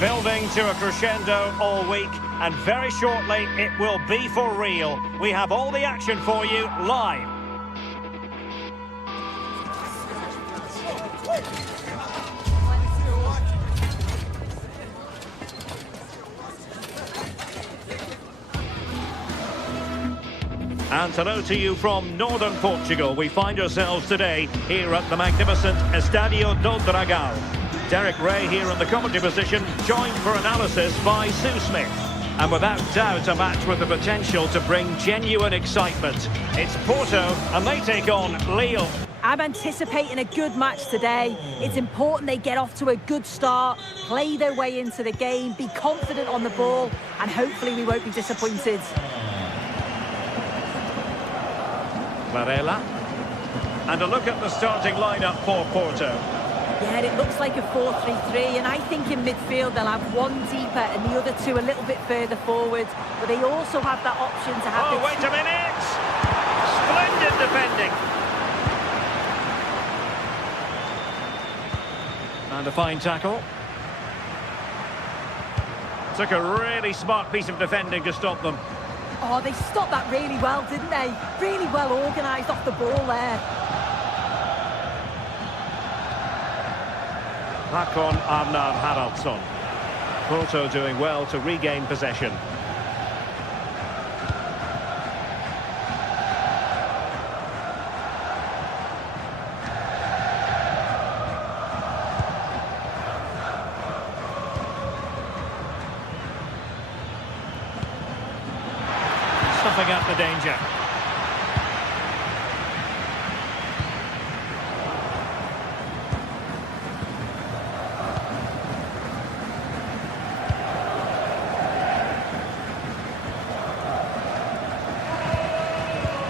Building to a crescendo all week, and very shortly it will be for real. We have all the action for you live. And hello to you from northern Portugal. We find ourselves today here at the magnificent Estádio do Dragão. Derek Ray here in the commentary position, joined for analysis by Sue Smith. And without doubt, a match with the potential to bring genuine excitement. It's Porto, and they take on Lille. I'm anticipating a good match today. It's important they get off to a good start, play their way into the game, be confident on the ball, and hopefully we won't be disappointed. Varela. And a look at the starting lineup for Porto. Yeah, it looks like a 4-3-3, and I think in midfield they'll have one deeper and the other two a little bit further forward. But they also have that option to have... Oh, wait a minute! Splendid defending! And a fine tackle. Took a really smart piece of defending to stop them. Oh, they stopped that really well, didn't they? Really well organised off the ball there. Hakon Arnar Haraldsson. Porto doing well to regain possession. Stuffing out the danger.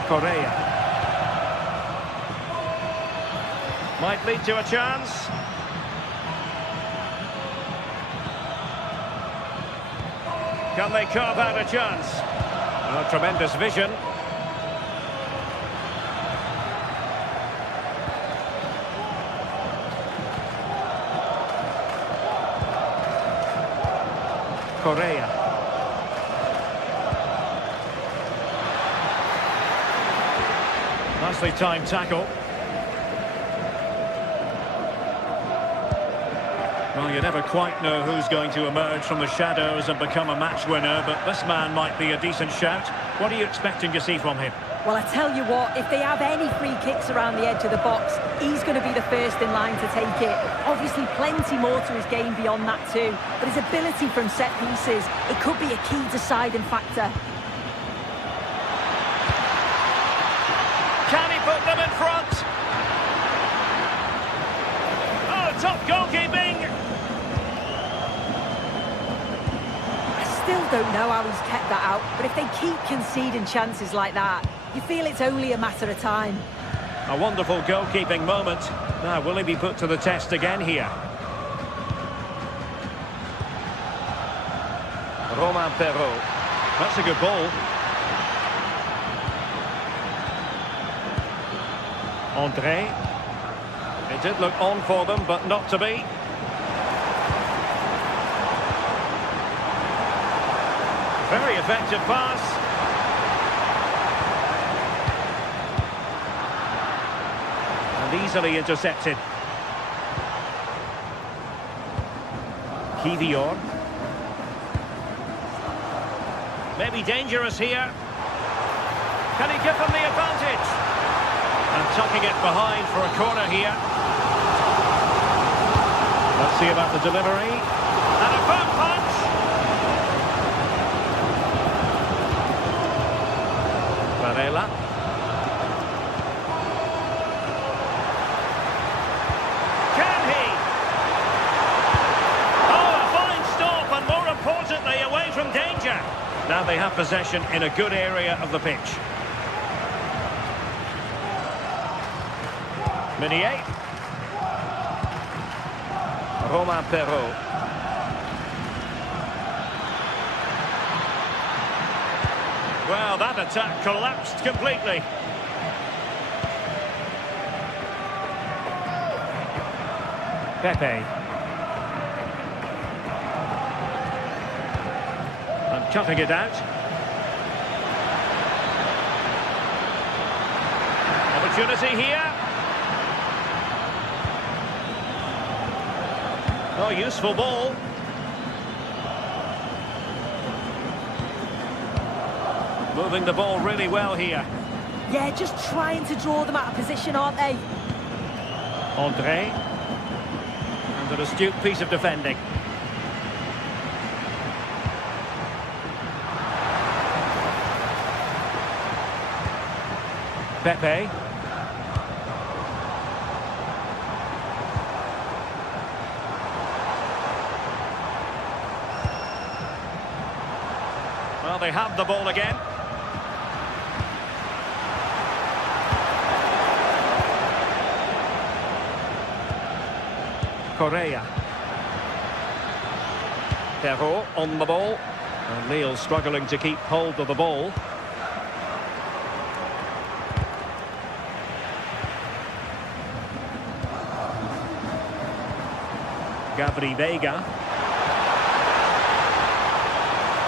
Correa. Might lead to a chance. Can they carve out a chance? Oh, tremendous vision. Correa. Nicely timed tackle. Well, you never quite know who's going to emerge from the shadows and become a match winner, but this man might be a decent shout. What are you expecting to see from him? Well, I tell you what, if they have any free kicks around the edge of the box, he's going to be the first in line to take it. Obviously, plenty more to his game beyond that too, but his ability from set pieces, it could be a key deciding factor. Can he put them in front? Oh, top goalkeeping! I still don't know how he's kept that out, but if they keep conceding chances like that, you feel it's only a matter of time. A wonderful goalkeeping moment. Now, will he be put to the test again here? Romain Perrault. That's a good ball. André. It did look on for them, but not to be. Very effective pass. And easily intercepted. Kivior. Maybe dangerous here. Can he give them the advantage? And tucking it behind for a corner here. Let's see about the delivery. And a boot punch! Varela. Can he? Oh, a fine stop, and more importantly, away from danger. Now they have possession in a good area of the pitch. Meunier. Romain Perrault. Well, that attack collapsed completely. Pepe. Cutting it out. Opportunity here. Oh, useful ball. Moving the ball really well here. Yeah, just trying to draw them out of position, aren't they? André. And an astute piece of defending. Pepe. Well, they have the ball again. Correa. Perrault on the ball. And Lille struggling to keep hold of the ball. Gabri Vega.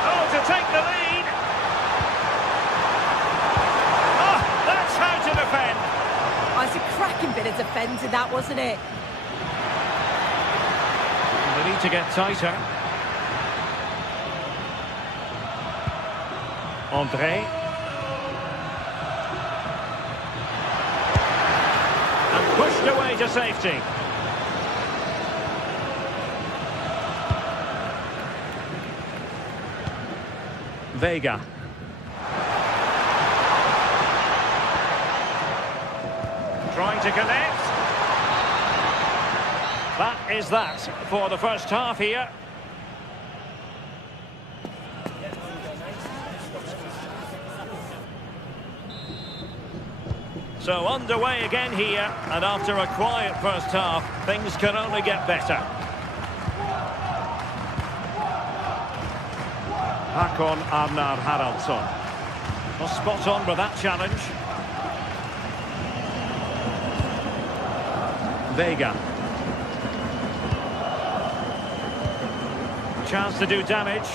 Oh, to take the lead. Oh, that's how to defend. Oh, it's a cracking bit of defending, that, wasn't it? They need to get tighter. André. And pushed away to safety. Vega. Trying to connect. That is that for the first half here. So underway again here, and after a quiet first half, things can only get better. Hakon Arnar Haraldsson. Well, spot on with that challenge. Vega. Chance to do damage.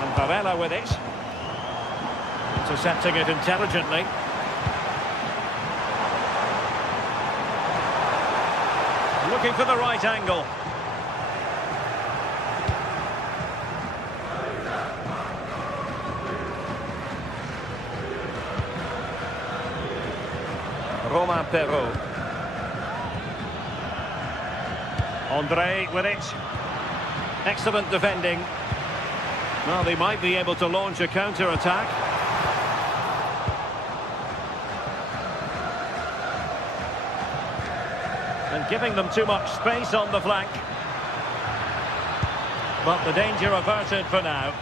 And Varela with it. Intercepting it intelligently. Looking for the right angle. Romain Perrault. André with it. Excellent defending. Well, they might be able to launch a counter-attack. And giving them too much space on the flank. But the danger averted for now.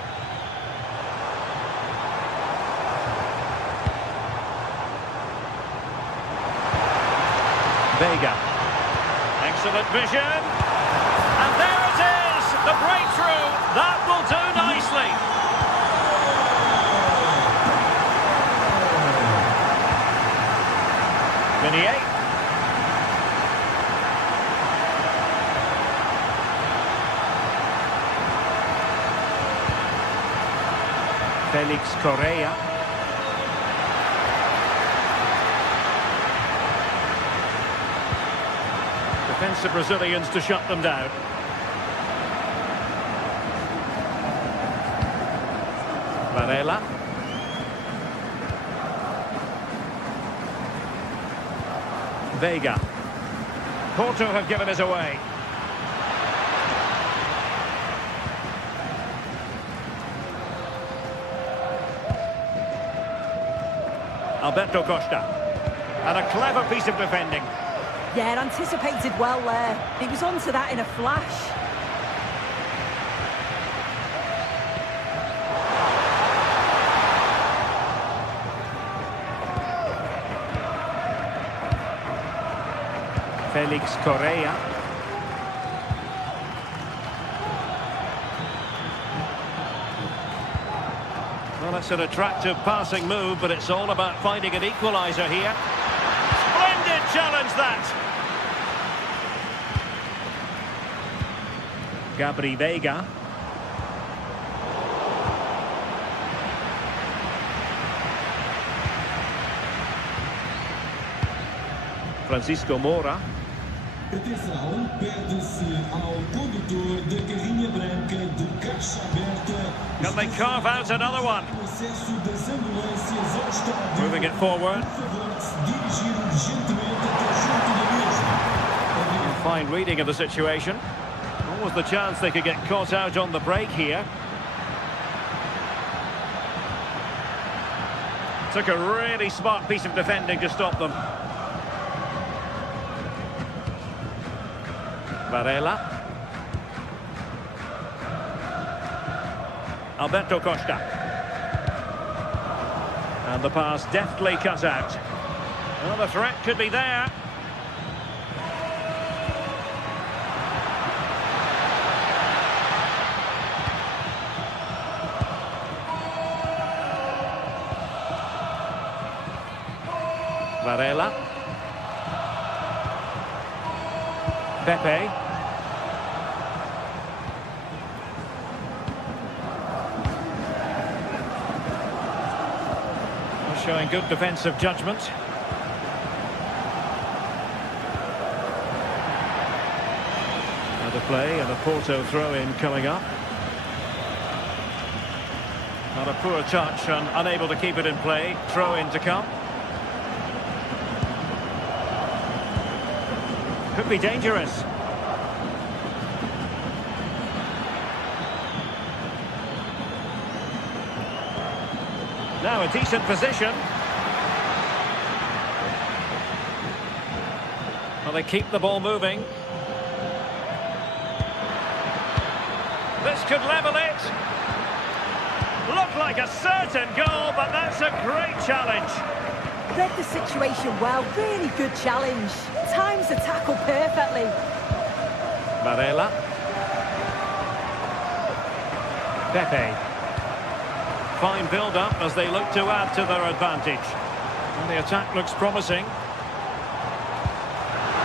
Vega. Excellent vision. And there it is, the breakthrough. That will do nicely. Meunier. Felix Correa. Defensive Brazilians to shut them down. Varela. Vega. Porto have given us away. Alberto Costa. And a clever piece of defending. Yeah, anticipated well there. He was onto that in a flash. Felix Correa. Well, that's an attractive passing move, but it's all about finding an equaliser here. Splendid challenge, that! Gabri Veiga. Francisco Moura. Atenção, pede-se ao condutor da carrinha branca de caixa aberta. Can they carve out another one? O acesso das ambulâncias ao estádio. Moving it forward. Por favor, se dirigir urgentemente até junto da mesma. Fine reading of the situation. What was the chance they could get caught out on the break here? Took a really smart piece of defending to stop them. Varela. Alberto Costa. And the pass deftly cut out. Well, the threat could be there. Varela. Pepe. Showing good defensive judgment. Another play and a Porto throw-in coming up. Not a poor touch and unable to keep it in play. Throw-in to come. Could be dangerous. Now a decent position. Well, they keep the ball moving. This could level it. Looked like a certain goal, but that's a great challenge. Read the situation well, really good challenge. Times the tackle perfectly. Varela. Pepe. Fine build-up as they look to add to their advantage. And the attack looks promising.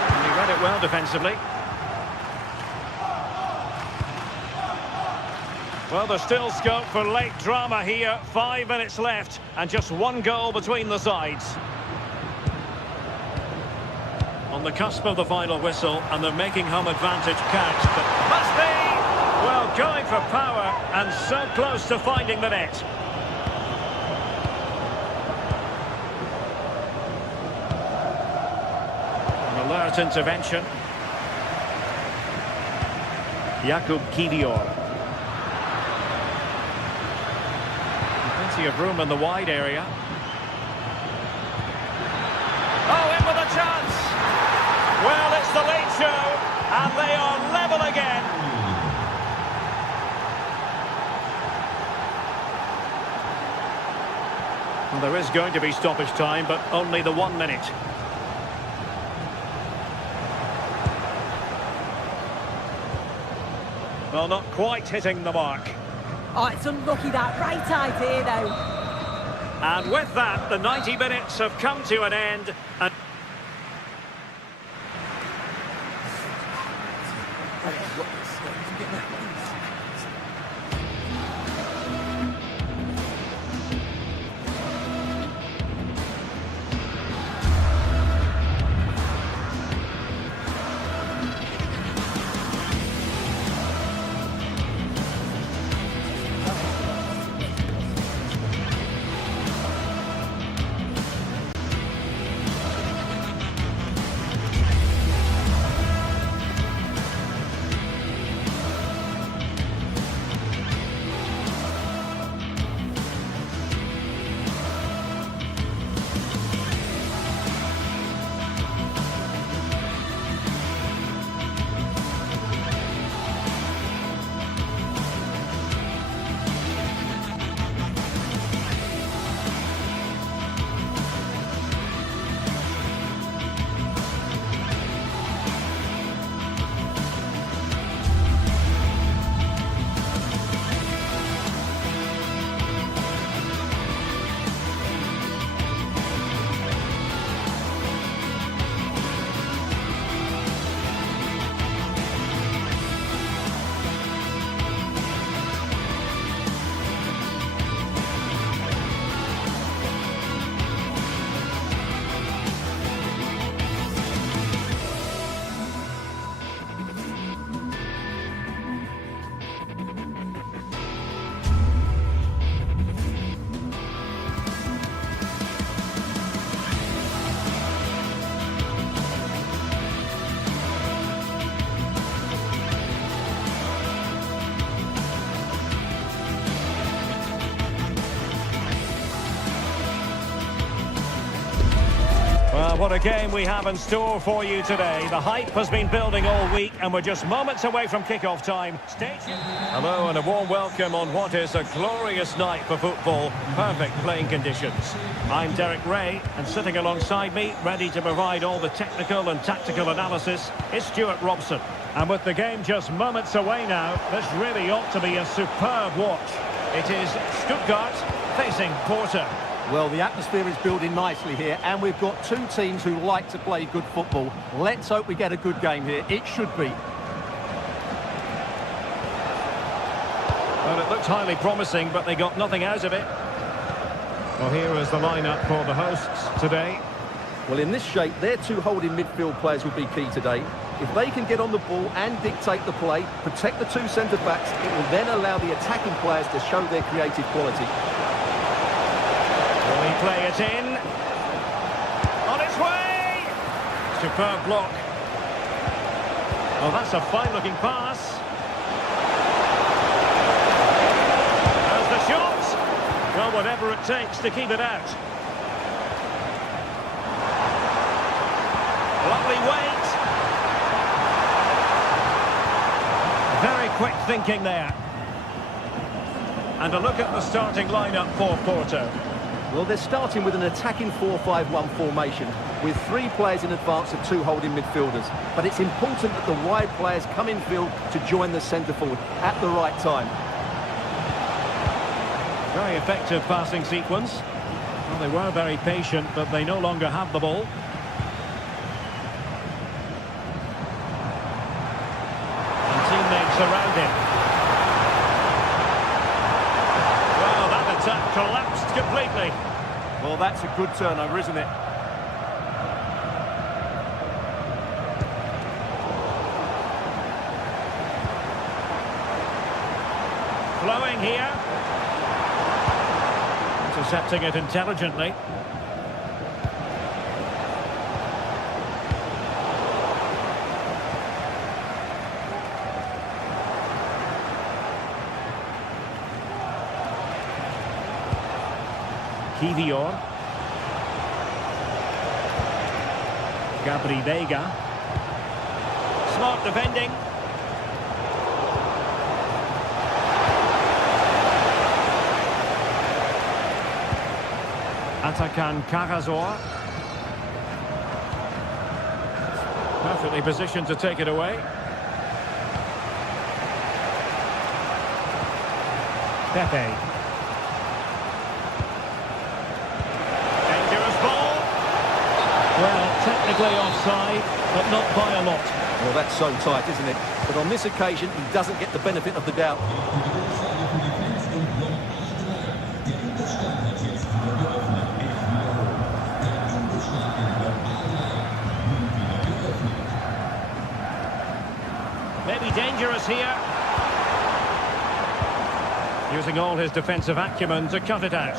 And he read it well defensively. Well, there's still scope for late drama here. 5 minutes left and just one goal between the sides. On the cusp of the final whistle, and they're making home advantage count. But must be! Well, going for power and so close to finding the net. An alert intervention. Jakub Kivior. Plenty of room in the wide area. Oh, in with a chance! Well, it's the late show, and they are level again. Well, there is going to be stoppage time, but only the 1 minute. Well, not quite hitting the mark. Oh, it's unlucky that right idea, though. And with that, the 90 minutes have come to an end. And What a game we have in store for you today. The hype has been building all week and we're just moments away from kick-off time. Hello and a warm welcome on what is a glorious night for football. Perfect playing conditions. I'm Derek Ray, and sitting alongside me, ready to provide all the technical and tactical analysis, is Stuart Robson. And with the game just moments away now, this really ought to be a superb watch. It is Stuttgart facing Porto. Well, the atmosphere is building nicely here, and we've got two teams who like to play good football. Let's hope we get a good game here. It should be. Well, it looked highly promising, but they got nothing out of it. Well, here is the lineup for the hosts today. Well, in this shape, their two holding midfield players will be key today. If they can get on the ball and dictate the play, protect the two centre-backs, it will then allow the attacking players to show their creative quality. Will he play it in? On its way! Superb block. Well, that's a fine-looking pass. There's the shot. Well, whatever it takes to keep it out. Lovely weight. Very quick thinking there. And a look at the starting lineup for Porto. Well, they're starting with an attacking 4-5-1 formation with three players in advance of two holding midfielders. But it's important that the wide players come in field to join the centre forward at the right time. Very effective passing sequence. Well, they were very patient, but they no longer have the ball. And teammates around him. Well, that attack collapsed completely. Well, that's a good turnover, isn't it? Flowing here. Intercepting it intelligently. Kivior. Gabri Vega. Smart defending. Atakan Karazor. Perfectly positioned to take it away. Pepe. Dangerous ball. Well, technically offside, but not by a lot. Well, that's so tight, isn't it? But on this occasion, he doesn't get the benefit of the doubt. Maybe dangerous here. Using all his defensive acumen to cut it out.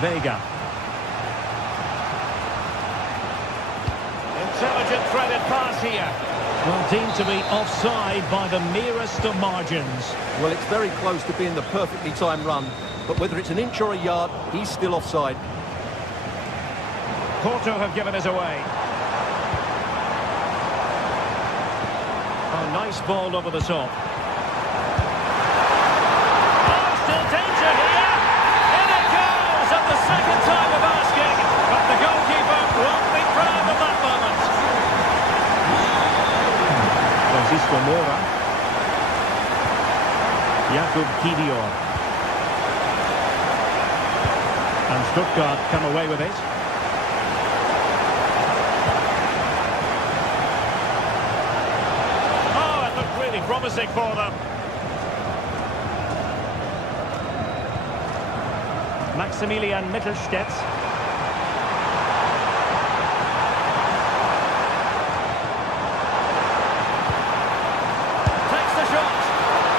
Vega. Intelligent threaded pass here. Well, deemed to be offside by the merest of margins. Well, it's very close to being the perfectly timed run, but whether it's an inch or a yard, he's still offside. Porto have given us away. Oh, nice ball over the top. Oh, still danger here. In it goes at the second time of asking. But the goalkeeper won't be proud of that moment. Francisco Mora. Jakub Kivior. And Stuttgart come away with it. Promising for them. Maximilian Mittelstädt. Takes the shot.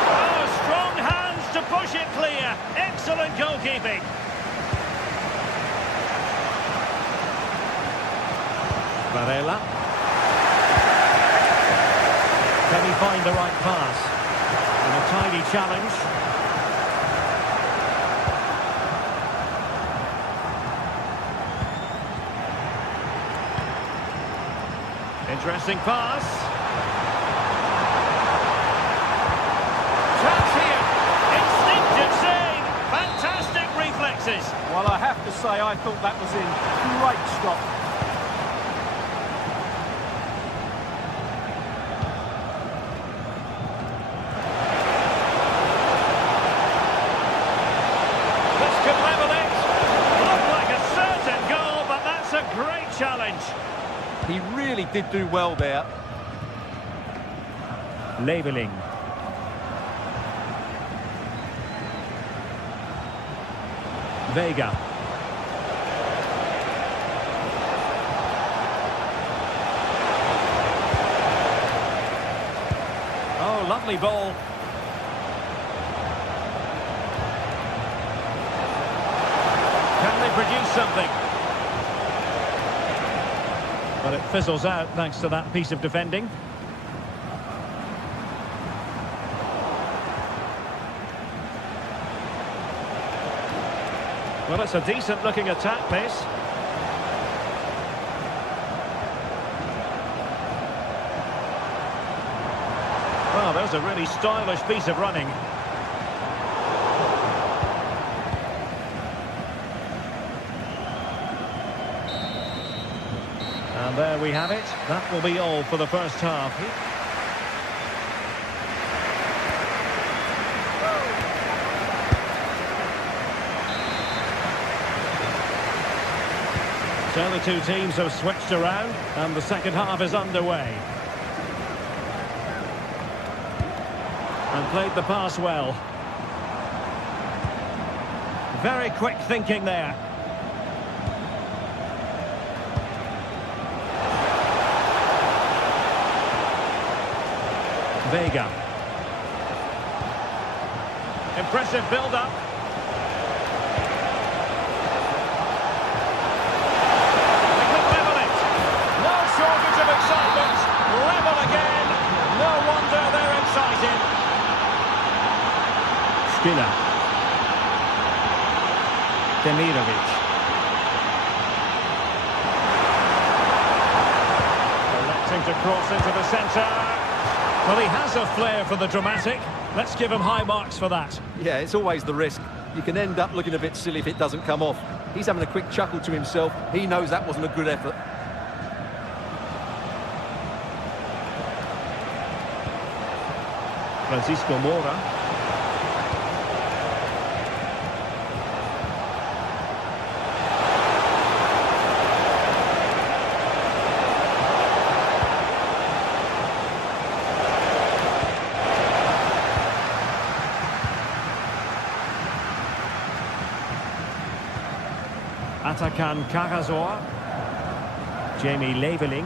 Oh, strong hands to push it clear. Excellent goalkeeping. Varela. Can he find the right pass? And a tidy challenge. Interesting pass. Chance here. Instinctive save. Fantastic reflexes. Well, I have to say, I thought that was in. Great stop. This could level it. Looked like a certain goal, but that's a great challenge. He really did do well there. Labelling. Vega. Oh, lovely ball. Can they produce something? But it fizzles out thanks to that piece of defending. Well, it's a decent-looking attack pace. Well, there's a really stylish piece of running. And there we have it. That will be all for the first half. So the two teams have switched around and the second half is underway. And played the pass well. Very quick thinking there. Vega. Impressive build-up. They could level it. No shortage of excitement. Level again. No wonder they're excited. Skinner. Demirovic. Electing to cross into the centre. Well, he has a flair for the dramatic. Let's give him high marks for that. Yeah, it's always the risk. You can end up looking a bit silly if it doesn't come off. He's having a quick chuckle to himself. He knows that wasn't a good effort. Francisco Moura. Atakan Karazor. Jamie Leveling.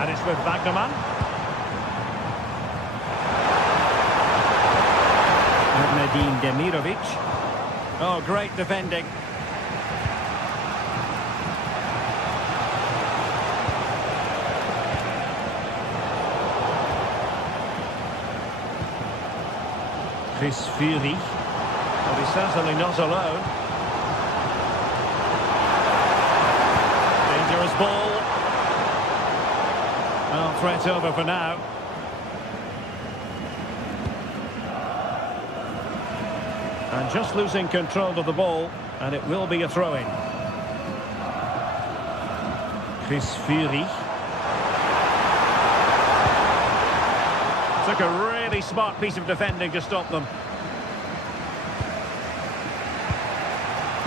And it's with Wagnerman. Nadine Demirovic. Oh, great defending. Chris Fury. Well, he's certainly not alone. Dangerous ball. Well, threat over for now. And just losing control of the ball, and it will be a throw-in. Chris Fury. Took a really smart piece of defending to stop them.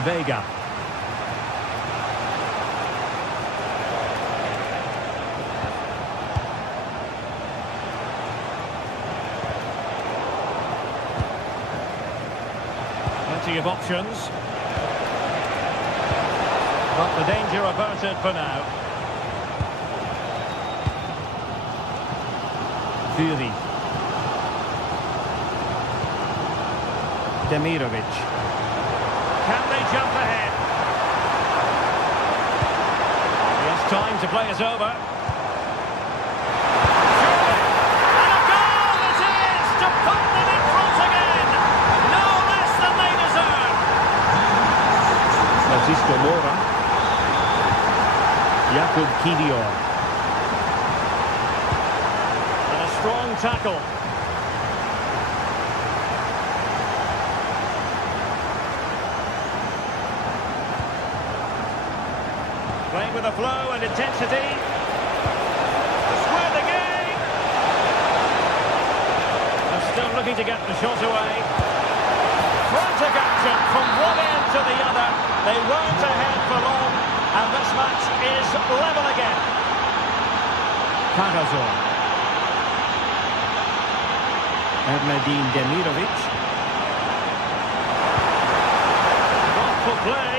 Vega. Plenty of options. But the danger averted for now. Fury. Demirovic. Can they jump ahead? He has time to play it over. Surely. And a goal it is to put them in front again. No less than they deserve. Francisco Moura. Jakub Kiwior. tackle. Playing with a flow and intensity. To square the game. And still looking to get the shot away. Frantic action from one end to the other. They weren't ahead for long, and this match is level again. Karazor. Erdmedin Demirovic. Thoughtful play.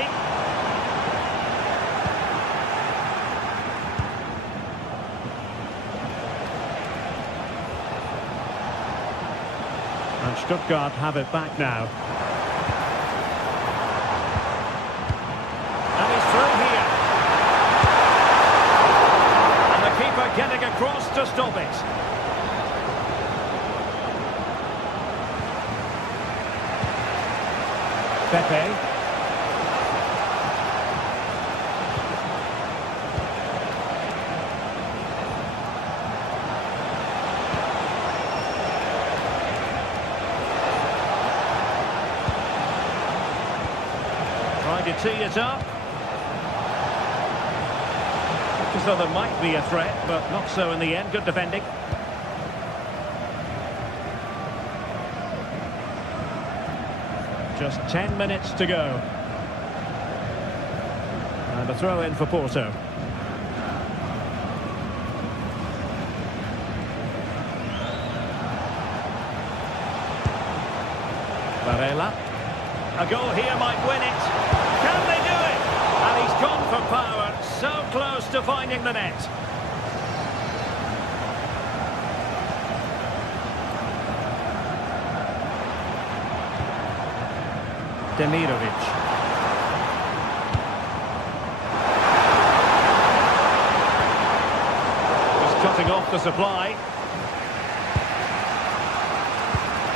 And Stuttgart have it back now. And he's through here. And the keeper getting across to stop it. Pepe. Trying to tee it up. As though there might be a threat, but not so in the end. Good defending. Just 10 minutes to go. And a throw in for Porto. Varela. A goal here might win it. Can they do it? And he's gone for power. So close to finding the net. Demirovic. Just cutting off the supply.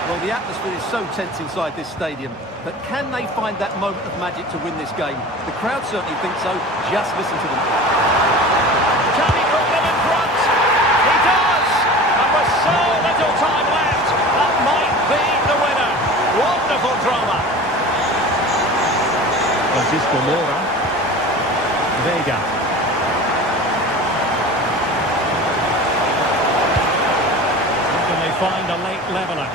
Well, the atmosphere is so tense inside this stadium, but can they find that moment of magic to win this game? The crowd certainly think so. Just listen to them. Can he put them in front? He does! And with so little time left, that might be the winner. Wonderful drama. Francisco Moura. Vega. Can they find a late leveller?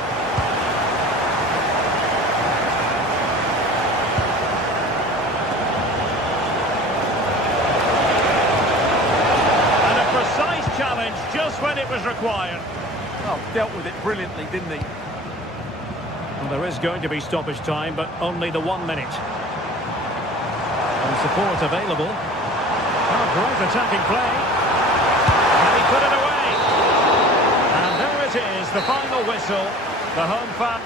And a precise challenge just when it was required. Oh, dealt with it brilliantly, didn't he? Well, there is going to be stoppage time, but only the 1 minute. And support available. Oh, great attacking play. And he put it away. And there it is, the final whistle. The home fan.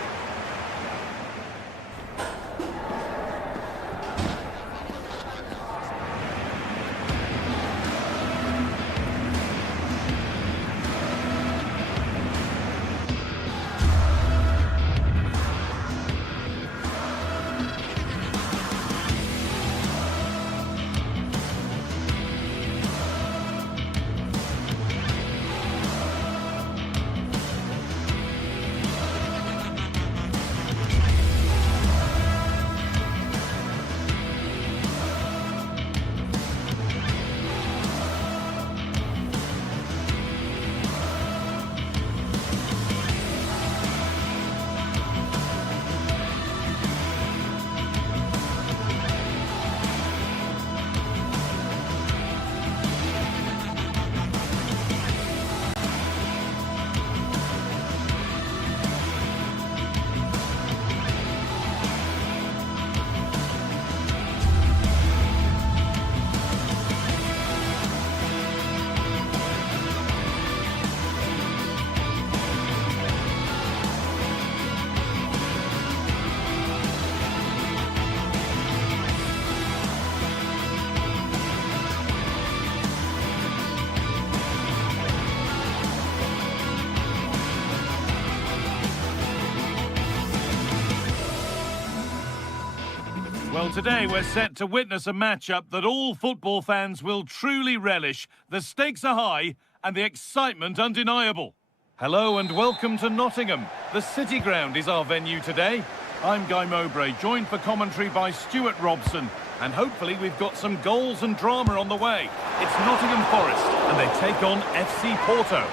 Well, today we're set to witness a matchup that all football fans will truly relish. The stakes are high and the excitement undeniable. Hello and welcome to Nottingham. The City Ground is our venue today. I'm Guy Mowbray, joined for commentary by Stuart Robson. And hopefully we've got some goals and drama on the way. It's Nottingham Forest and they take on FC Porto.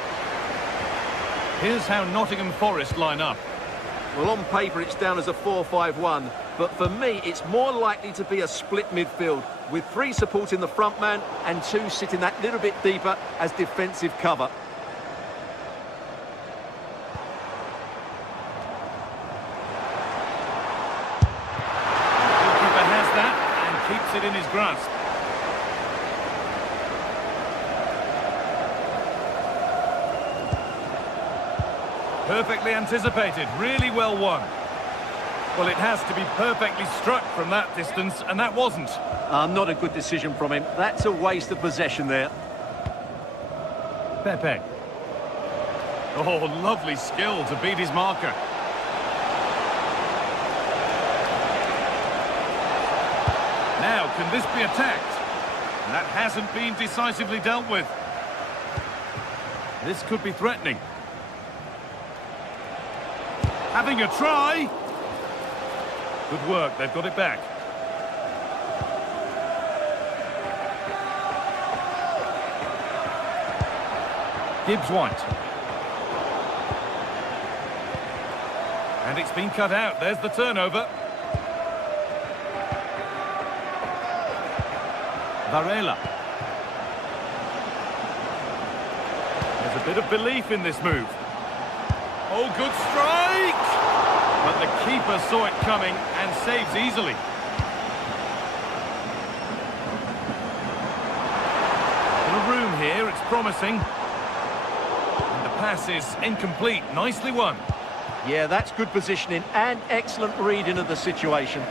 Here's how Nottingham Forest line up. Well, on paper it's down as a 4-5-1, but for me it's more likely to be a split midfield, with 3 supporting the front man and 2 sitting that little bit deeper as defensive cover. Keeps it in his grasp. Perfectly anticipated, really well won. Well, it has to be perfectly struck from that distance, and that wasn't. Not a good decision from him. That's a waste of possession there. Pepe. Oh, lovely skill to beat his marker. Now, can this be attacked? That hasn't been decisively dealt with. This could be threatening. Having a try. Good work, they've got it back. Gibbs White. And it's been cut out, there's the turnover. Varela. There's a bit of belief in this move. Oh, good strike! But the keeper saw it coming and saves easily. A little room here, it's promising. And the pass is incomplete, nicely won. Yeah, that's good positioning and excellent reading of the situation.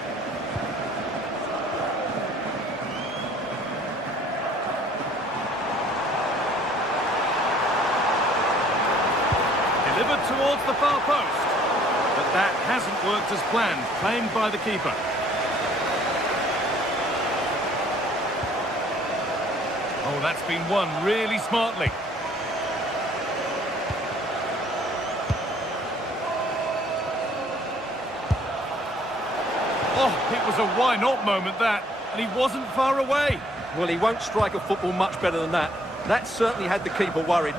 Delivered towards the far post. But that hasn't worked as planned, claimed by the keeper. Oh, that's been won really smartly. Oh, it was a why not moment that, and he wasn't far away. Well, he won't strike a football much better than that. That certainly had the keeper worried.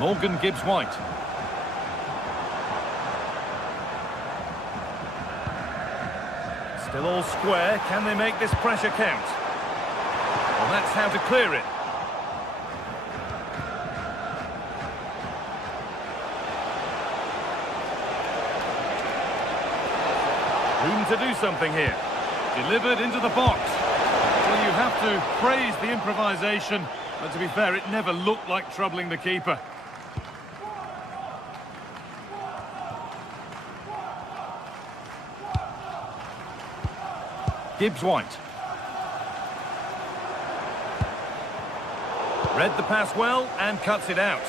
Morgan Gibbs White. Still all square. Can they make this pressure count? Well, that's how to clear it. Room to do something here. Delivered into the box. Well, you have to praise the improvisation, but to be fair, it never looked like troubling the keeper. Gibbs White. Read the pass well and cuts it out.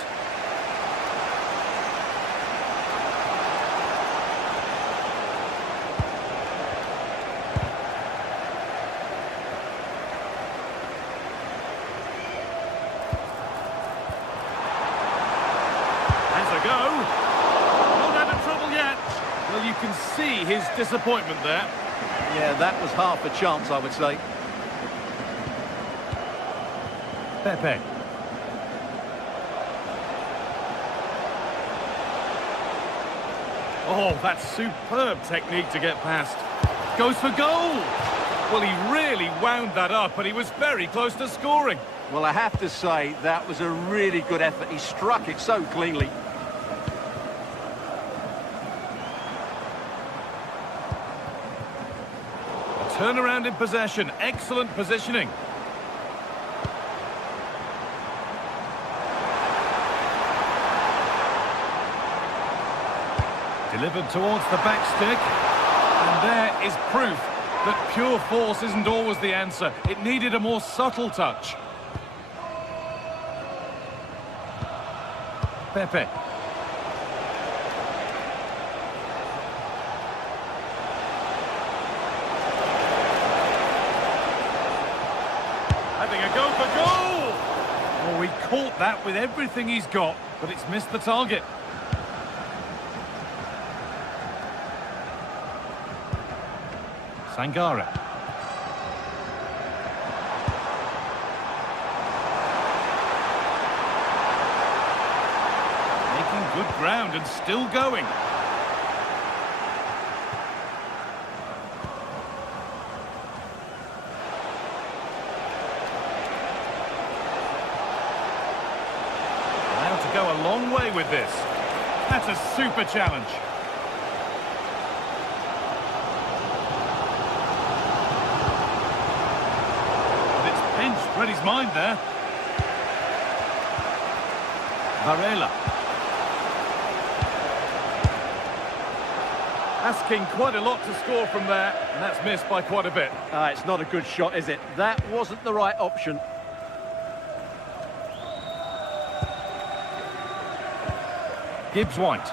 Has a go. Not out of trouble yet. Well, you can see his disappointment there. Yeah, that was half a chance, I would say. Pepe. Oh, that's superb technique to get past. Goes for goal! Well, he really wound that up, and he was very close to scoring. Well, I have to say, that was a really good effort. He struck it so cleanly. Turnaround in possession, excellent positioning. Delivered towards the back stick. And there is proof that pure force isn't always the answer. It needed a more subtle touch. Pepe. Having a go for goal! Oh, he caught that with everything he's got, but it's missed the target. Sangare. Making good ground and still going. Go a long way with this. That's a super challenge. But it's pinched, read his mind there. Varela. Asking quite a lot to score from there, and that's missed by quite a bit. It's not a good shot, is it? That wasn't the right option. Gibbs-White.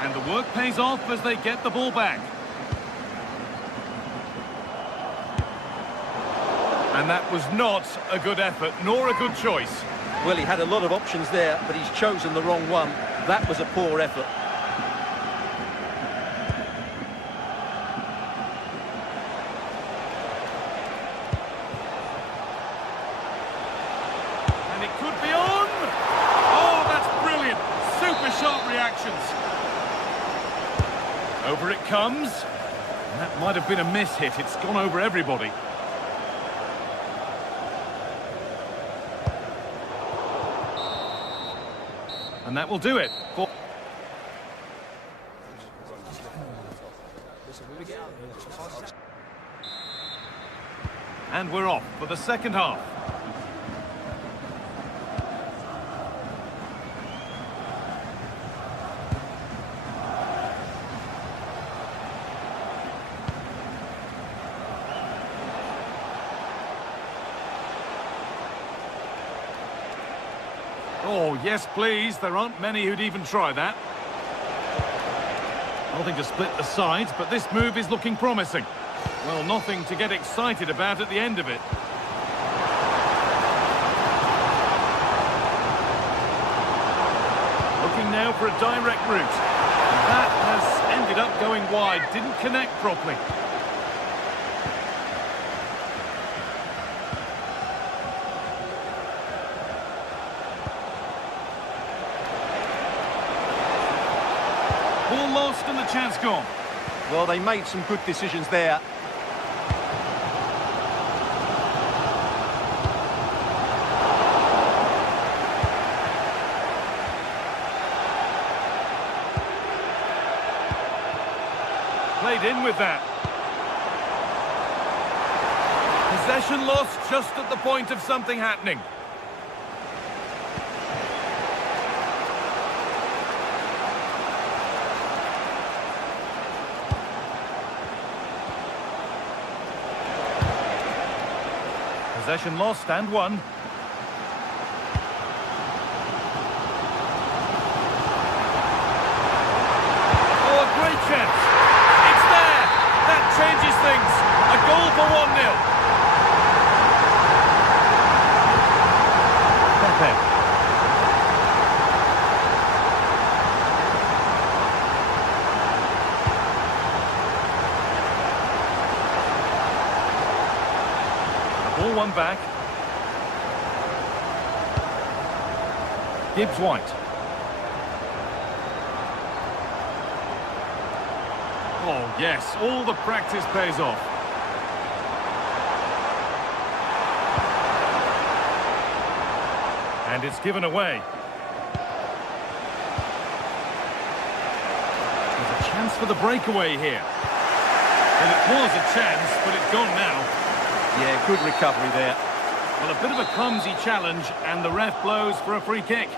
And the work pays off as they get the ball back. And that was not a good effort, nor a good choice. Well, he had a lot of options there, but he's chosen the wrong one. That was a poor effort. And it could be on! Sharp reactions. Over it comes. And that might have been a miss hit. It's gone over everybody. And that will do it. And we're off for the second half. Oh, yes, please. There aren't many who'd even try that. Nothing to split the sides, but this move is looking promising. Well, nothing to get excited about at the end of it. Looking now for a direct route. And that has ended up going wide. Didn't connect properly. Ball lost and the chance gone. Well, they made some good decisions there. Played in with that. Possession lost just at the point of something happening. Possession lost and won. Oh, a great chance. It's there. That changes things. A goal for 1-0. Pepe. Ball one back. Gibbs-White. Oh, yes, all the practice pays off. And it's given away. There's a chance for the breakaway here. Well, it was a chance, but it's gone now. Yeah, good recovery there. Well, a bit of a clumsy challenge, and the ref blows for a free kick.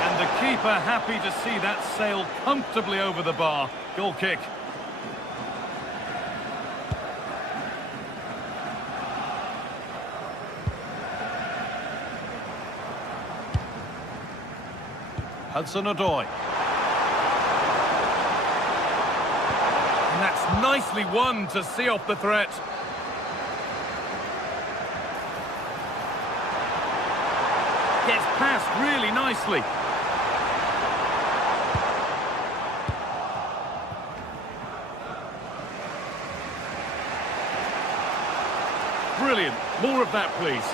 And the keeper happy to see that sail comfortably over the bar. Goal kick. Hudson-Odoi. Nicely won to see off the threat. Gets past really nicely. Brilliant. More of that, please.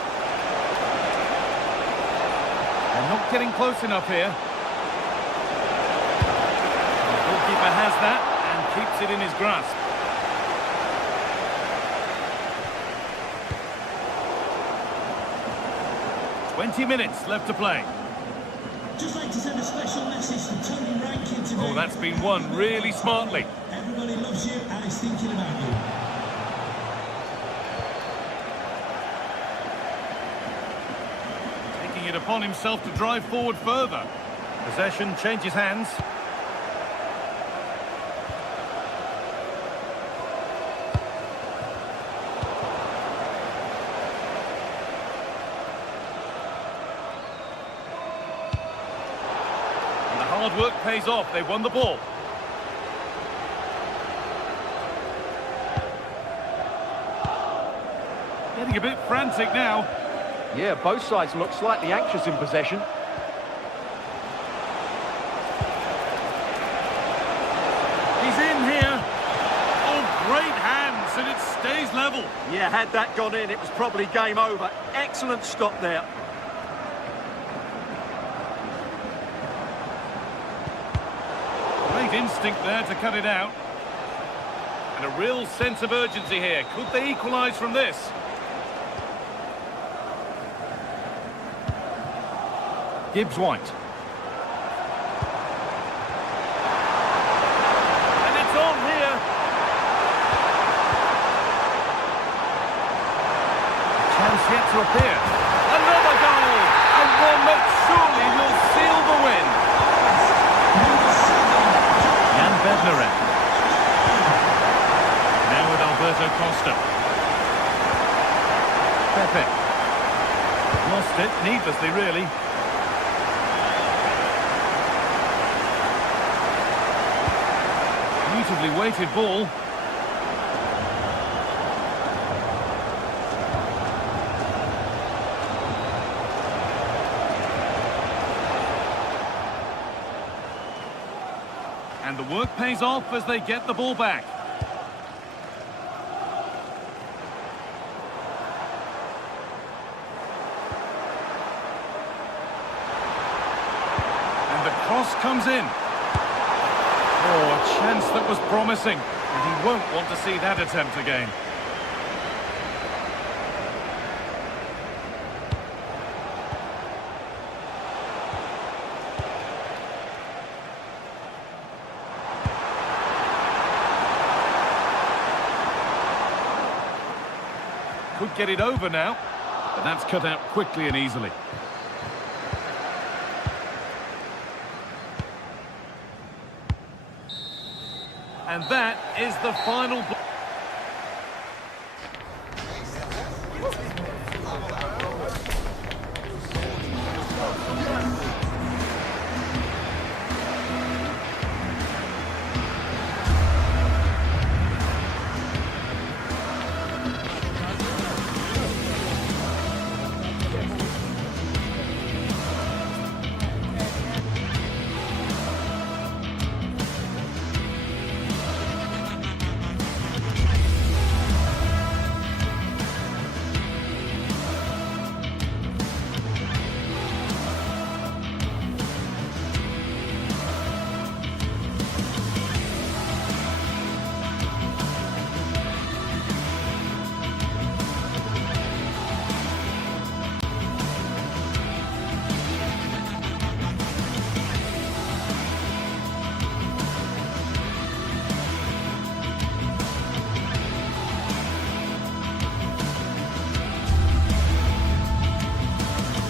They're not getting close enough here. The goalkeeper has that and keeps it in his grasp. "20 minutes left to play." Just like to send a special message to Tony Rankin today. Oh, that's been won really smartly. Everybody loves you and is thinking about you. Taking it upon himself to drive forward further. Possession changes hands. And the hard work pays off. They won the ball. Getting a bit frantic now. Yeah, both sides look slightly anxious in possession. He's in here. Oh, great hands, and it stays level. Yeah, had that gone in, it was probably game over. Excellent stop there. Great instinct there to cut it out. And a real sense of urgency here. Could they equalise from this? Gibbs-White. And it's on here. A chance yet to appear. Another goal! And one that surely will seal the win. Jan Bednarek. Now with Alberto Costa. Pepe. Lost it, needlessly really. Beautifully weighted ball. And the work pays off as they get the ball back. And the cross comes in. Oh, a chance that was promising, and he won't want to see that attempt again. Could get it over now, but that's cut out quickly and easily. And that is the final.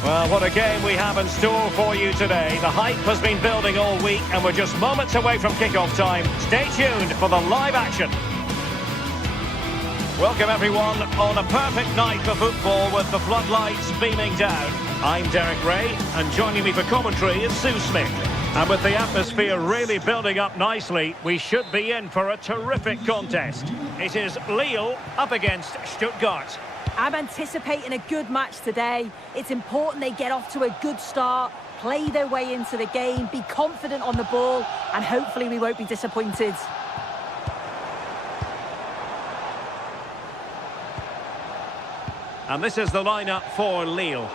Well, what a game we have in store for you today. The hype has been building all week and we're just moments away from kick-off time. Stay tuned for the live action. Welcome everyone on a perfect night for football with the floodlights beaming down. I'm Derek Ray, and joining me for commentary is Sue Smith. And with the atmosphere really building up nicely, we should be in for a terrific contest. It is Lille up against Stuttgart. I'm anticipating a good match today. It's important they get off to a good start, play their way into the game, be confident on the ball, and hopefully we won't be disappointed. And this is the lineup for Lille.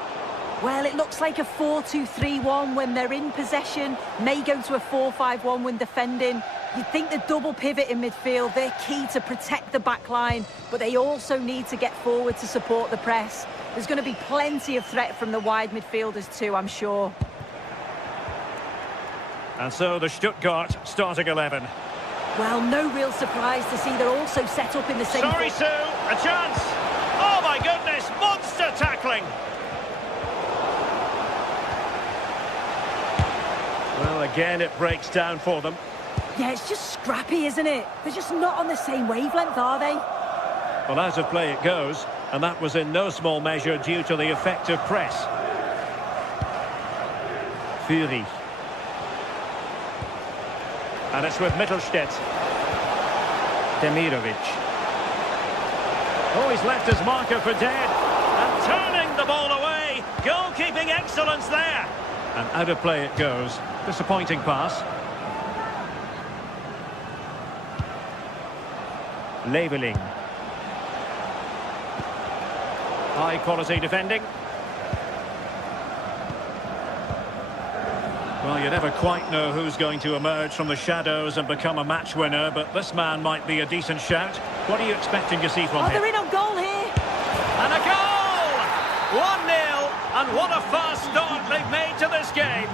Well, it looks like a 4-2-3-1 when they're in possession, may go to a 4-5-1 when defending. You'd think the double pivot in midfield, they're key to protect the back line, but they also need to get forward to support the press. There's going to be plenty of threat from the wide midfielders too, I'm sure. And so the Stuttgart starting 11. Well, no real surprise to see they're also set up in the same... Sorry, Sue, a chance! Oh my goodness, monster tackling! Well, again, it breaks down for them. Yeah, it's just scrappy, isn't it? They're just not on the same wavelength, are they? Well, out of play it goes, and that was in no small measure due to the effective press. Fury. And it's with Mittelstädt. Demirovic. Oh, he's left his marker for dead. And turning the ball away. Goalkeeping excellence there. And out of play it goes. Disappointing pass. Leveling. High quality defending. Well, you never quite know who's going to emerge from the shadows and become a match winner, but this man might be a decent shout. What are you expecting to see from him? They're in on goal here. And a goal! 1-0, and what a fast start they've made to this game.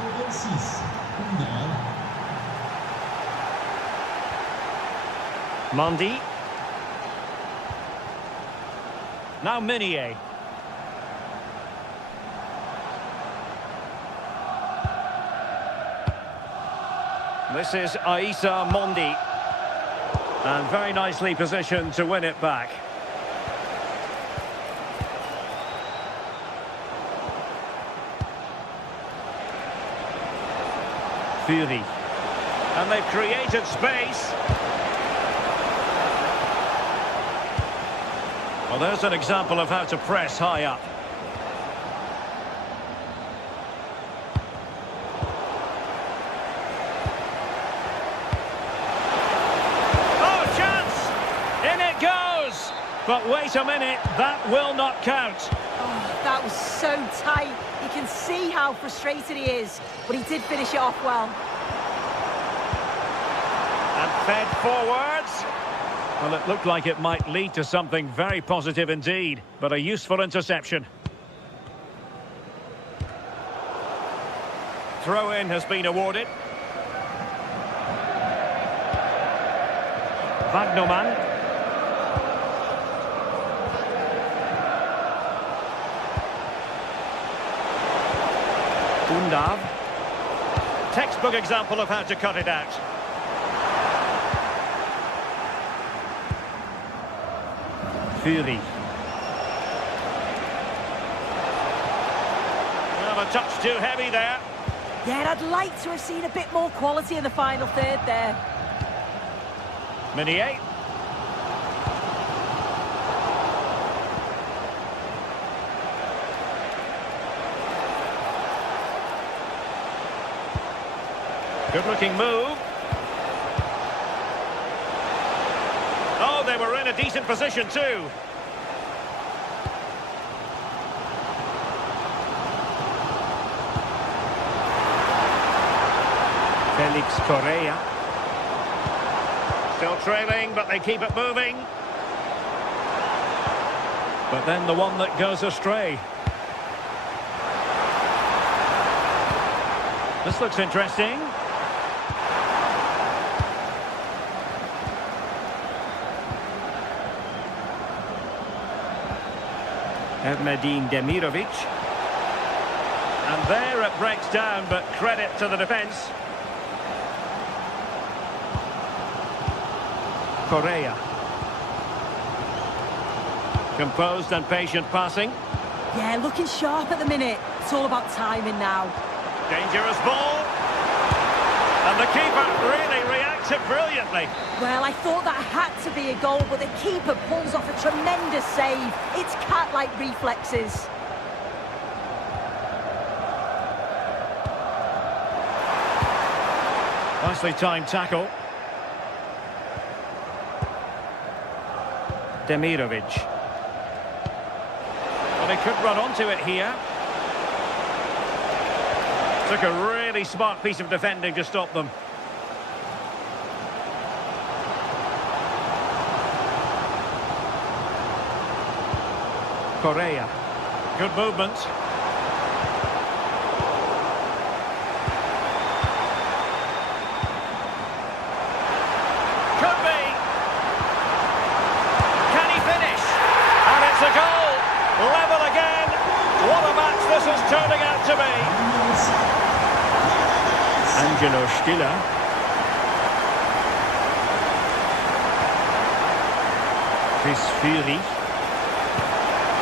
Mondi. Now Minier. This is Aissa Mondi. And very nicely positioned to win it back. Fury. And they've created space. Well, there's an example of how to press high up. Oh, chance! In it goes! But wait a minute, that will not count. Oh, that was so tight. You can see how frustrated he is, but he did finish it off well. And fed forwards. Well, it looked like it might lead to something very positive indeed, but a useful interception. Throw-in has been awarded. Wagnerman. Undav. Textbook example of how to cut it out. Fury. Well, a touch too heavy there. Yeah, I'd like to have seen a bit more quality in the final third there. Minier. Good-looking move. Oh, they were in a decent position too. Felix Correa. Still trailing, but they keep it moving. But then the one that goes astray. This looks interesting. Ermedin Demirovic. And there it breaks down, but credit to the defence. Correa. Composed and patient passing. Yeah, looking sharp at the minute. It's all about timing now. Dangerous ball. And the keeper really reacted brilliantly. Well, I thought that had to be a goal, but the keeper pulls off a tremendous save. It's cat-like reflexes. Nicely timed tackle. Demirovic. Well, they could run onto it here. Took a really smart piece of defending to stop them. Correa. Good movement. Could be. Can he finish? And it's a goal. Level again. What a match this is turning out to be. Angelo Stiller. Chris Fury.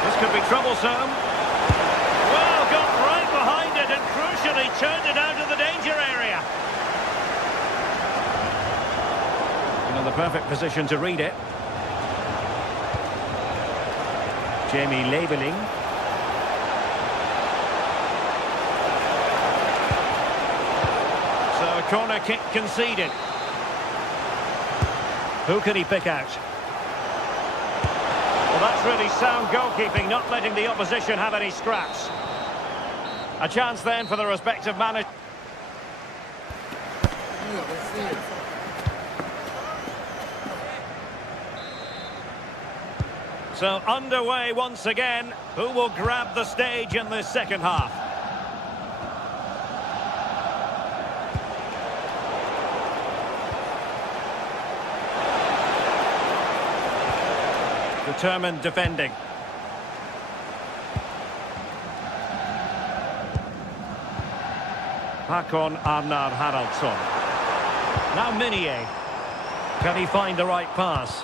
This could be troublesome. Well, got right behind it and crucially turned it out of the danger area. In the perfect position to read it. Jamie Labeling. So a corner kick conceded. Who can he pick out? Well, that's really sound goalkeeping, not letting the opposition have any scraps. A chance then for the respective managers. So underway once again. Who will grab the stage in this second half? Determined defending. Hakon Arnar Haraldsson. Now Minier. Can he find the right pass?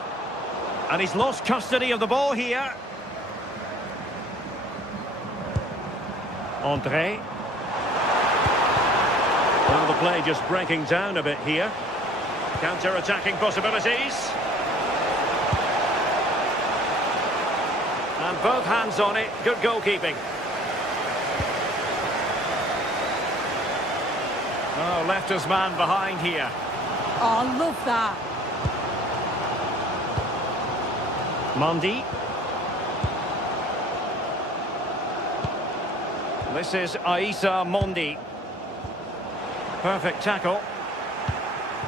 And he's lost custody of the ball here. André. Well, the play just breaking down a bit here. Counter-attacking possibilities. And both hands on it. Good goalkeeping. Oh, left his man behind here. Oh, I love that. Mondi. This is Aissa Mondi. Perfect tackle.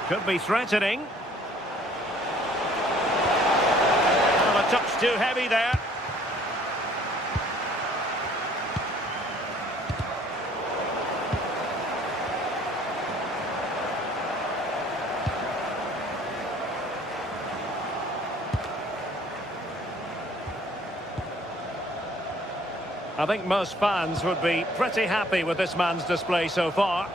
Could be threatening. Well, a touch too heavy there. I think most fans would be pretty happy with this man's display so far.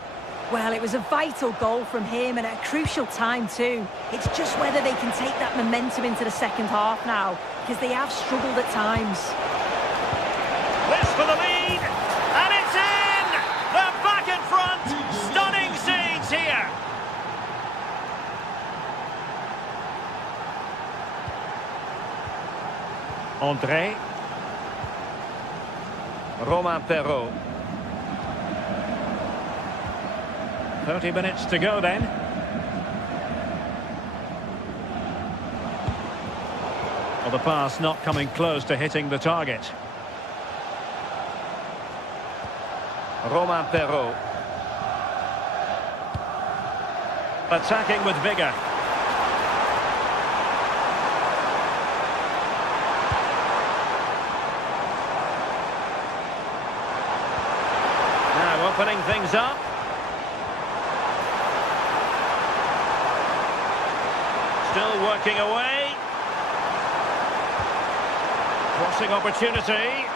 Well, it was a vital goal from him and at a crucial time too. It's just whether they can take that momentum into the second half now, because they have struggled at times. This for the lead, and it's in! They're back in front! Stunning scenes here! André. Romain Perrault. 30 minutes to go then. Well, the pass not coming close to hitting the target. Romain Perrault. Attacking with vigour. Now opening things up. Still working away. Crossing opportunity.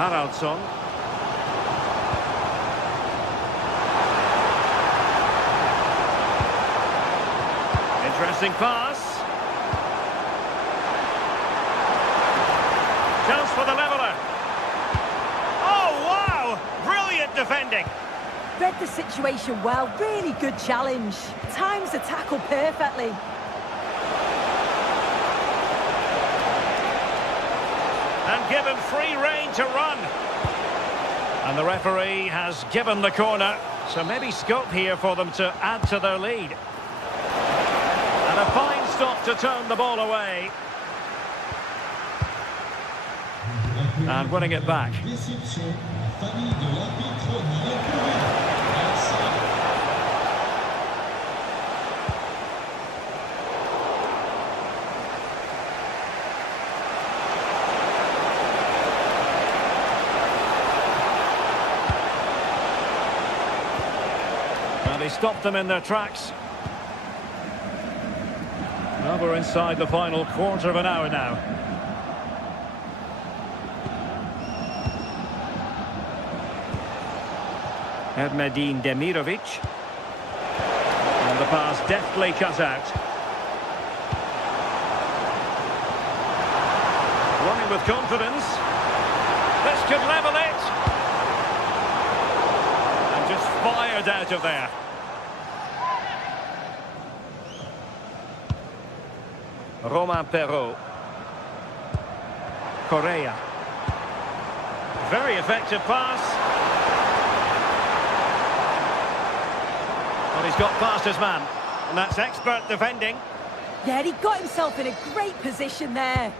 Haraldsson. Interesting pass. Chance for the leveller. Oh, wow! Brilliant defending. Read the situation well, really good challenge. Times the tackle perfectly. And given free rein to run. And the referee has given the corner, so maybe scope here for them to add to their lead. And a fine stop to turn the ball away. And winning it back. They stopped them in their tracks. Well, we're inside the final quarter of an hour now. Ermedin Demirovic. And the pass deftly cut out. Running with confidence. This could level it. And just fired out of there. Romain Perrault. Correa. Very effective pass. Well, he's got past his man. And that's expert defending. Yeah, he got himself in a great position there.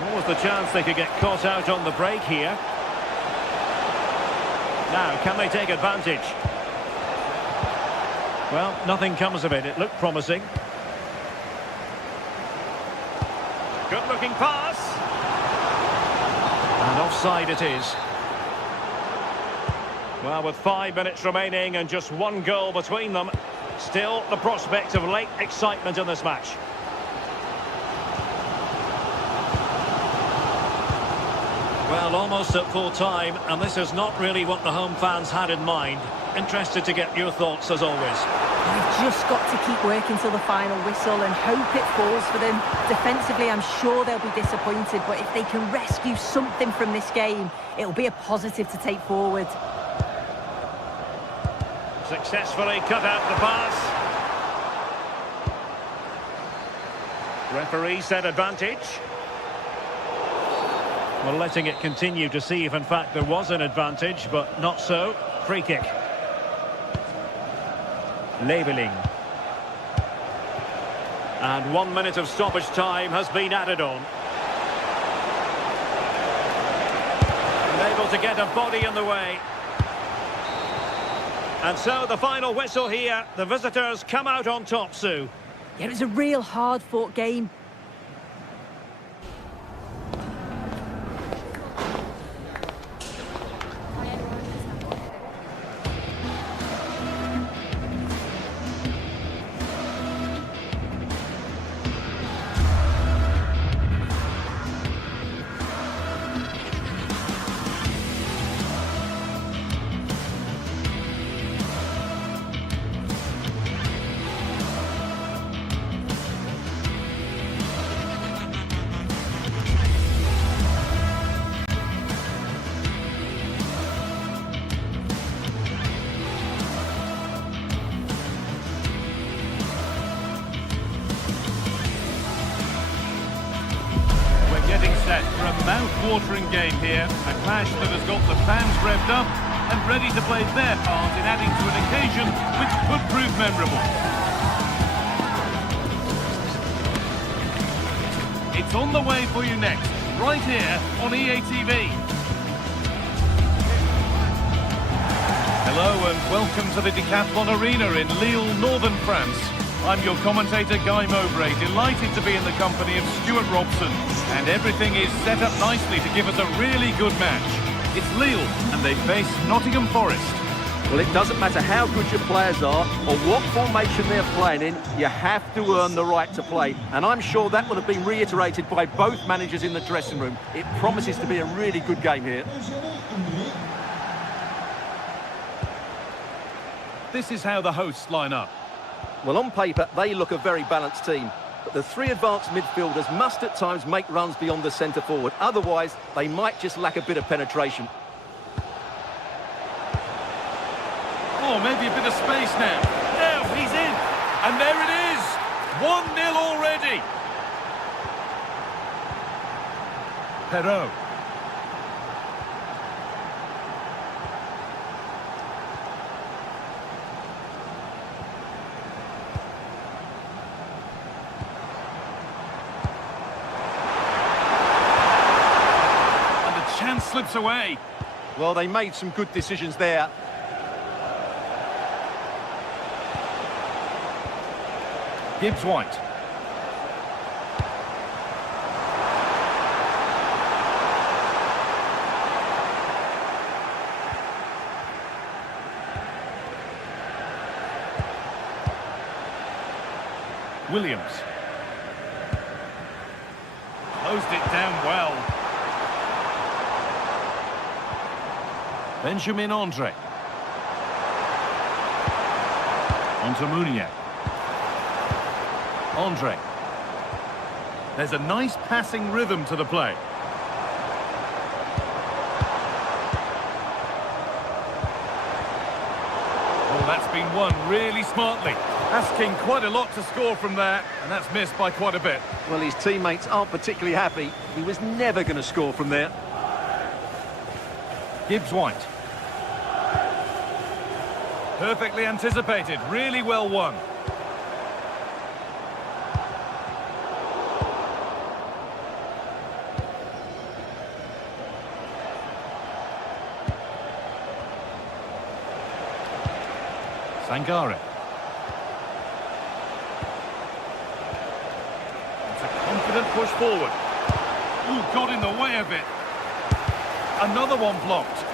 What was the chance they could get caught out on the break here? Now, can they take advantage? Well, nothing comes of it. It looked promising. Good-looking pass. And offside it is. Well, with 5 minutes remaining and just one goal between them, still the prospect of late excitement in this match. Well, almost at full time, and this is not really what the home fans had in mind. Interested to get your thoughts as always. They've just got to keep working till the final whistle and hope it falls for them. Defensively, I'm sure they'll be disappointed, but if they can rescue something from this game, it'll be a positive to take forward. Successfully cut out the pass. Referee said advantage. Well, letting it continue to see if in fact there was an advantage, but not so. Free kick. Leveling. And 1 minute of stoppage time has been added on. Able to get a body in the way. And so the final whistle here. The visitors come out on top, Sue. Yeah, it was a real hard-fought game. Getting set for a mouth-watering game here, a clash that has got the fans revved up and ready to play their part in adding to an occasion which could prove memorable. It's on the way for you next, right here on EA TV. Hello and welcome to the Decathlon Arena in Lille, northern France. I'm your commentator, Guy Mowbray, delighted to be in the company of Stuart Robson. And everything is set up nicely to give us a really good match. It's Lille, and they face Nottingham Forest. Well, it doesn't matter how good your players are or what formation they're playing in, you have to earn the right to play. And I'm sure that would have been reiterated by both managers in the dressing room. It promises to be a really good game here. This is how the hosts line up. Well, on paper, they look a very balanced team. But the three advanced midfielders must at times make runs beyond the centre forward. Otherwise, they might just lack a bit of penetration. Oh, maybe a bit of space now. Now he's in. And there it is. 1-0 already. Perrault. And the chance slips away. Well, they made some good decisions there. Gibbs-White. Williams. Closed it down well. Benjamin Andre. Onto Munier. Andre. There's a nice passing rhythm to the play. Oh, that's been won really smartly. Asking quite a lot to score from there, and that's missed by quite a bit. Well, his teammates aren't particularly happy. He was never going to score from there. Gibbs-White. Perfectly anticipated, really well won. Sangare. It's a confident push forward. Ooh, got in the way of it. Another one blocked.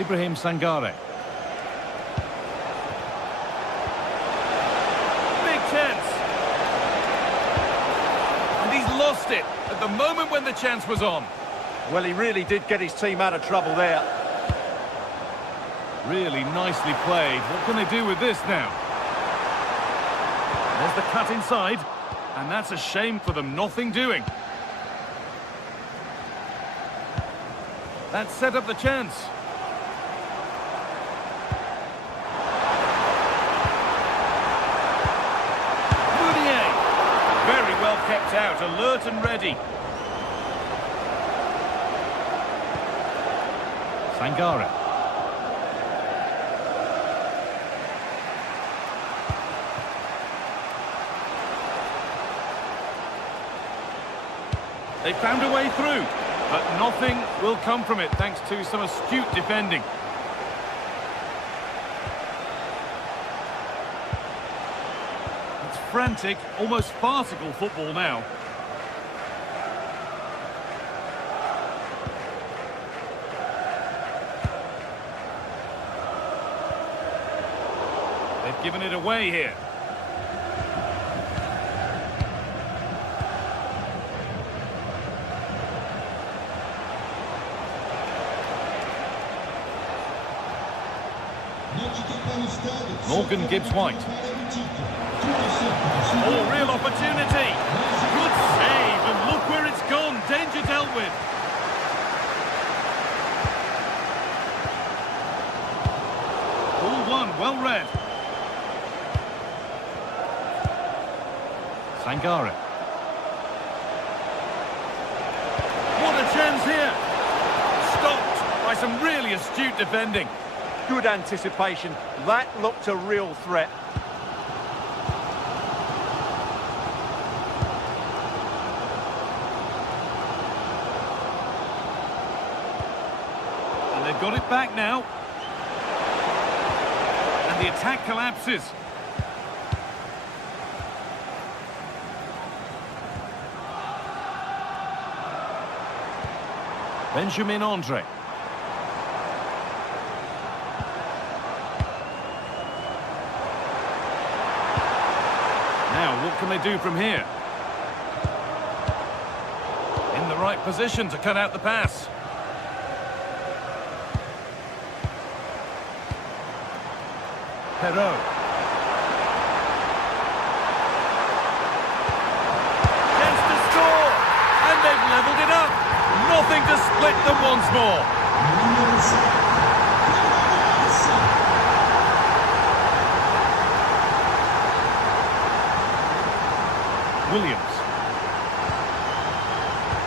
Ibrahim Sangare. Big chance. And he's lost it at the moment when the chance was on. Well, he really did get his team out of trouble there. Really nicely played. What can they do with this now? There's the cut inside. And that's a shame for them. Nothing doing. That set up the chance. Very well kept out, alert and ready. Sangare. They found a way through, but nothing will come from it thanks to some astute defending. Frantic, almost farcical football now. They've given it away here. Morgan Gibbs-White. Oh, real opportunity. Good save, and look where it's gone. Danger dealt with. Ball one, well read. Sangare. What a chance here. Stopped by some really astute defending. Good anticipation. That looked a real threat. And they've got it back now. And the attack collapses. Benjamin Andre. Now, what can they do from here? In the right position to cut out the pass. Perot. Chance to score! And they've levelled it up! Nothing to split them once more. Williams.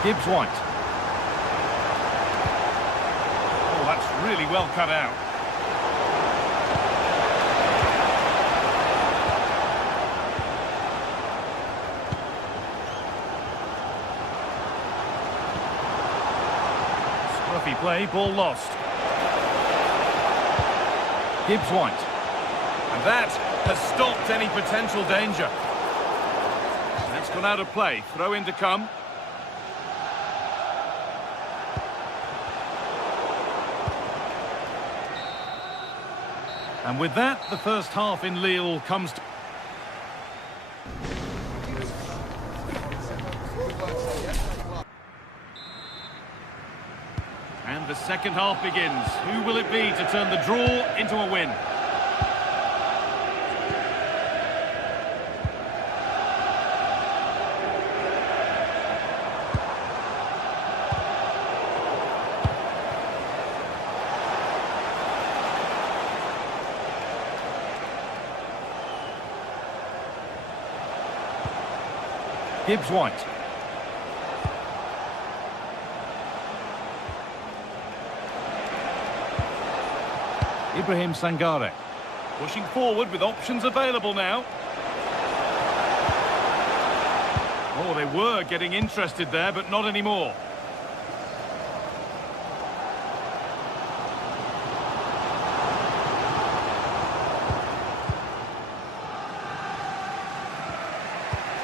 Gibbs-White. Oh, that's really well cut out. Scruffy play, ball lost. Gibbs-White. And that has stopped any potential danger. That's gone out of play. Throw in to come. And with that, the first half in Lille comes to... And the second half begins. Who will it be to turn the draw into a win? Gibbs-White. Ibrahim Sangare. Pushing forward with options available now. Oh, they were getting interested there, but not anymore.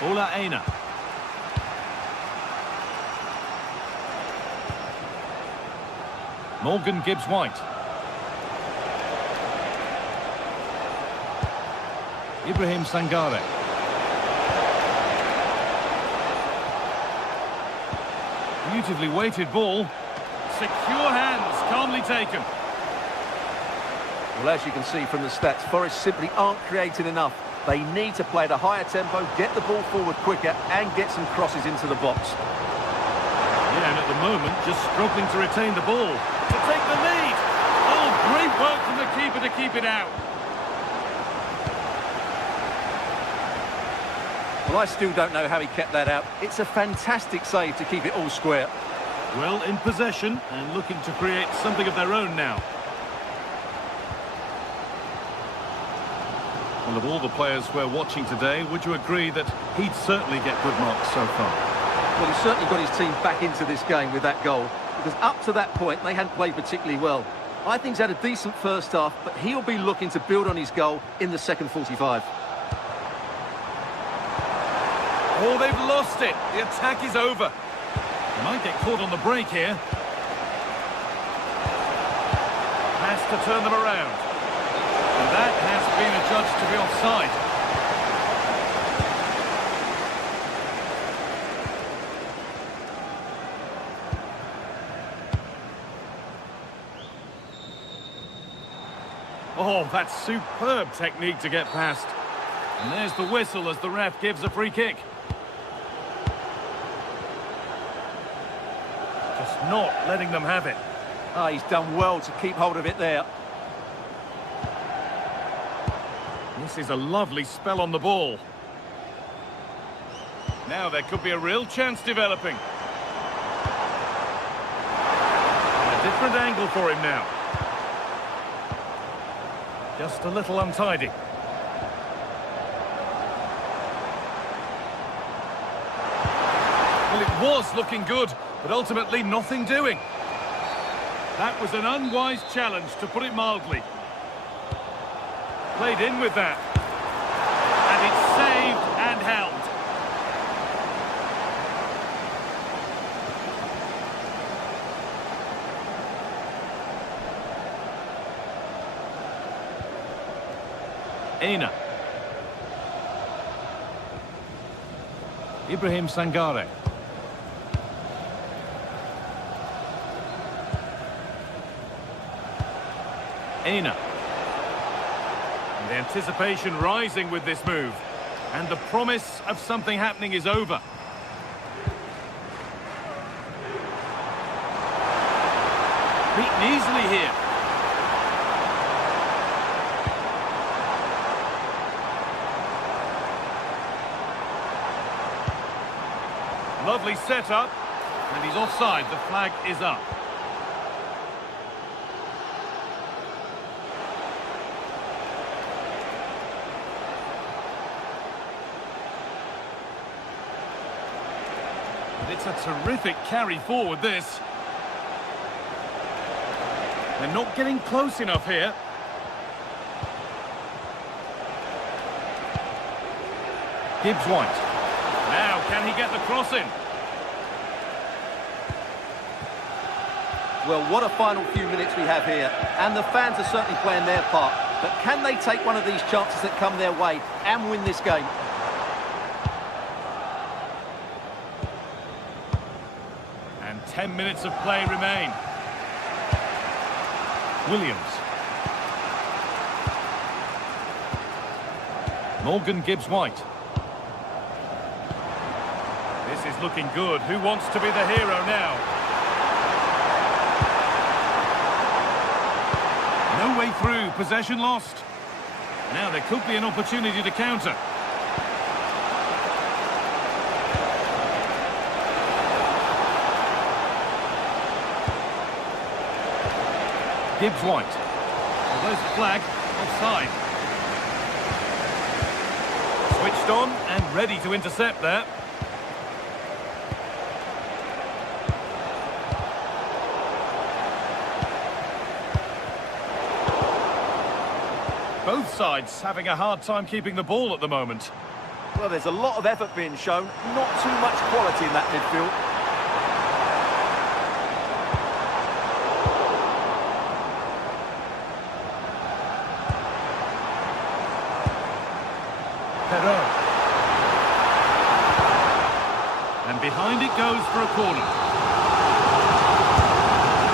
Ola Aina. Morgan Gibbs-White. Ibrahim Sangare. Beautifully weighted ball. Secure hands, calmly taken. Well, as you can see from the stats, Forest simply aren't creating enough. They need to play at a higher tempo, get the ball forward quicker, and get some crosses into the box. Yeah, and at the moment, just struggling to retain the ball. To take the lead. Oh, great work from the keeper to keep it out. Well, I still don't know how he kept that out. It's a fantastic save to keep it all square. Well, in possession and looking to create something of their own now. Well, of all the players we're watching today, would you agree that he'd certainly get good marks so far? Well, he certainly got his team back into this game with that goal, because up to that point, they hadn't played particularly well. I think he's had a decent first half, but he'll be looking to build on his goal in the second 45. Oh, they've lost it. The attack is over. They might get caught on the break here. Has to turn them around. And that has been adjudged to be offside. Oh, that's superb technique to get past. And there's the whistle as the ref gives a free kick. Just not letting them have it. Ah, he's done well to keep hold of it there. This is a lovely spell on the ball. Now there could be a real chance developing. A different angle for him now. Just a little untidy. Well, it was looking good, but ultimately nothing doing. That was an unwise challenge, to put it mildly. Played in with that. And it's saved and held. Aina. Ibrahim Sangare. Aina. And the anticipation rising with this move. And the promise of something happening is over. Beaten easily here. Lovely setup. And he's offside. The flag is up. It's a terrific carry forward, this. They're not getting close enough here. Gibbs White. Now, can he get the cross in? Well, what a final few minutes we have here. And the fans are certainly playing their part. But can they take one of these chances that come their way and win this game? And 10 minutes of play remain. Williams. Morgan Gibbs White. This is looking good. Who wants to be the hero now? No way through. Possession lost. Now there could be an opportunity to counter. Gibbs White. Well, there's the flag. Offside. Switched on and ready to intercept there. Both sides having a hard time keeping the ball at the moment. Well, there's a lot of effort being shown. Not too much quality in that midfield. And behind it goes for a corner.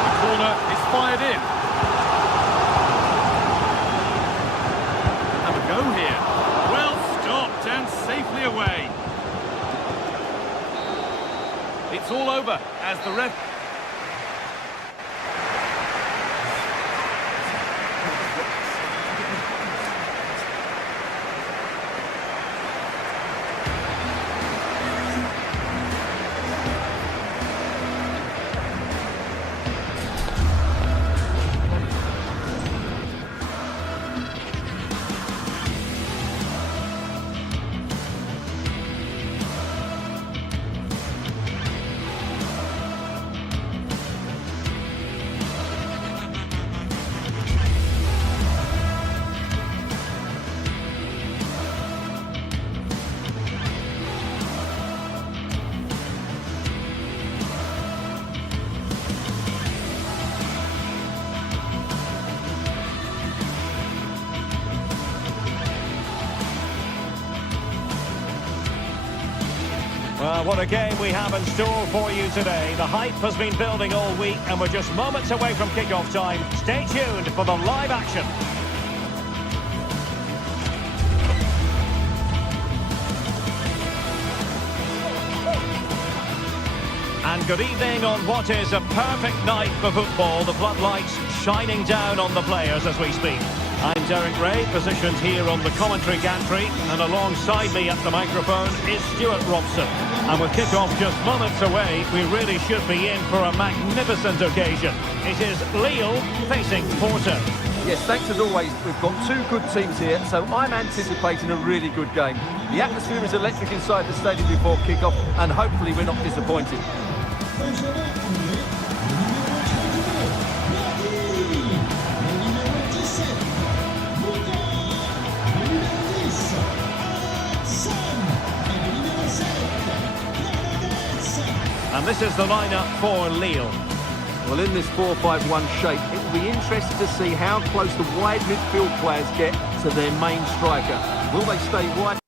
The corner is fired in. Have a go here. Well stopped and safely away. It's all over as the ref... Well, what a game we have in store for you today. The hype has been building all week and we're just moments away from kick-off time. Stay tuned for the live action. And good evening on what is a perfect night for football. The floodlights shining down on the players as we speak. I'm Derek Ray, positioned here on the commentary gantry, and alongside me at the microphone is Stuart Robson. And with kick-off just moments away, we really should be in for a magnificent occasion. It is Lille facing Porto. Yes, thanks as always. We've got two good teams here, so I'm anticipating a really good game. The atmosphere is electric inside the stadium before kick-off, and hopefully we're not disappointed. And this is the lineup for Lille. Well, in this 4-5-1 shape, it will be interesting to see how close the wide midfield players get to their main striker. Will they stay wide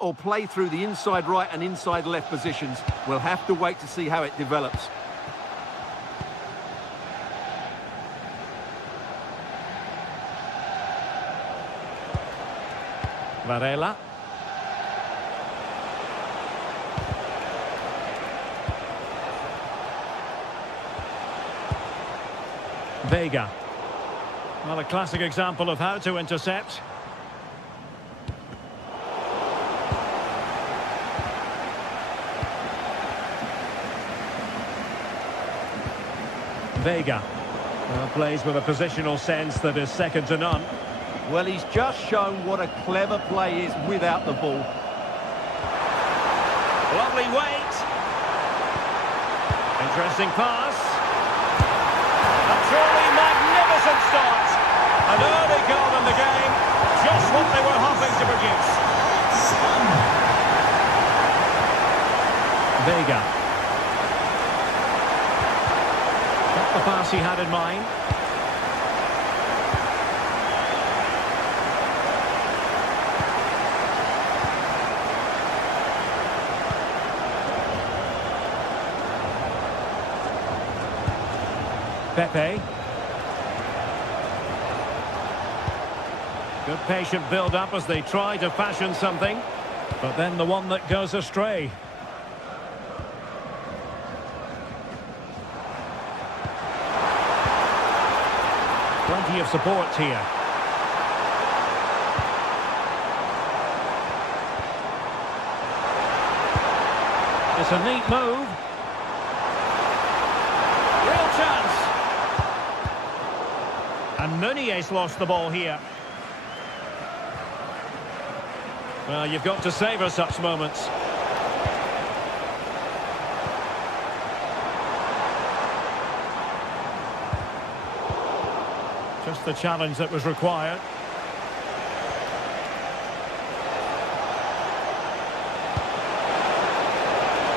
or play through the inside right and inside left positions? We'll have to wait to see how it develops. Varela. Vega. Well, a classic example of how to intercept. Vega. Well, plays with a positional sense that is second to none. Well, he's just shown what a clever play is without the ball. Lovely weight. Interesting pass. A truly magnificent start. An early goal in the game. Just what they were hoping to produce. Vega. Not the pass he had in mind. Pepe. Good patient build-up as they try to fashion something, but then the one that goes astray. Plenty of support here. It's a neat move. Real chance. And Meunier's lost the ball here. Well, you've got to savour such moments. Just the challenge that was required.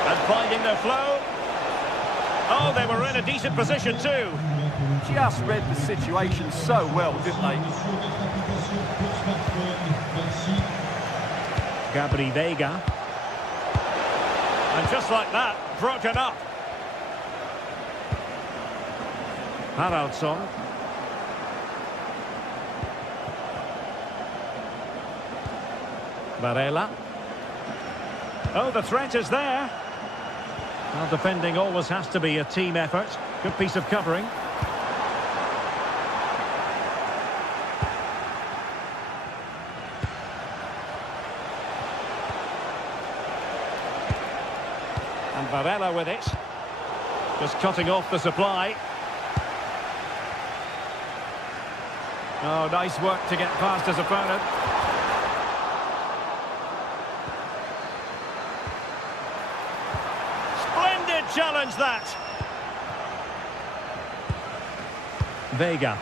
And finding their flow. Oh, they were in a decent position too. Just read the situation so well, didn't they? Gabri Vega. And just like that, broken up. Haraldsson. Varela. Oh, the threat is there. Well, defending always has to be a team effort. Good piece of covering. And Varela with it. Just cutting off the supply. Oh, nice work to get past his opponent. Splendid challenge that. Vega.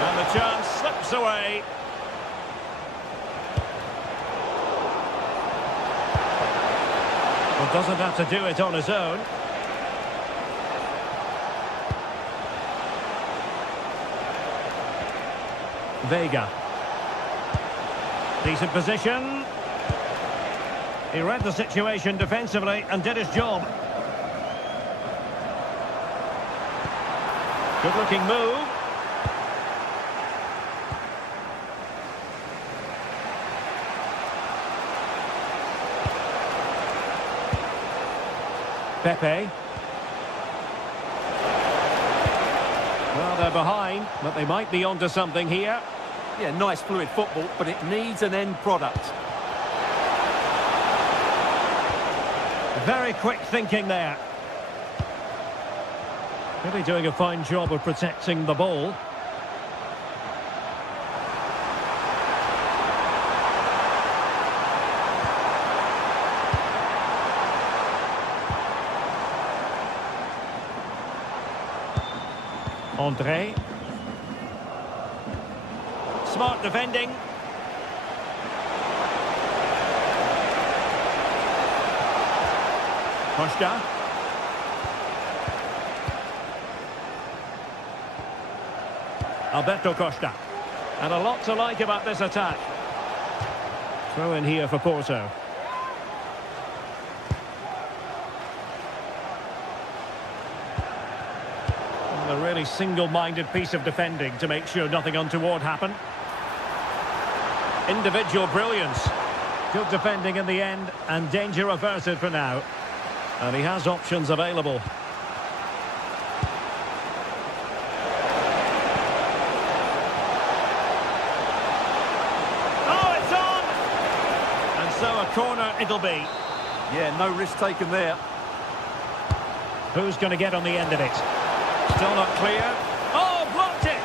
And the chance slips away. Well, doesn't have to do it on his own. Vega. Decent position. He read the situation defensively and did his job. Good looking move. Pepe. Well, they're behind, but they might be onto something here. Yeah, nice fluid football, but it needs an end product. Very quick thinking there. Really doing a fine job of protecting the ball. Andre. Smart defending. Costa. Alberto Costa. And a lot to like about this attack. Throw in here for Porto. And a really single-minded piece of defending to make sure nothing untoward happened. Individual brilliance. Good defending in the end, and danger averted for now. And he has options available. Oh, it's on! And so a corner it'll be. Yeah, no risk taken there. Who's going to get on the end of it? Still not clear. Oh, blocked it!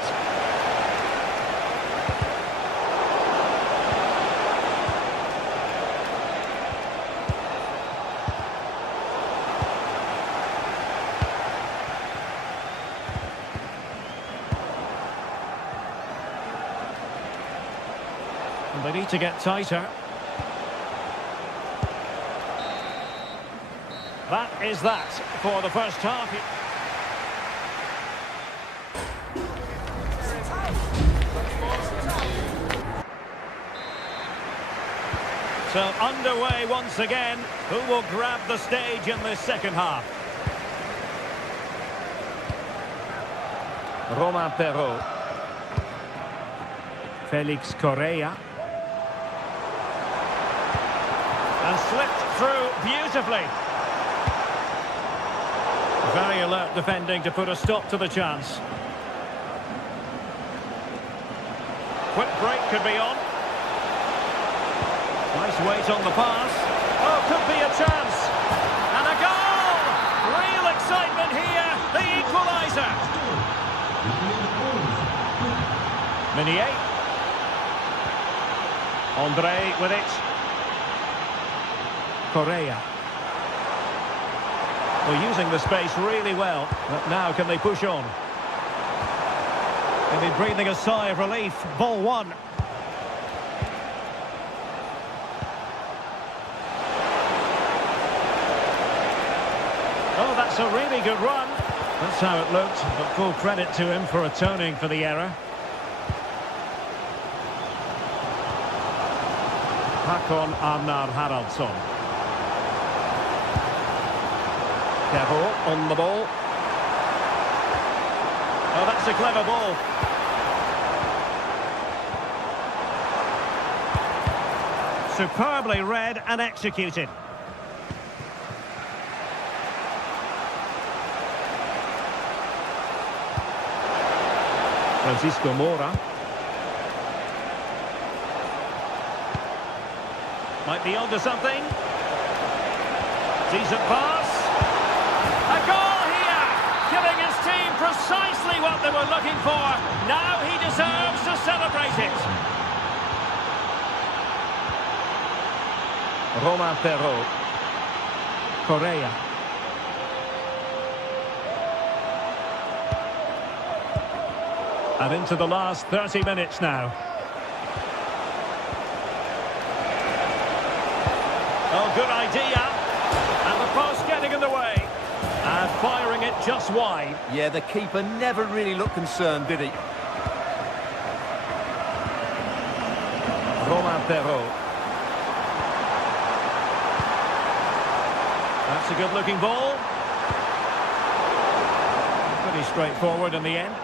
And they need to get tighter. That is that for the first half. So underway once again. Who will grab the stage in this second half? Romain Perrault. Felix Correa. And slipped through beautifully. Very alert defending to put a stop to the chance. Quick break could be on. Nice weight on the pass. Oh, could be a chance. And a goal! Real excitement here. The equaliser. Meunier. Andre with it. Correa. Well, using the space really well. But now can they push on? Maybe breathing a sigh of relief. Ball one. Oh, that's a really good run. That's how it looked, but full credit to him for atoning for the error. Hakon Arnar Haraldsson. Perrault on the ball. Oh, that's a clever ball. Superbly read and executed. Francisco Moura. Might be onto something. Decent pass. A goal here! Giving his team precisely what they were looking for. Now he deserves to celebrate it. Romain Perrault. Correa. And into the last 30 minutes now. Oh, good idea. And the post getting in the way. And firing it just wide. Yeah, the keeper never really looked concerned, did he? Romain Perrault. That's a good-looking ball. Pretty straightforward in the end.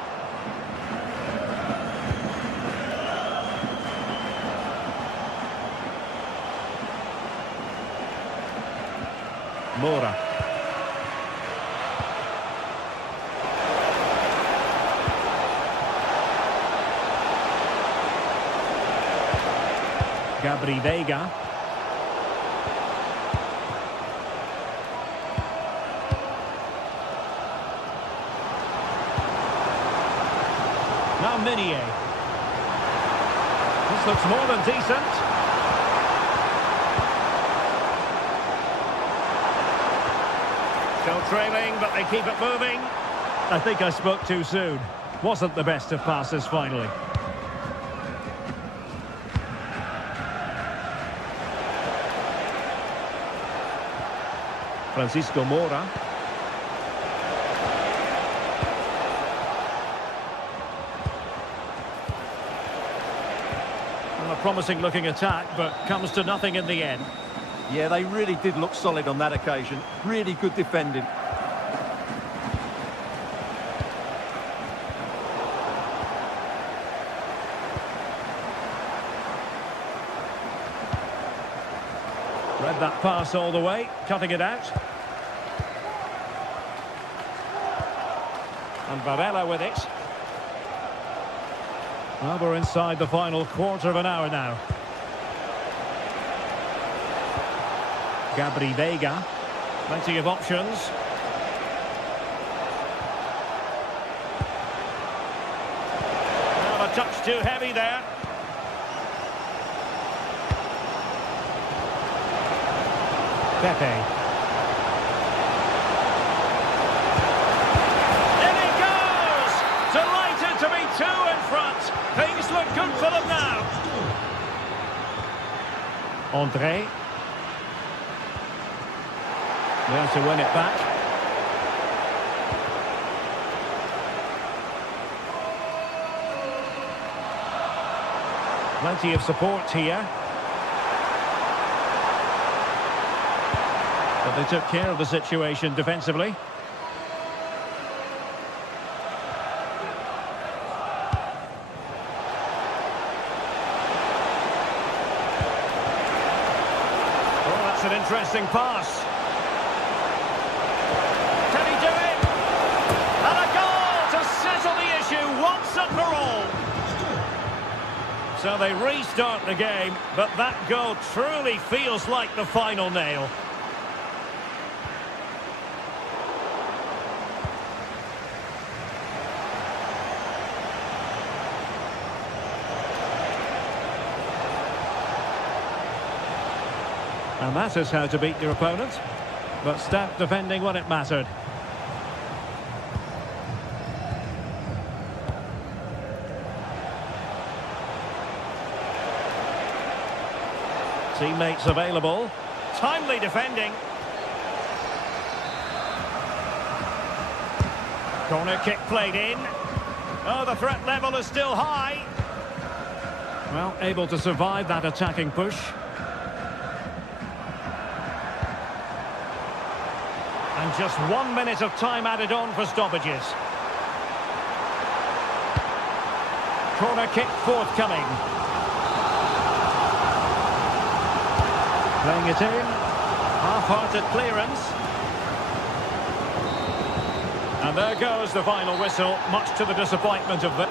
Moura. Gabri Veiga. Now Meunier. This looks more than decent. Still trailing, but they keep it moving. I think I spoke too soon. Wasn't the best of passes finally. Francisco Mora. Well, a promising looking attack, but comes to nothing in the end. Yeah, they really did look solid on that occasion. Really good defending. Read that pass all the way, cutting it out. And Varela with it. Well, we're inside the final quarter of an hour now. Gabri Veiga. Plenty of options. Well, a touch too heavy there. Pepe. In he goes! Delighted to be two in front. Things look good for them now. André. There to win it back. Plenty of support here. But they took care of the situation defensively. Oh, that's an interesting pass. Can he do it? And a goal to settle the issue once and for all. So they restart the game, but that goal truly feels like the final nail. And that is how to beat your opponent. But stout defending when it mattered. Teammates available. Timely defending. Corner kick played in. Oh, the threat level is still high. Well, able to survive that attacking push. And just 1 minute of time added on for stoppages. Corner kick forthcoming. Playing it in. Half-hearted clearance. And there goes the final whistle, much to the disappointment of the...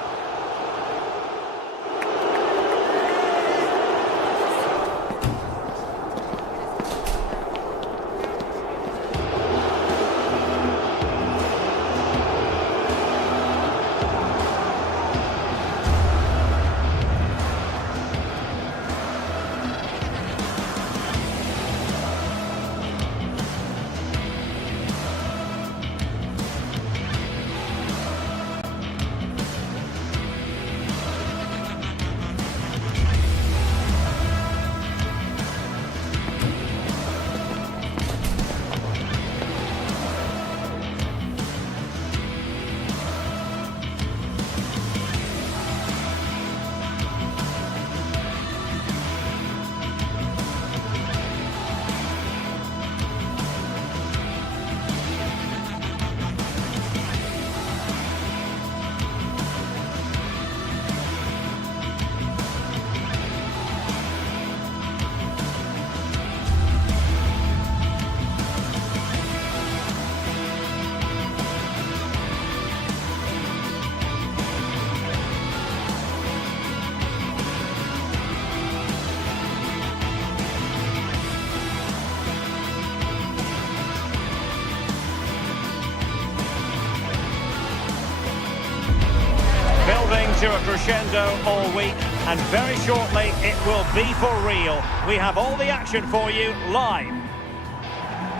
To a crescendo all week, and very shortly it will be for real. We have all the action for you live.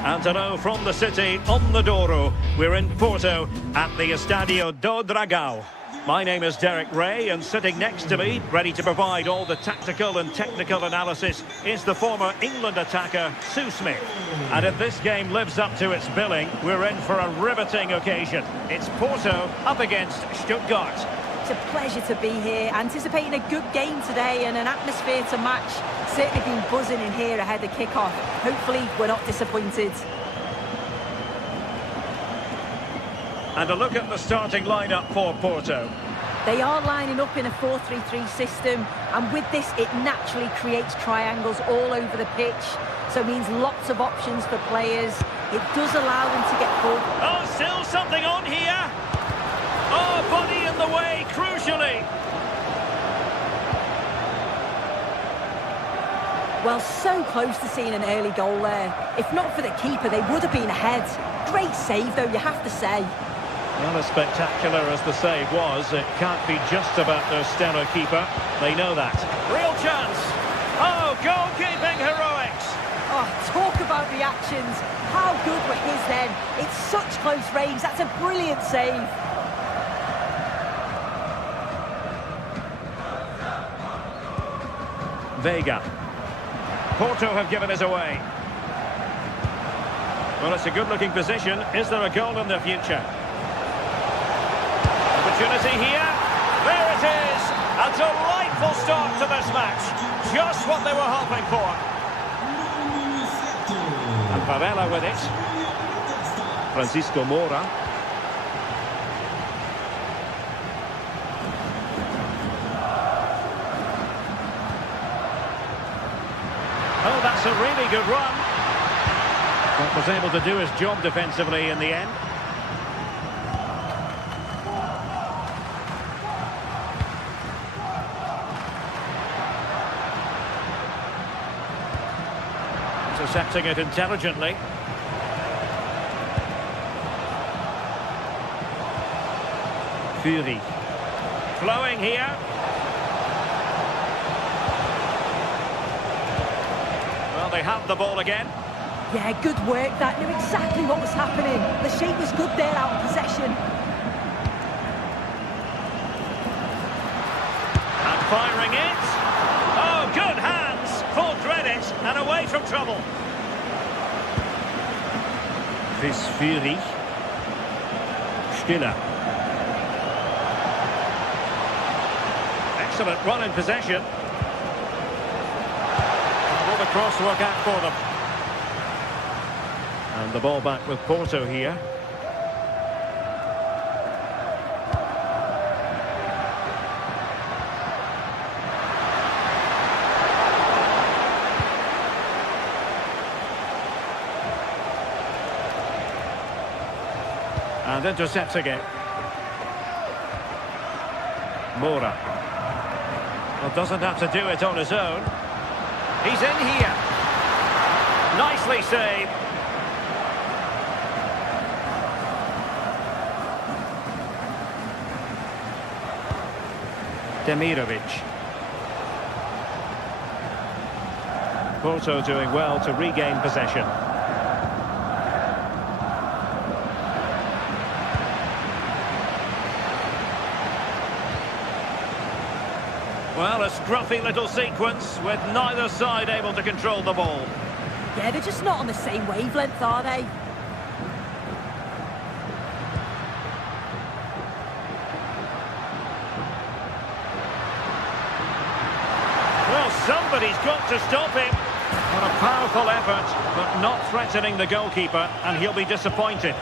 And hello from the city on the Douro. We're in Porto at the Estadio do Dragão. My name is Derek Ray, and sitting next to me, ready to provide all the tactical and technical analysis, is the former England attacker, Sue Smith. And if this game lives up to its billing, we're in for a riveting occasion. It's Porto up against Stuttgart. It's a pleasure to be here, anticipating a good game today and an atmosphere to match. Certainly been buzzing in here ahead of kick-off. Hopefully we're not disappointed. And a look at the starting lineup for Porto. They are lining up in a 4-3-3 system, and with this it naturally creates triangles all over the pitch, so it means lots of options for players. It does allow them to get forward. Oh, still something on here. Oh, body in the way, crucially. Well, so close to seeing an early goal there. If not for the keeper, they would have been ahead. Great save, though, you have to say. Well, as spectacular as the save was, it can't be just about their stellar keeper. They know that. Real chance. Oh, goalkeeping heroics. Oh, talk about reactions. How good were his then? It's such close range. That's a brilliant save. Vega. Porto have given us away. Well, it's a good-looking position. Is there a goal in the future? Opportunity here. There it is. A delightful start to this match. Just what they were hoping for. And Varela with it. Francisco Moura. Oh, that's a really good run. But was able to do his job defensively in the end. Intercepting it intelligently. Fury. Flowing here. Well, they have the ball again. Yeah, good work. That knew exactly what was happening. The shape was good there out of possession. And firing it. Oh, good hands. Full credit and away from trouble. This Fury. Stiller. Excellent run in possession. Will the cross work out for them? And the ball back with Porto here. And intercepting it. Moura. Well, doesn't have to do it on his own. He's in here. Nicely saved. Demirovic. Porto doing well to regain possession. Well, a scruffy little sequence with neither side able to control the ball. Yeah, they're just not on the same wavelength, are they? Well, somebody's got to stop him. What a powerful effort, but not threatening the goalkeeper, and he'll be disappointed.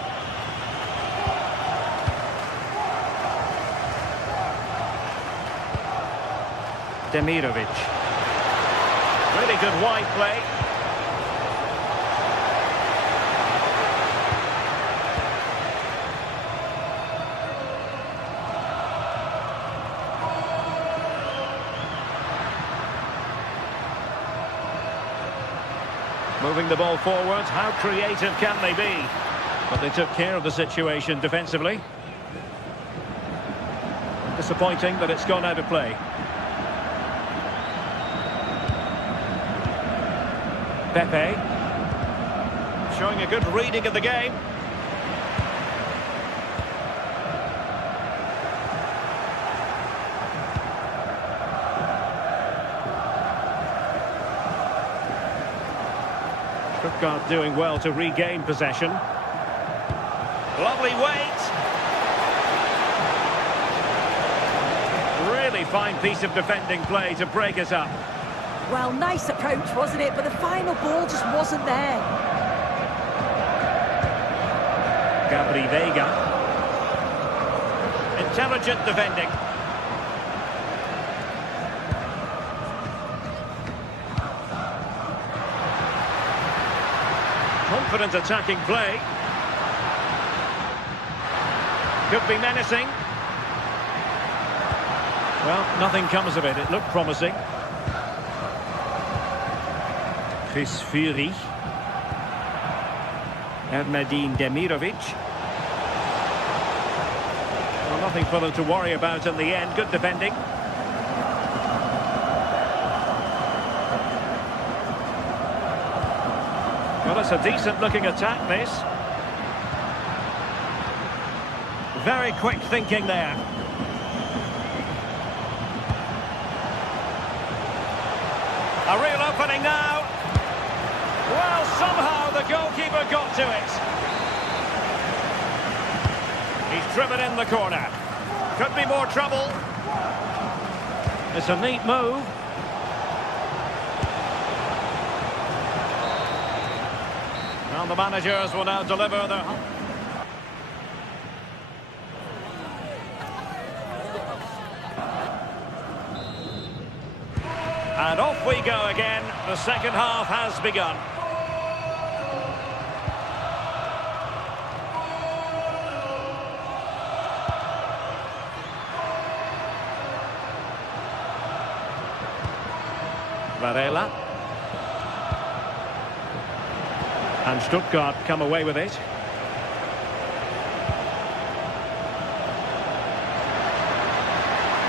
Demirovic. Really good wide play. Moving the ball forward, how creative can they be? But they took care of the situation defensively. Disappointing that it's gone out of play. Pepe. showing a good reading of the game. Stuttgart doing well to regain possession. Lovely weight. Really fine piece of defending play to break us up. Well, nice approach, wasn't it? But the final ball just wasn't there. Gabri Veiga. Intelligent defending. Confident attacking play. Could be menacing. Well, nothing comes of it. It looked promising. Chris Fury. Ermedin Demirovic. Well, nothing for them to worry about in the end. Good defending. Well, it's a decent-looking attack, this. Very quick thinking there. A real opening now. Well, somehow the goalkeeper got to it. He's driven in the corner. Could be more trouble. It's a neat move. And the managers will now deliver their... And off we go again. The second half has begun. Varela. And Stuttgart come away with it.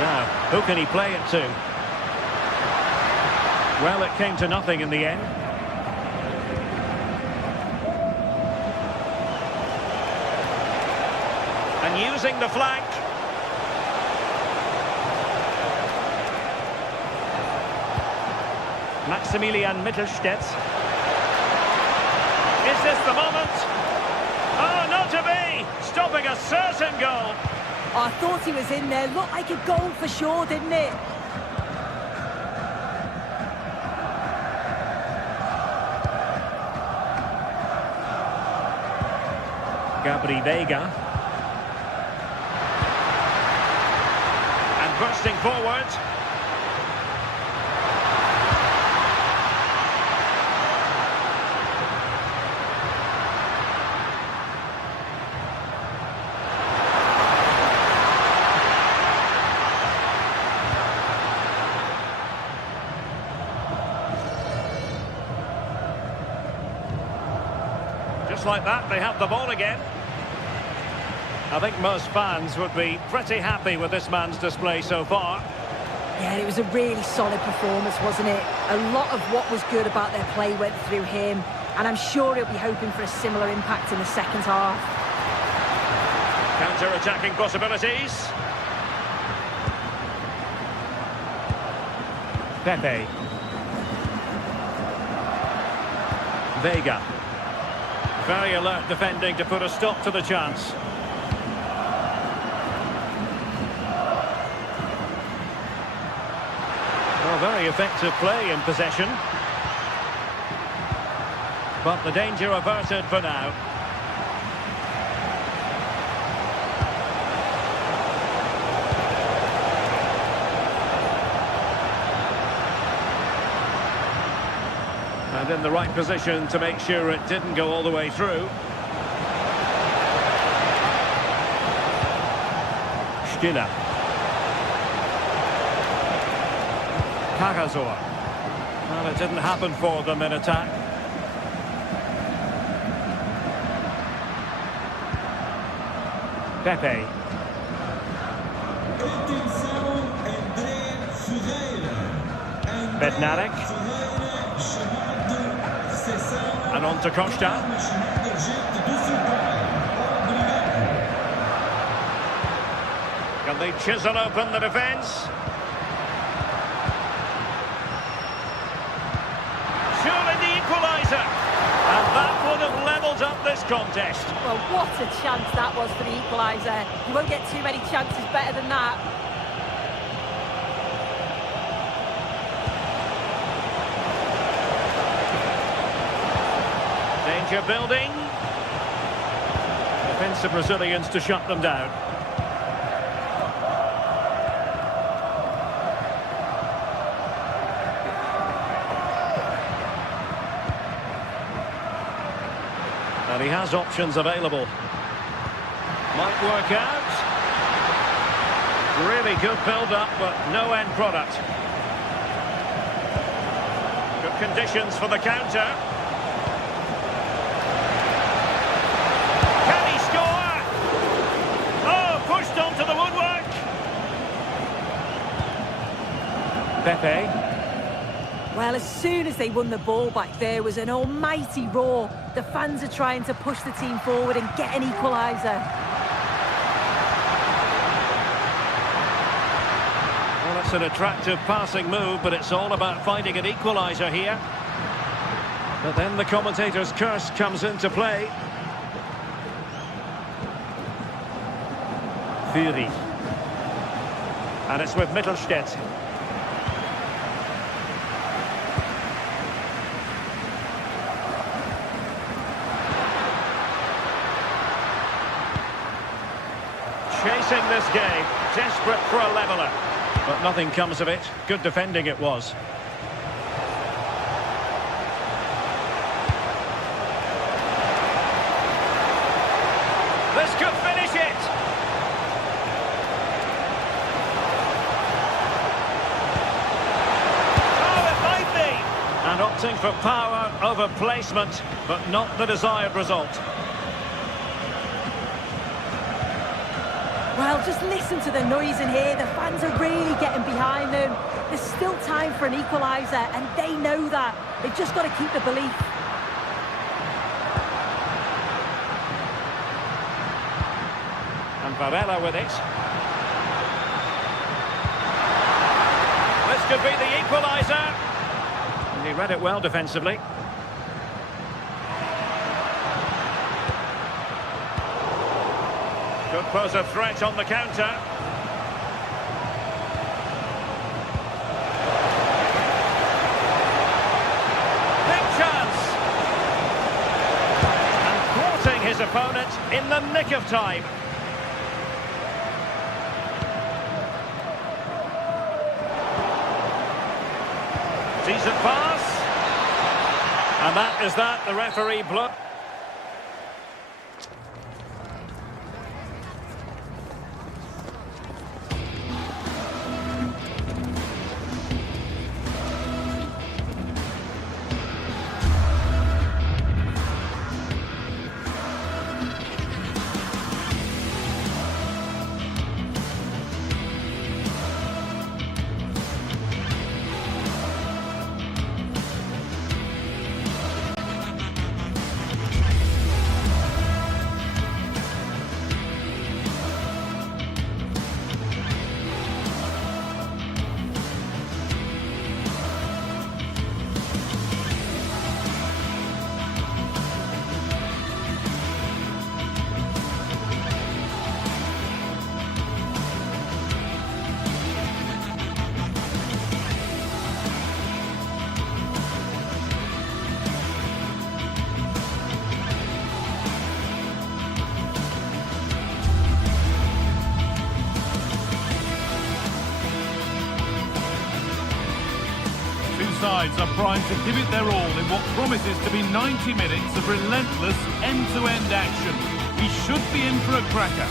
Now, who can he play it to? Well, it came to nothing in the end. And using the flank. Maximilian Mittelstädt. Is this the moment? Oh, not to be! Stopping a certain goal. I thought he was in there. Looked like a goal for sure, didn't it? Gabri Veiga. And bursting forward. Just like that, they have the ball again. I think most fans would be pretty happy with this man's display so far. Yeah, it was a really solid performance, wasn't it? A lot of what was good about their play went through him, and I'm sure he'll be hoping for a similar impact in the second half. Counter-attacking possibilities. Pepe. Veiga. Very alert defending to put a stop to the chance. Well, very effective play in possession. But the danger averted for now. And in the right position to make sure it didn't go all the way through. Stiller. Carrazor. Well, it didn't happen for them in attack. Pepe. Atenção, André Ferreira. Bednarek. Ferreira chamado sessão. And on to Costa. Can they chisel open the defence? Surely the equaliser. And that would have levelled up this contest. Well, what a chance that was for the equaliser. You won't get too many chances better than that. Danger building. Defensive Brazilians to shut them down. And he has options available. Might work out. Really good build-up, but no end product. Good conditions for the counter. Can he score? Oh, pushed onto the woodwork. Pepe. Well, as soon as they won the ball back, there was an almighty roar. The fans are trying to push the team forward and get an equaliser. Well, it's an attractive passing move, but it's all about finding an equaliser here. But then the commentator's curse comes into play. Fury. And it's with Mittelstädt. Chasing this game, desperate for a leveller. But nothing comes of it. Good defending it was. This could finish it. Oh, it might be. And opting for power over placement, but not the desired result. Well, just listen to the noise in here. The fans are really getting behind them. There's still time for an equaliser, and they know that. They've just got to keep the belief. And Varela with it. This could be the equaliser. And he read it well defensively. Could pose a threat on the counter. Big chance. And thwarting his opponent in the nick of time. Decent pass. And that is that. The referee blows. Sides are primed to give it their all in what promises to be 90 minutes of relentless end-to-end action. We should be in for a cracker.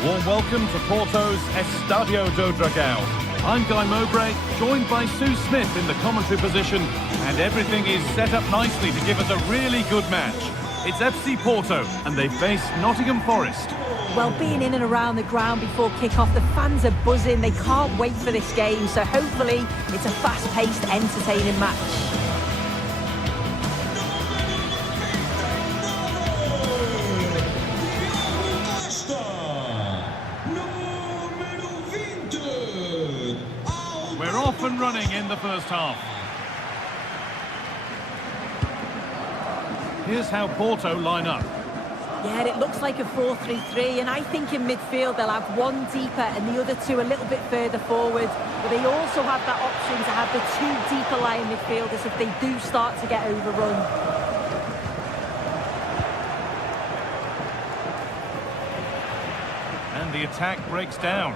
A warm welcome to Porto's Estadio do Dragão. I'm Guy Mowbray, joined by Sue Smith in the commentary position, and everything is set up nicely to give us a really good match. It's FC Porto, and they face Nottingham Forest. Well, being in and around the ground before kick-off, the fans are buzzing. They can't wait for this game, so hopefully it's a fast-paced, entertaining match. off and running in the first half. Here's how Porto line up. Yeah, it looks like a 4-3-3, and I think in midfield they'll have one deeper and the other two a little bit further forward. But they also have that option to have the two deeper lying midfielders if they do start to get overrun. And the attack breaks down.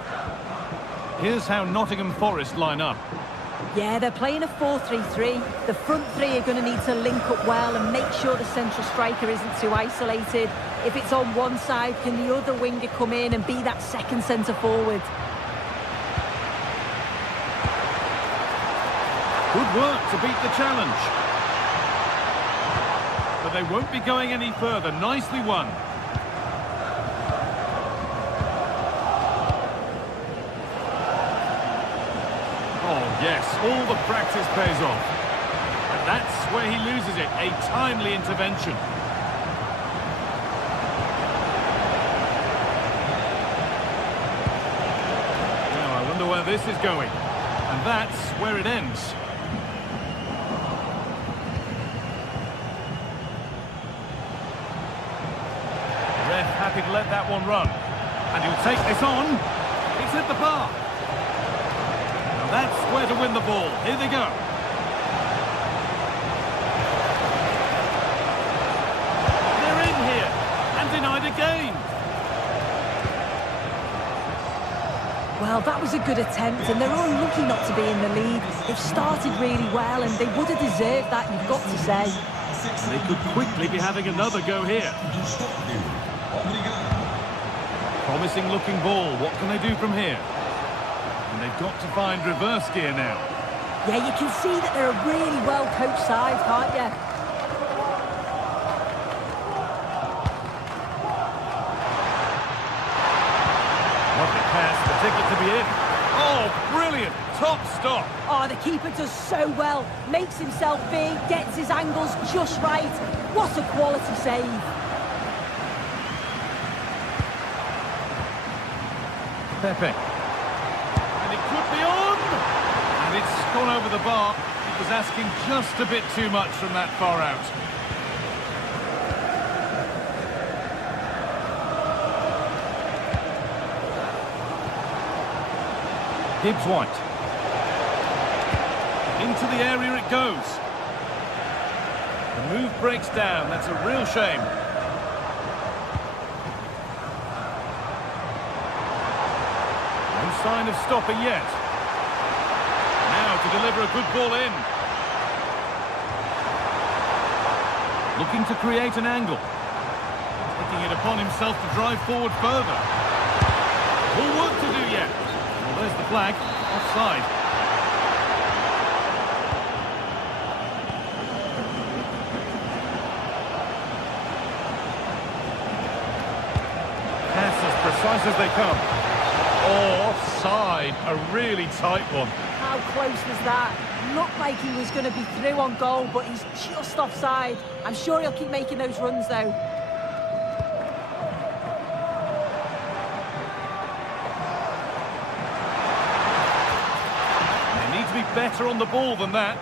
Here's how Nottingham Forest line up. Yeah, they're playing a 4-3-3. The front three are going to need to link up well and make sure the central striker isn't too isolated. If it's on one side, can the other winger come in and be that second centre forward? Good work to beat the challenge. But they won't be going any further. Nicely won. Oh, yes, all the practice pays off. And that's where he loses it, a timely intervention. Now, I wonder where this is going. And that's where it ends. Ref happy to let that one run. And he'll take this on. It's hit the bar. That's where to win the ball. Here they go. They're in here and denied again. Well, that was a good attempt, and they're unlucky not to be in the lead. They've started really well, and they would have deserved that, you've got to say. And they could quickly be having another go here. Promising looking ball. What can they do from here? And they've got to find reverse gear now. Yeah, you can see that they're a really well-coached side, can't you? Lovely pass, the ticket to be in. Oh, brilliant! Top stop. Oh, the keeper does so well. Makes himself big, gets his angles just right. What a quality save. Pepe. And it could be on! And it's gone over the bar. He was asking just a bit too much from that far out. Gibbs White. Into the area it goes. The move breaks down. That's a real shame. No sign of stopping yet. Now to deliver a good ball in. Looking to create an angle. Taking it upon himself to drive forward further. All work to do yet. Well, there's the flag. Offside. Pass as precise as they come. Oh, offside. A really tight one. How close was that? Looked like he was going to be through on goal, but he's just offside. I'm sure he'll keep making those runs, though. They need to be better on the ball than that.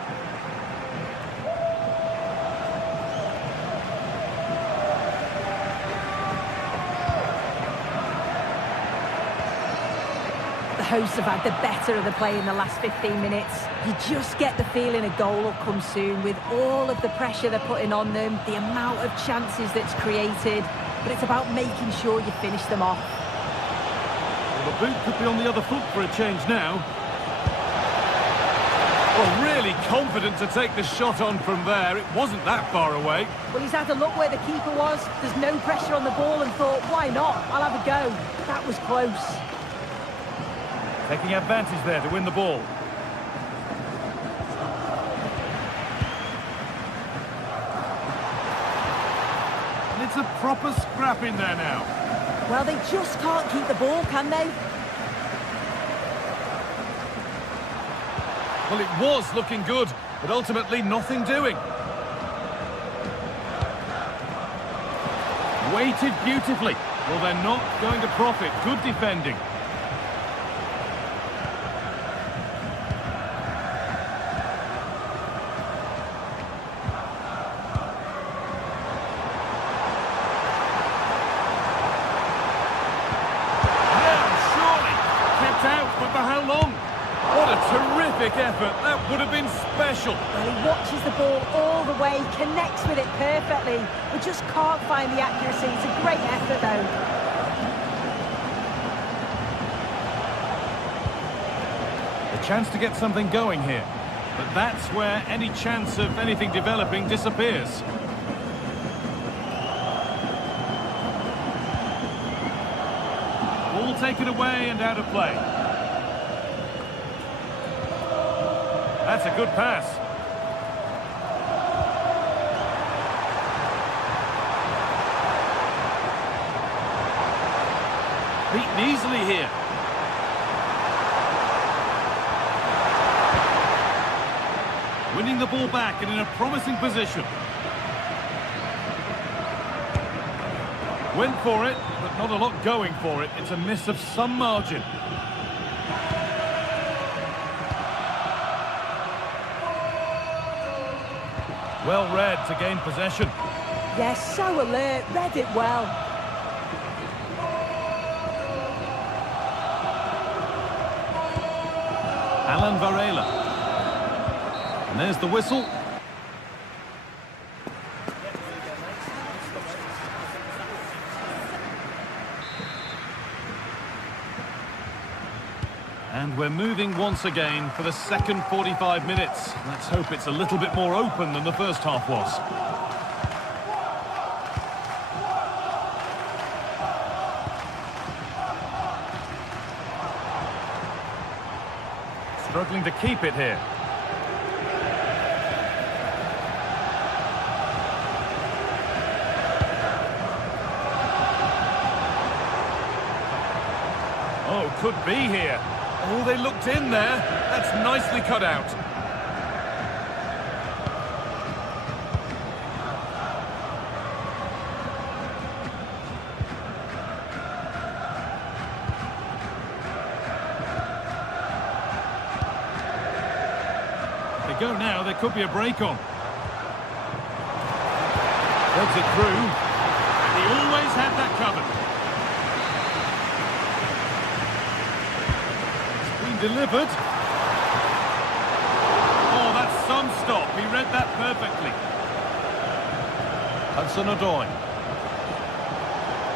The hosts have had the better of the play in the last 15 minutes. You just get the feeling a goal will come soon with all of the pressure they're putting on them, the amount of chances that's created, but it's about making sure you finish them off. Well, the boot could be on the other foot for a change now. Well, really confident to take the shot on from there. It wasn't that far away. Well, he's had a look where the keeper was. There's no pressure on the ball and thought, why not? I'll have a go. That was close. Taking advantage there to win the ball. And it's a proper scrap in there now. Well, they just can't keep the ball, can they? Well, it was looking good, but ultimately nothing doing. Weighted beautifully. Well, they're not going to profit. Good defending. kept out, but for how long? What a terrific effort. That would have been special. Well, he watches the ball all the way, connects with it perfectly, but just can't find the accuracy. It's a great effort, though. A chance to get something going here. But that's where any chance of anything developing disappears. Ball taken away and out of play. That's a good pass. Beaten easily here. Winning the ball back and in a promising position. Went for it, but not a lot going for it. It's a miss of some margin. Well read to gain possession. Yes, so alert, read it well. Alan Varela. And there's the whistle. And we're moving once again for the second 45 minutes. Let's hope it's a little bit more open than the first half was. Struggling to keep it here. Oh, could be here. Oh, they looked in there. That's nicely cut out. They go now, there could be a break on. Threads it through. And he always had that covered. Delivered. Oh, that's some stop. He read that perfectly. Hudson-Odoi.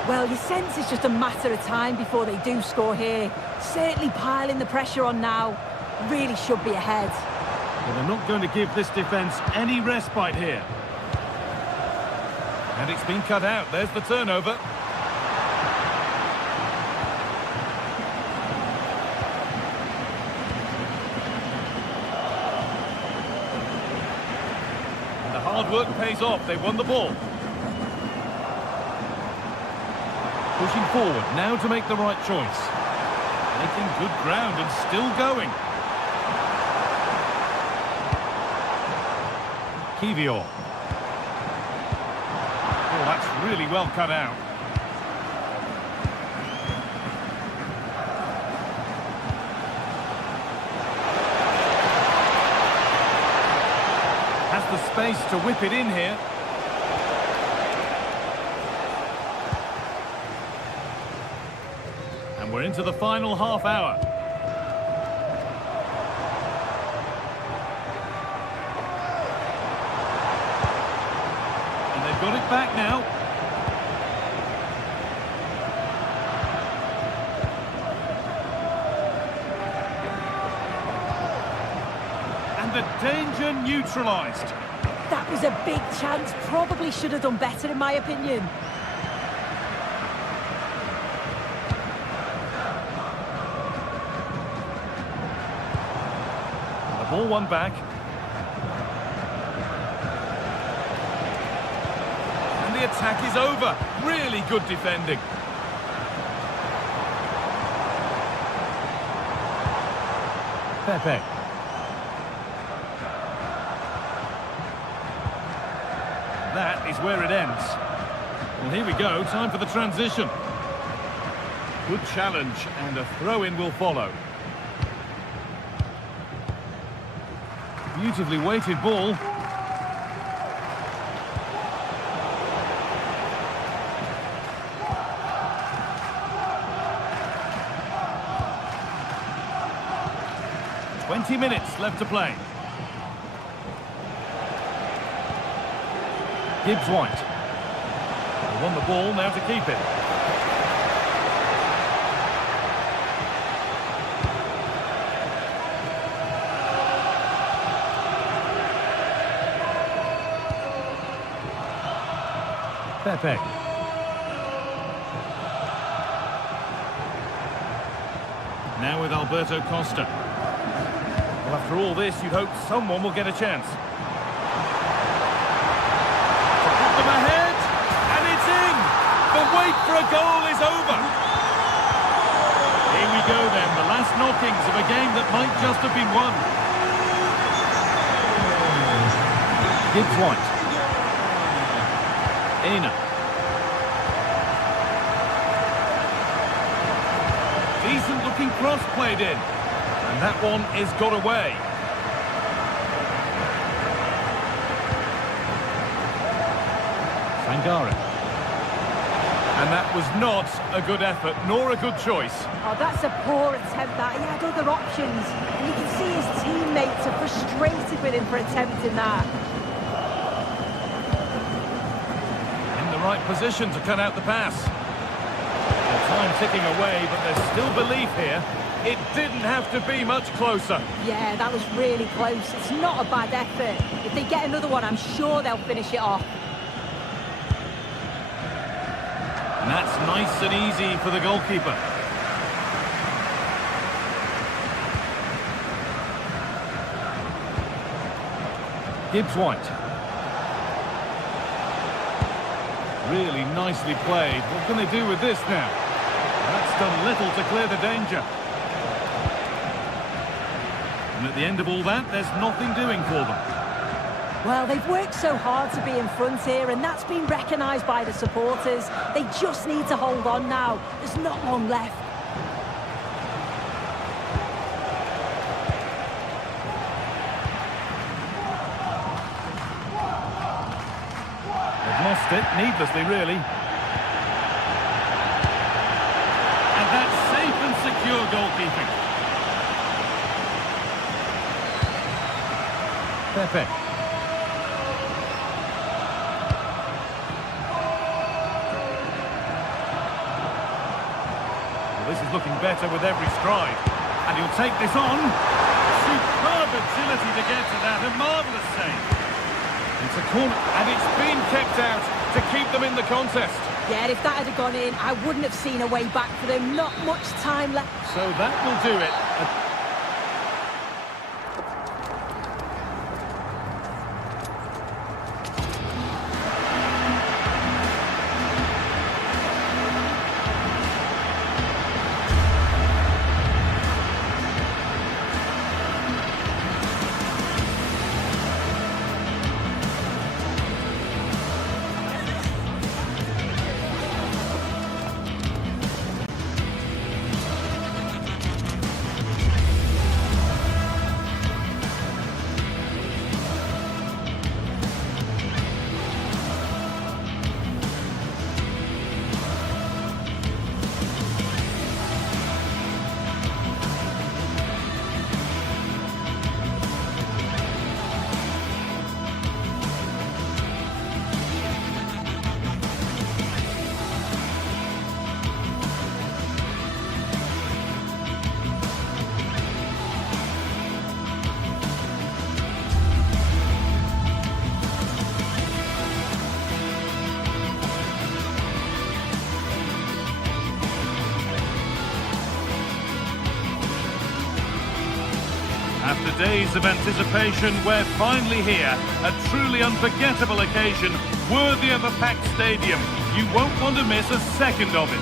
Well, you sense it's just a matter of time before they do score here. Certainly piling the pressure on now. Really should be ahead. Well, they're not going to give this defence any respite here. And it's been cut out. There's the turnover. Hard work pays off. They won the ball. Pushing forward now to make the right choice. Making good ground and still going. Kivior. Oh, that's really well cut out. The space to whip it in here. And we're into the final half hour. And they've got it back now. And the danger neutralised. That was a big chance. Probably should have done better, in my opinion. The ball won back. And the attack is over. Really good defending. Pepe. That is where it ends. Well, here we go, time for the transition. Good challenge, and a throw-in will follow. Beautifully weighted ball. 20 minutes left to play. Gibbs White. They won the ball, now to keep it. Pepe. Now with Alberto Costa. Well, after all this, you'd hope someone will get a chance. To put them ahead, and it's in! The wait for a goal is over! Here we go then, the last knockings of a game that might just have been won. Gibbs White. Ina. Decent looking cross played in. And that one is got away. Sangare. And that was not a good effort, nor a good choice. Oh, that's a poor attempt, that. He had other options. And you can see his teammates are frustrated with him for attempting that. Right position to cut out the pass. The time ticking away, but there's still belief here. It didn't have to be much closer. Yeah, that was really close. It's not a bad effort. If they get another one, I'm sure they'll finish it off. And that's nice and easy for the goalkeeper. Gibbs White. Really nicely played. What can they do with this now? That's done little to clear the danger. And at the end of all that, there's nothing doing for them. Well, they've worked so hard to be in front here, and that's been recognised by the supporters. They just need to hold on now. There's not long left. Lost it, needlessly really. And that's safe and secure goalkeeping. Pepe. Well, this is looking better with every stride. And he'll take this on. Superb agility to get to that, a marvellous save. It's a corner, and it's been kept out to keep them in the contest. Yeah, if that had gone in, I wouldn't have seen a way back for them. Not much time left. So that will do it. After days of anticipation, we're finally here. A truly unforgettable occasion, worthy of a packed stadium. You won't want to miss a second of it.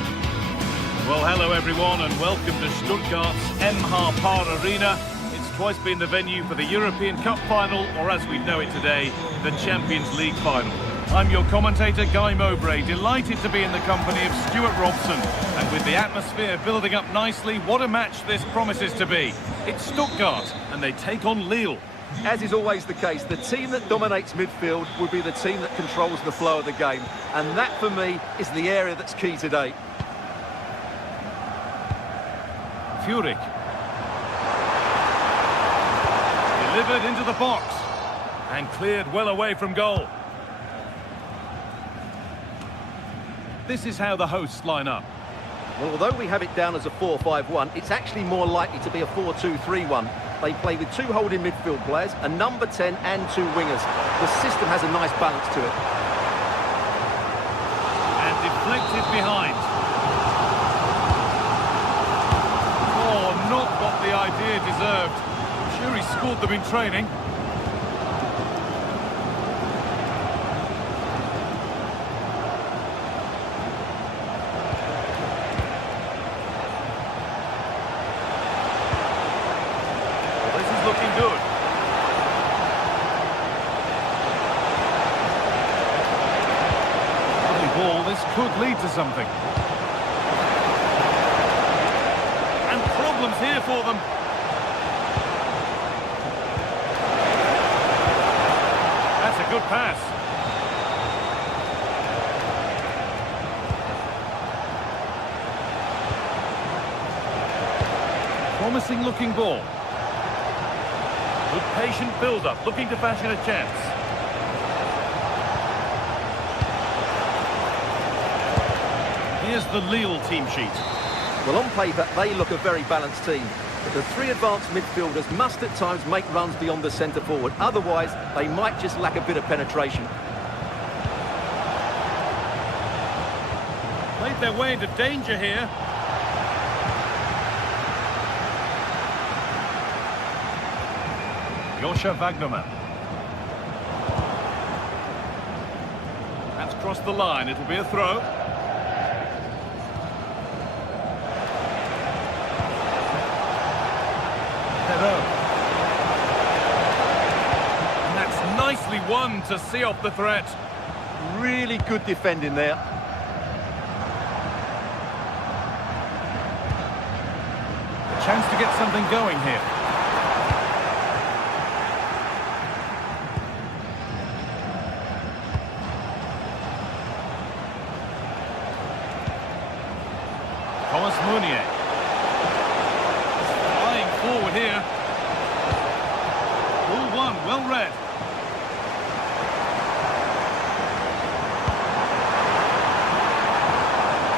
Well, hello everyone, and welcome to Stuttgart's Par Arena. It's twice been the venue for the European Cup final, or as we know it today, the Champions League final. I'm your commentator, Guy Mowbray, delighted to be in the company of Stuart Robson. And with the atmosphere building up nicely, what a match this promises to be. It's Stuttgart, and they take on Lille. As is always the case, the team that dominates midfield will be the team that controls the flow of the game. And that, for me, is the area that's key today. Furyk. Delivered into the box. And cleared well away from goal. This is how the hosts line up. Well, although we have it down as a 4-5-1, it's actually more likely to be a 4-2-3-1. They play with 2 holding midfield players, a number 10 and 2 wingers. The system has a nice balance to it. And deflected behind. Oh, not what the idea deserved. I'm sure he scored them in training. Looking good. Lovely ball, this could lead to something. And problems here for them. That's a good pass. Promising looking ball. Good patient build-up, looking to fashion a chance. Here's the Lille team sheet. Well, on paper, they look a very balanced team. But the 3 advanced midfielders must at times make runs beyond the centre-forward. Otherwise, they might just lack a bit of penetration. Played their way into danger here. Joscha Wagnerman. That's crossed the line. It'll be a throw. Hello. And that's nicely won to see off the threat. Really good defending there. A chance to get something going here. Mounier. Flying forward here. Ball one, well read.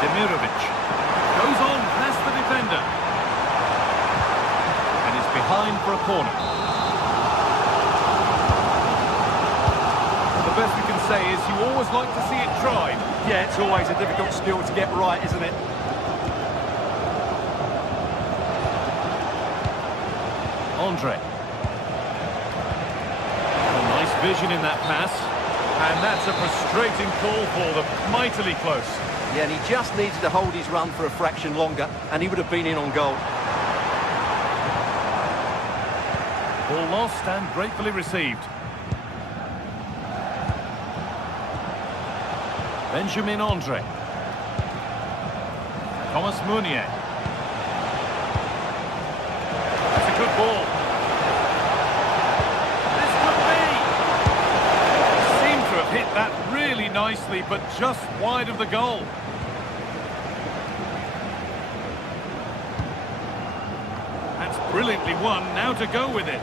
Demirovic goes on past the defender. And is behind for a corner. The best we can say is you always like to see it tried. Yeah, it's always a difficult skill to get right, isn't it? Andre. Nice vision in that pass. And that's a frustrating call for them. Mightily close. Yeah, and he just needed to hold his run for a fraction longer, and he would have been in on goal. Ball lost and gratefully received. Benjamin Andre. Thomas Mounier. That's a good ball. This could be. Seemed to have hit that really nicely, but just wide of the goal. That's brilliantly won. Now to go with it.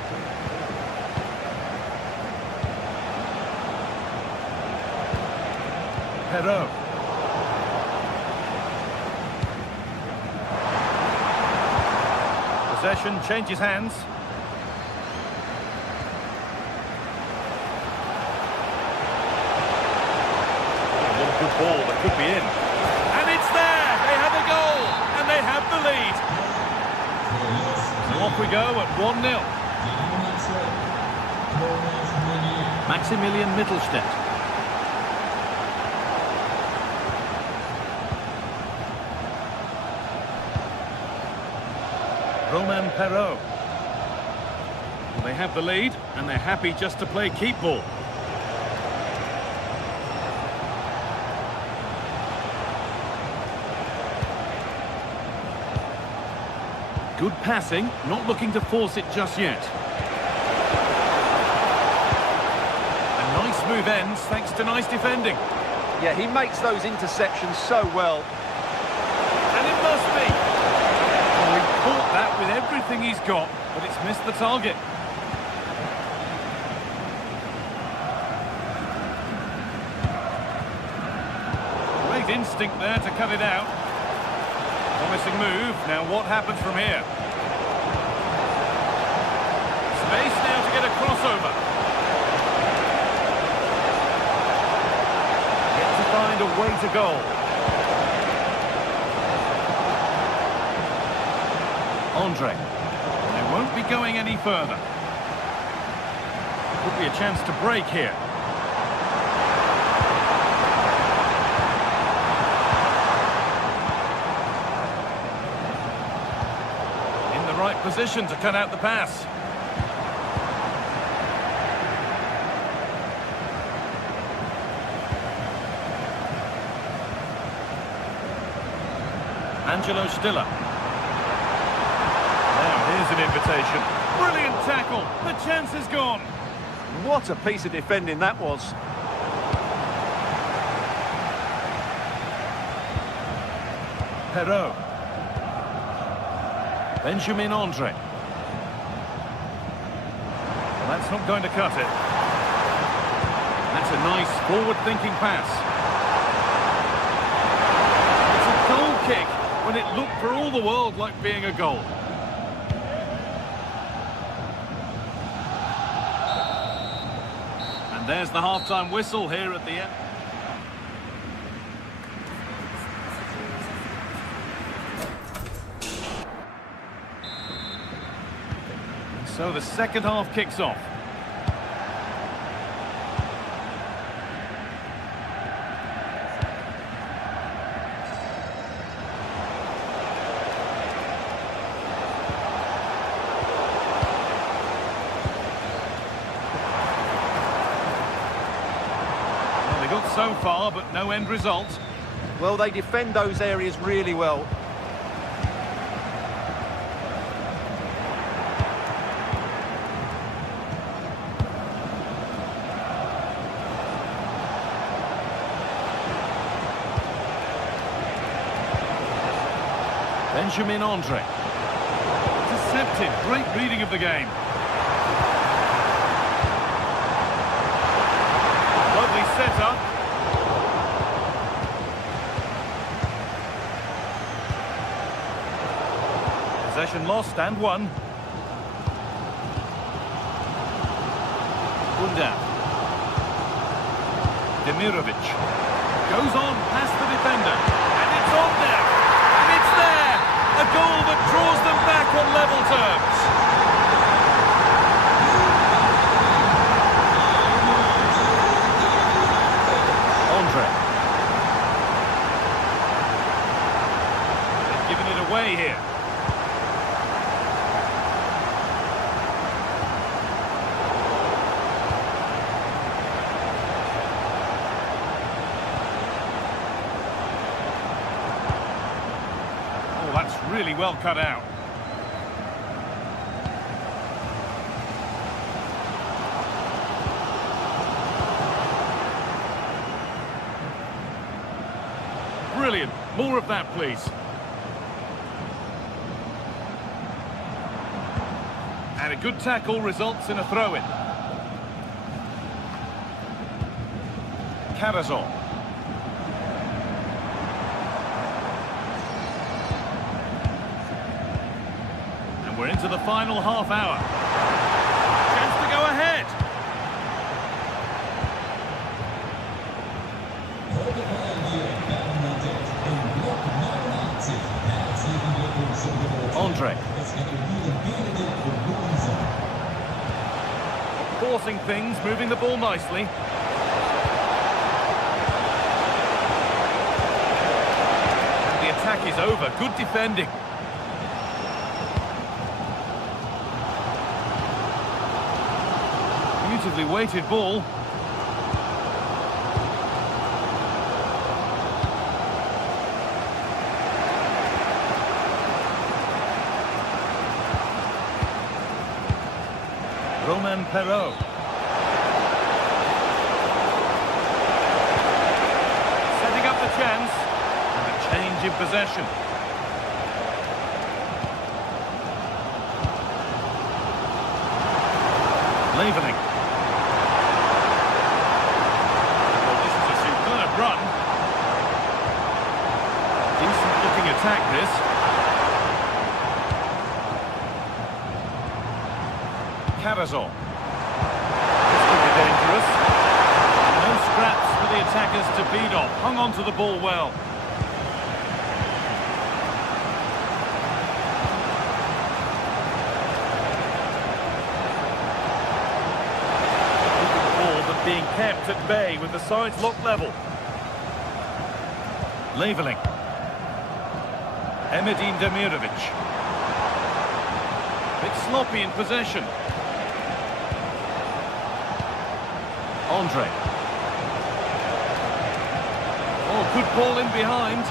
Perot. Possession changes hands. Oh, what a good ball, that could be in. And it's there! They have a goal, and they have the lead. So off we go at 1-0. Maximilian Mittelstädt. Romain Perot. Well, they have the lead, and they're happy just to play keep ball. Good passing, not looking to force it just yet. A nice move ends, thanks to nice defending. Yeah, he makes those interceptions so well. And it must be. Well, he caught that with everything he's got, but it's missed the target. instinct there to cut it out. Promising move. Now what happens from here? Space now to get a crossover. Yet to find a way to goal. Andre. They won't be going any further. Could be a chance to break here. In the right position to cut out the pass. Angelo Stiller. Now here's an invitation. Brilliant tackle. The chance is gone. What a piece of defending that was. Perrault. Benjamin Andre. Well, that's not going to cut it. That's a nice forward-thinking pass. It's a goal kick when it looked for all the world like being a goal. And there's the half-time whistle here at the end. So the second half kicks off. Well, they got so far, but no end result. Well, they defend those areas really well. Benjamin Andre. Intercepted. Great reading of the game. Lovely setup. Possession lost and won. Bunda. Demirovic. Goes on past the defender. And it's on there. And it's there. A goal that draws them back on level terms. Andre. They've given it away here. That's really well cut out. Brilliant. More of that, please. And a good tackle results in a throw-in. Carazon. We're into the final half hour. Chance to go ahead. Andre. Forcing things, moving the ball nicely. And the attack is over. Good defending. Beautifully weighted ball. Romain Perrault. Setting up the chance. And a change in possession. Leveling. Well, this is a superb run. Karazor. This could be dangerous. No scraps for the attackers to beat off. Hung on to the ball well. Keeping the ball, but being kept at bay with the sides locked level. Leveling. Emedin Demirovic. Bit sloppy in possession. Andre. Oh, good ball in behind.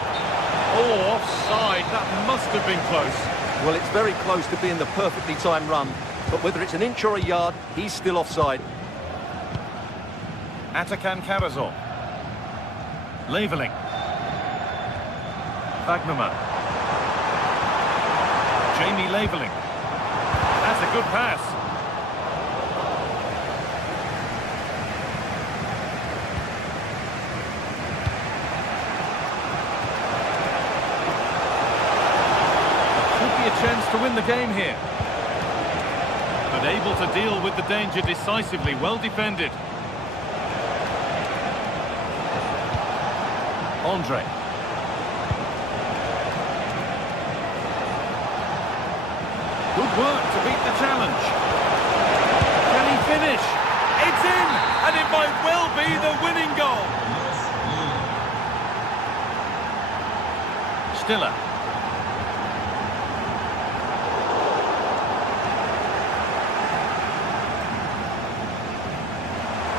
Oh, offside. That must have been close. Well, it's very close to being the perfectly timed run, but whether it's an inch or a yard, he's still offside. Atakan Karazor. Leveling. Wagnerman. Jamie Leveling. That's a good pass. Could be a chance to win the game here. But able to deal with the danger decisively. Well defended. Andre. Good work to beat the challenge. Can he finish? It's in! And it might well be the winning goal. Stiller.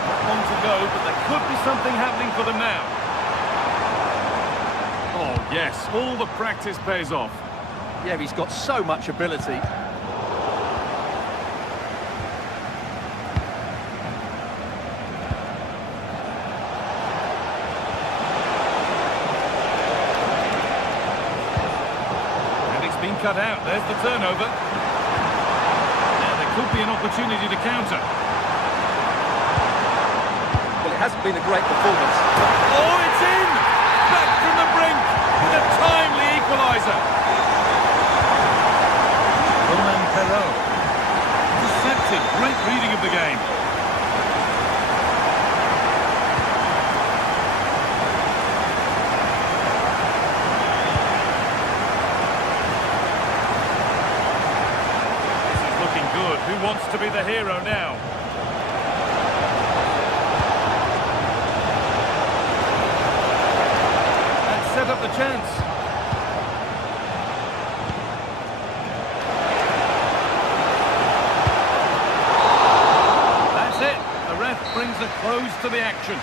Not long to go, but there could be something happening for them now. Oh, yes, all the practice pays off. Yeah, he's got so much ability. Cut out, there's the turnover. Now there could be an opportunity to counter. Well, it hasn't been a great performance. Oh, it's in! Back from the brink with a timely equaliser. Romain Perrault. Deceptive, great reading of the game. Who wants to be the hero now? And set up the chance. That's it. The ref brings a close to the action.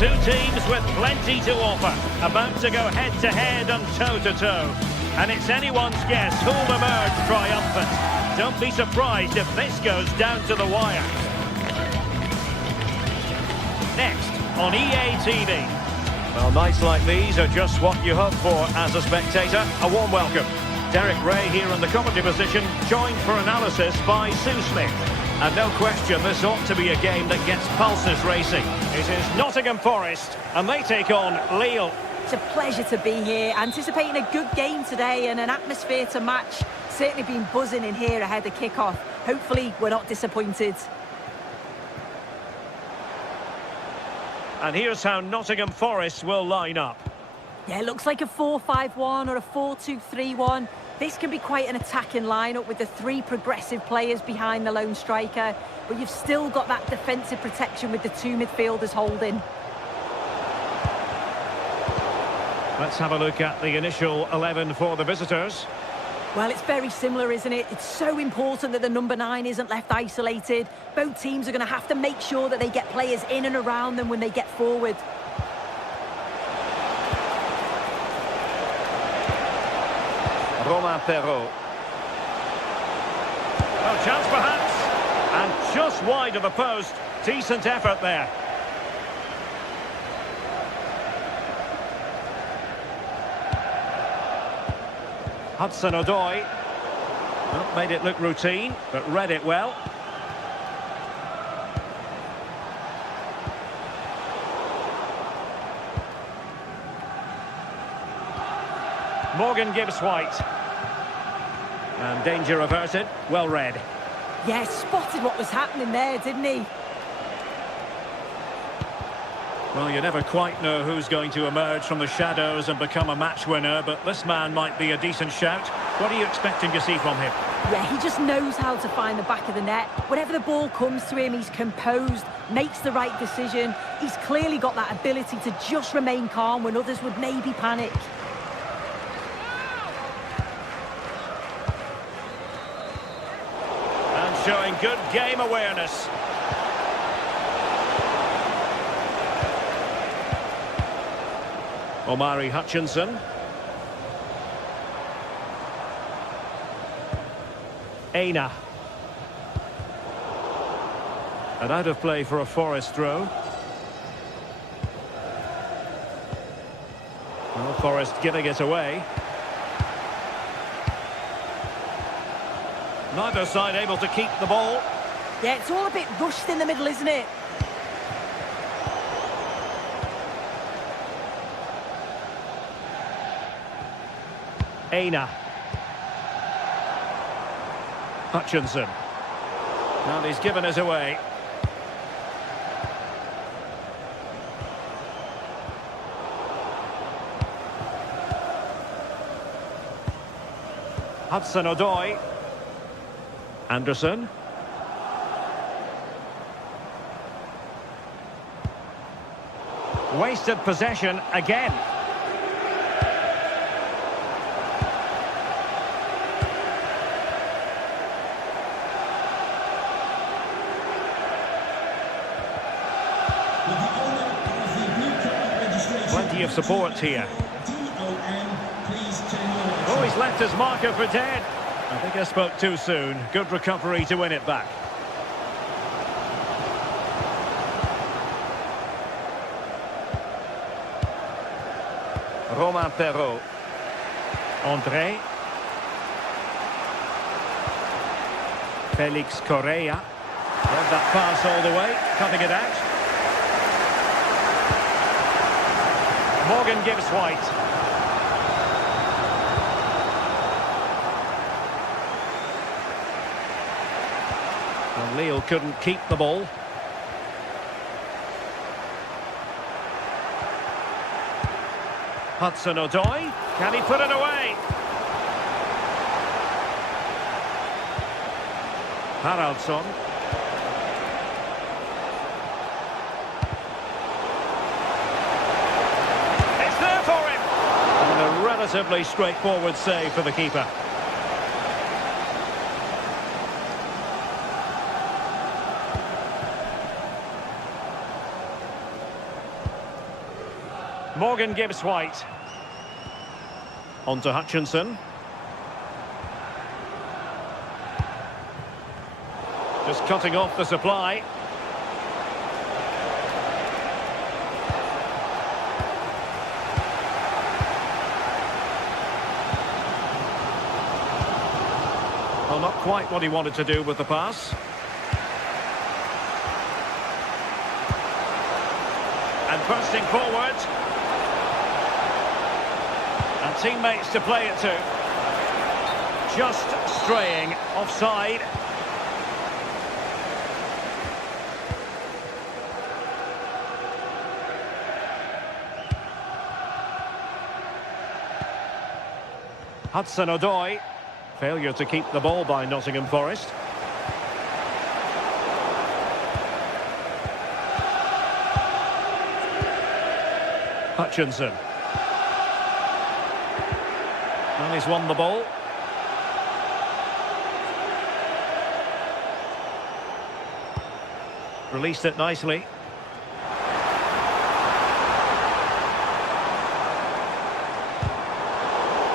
Two teams with plenty to offer, about to go head-to-head and toe-to-toe. And it's anyone's guess who'll emerge triumphant. Don't be surprised if this goes down to the wire. Next, on EA TV. Well, nights like these are just what you hope for as a spectator. A warm welcome. Derek Ray here in the commentary position, joined for analysis by Sue Smith. And no question, this ought to be a game that gets pulses racing. It is Nottingham Forest, and they take on Lille. It's a pleasure to be here, anticipating a good game today and an atmosphere to match. Certainly been buzzing in here ahead of kick-off. Hopefully, we're not disappointed. And here's how Nottingham Forest will line up. Yeah, it looks like a 4-5-1 or a 4-2-3-1. This can be quite an attacking lineup with the three progressive players behind the lone striker, but you've still got that defensive protection with the two midfielders holding. Let's have a look at the initial 11 for the visitors. Well, it's very similar, isn't it? It's so important that the number 9 isn't left isolated. Both teams are going to have to make sure that they get players in and around them when they get forward. Romain Perrault. Oh, chance perhaps. And just wide of the post. Decent effort there. Hudson-Odoi. Well, made it look routine, but read it well. Morgan Gibbs-White. And danger averted. Well read. Yeah, spotted what was happening there, didn't he? Well, you never quite know who's going to emerge from the shadows and become a match winner, but this man might be a decent shout. What are you expecting to see from him? Yeah, he just knows how to find the back of the net. Whenever the ball comes to him, he's composed, makes the right decision. He's clearly got that ability to just remain calm when others would maybe panic. And showing good game awareness. Omari Hutchinson. Aina. And out of play for a Forest throw. Well, Forest giving it away. Neither side able to keep the ball. Yeah, it's all a bit rushed in the middle, isn't it? Aina. Hutchinson. And he's given us away. Hudson-Odoi. Anderson. Wasted possession again. Plenty of support here. Oh, he's left his marker for dead. I think I spoke too soon. Good recovery to win it back. Romain Perrault. André. Felix Correa. Read that pass all the way, cutting it out. Morgan Gibbs-White. And Lille couldn't keep the ball. Hudson-Odoi. Can he put it away? Haraldsson. It's there for him! And a relatively straightforward save for the keeper. Morgan Gibbs-White. On to Hutchinson. Just cutting off the supply. Well, not quite what he wanted to do with the pass. And bursting forward. And teammates to play it to. Just straying offside. Hudson-Odoi. Failure to keep the ball by Nottingham Forest. Hutchinson. Well, he's won the ball. Released it nicely.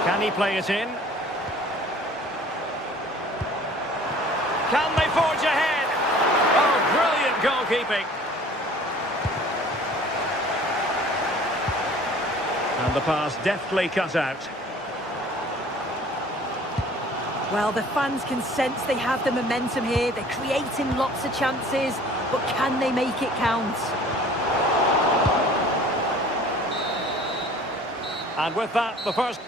Can he play it in? Can they forge ahead? Oh, brilliant goalkeeping. And the pass deftly cut out. Well, the fans can sense they have the momentum here. They're creating lots of chances, but can they make it count? And with that, the first...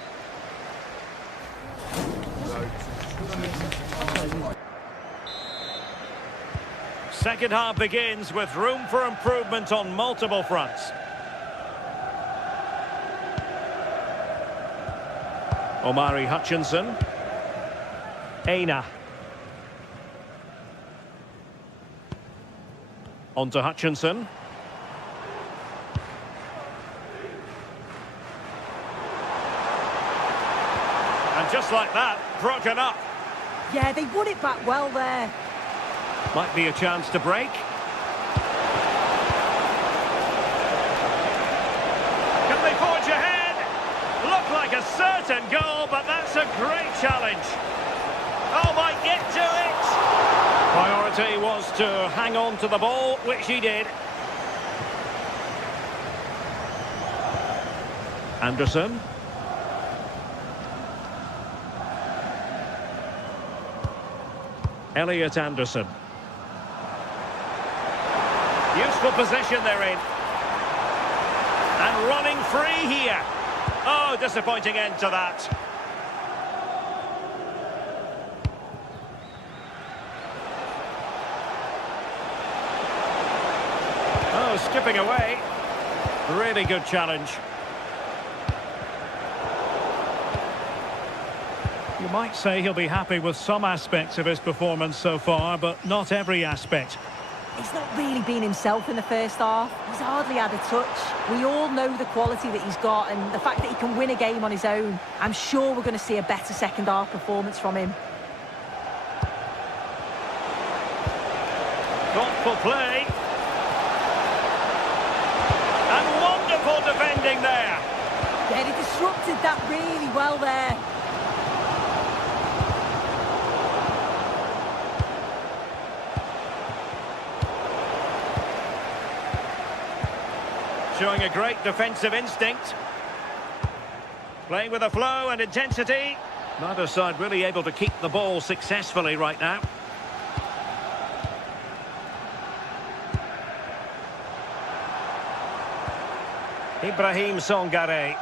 Second half begins with room for improvement on multiple fronts. Omari Hutchinson. Aina. On to Hutchinson. And just like that, broken up. Yeah, they won it back well there. Might be a chance to break. Can they forge ahead? Look like a certain goal, but that's a great challenge. Oh, might get to it. Priority was to hang on to the ball, which he did. Anderson. Elliot Anderson. Useful position they're in. And running free here. Oh, disappointing end to that. Oh, skipping away. Really good challenge. You might say he'll be happy with some aspects of his performance so far, but not every aspect. He's not really been himself in the first half. He's hardly had a touch. We all know the quality that he's got and the fact that he can win a game on his own. I'm sure we're going to see a better second half performance from him. Thoughtful play. And wonderful defending there. Yeah, he disrupted that really well there. Showing a great defensive instinct. Playing with a flow and intensity. Neither side really able to keep the ball successfully right now. Ibrahim Songare.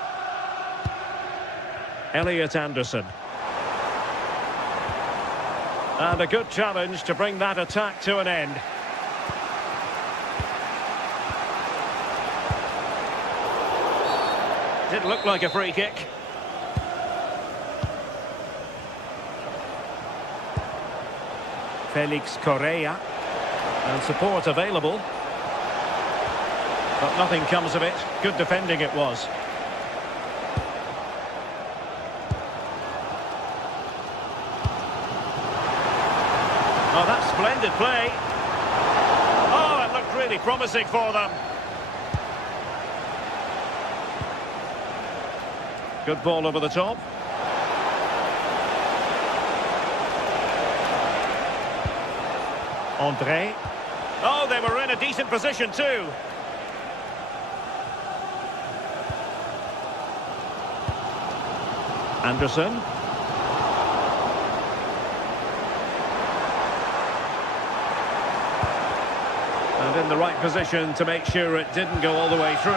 Elliot Anderson. And a good challenge to bring that attack to an end. Didn't look like a free kick. Felix Correa. And support available. But nothing comes of it. Good defending it was. Oh, that's splendid play. Oh, it looked really promising for them. Good ball over the top. André. Oh, they were in a decent position too. Anderson. And in the right position to make sure it didn't go all the way through.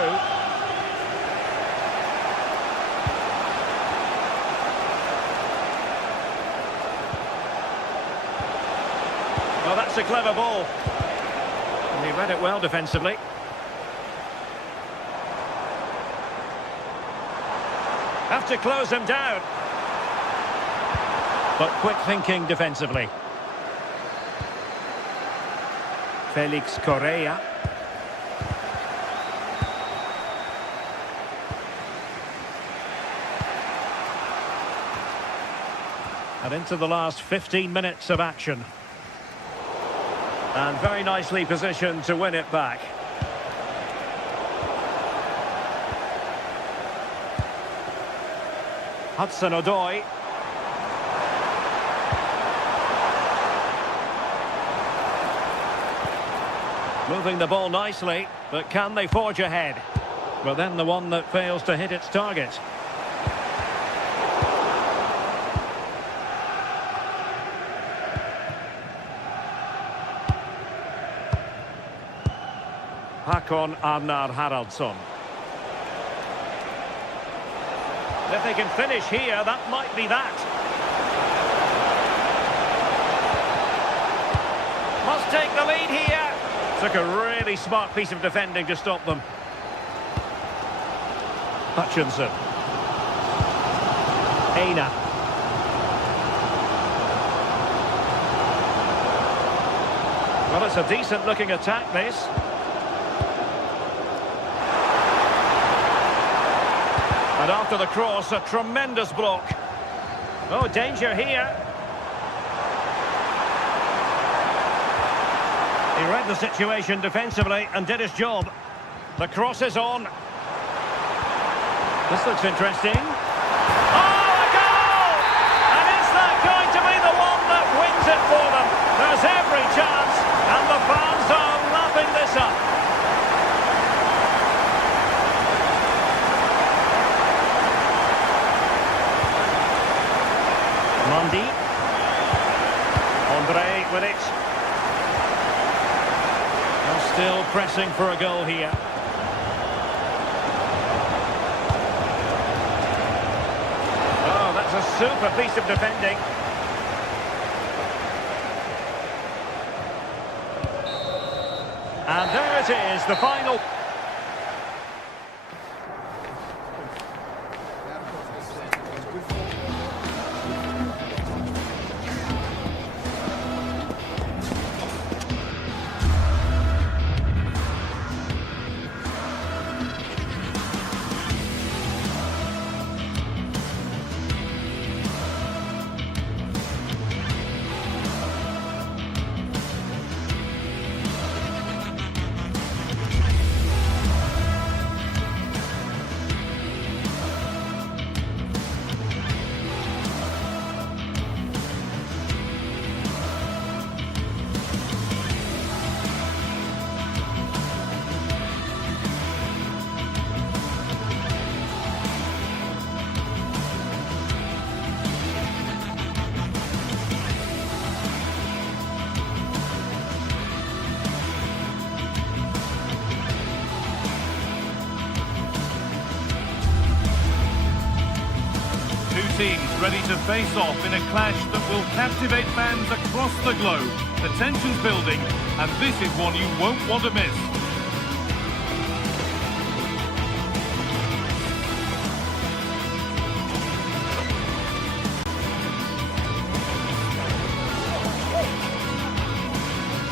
Oh, that's a clever ball. And he read it well defensively. Have to close him down. But quick thinking defensively. Felix Correa. And into the last 15 minutes of action. And very nicely positioned to win it back. Hudson-Odoi. Moving the ball nicely, but can they forge ahead? But then the one that fails to hit its target. Hakon Arnar Haraldsson. If they can finish here, that might be that. Must take the lead here. Took a really smart piece of defending to stop them. Hutchinson. Aina. Well, it's a decent looking attack, this. And after the cross, a tremendous block. Oh, danger here. He read the situation defensively and did his job. The cross is on. This looks interesting. Oh, a goal! And is that going to be the one that wins it for them? There's every chance, and the fans are lapping this up. Mundy. Andre with it. They're still pressing for a goal here. Oh, that's a super piece of defending. And there it is, the final. Teams ready to face off in a clash that will captivate fans across the globe. The tension's building, and this is one you won't want to miss.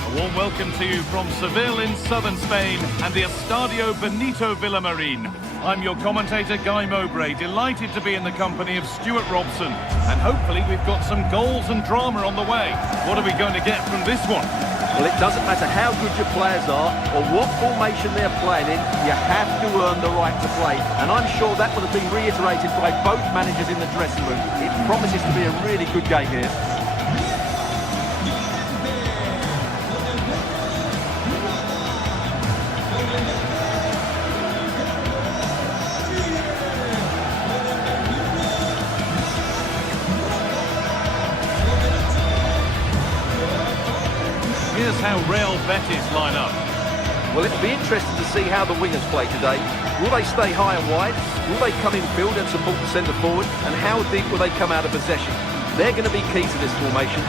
A warm welcome to you from Seville in southern Spain and the Estadio Benito Villamarin. I'm your commentator, Guy Mowbray, delighted to be in the company of Stuart Robson. And hopefully we've got some goals and drama on the way. What are we going to get from this one? Well, it doesn't matter how good your players are or what formation they're playing in, you have to earn the right to play. And I'm sure that will have been reiterated by both managers in the dressing room. It promises to be a really good game here. Here's how Real Betis line up. Well, it'll be interesting to see how the wingers play today. Will they stay high and wide? Will they come in field and support the centre forward? And how deep will they come out of possession? They're going to be key to this formation.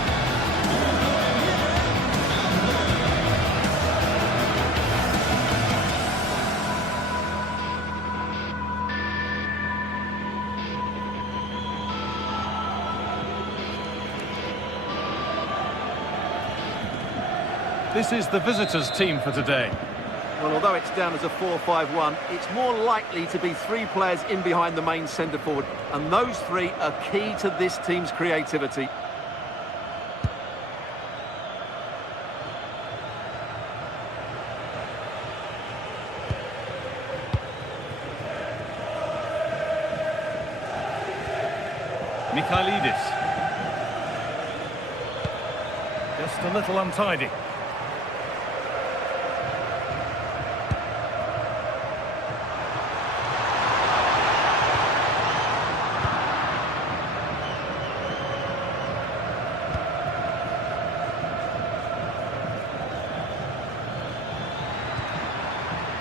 This is the visitors' team for today. Well, although it's down as a 4-5-1, it's more likely to be 3 players in behind the main centre forward, and those 3 are key to this team's creativity. Mikhailidis. Just a little untidy.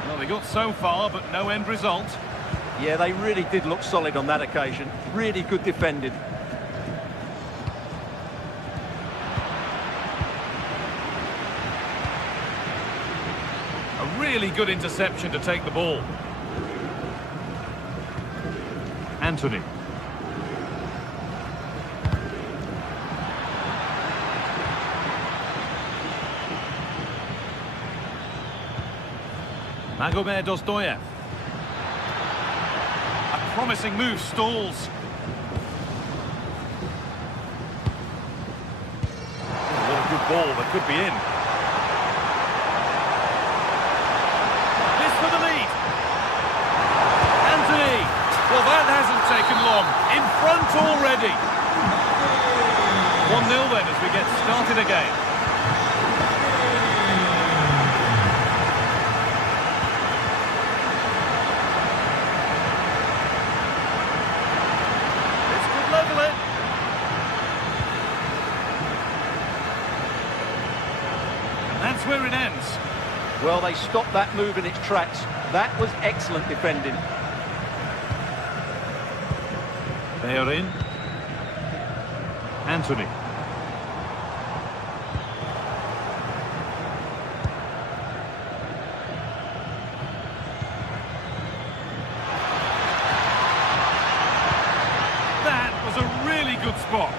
Well, they got so far, but no end result. Yeah, they really did look solid on that occasion. Really good defending. A really good interception to take the ball. Anthony. Magomed Dostoyev. A promising move stalls. Oh, what a good ball that could be in. This for the lead. Anthony. Well, that hasn't taken long. In front already. 1-0 then as we get started again. That's where it ends. Well, they stopped that move in its tracks. That was excellent defending. They are in. Anthony. That was a really good spot.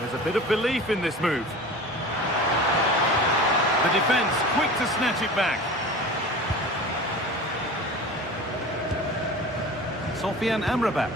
There's a bit of belief in this move. The defence quick to snatch it back. Sofian Amrabat.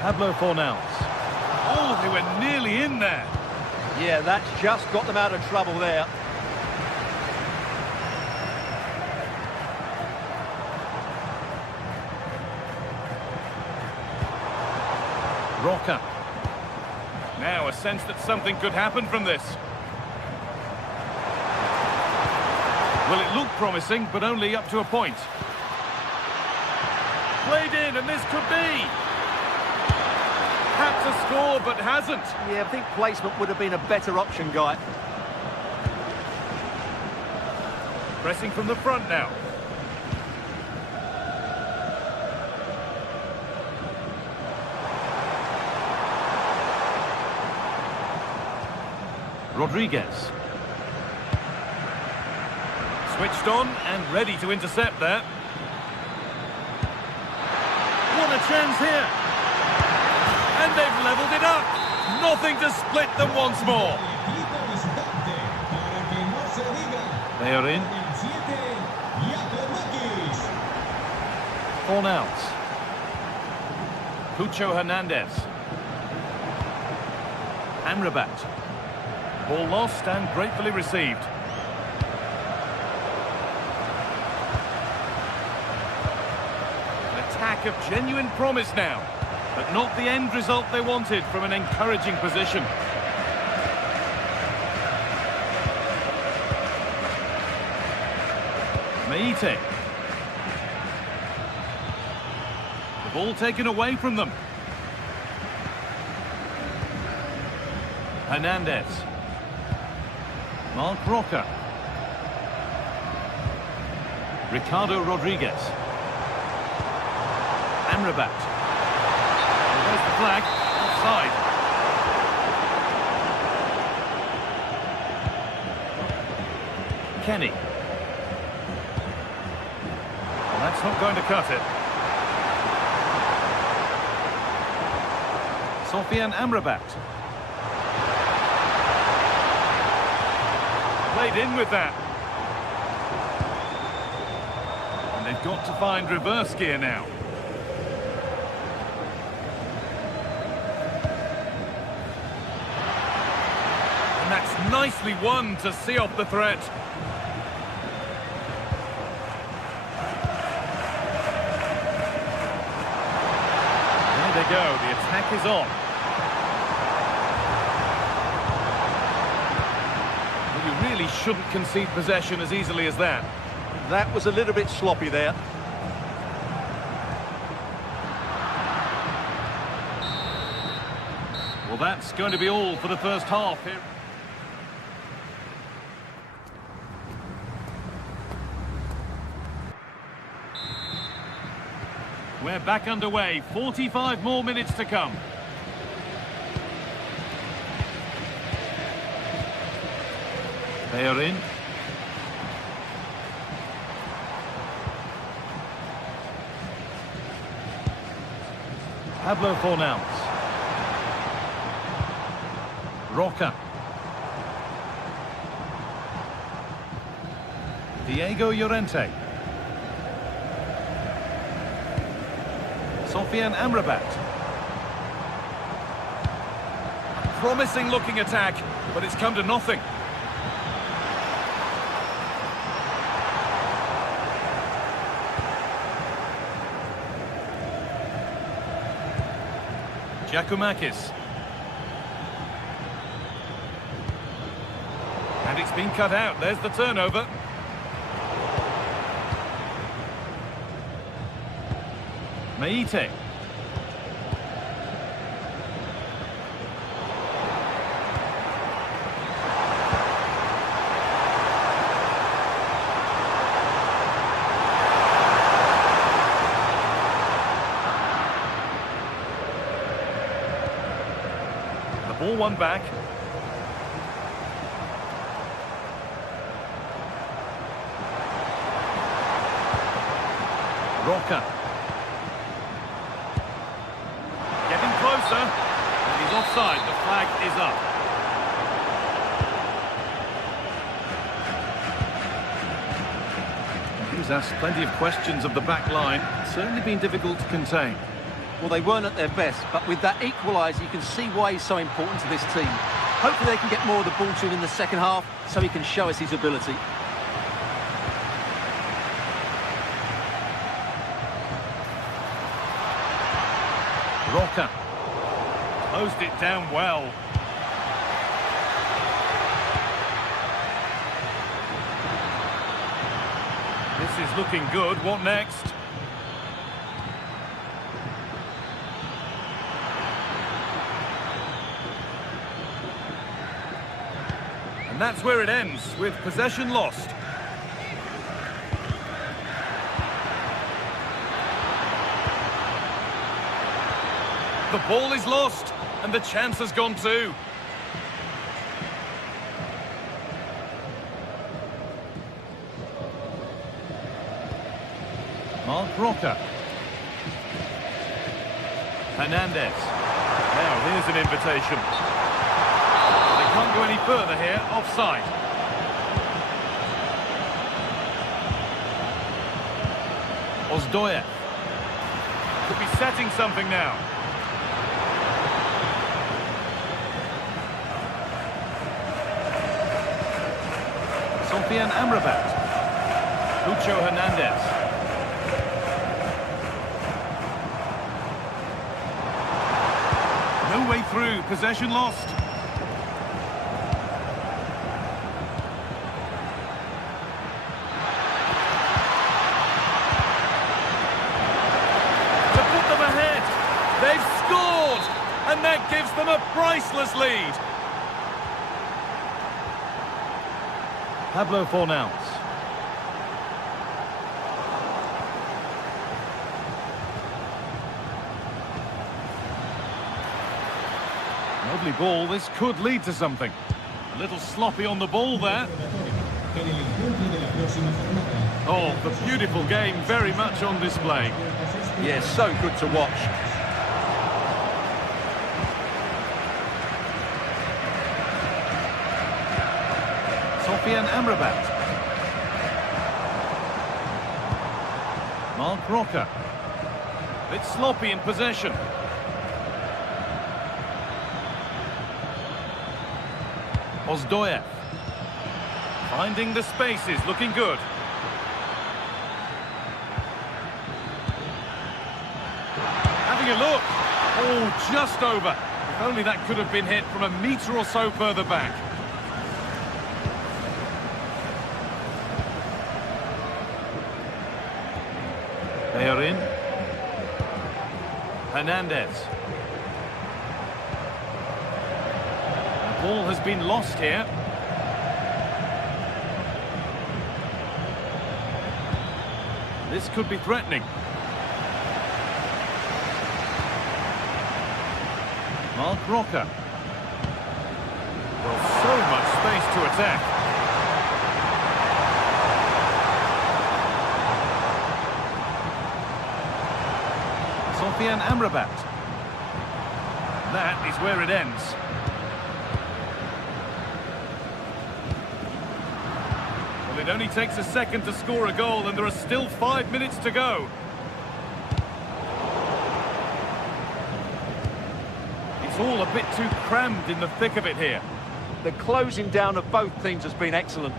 Pablo Fornals. Oh, they were nearly in there. Yeah, that's just got them out of trouble there. Roca. Now a sense that something could happen from this. Well, it looked promising, but only up to a point. Played in, and this could be. Had to score, but hasn't. Yeah, I think placement would have been a better option, Guy. Pressing from the front now. Rodriguez. Switched on and ready to intercept there. What a chance here. And they've levelled it up. Nothing to split them once more. They are in. Fornals. Pucho Hernandez. Amrabat. Ball lost and gratefully received. An attack of genuine promise now, but not the end result they wanted from an encouraging position. Meite. The ball taken away from them. Hernandez. Mark Roca. Ricardo Rodriguez. Amrabat. Well, there's the flag. Offside. Kenny. Well, that's not going to cut it. Sofian Amrabat. Played in with that. And they've got to find reverse gear now. And that's nicely won to see off the threat. There they go, the attack is on. Well, you really shouldn't concede possession as easily as that. That was a little bit sloppy there. Well, that's going to be all for the first half here. We're back underway, 45 more minutes to come. They are in. Pablo Fornals. Roca. Diego Llorente. Sofian Amrabat. A promising looking attack, but it's come to nothing. Giacomakis. And it's been cut out. There's the turnover. Meite. The ball won back. Roca. Getting closer. And he's offside. The flag is up. He's asked plenty of questions of the back line. It's certainly been difficult to contain. Well, they weren't at their best, but with that equaliser, you can see why he's so important to this team. Hopefully they can get more of the ball to him in the second half so he can show us his ability. Roca. Closed it down well. This is looking good. What next? And that's where it ends, with possession lost. The ball is lost, and the chance has gone too. Mark Roca. Hernandez. Now, here's an invitation. They can't go any further here, offside. Ozdoyev. Could be setting something now. Sofian Amrabat. Lucho Hernandez. No way through, possession lost. To put them ahead, they've scored, and that gives them a priceless lead. Pablo Fornals. Lovely ball, this could lead to something. A little sloppy on the ball there. Oh, the beautiful game very much on display. Yeah, so good to watch. Sofian Amrabat. Mark Roca. Bit sloppy in possession. Ozdoyev. Finding the spaces, looking good. Having a look. Oh, just over. If only that could have been hit from a metre or so further back. They are in. Hernandez. The ball has been lost here. This could be threatening. Mark Roca. Well, so much space to attack. Sofian Amrabat. That is where it ends. Well, it only takes a second to score a goal, and there are still 5 minutes to go. It's all a bit too crammed in the thick of it here. The closing down of both teams has been excellent.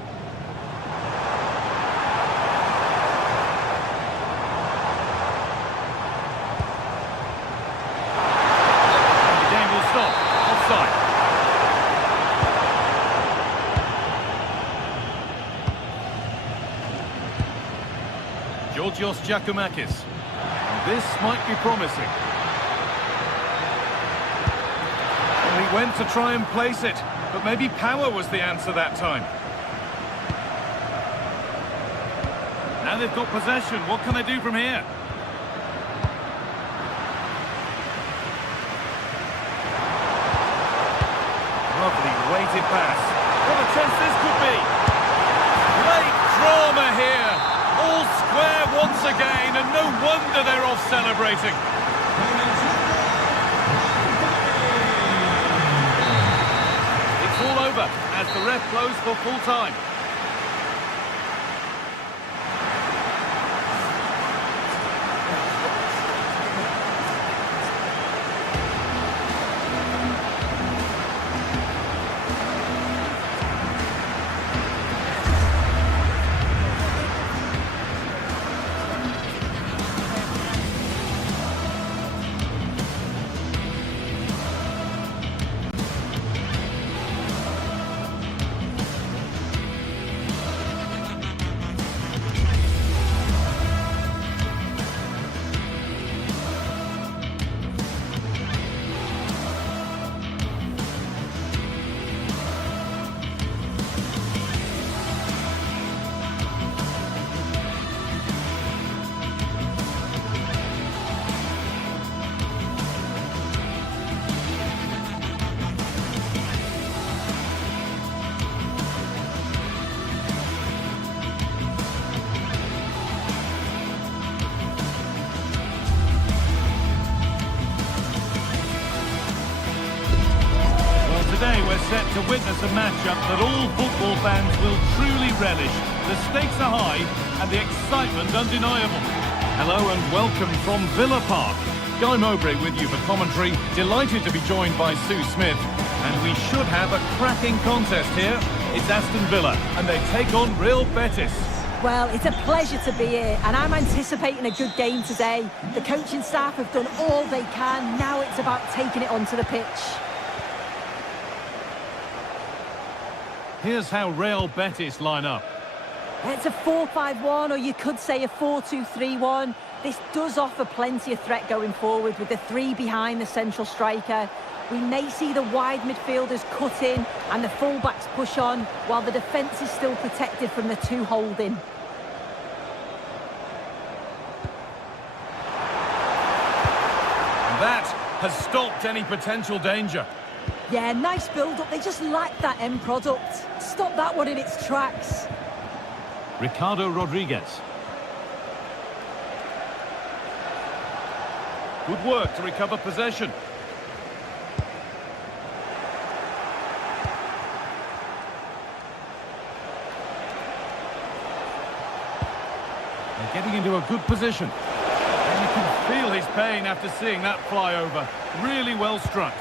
Georgios Giacomakis. This might be promising. And he went to try and place it, but maybe power was the answer that time. Now they've got possession. What can they do from here? Lovely weighted pass. What a chance this could be. Great drama here. All square once again, and no wonder they're off celebrating. It's all over as the ref blows for full time. Today we're set to witness a matchup that all football fans will truly relish. The stakes are high and the excitement undeniable. Hello and welcome from Villa Park. Guy Mowbray with you for commentary. Delighted to be joined by Sue Smith. And we should have a cracking contest here. It's Aston Villa and they take on Real Betis. Well, it's a pleasure to be here, and I'm anticipating a good game today. The coaching staff have done all they can. Now it's about taking it onto the pitch. Here's how Real Betis line up. It's a 4-5-1, or you could say a 4-2-3-1. This does offer plenty of threat going forward with the three behind the central striker. We may see the wide midfielders cut in and the fullbacks push on, while the defence is still protected from the two holding. That has stopped any potential danger. Yeah, nice build-up. They just lack that end product. Stop that one in its tracks. Ricardo Rodriguez. Good work to recover possession. They're getting into a good position. And you can feel his pain after seeing that fly over. Really well struck.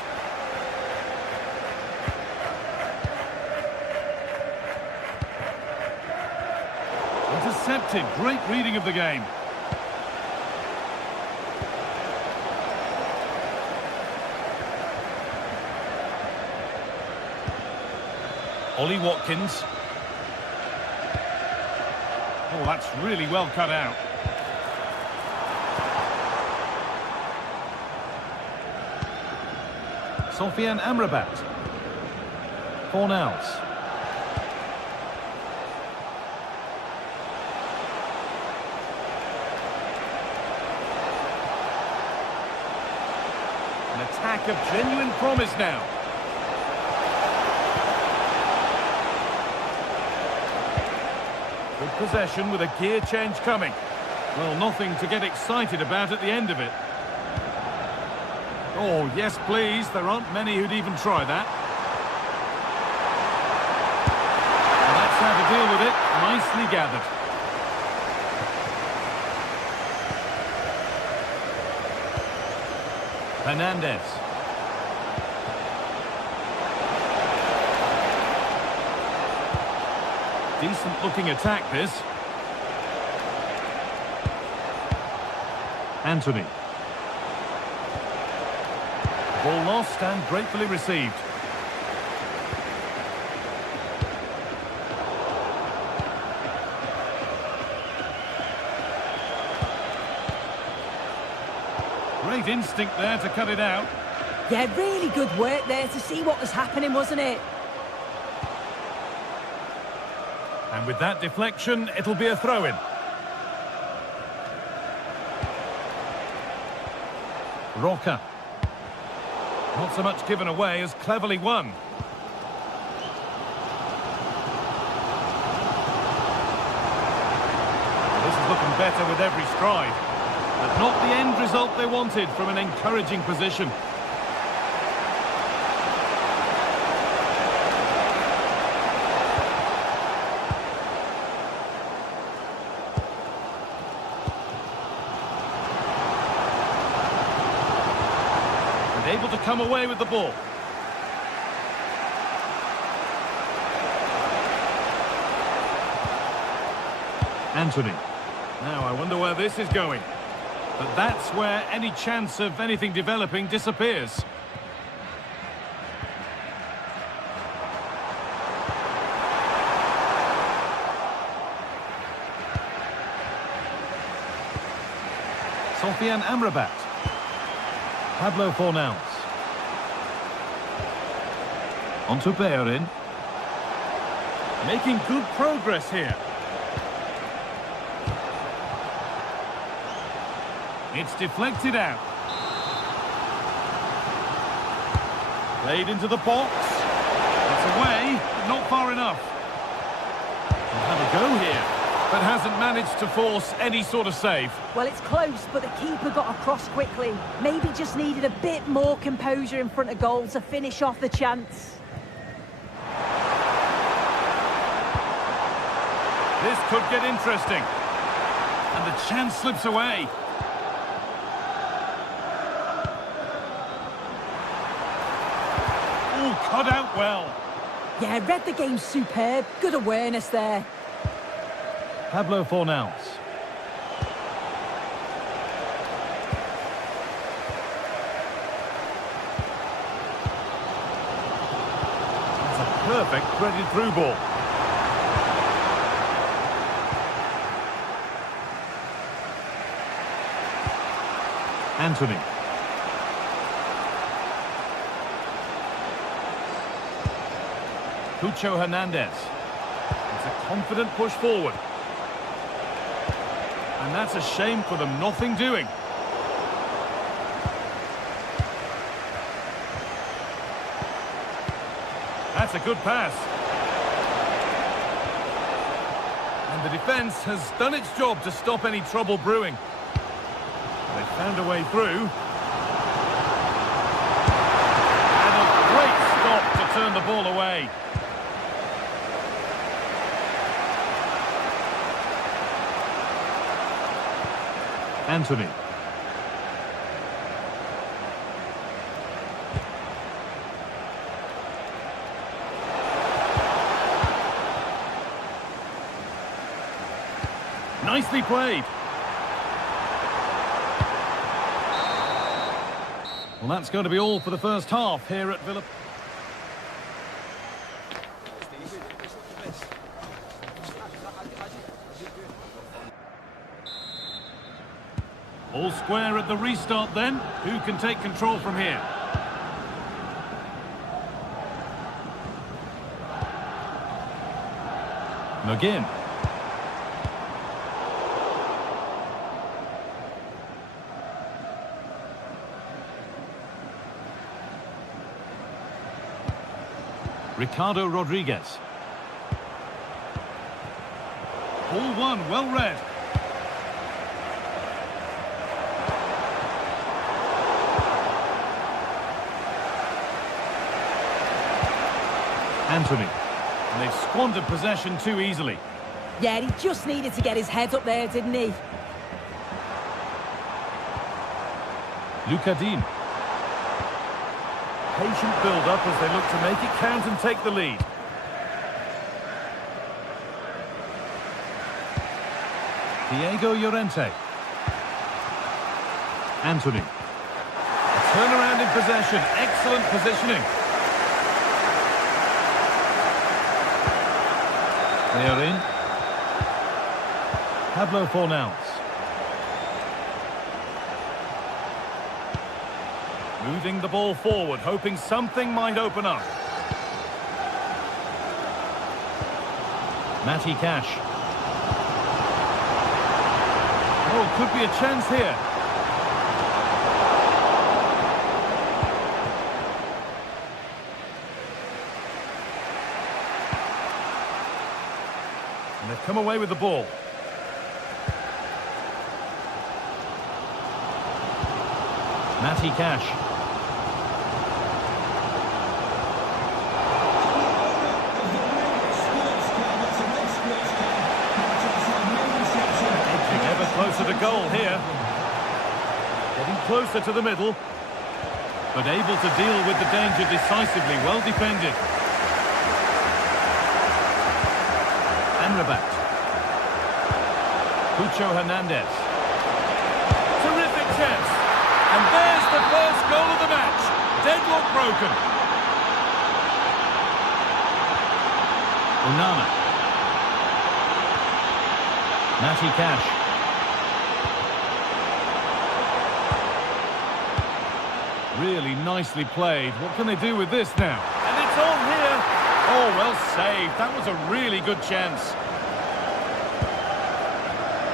Intercepted. Great reading of the game. Ollie Watkins. Oh, that's really well cut out. Sofiane Amrabat. Fornals. An attack of genuine promise now. Good possession with a gear change coming. Well, nothing to get excited about at the end of it. Oh, yes, please. There aren't many who'd even try that. And that's how to deal with it. Nicely gathered. Hernandez. Decent-looking attack, this. Anthony. Ball lost and gratefully received. Great instinct there to cut it out. Yeah, really good work there to see what was happening, wasn't it? And with that deflection, it'll be a throw-in. Roca. Not so much given away as cleverly won. This is looking better with every stride. But not the end result they wanted from an encouraging position. Able to come away with the ball. Anthony. Now I wonder where this is going. But that's where any chance of anything developing disappears. Sofiane Amrabat. Pablo Fornals. On to Bellerin. Making good progress here. It's deflected out. Played into the box. It's away, but not far enough. He'll have a go here, but hasn't managed to force any sort of save. Well, it's close, but the keeper got across quickly. Maybe just needed a bit more composure in front of goal to finish off the chance. This could get interesting. And the chance slips away. Oh, cut out well. Yeah, read the game superb. Good awareness there. Pablo Fornals. That's a perfect threaded through ball. Anthony. Cucho Hernandez. It's a confident push forward. And that's a shame for them, nothing doing. That's a good pass. And the defence has done its job to stop any trouble brewing. They found a way through. And a great stop to turn the ball away. Anthony. Nicely played. Well, that's going to be all for the first half here at Villa. All square at the restart then. Who can take control from here? McGinn. Ricardo Rodriguez. Ball one, well read. Anthony. And they've squandered possession too easily. Yeah, he just needed to get his head up there, didn't he? Luca Dean. Patient build-up as they look to make it count and take the lead. Diego Llorente. Anthony. A turnaround in possession. Excellent positioning. They are in. Pablo Fornals. Moving the ball forward, hoping something might open up. Matty Cash. Oh, could be a chance here. And they've come away with the ball. Matty Cash. Edging ever closer to goal here. Getting closer to the middle. But able to deal with the danger decisively. Well defended. Amrabat. Cucho Hernandez. Terrific chance. And there's the first goal of the match. Deadlock broken. Onana. Matty Cash. Really nicely played. What can they do with this now? And it's on here. Oh, well saved. That was a really good chance.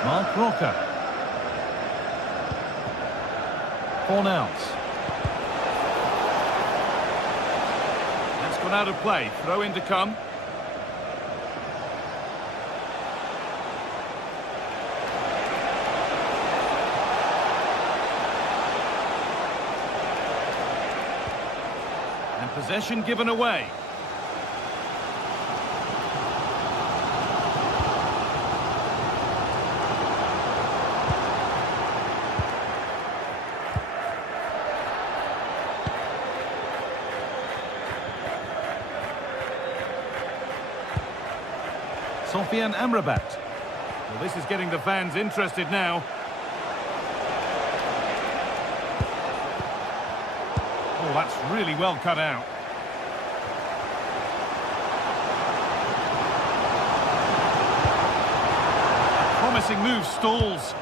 Mark Roca. Fornals. That's gone out of play. Throw in to come. And possession given away. Sofian Amrabat. Well, this is getting the fans interested now. Oh, that's really well cut out. A promising move stalls.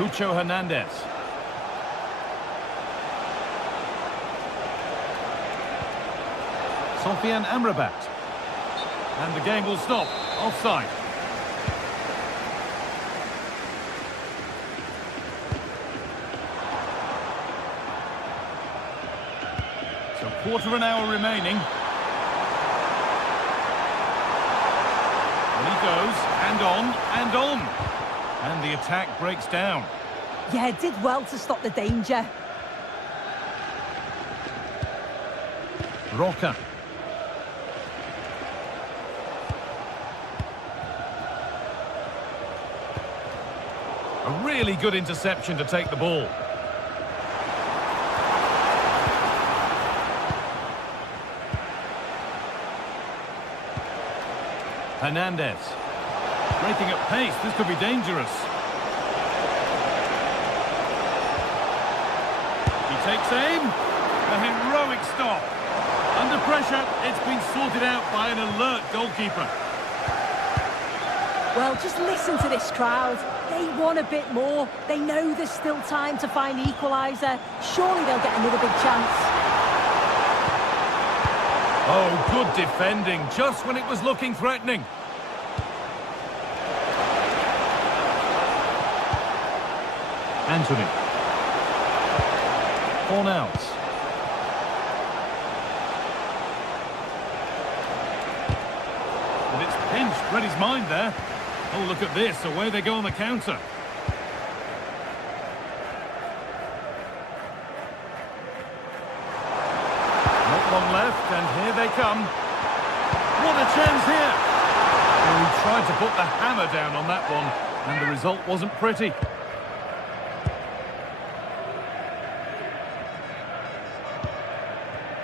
Cucho Hernandez. Sofian Amrabat. And the game will stop. Offside. So quarter of an hour remaining. And he goes, and on, and on. And the attack breaks down. Yeah, did well to stop the danger. Roca. A really good interception to take the ball. Hernandez. Breaking at pace, this could be dangerous. He takes aim. A heroic stop. Under pressure, it's been sorted out by an alert goalkeeper. Well, just listen to this crowd. They want a bit more. They know there's still time to find the equaliser. Surely they'll get another big chance. Oh, good defending, just when it was looking threatening. Anthony. Fornals. And it's pinched, read his mind there. Oh, look at this, away they go on the counter. Not long left, and here they come. What a chance here! Oh, he tried to put the hammer down on that one, and the result wasn't pretty.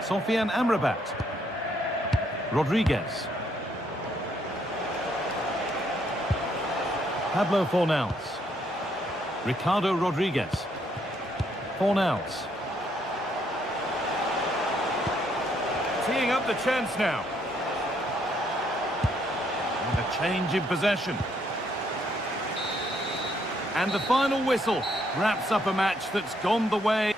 Sofian Amrabat. Rodriguez. Pablo Fornals. Ricardo Rodriguez. Fornals. Teeing up the chance now. And a change in possession. And the final whistle wraps up a match that's gone the way.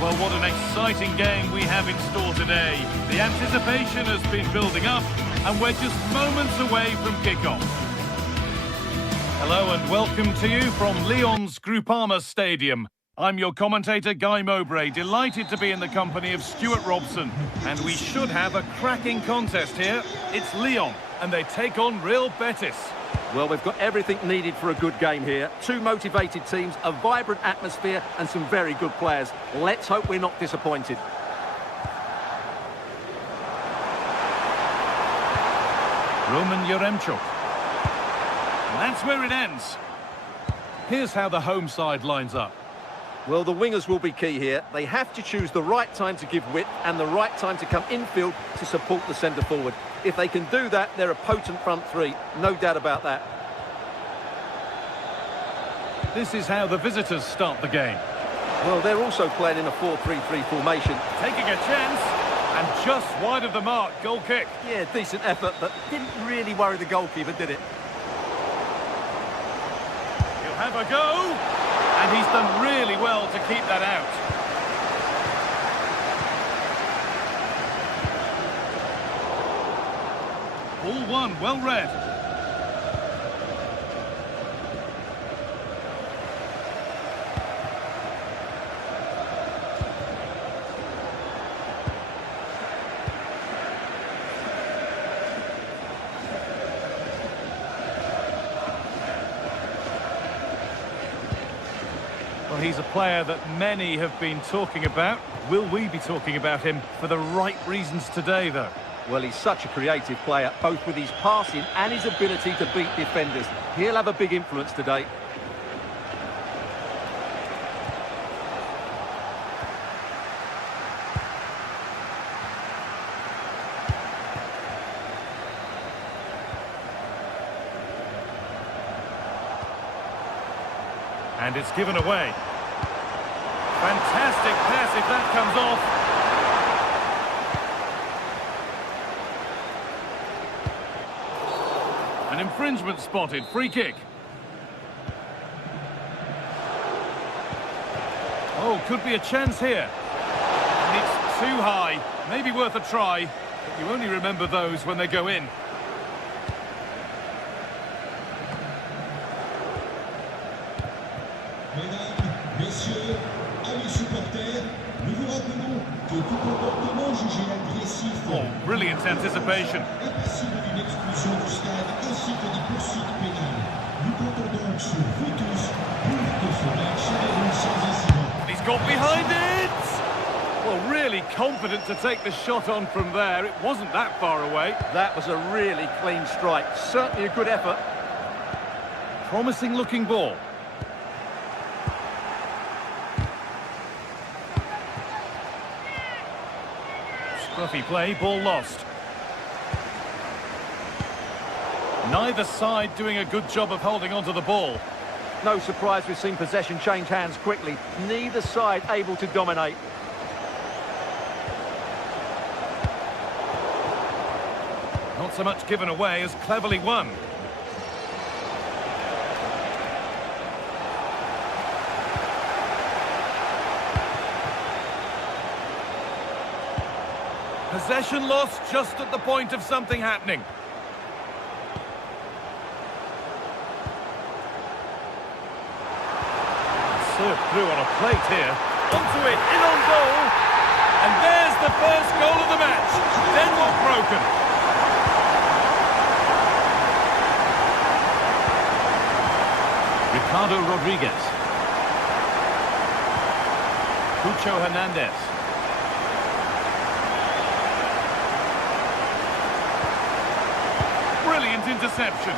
Well, what an exciting game we have in store today. The anticipation has been building up, and we're just moments away from kickoff. Hello and welcome to you from Lyon's Groupama Stadium. I'm your commentator, Guy Mowbray, delighted to be in the company of Stuart Robson. And we should have a cracking contest here. It's Lyon, and they take on Real Betis. Well, we've got everything needed for a good game here. Two motivated teams, a vibrant atmosphere and some very good players. Let's hope we're not disappointed. Roman Yaremchuk. That's where it ends. Here's how the home side lines up. Well, the wingers will be key here. They have to choose the right time to give width and the right time to come infield to support the centre forward. If they can do that, they're a potent front three. No doubt about that. This is how the visitors start the game. Well, they're also playing in a 4-3-3 formation. Taking a chance, and just wide of the mark, goal kick. Yeah, decent effort, but didn't really worry the goalkeeper, did it? He'll have a go, and he's done really well to keep that out. Ball one, well read. Well, he's a player that many have been talking about. Will we be talking about him for the right reasons today, though? Well, he's such a creative player, both with his passing and his ability to beat defenders. He'll have a big influence today. And it's given away. Fantastic pass if that comes off. An infringement spotted. Free kick. Oh, could be a chance here. And it's too high. Maybe worth a try, but you only remember those when they go in. Mesdames, messieurs, amis supporters, nous vous rappelons que tout comportement jugé agressif Oh, brilliant anticipation. est passible d'une expulsion du stade ainsi que des poursuites pénales. Nous comptons donc sur vous tous pour que ce match se déroule sans incident. He's got behind it! Well, really confident to take the shot on from there. It wasn't that far away. That was a really clean strike. Certainly a good effort. Promising looking ball. Scruffy play, ball lost. Neither side doing a good job of holding onto the ball. No surprise we've seen possession change hands quickly. Neither side able to dominate. Not so much given away as cleverly won. Possession lost just at the point of something happening. Served through on a plate here. Onto it, in on goal. And there's the first goal of the match. Deadlock broken. Ricardo Rodriguez. Cucho Hernandez. Brilliant interception.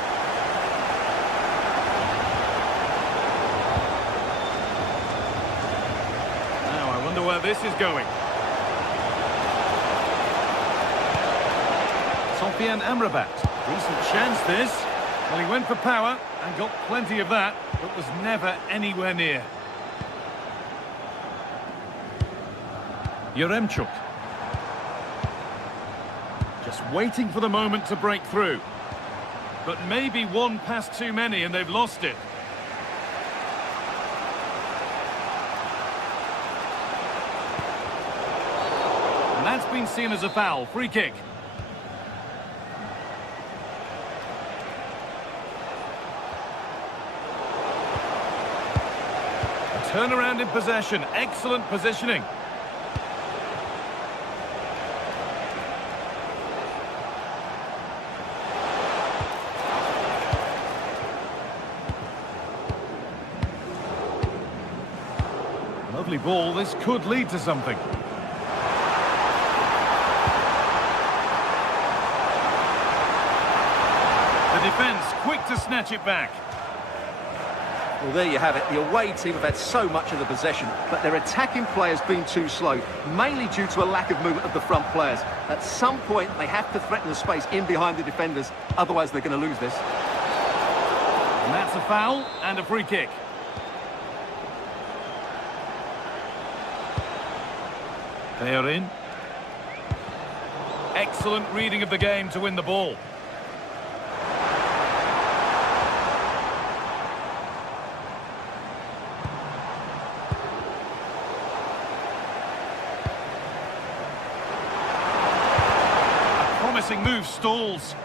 Now I wonder where this is going. Sofian Amrabat. Decent chance this. Well, he went for power and got plenty of that, but was never anywhere near. Yaremchuk. Just waiting for the moment to break through. But maybe one pass too many and they've lost it. And that's been seen as a foul. Free kick. A turnaround in possession. Excellent positioning. Lovely ball, this could lead to something. The defence, quick to snatch it back. Well, there you have it. The away team have had so much of the possession, but their attacking players been too slow, mainly due to a lack of movement of the front players. At some point, they have to threaten the space in behind the defenders, otherwise they're going to lose this. And that's a foul and a free kick. They are in. Excellent reading of the game to win the ball. Promising move stalls.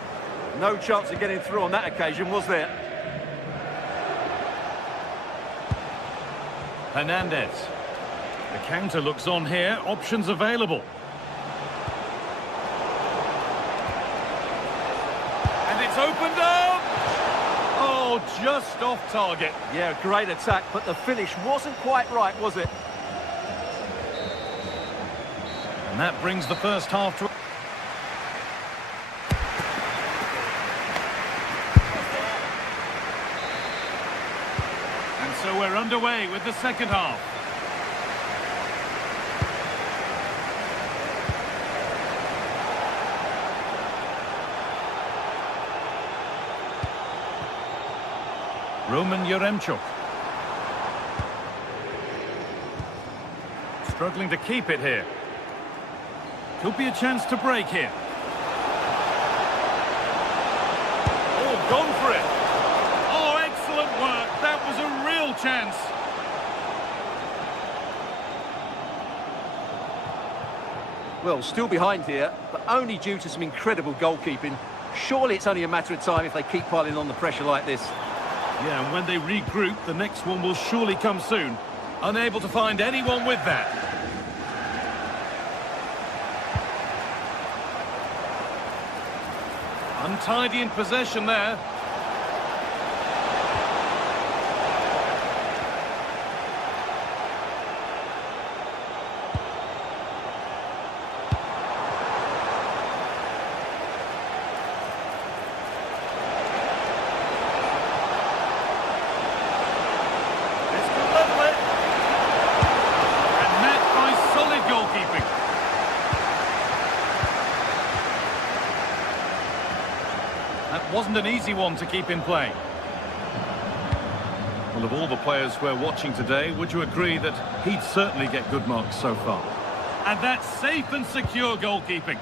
No chance of getting through on that occasion, was there? Hernandez. The counter looks on here. Options available. And it's opened up! Oh, just off target. Yeah, great attack, but the finish wasn't quite right, was it? And that brings the first half to... So we're underway with the second half. Roman Yaremchuk. Struggling to keep it here. Could be a chance to break here. Oh, gone for it. Oh, excellent work. That was a real chance. Well, still behind here, but only due to some incredible goalkeeping. Surely it's only a matter of time if they keep piling on the pressure like this. Yeah, and when they regroup, the next one will surely come soon. Unable to find anyone with that. Untidy in possession there. That wasn't an easy one to keep in play. Well, of all the players we're watching today, would you agree that he'd certainly get good marks so far? And that's safe and secure goalkeeping.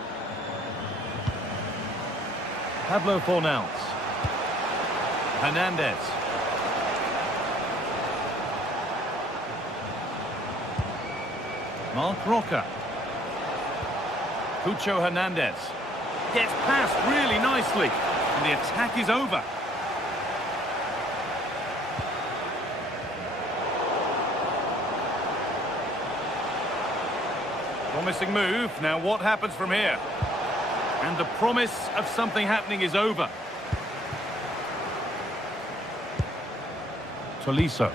Pablo Fornals. Hernandez. Mark Roca. Pucho Hernandez. Gets past really nicely. And the attack is over. Promising move. Now what happens from here? And the promise of something happening is over. Tolisso.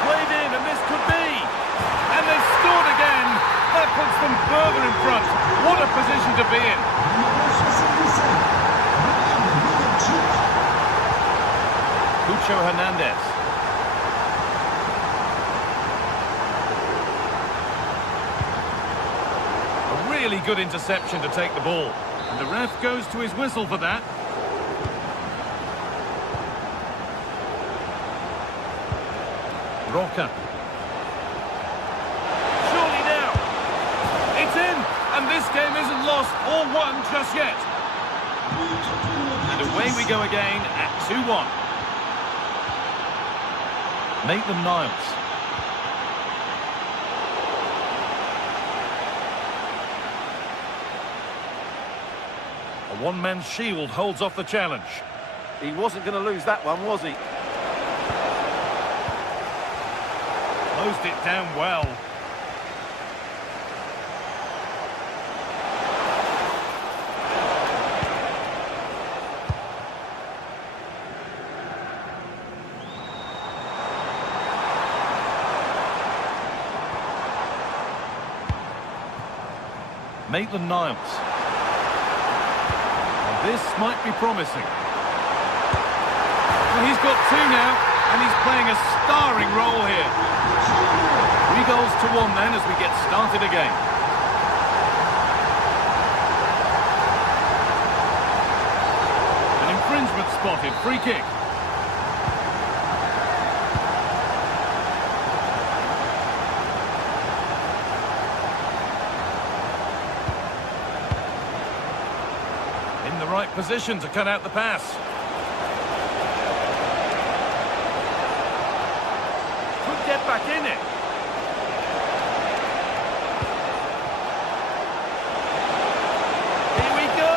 Played in, and this could be. And they've scored again. That puts them further in front. What a position to be in. Pucho Hernandez. A really good interception to take the ball. And the ref goes to his whistle for that. Roca. Surely now. It's in. And this game isn't lost or won just yet. And away we go again at 2-1. Maitland-Niles. A one-man shield holds off the challenge. He wasn't going to lose that one, was he? Closed it down well. Maitland-Niles. This might be promising. Well, he's got two now, and he's playing a starring role here. 3 goals to 1 then as we get started again. An infringement spotted, free kick. In the right position to cut out the pass. Could get back in it. Here we go!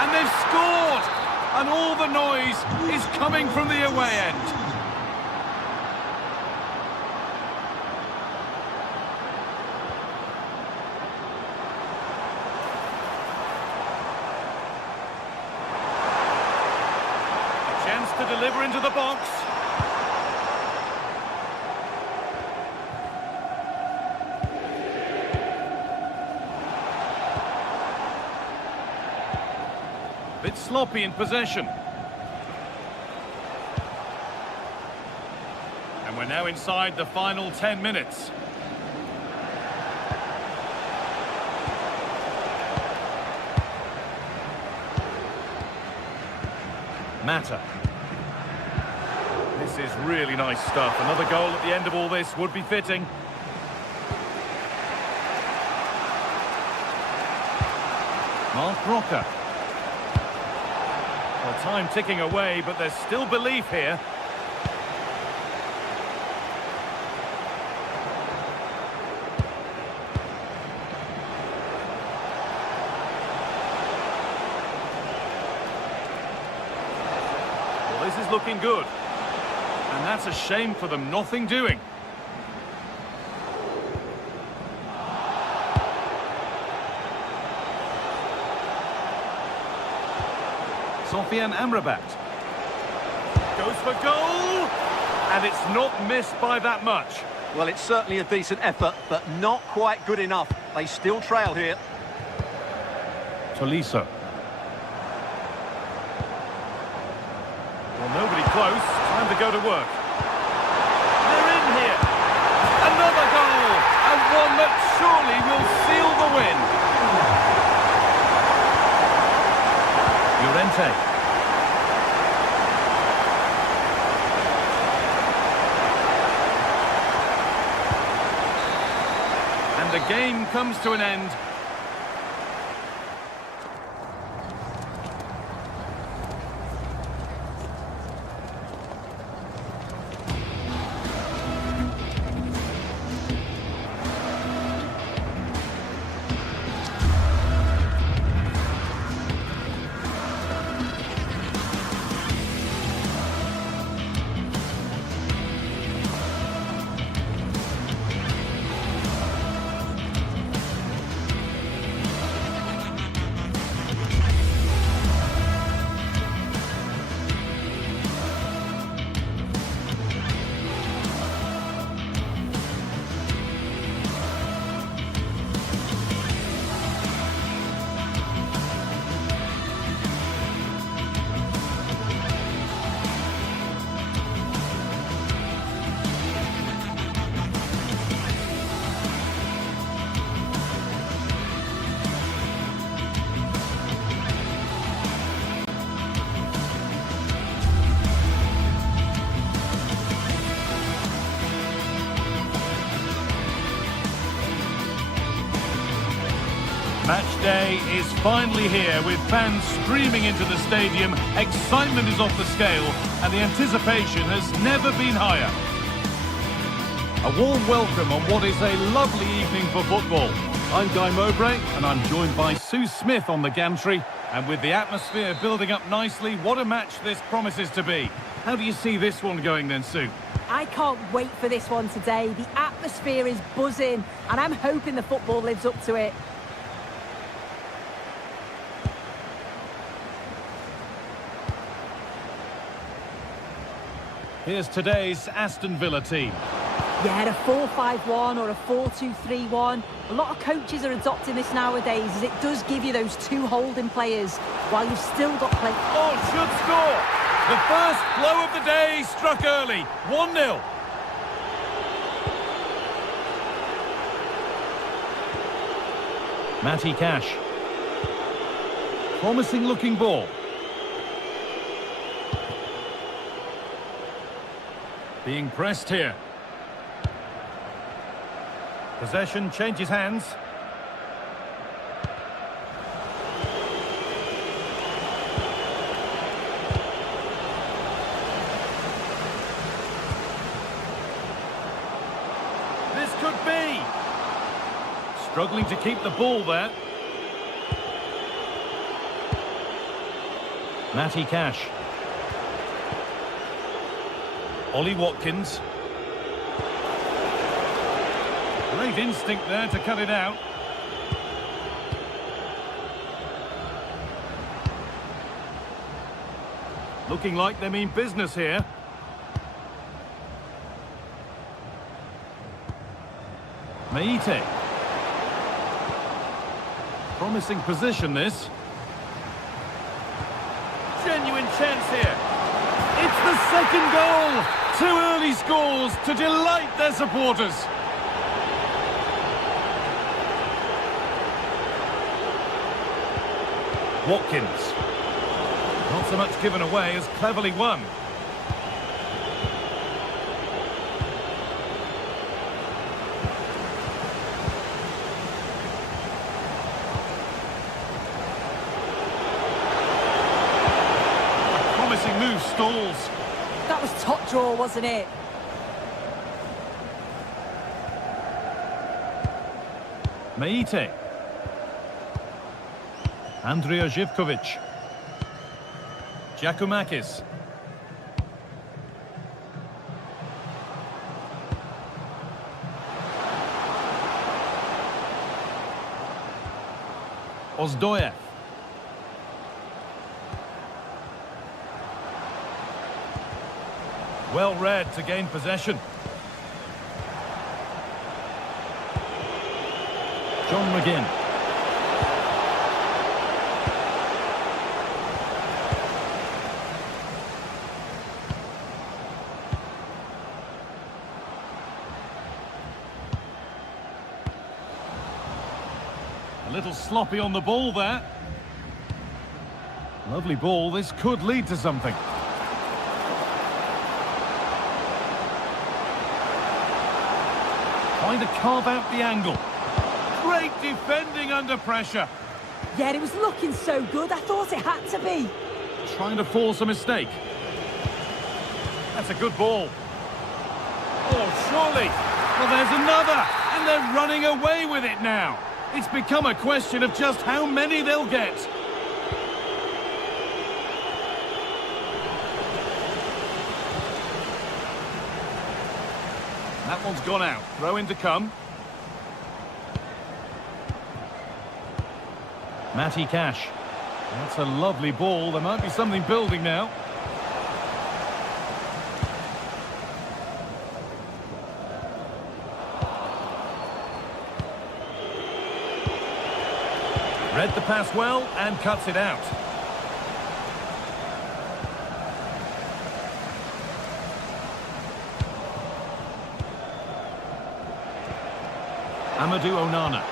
And they've scored! And all the noise is coming from the away end. Chance to deliver into the box. Bit sloppy in possession. And we're now inside the final 10 minutes. Mata. This is really nice stuff. Another goal at the end of all this would be fitting. Mark Rocker. Well, time ticking away, but there's still belief here. Well, this is looking good. And that's a shame for them, nothing doing. Sofian Amrabat. Goes for goal! And it's not missed by that much. Well, it's certainly a decent effort, but not quite good enough. They still trail here. Tolisso. Well, nobody close. Time to go to work. They're in here. Another goal! And one that surely will seal the win. Llorente. And the game comes to an end. Match day is finally here with fans streaming into the stadium. Excitement is off the scale and the anticipation has never been higher. A warm welcome on what is a lovely evening for football. I'm Guy Mowbray and I'm joined by Sue Smith on the gantry. And with the atmosphere building up nicely, what a match this promises to be. How do you see this one going then, Sue? I can't wait for this one today. The atmosphere is buzzing and I'm hoping the football lives up to it. Here's today's Aston Villa team. Yeah, a 4-5-1 or a 4-2-3-1. A lot of coaches are adopting this nowadays, as it does give you those two holding players while you've still got play. Oh, should score! The first blow of the day struck early. 1-0. Matty Cash. Promising looking ball. Being pressed here. Possession changes hands. This could be. Struggling to keep the ball there. Matty Cash. Ollie Watkins. Great instinct there to cut it out. Looking like they mean business here. Meite. Promising position, this. Genuine chance here. It's the second goal. 2 early scores to delight their supporters. Watkins. Not so much given away as cleverly won. A promising move stalls. That was top draw, wasn't it? Meite. Andrea Zivkovic. Giacomakis. Ozdoyev. Well read to gain possession. John McGinn. A little sloppy on the ball there. Lovely ball. This could lead to something. Trying to carve out the angle. Great defending under pressure. Yeah, it was looking so good. I thought it had to be. Trying to force a mistake. That's a good ball. Oh, surely. Well, there's another. And they're running away with it now. It's become a question of just how many they'll get. That one's gone out. Throw in to come. Matty Cash. That's a lovely ball. There might be something building now. Read the pass well and cuts it out. Amadou Onana.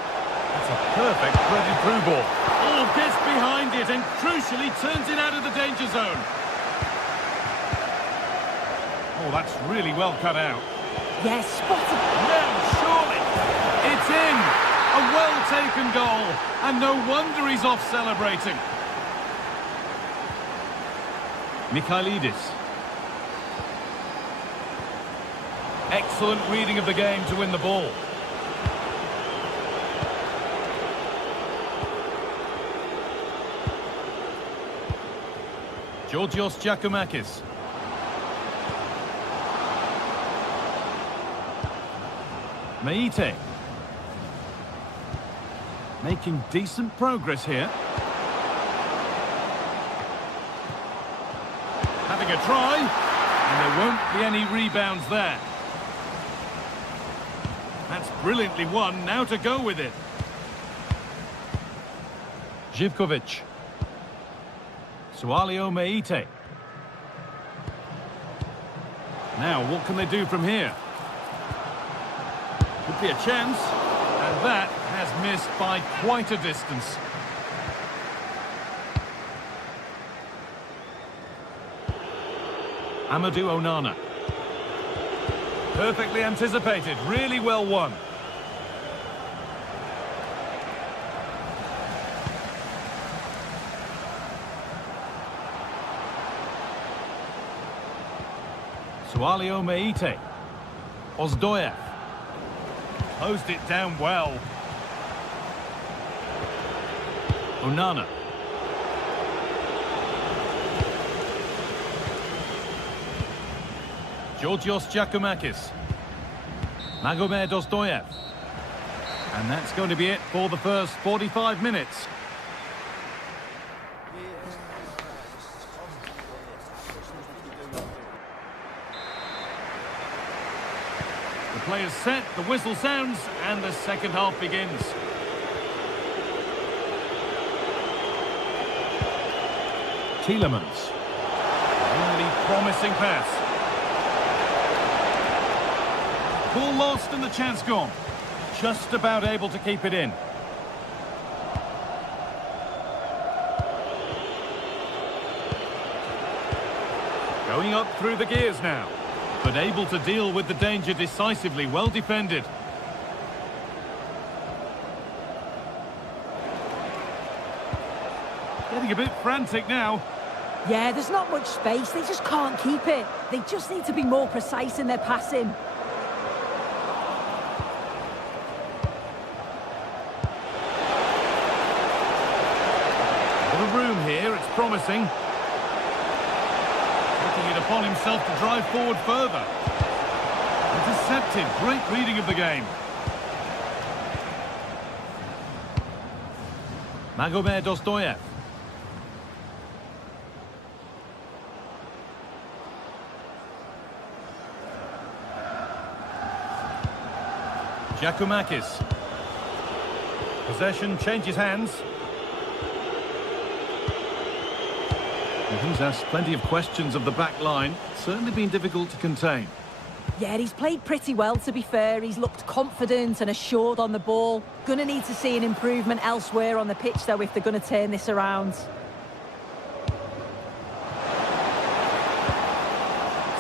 That's a perfect threaded through ball. Oh, gets behind it and crucially turns it out of the danger zone. Oh, that's really well cut out. Yes, spotted. No, surely. It's in. A well-taken goal. And no wonder he's off celebrating. Mikhailidis. Excellent reading of the game to win the ball. Georgios Giacomakis. Meite. Making decent progress here. Having a try. And there won't be any rebounds there. That's brilliantly won, now to go with it. Živkovic. Sualio Meite. Now, what can they do from here? Could be a chance. And that has missed by quite a distance. Amadou Onana. Perfectly anticipated, really well won. Sualio Meite. Ozdoyev. Closed it down well. Onana. Georgios Giacomakis. Magomed Ozdoyev. And that's going to be it for the first 45 minutes. The players set, the whistle sounds, and the second half begins. Tielemans. Really promising pass. Ball lost and the chance gone. Just about able to keep it in. Going up through the gears now. But able to deal with the danger decisively, well defended. Getting a bit frantic now. Yeah, there's not much space. They just can't keep it. They just need to be more precise in their passing. Little room here, it's promising. Taking it upon himself to drive forward further. Intercepted, great reading of the game. Magomed Ozdoyev. Giacomakis. Possession changes hands. He's asked plenty of questions of the back line. Certainly been difficult to contain. Yeah, he's played pretty well, to be fair. He's looked confident and assured on the ball. Gonna need to see an improvement elsewhere on the pitch, though, if they're going to turn this around.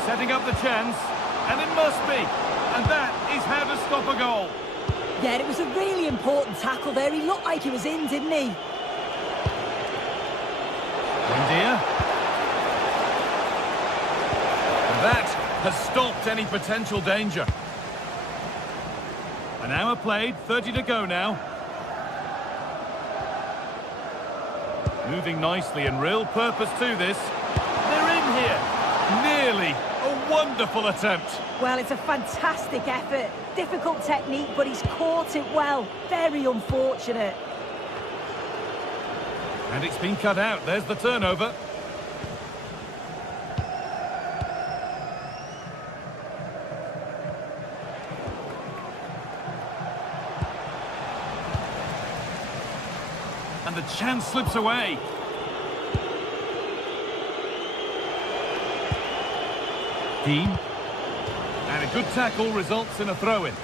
Setting up the chance, and it must be. And that is how to stop a goal. Yeah, it was a really important tackle there. He looked like he was in, didn't he? Buendia. That has stopped any potential danger. An hour played, 30 to go now. Moving nicely and real purpose to this. They're in here. Nearly. A wonderful attempt. Well, it's a fantastic effort. Difficult technique, but he's caught it well. Very unfortunate. And it's been cut out. There's the turnover. And the chance slips away. Dean. And a good tackle results in a throw-in.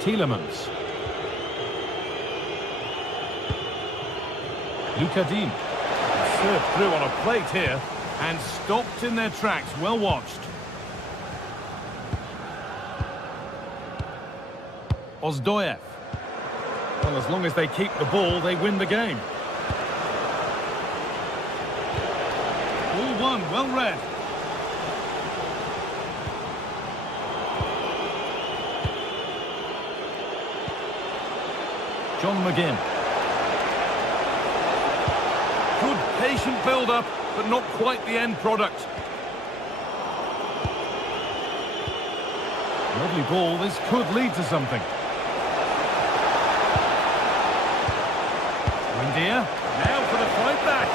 Tielemans. Luca Dean. Served through on a plate here and stopped in their tracks. Well watched. Ozdoyev. Well, as long as they keep the ball, they win the game. Ball one, well read. John McGinn. Good patient build-up, but not quite the end product. Lovely ball, this could lead to something. Buendia, now for the fight back.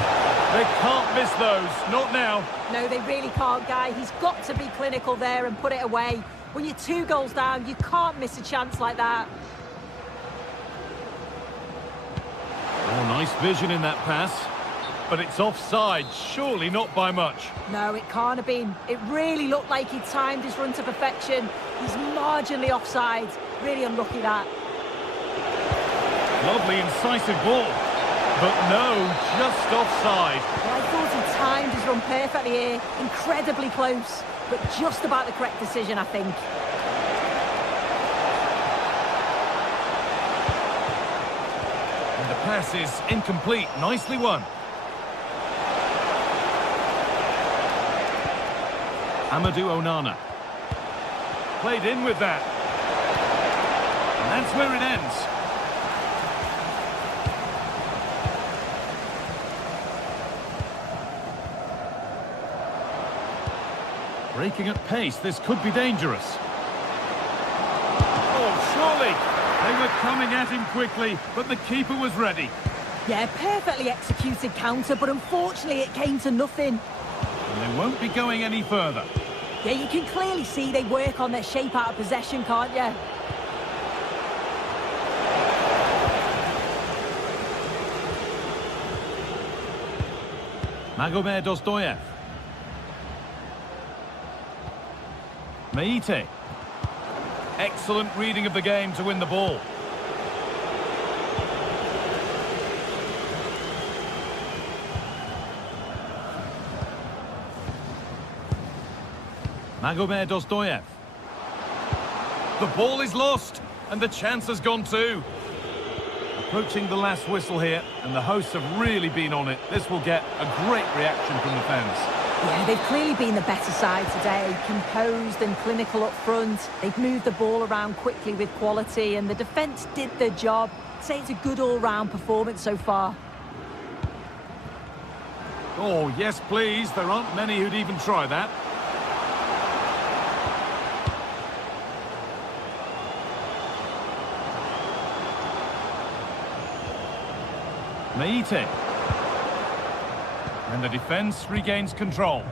They can't miss those, not now. No, they really can't, Guy. He's got to be clinical there and put it away. When you're 2 goals down, you can't miss a chance like that. Oh, nice vision in that pass. But it's offside, surely not by much. No, it can't have been. It really looked like he timed his run to perfection. He's marginally offside. Really unlucky, that. Lovely, incisive ball. But no, just offside. Well, I thought he timed his run perfectly here. Incredibly close, but just about the correct decision, I think. And the pass is incomplete. Nicely won. Amadou Onana. Played in with that. And that's where it ends. Breaking at pace, this could be dangerous. Oh, surely! They were coming at him quickly, but the keeper was ready. Yeah, perfectly executed counter, but unfortunately it came to nothing. And they won't be going any further. Yeah, you can clearly see they work on their shape out of possession, can't you? Magomed Dostoyev. Meite. Excellent reading of the game to win the ball. Magomed Dostoyev. The ball is lost, and the chance has gone too. Approaching the last whistle here, and the hosts have really been on it. This will get a great reaction from the fans. Yeah, they've clearly been the better side today, composed and clinical up front. They've moved the ball around quickly with quality, and the defence did their job. I'd say it's a good all-round performance so far. Oh, yes, please. There aren't many who'd even try that. Meite. And the defence regains control.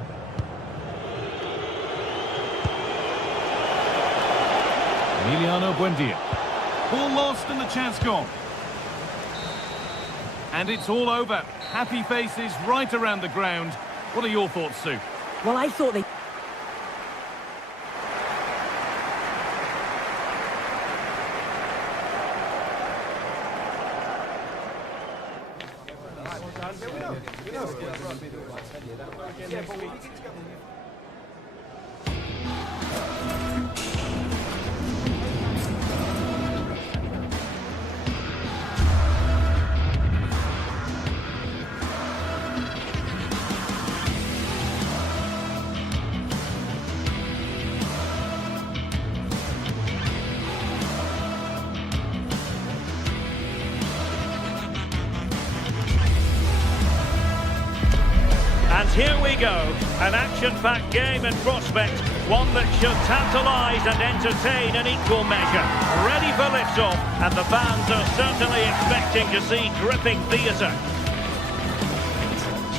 Emiliano Buendia. Ball lost and the chance gone. And it's all over. Happy faces right around the ground. What are your thoughts, Sue? Well, I thought they... And here we go, an action-packed game in prospect, one that should tantalise and entertain in equal measure. Ready for lift-off, and the fans are certainly expecting to see gripping theatre.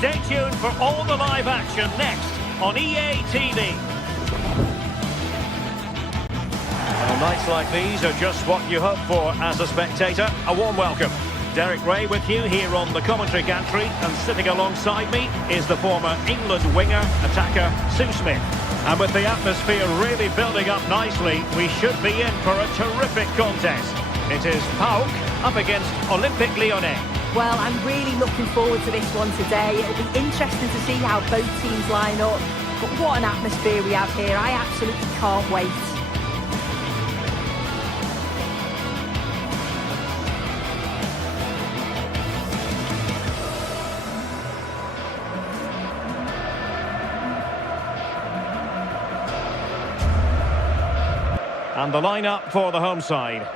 Stay tuned for all the live action next on EA TV. Well, nights like these are just what you hope for as a spectator. A warm welcome. Derek Ray with you here on the commentary gantry, and sitting alongside me is the former England winger, attacker, Sue Smith. And with the atmosphere really building up nicely, we should be in for a terrific contest. It is PAOK up against Olympique Lyonnais. Well, I'm really looking forward to this one today. It'll be interesting to see how both teams line up. But what an atmosphere we have here. I absolutely can't wait. And the lineup for the home side.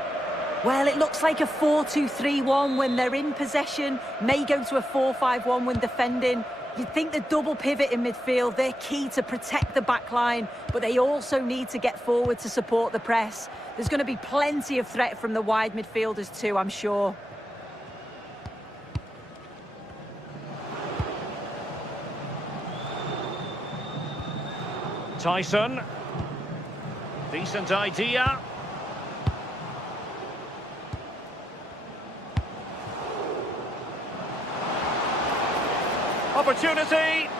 Well, it looks like a 4-2-3-1 when they're in possession. May go to a 4-5-1 when defending. You'd think the double pivot in midfield, they're key to protect the back line, but they also need to get forward to support the press. There's going to be plenty of threat from the wide midfielders too, I'm sure. Tyson. Decent idea. Opportunity.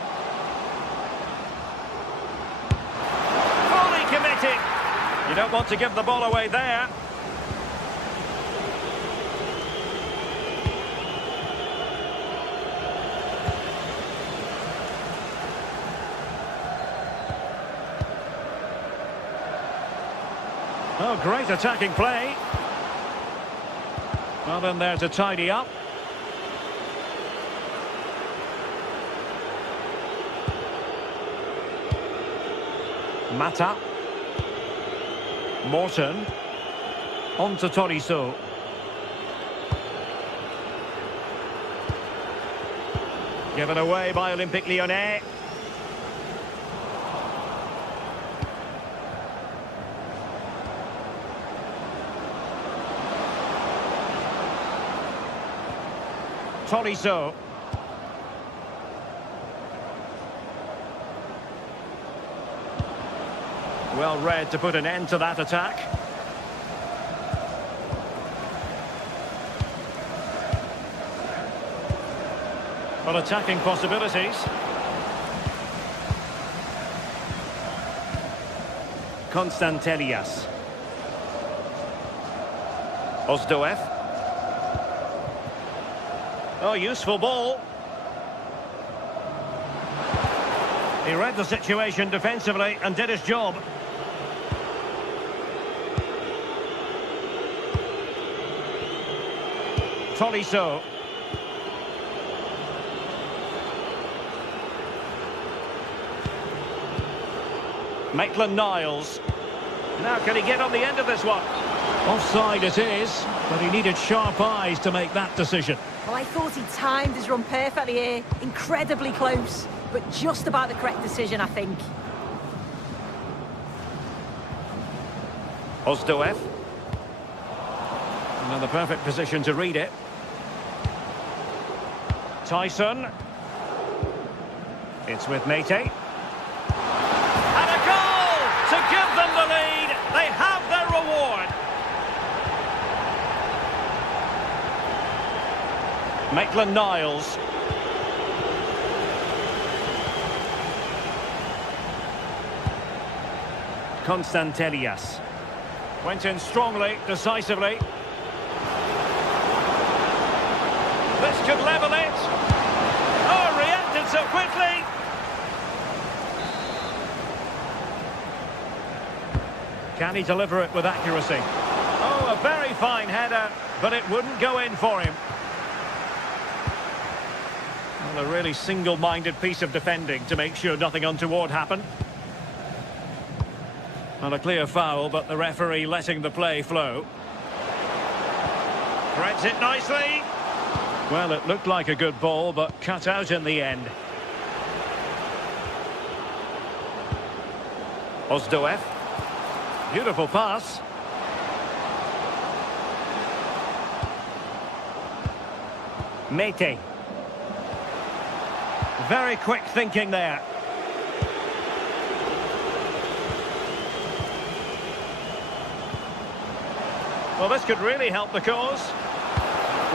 Fully committed. You don't want to give the ball away there. Oh, great attacking play. Well, then there to tidy up. Mata. Morton. On to Toriso. Given away by Olympique Lyonnais. Toriso. Well read to put an end to that attack. Well, attacking possibilities. Constantelias. Ozdoev. Oh, useful ball. He read the situation defensively and did his job. Tolisso. Maitland-Niles. Now can he get on the end of this one? Offside it is, but he needed sharp eyes to make that decision. Well, I thought he timed his run perfectly here. Incredibly close, but just about the correct decision, I think. Ozdoev. Another perfect position to read it. Tyson. It's with Mete. And a goal to give them the lead. They have their reward. Maitland-Niles. Constantelias. Went in strongly, decisively. This could level it. Oh, reacted so quickly. Can he deliver it with accuracy? Oh, a very fine header, but it wouldn't go in for him. Well, a really single-minded piece of defending to make sure nothing untoward happened. Well, a clear foul, but the referee letting the play flow. Threads it nicely. Well, it looked like a good ball, but cut out in the end. Ozdoev. Beautiful pass. Mete. Very quick thinking there. Well, this could really help the cause.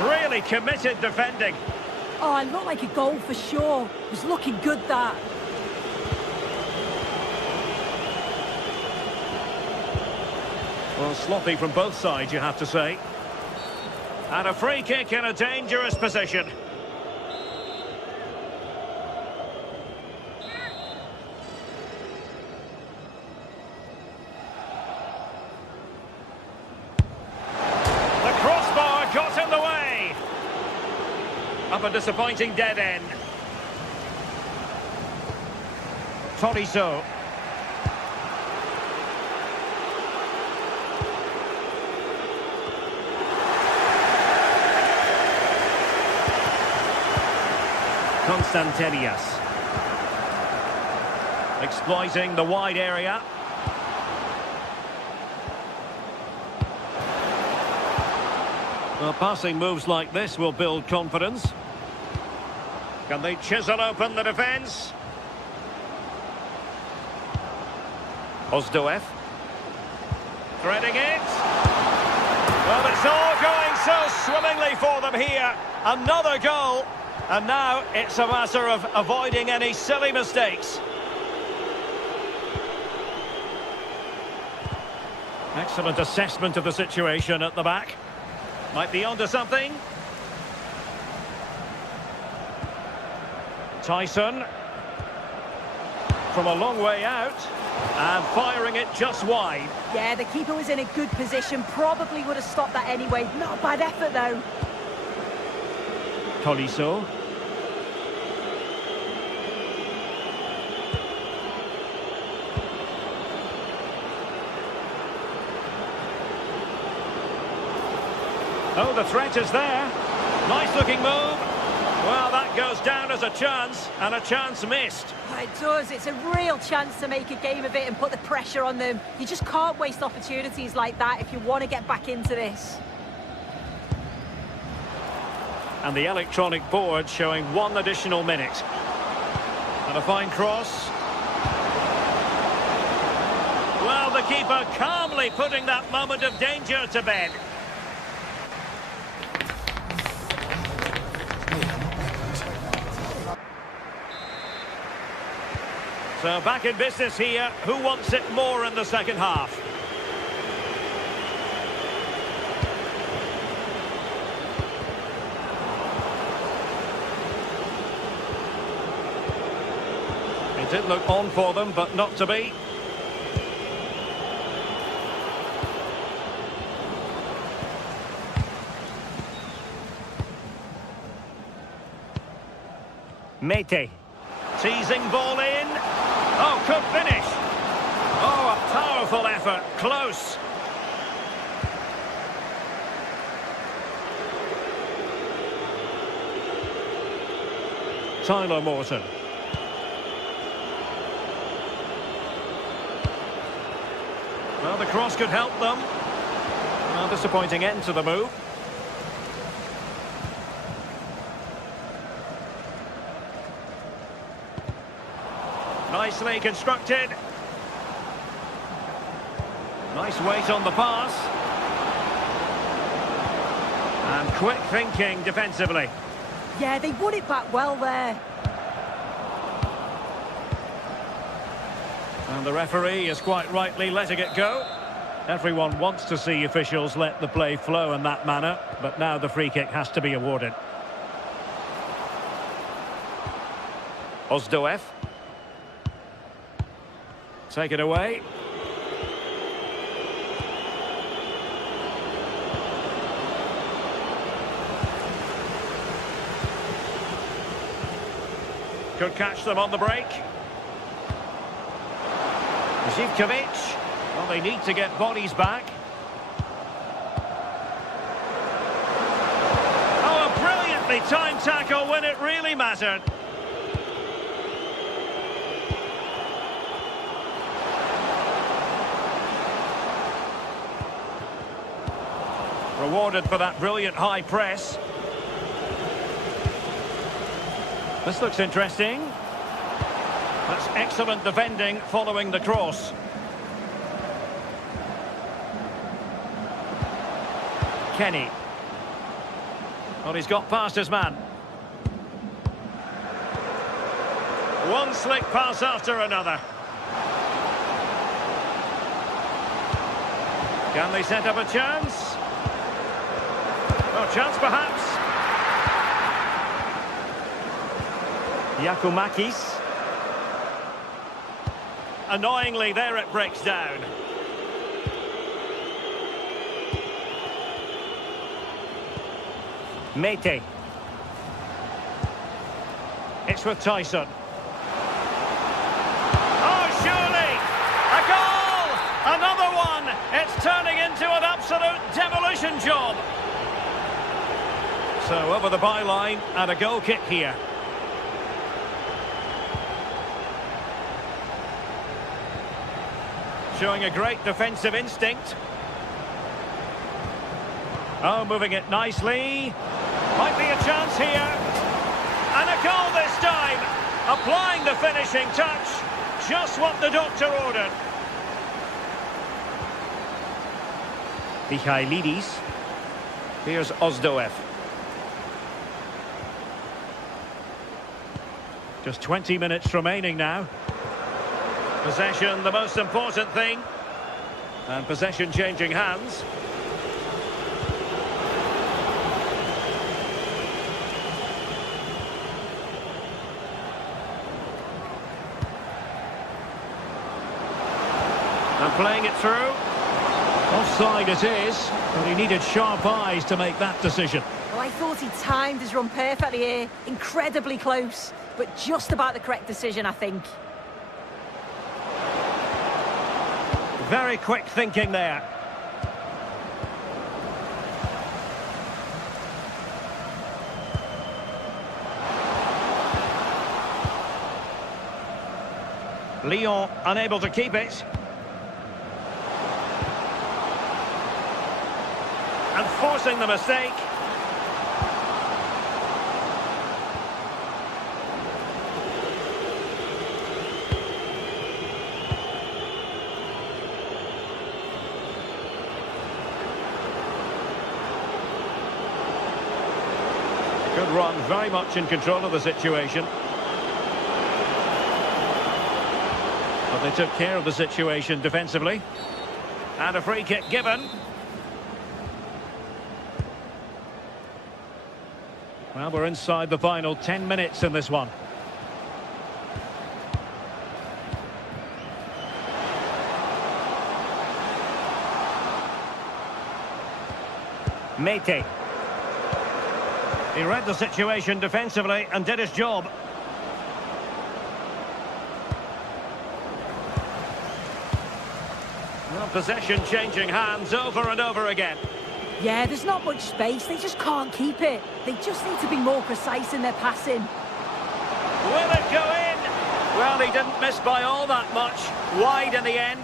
Really committed defending. Oh, it looked like a goal for sure. It was looking good, that. Well, sloppy from both sides, you have to say. And a free kick in a dangerous position. The crossbar got in the way. Up a disappointing dead end. Toriso. Constantelias. Exploiting the wide area. Well, passing moves like this will build confidence. Can they chisel open the defence? Ozdoev. Threading it. Well, it's all going so swimmingly for them here. Another goal. And now it's a matter of avoiding any silly mistakes. Excellent assessment of the situation at the back. Might be onto something. Tyson. From a long way out. And firing it just wide. Yeah, the keeper was in a good position. Probably would have stopped that anyway. Not a bad effort, though. Tolisso. Oh, the threat is there. Nice looking move. Well, that goes down as a chance, and a chance missed. It does. It's a real chance to make a game of it and put the pressure on them. You just can't waste opportunities like that if you want to get back into this. And the electronic board showing 1 additional minute. And a fine cross. Well, the keeper calmly putting that moment of danger to bed. So back in business here. Who wants it more in the second half? It did look on for them, but not to be. Mete. Teasing ball in. Oh, could finish. Oh, a powerful effort. Close. Tyler Morton. Well, the cross could help them. A disappointing end to the move. Nicely constructed. Nice weight on the pass. And quick thinking defensively. Yeah, they won it back well there. And the referee is quite rightly letting it go. Everyone wants to see officials let the play flow in that manner, but now the free kick has to be awarded. Ozdoev. Take it away. Could catch them on the break. Zivkovic. Well, they need to get bodies back. Oh, a brilliantly timed tackle when it really mattered. Rewarded for that brilliant high press. This looks interesting. That's excellent defending following the cross. Kenny. Well, he's got past his man. One slick pass after another. Can they set up a chance? Oh, chance perhaps. Yakumakis. Annoyingly, there it breaks down. Mete. It's with Tyson. Oh, surely! A goal! Another one! It's turning into an absolute demolition job. So over the byline and a goal kick here. Showing a great defensive instinct. Oh, moving it nicely. Might be a chance here. And a goal this time. Applying the finishing touch. Just what the doctor ordered. Michailidis. Here's Ozdoev. Just 20 minutes remaining now. Possession, the most important thing. And possession changing hands. And playing it through. Offside it is, but he needed sharp eyes to make that decision. Well, I thought he timed his run perfectly here. Incredibly close, but just about the correct decision, I think. Very quick thinking there. Lyon unable to keep it. And forcing the mistake. Good run, very much in control of the situation. But they took care of the situation defensively. And a free kick given. Well, we're inside the final 10 minutes in this one. Mete. He read the situation defensively and did his job. Well, possession changing hands over and over again. Yeah, there's not much space. They just can't keep it. They just need to be more precise in their passing. Will it go in? Well, he didn't miss by all that much. Wide in the end.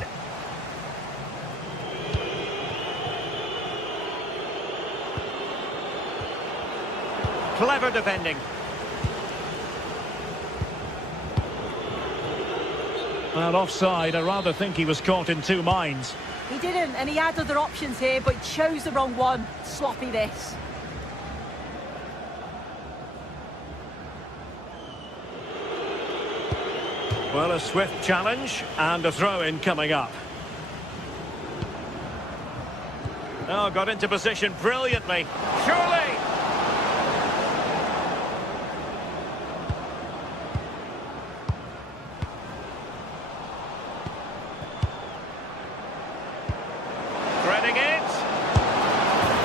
Clever defending. Well, offside. I rather think he was caught in two minds. He didn't, and he had other options here, but chose the wrong one. Sloppy this. Well, a swift challenge and a throw-in coming up. Oh, got into position brilliantly. Surely! Threading it.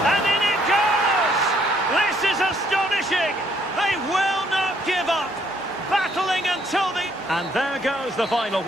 And in it goes! This is astonishing! They will not give up! Battling until the... And there goes the final.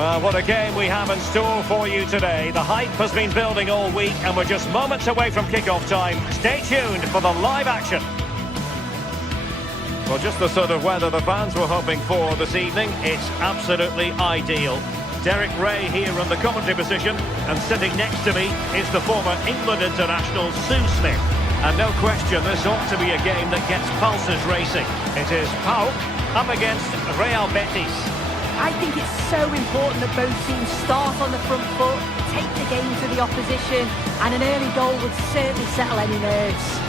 Well, what a game we have in store for you today. The hype has been building all week and we're just moments away from kick-off time. Stay tuned for the live action. Well, just the sort of weather the fans were hoping for this evening. It's absolutely ideal. Derek Ray here in the commentary position, and sitting next to me is the former England international Sue Smith. And no question, this ought to be a game that gets pulses racing. It is Pau up against Real Betis. I think it's so important that both teams start on the front foot, take the game to the opposition, and an early goal would certainly settle any nerves.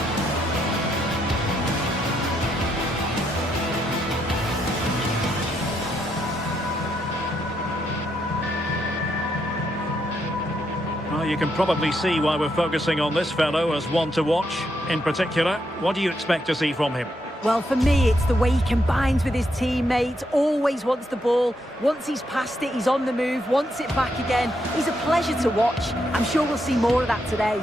Well, you can probably see why we're focusing on this fellow as one to watch. In particular, what do you expect to see from him? Well, for me, it's the way he combines with his teammates, always wants the ball. Once he's passed it, he's on the move, wants it back again. He's a pleasure to watch. I'm sure we'll see more of that today.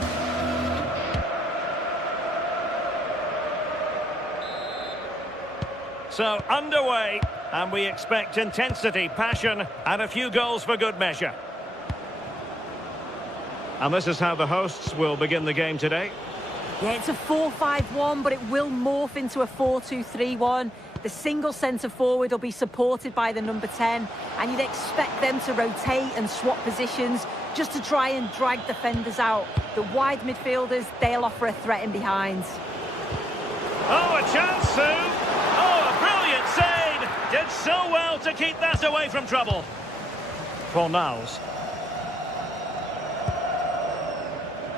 So, underway, and we expect intensity, passion, and a few goals for good measure. And this is how the hosts will begin the game today. Yeah, it's a 4-5-1, but it will morph into a 4-2-3-1. The single centre-forward will be supported by the number 10, and you'd expect them to rotate and swap positions just to try and drag defenders out. The wide midfielders, they'll offer a threat in behind. Oh, a chance, Sue! Oh, a brilliant save! Did so well to keep that away from trouble. Fornals.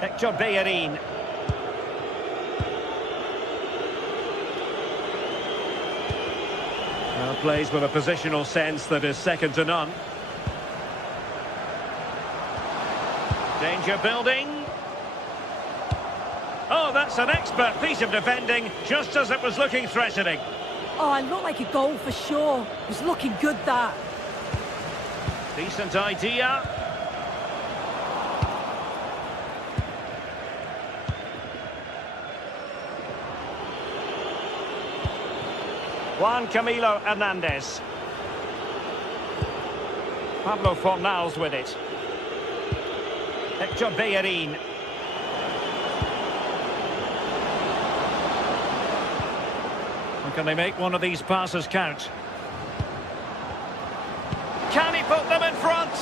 Hector Bellerin. Well, plays with a positional sense that is second to none. Danger building. Oh, that's an expert piece of defending, just as it was looking threatening. Oh, it looked like a goal for sure. It was looking good, that. Decent idea. Juan Camilo Hernandez. Pablo Fornals with it. Hector Bellerin. And can they make one of these passes count? Can he put them in front?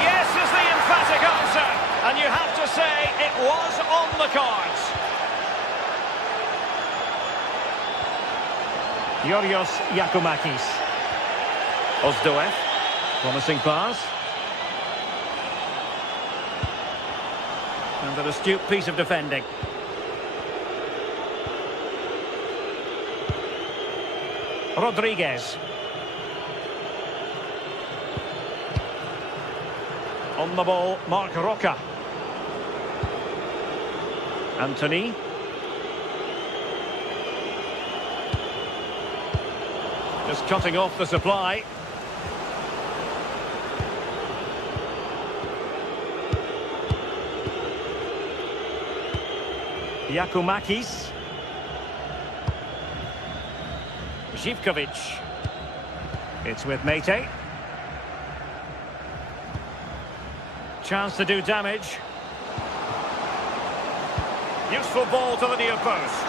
Yes is the emphatic answer. And you have to say it was on the cards. Yorios Yakumakis. Ozdoev. Promising pass. And an astute piece of defending. Rodriguez. On the ball, Marc Roca. Anthony. Just cutting off the supply. Yakumakis. Zivkovic. It's with Mete. Chance to do damage. Useful ball to the near post.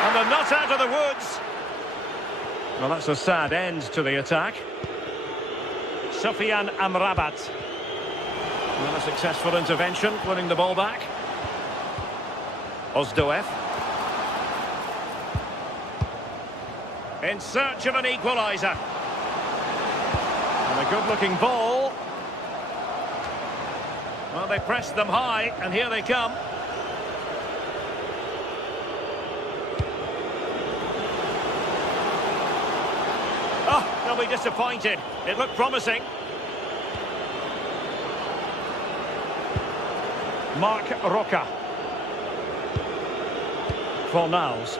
And they're not out of the woods. Well, that's a sad end to the attack. Sofian Amrabat. Well, a successful intervention, winning the ball back. Ozdoev. In search of an equaliser. And a good-looking ball. Well, they pressed them high, and here they come. Oh, they'll be disappointed. It looked promising. Marc Roca. Fornals.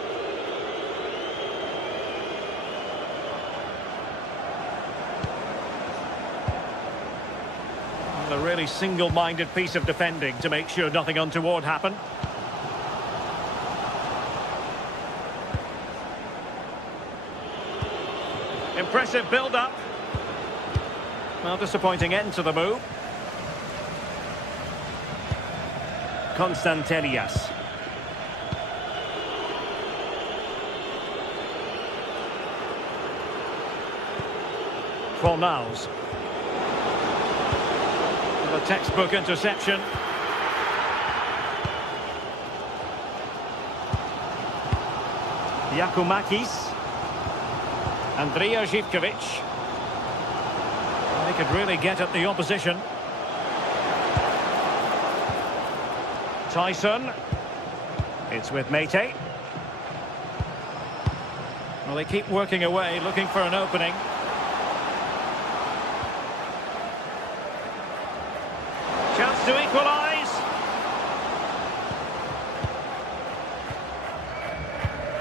A really single-minded piece of defending to make sure nothing untoward happened. Impressive build-up. Well, disappointing end to the move. Constantelias. Fornals. The textbook interception. Yakumakis. Andrija Živkovic. They could really get at the opposition. Tyson. It's with Mete. Well, they keep working away, looking for an opening. Chance to equalise.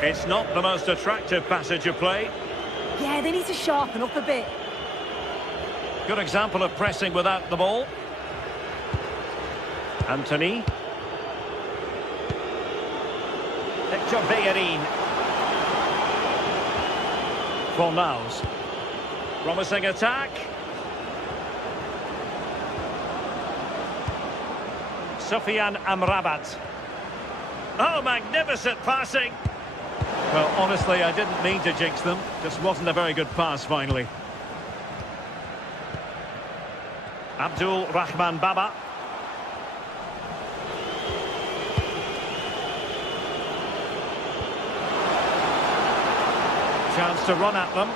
It's not the most attractive passage of play. Yeah, they need to sharpen up a bit. Good example of pressing without the ball. Anthony. Hector Bellerin. Fornals. Promising attack. Sofian Amrabat. Oh, magnificent passing. Well, honestly, I didn't mean to jinx them. Just wasn't a very good pass, finally. Abdul Rahman Baba. Chance to run at them.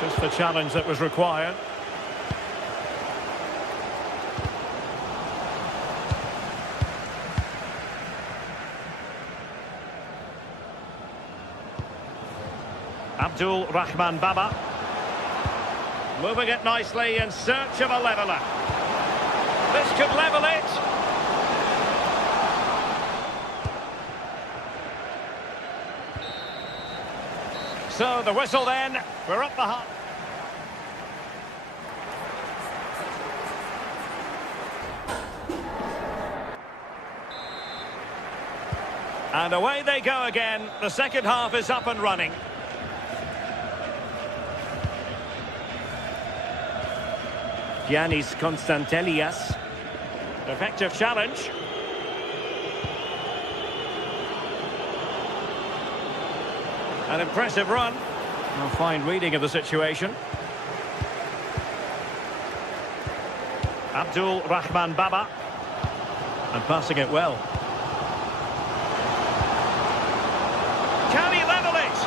Just the challenge that was required. Abdul Rahman Baba. Moving it nicely in search of a leveller. This could level it. So the whistle then. We're up the hut. And away they go again. The second half is up and running. Giannis Constantelias. Effective challenge. An impressive run. A fine reading of the situation. Abdul Rahman Baba. And passing it well. Can he level it?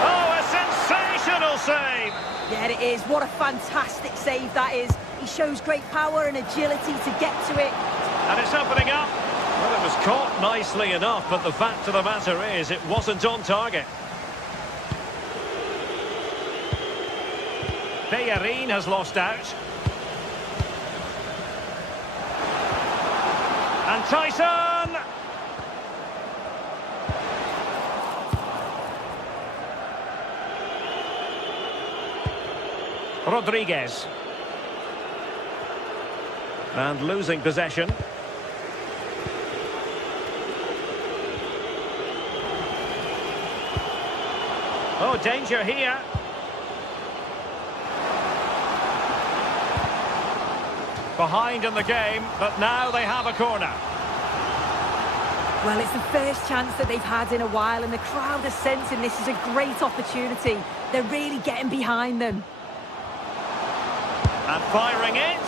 Oh, a sensational save! Yeah, it is. What a fantastic save that is. He shows great power and agility to get to it. And it's opening up. Well, it was caught nicely enough, but the fact of the matter is it wasn't on target. Bellerin has lost out. And Tyson! Rodriguez. And losing possession. Oh, danger here. Behind in the game, but now they have a corner. Well, it's the first chance that they've had in a while, and the crowd are sensing this is a great opportunity. They're really getting behind them. And firing it.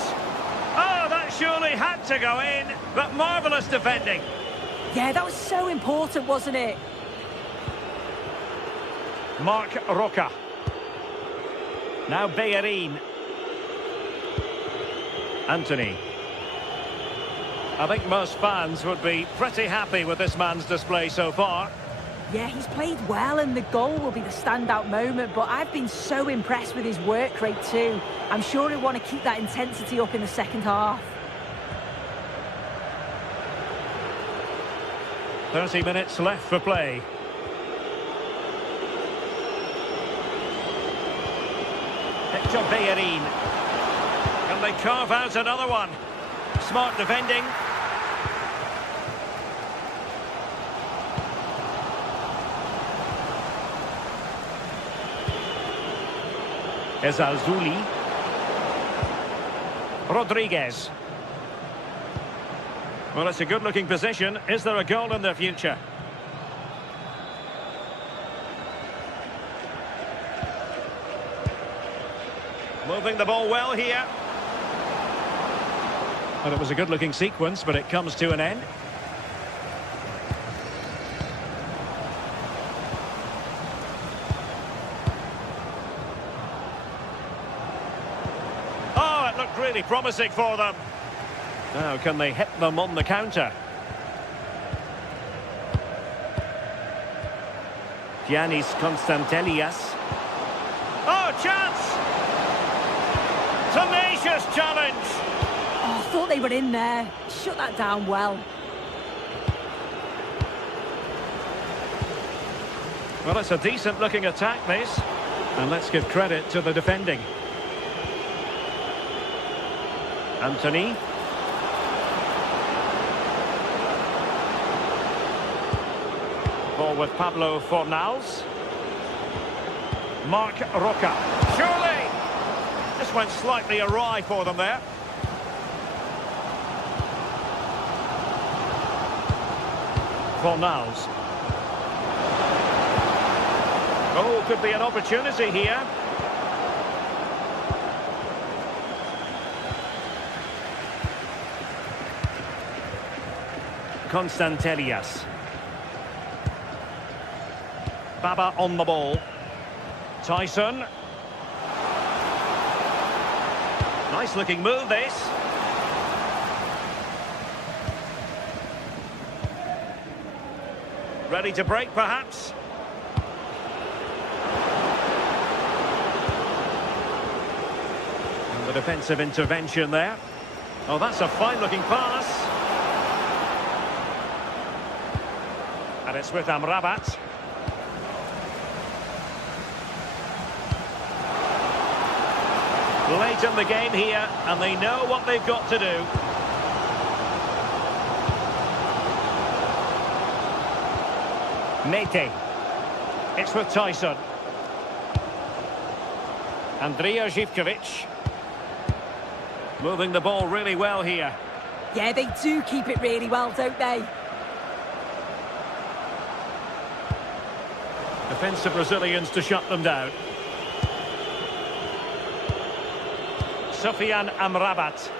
Oh, that surely had to go in, but marvellous defending. Yeah, that was so important, wasn't it? Marc Roca. Now Bellerin. Anthony. I think most fans would be pretty happy with this man's display so far. Yeah, he's played well, and the goal will be the standout moment, but I've been so impressed with his work rate too. I'm sure he'll want to keep that intensity up in the second half. 30 minutes left for play. Hector Bellerin. Can they carve out another one? Smart defending. is Azuli. Rodriguez. Well, it's a good-looking position. Is there a goal in the future? Moving the ball well here. Well, it was a good-looking sequence, but it comes to an end. Oh, it looked really promising for them. Now, can they hit them on the counter? Giannis Constantelias. Oh, chance! Tenacious challenge! Oh, I thought they were in there. Shut that down well. Well, it's a decent-looking attack, this. And let's give credit to the defending. Anthony. Ball with Pablo Fornals. Marc Roca. Surely! Just went slightly awry for them there. Fornals. Oh, could be an opportunity here. Constantelias. Baba on the ball. Tyson. Nice looking move, this. Ready to break, perhaps. And the defensive intervention there. Oh, that's a fine looking pass. And it's with Amrabat. Late in the game here, and they know what they've got to do. Mete. It's with Tyson. Andrija Zivkovic. Moving the ball really well here. Yeah, they do keep it really well, don't they? Defensive Brazilians to shut them down. Sofian Amrabat.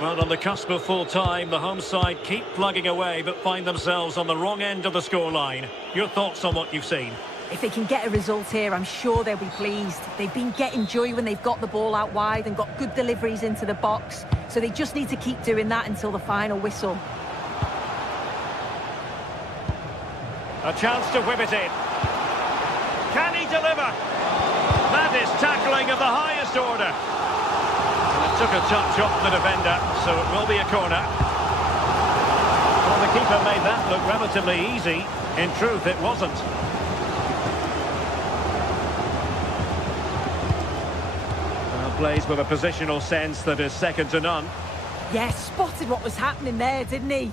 Well, on the cusp of full time, the home side keep plugging away but find themselves on the wrong end of the scoreline. Your thoughts on what you've seen? If they can get a result here, I'm sure they'll be pleased. They've been getting joy when they've got the ball out wide and got good deliveries into the box. So they just need to keep doing that until the final whistle. A chance to whip it in. Can he deliver? That is tackling of the highest order. And it took a touch off the defender, so it will be a corner. Well, the keeper made that look relatively easy. In truth, it wasn't. Well, plays with a positional sense that is second to none. Yeah, spotted what was happening there, didn't he?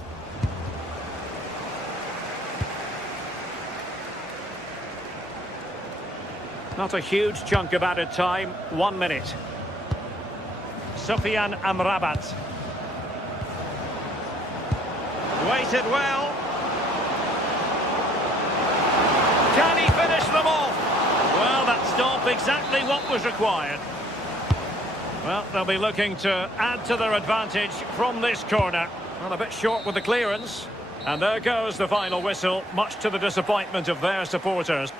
Not a huge chunk of added time, 1 minute. Sofian Amrabat. Waited well. Can he finish them off? Well, that stopped exactly what was required. Well, they'll be looking to add to their advantage from this corner. Well, a bit short with the clearance. And there goes the final whistle, much to the disappointment of their supporters.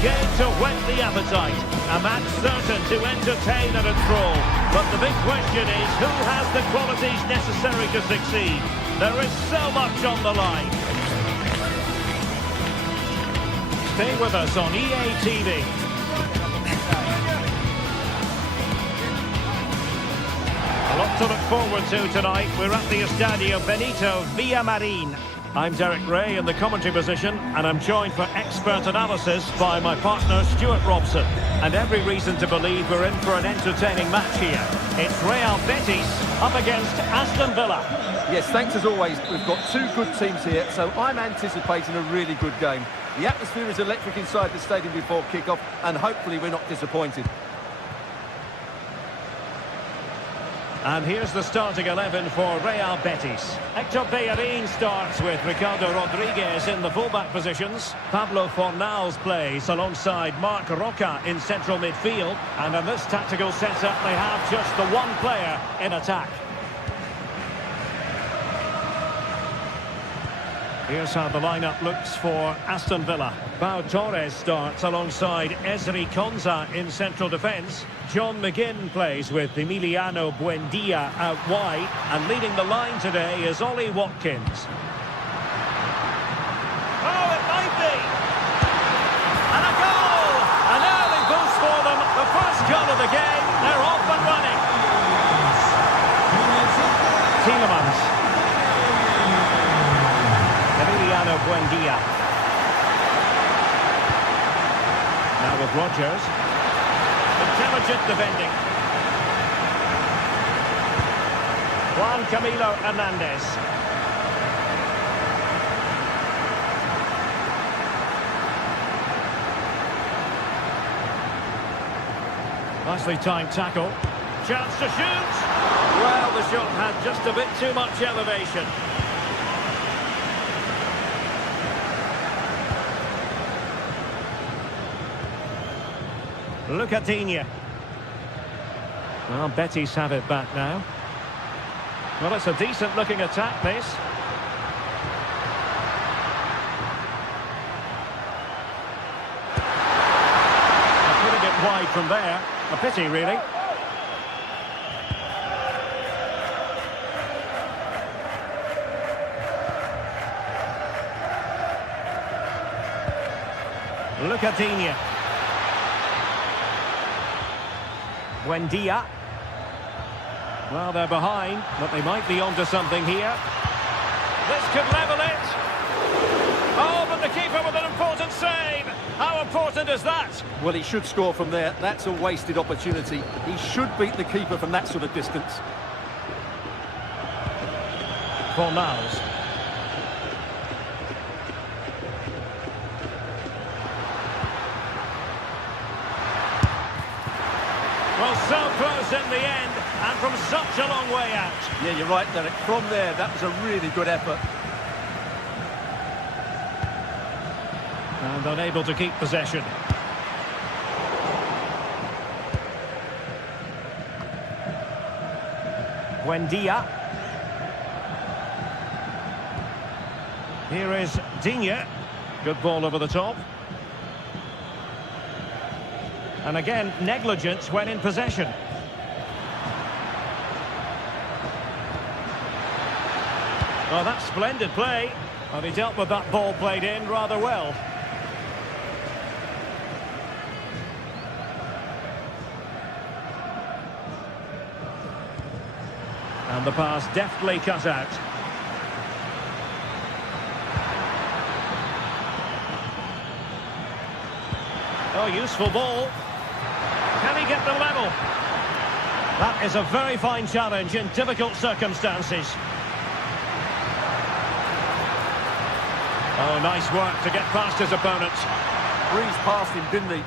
game to whet the appetite. A match certain to entertain and enthrall. But the big question is, who has the qualities necessary to succeed? There is so much on the line. Stay with us on EA TV. A lot to look forward to tonight. We're at the Estadio Benito Villamarin. I'm Derek Ray in the commentary position, and I'm joined for expert analysis by my partner Stuart Robson. And every reason to believe we're in for an entertaining match here. It's Real Betis up against Aston Villa. Yes, thanks as always. We've got two good teams here, so I'm anticipating a really good game. The atmosphere is electric inside the stadium before kick-off, and hopefully we're not disappointed. And here's the starting 11 for Real Betis. Hector Bellerin starts with Ricardo Rodriguez in the fullback positions. Pablo Fornals plays alongside Marc Roca in central midfield. And in this tactical setup, they have just the one player in attack. Here's how the lineup looks for Aston Villa. Pau Torres starts alongside Ezri Konsa in central defence. John McGinn plays with Emiliano Buendia out wide. And leading the line today is Ollie Watkins. Oh, it might be! And a goal! An early boost for them. The first goal of the game. They're off and running. Tielemans. Emiliano Buendia. Now with Rodgers. Intelligent defending. Juan Camilo Hernandez. Nicely timed tackle. Chance to shoot. Well, the shot had just a bit too much elevation. Look at Digne. Well, Betis have it back now. Well, it's a decent-looking attack, this. Putting it wide from there. A pity, really. Look at Digne. Buendia. Well, they're behind, but they might be onto something here. This could level it. Oh, but the keeper with an important save. How important is that? Well, he should score from there. That's a wasted opportunity. He should beat the keeper from that sort of distance. Fornals. Well, so close in the end, and from such a long way out. Yeah, you're right, Derek. From there, that was a really good effort. And unable to keep possession. Buendia. Here is Digne. Good ball over the top. And again, negligence when in possession. Well, that's splendid play. Well, he dealt with that ball played in rather well. And the pass deftly cut out. Oh, useful ball. Can he get the level? That is a very fine challenge in difficult circumstances. Oh, nice work to get past his opponents. Breezed past him, didn't he?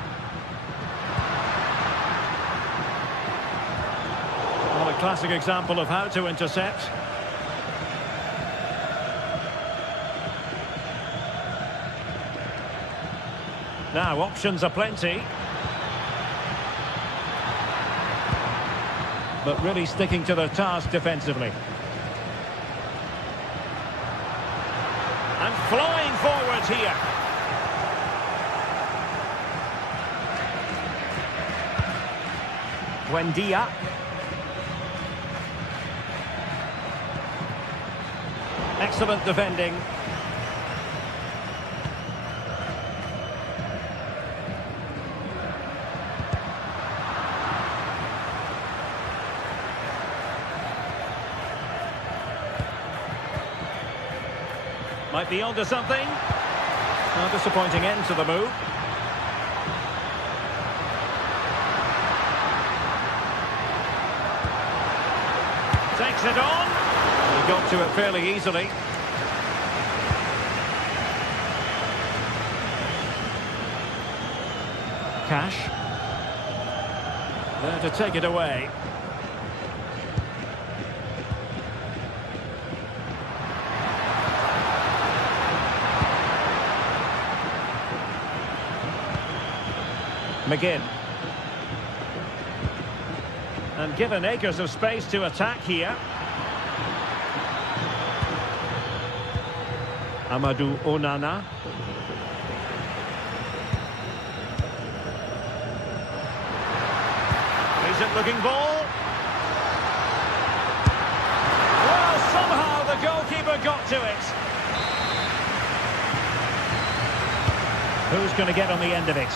Well, a classic example of how to intercept. Now, options are plenty. But really sticking to their task defensively. And flying forward here. Buendia. Excellent defending. Might be onto something. A disappointing end to the move. Takes it on. He got to it fairly easily. Cash. There to take it away. McGinn. And given acres of space to attack here. Amadou Onana. Decent looking ball. Well, somehow the goalkeeper got to it. Who's going to get on the end of it?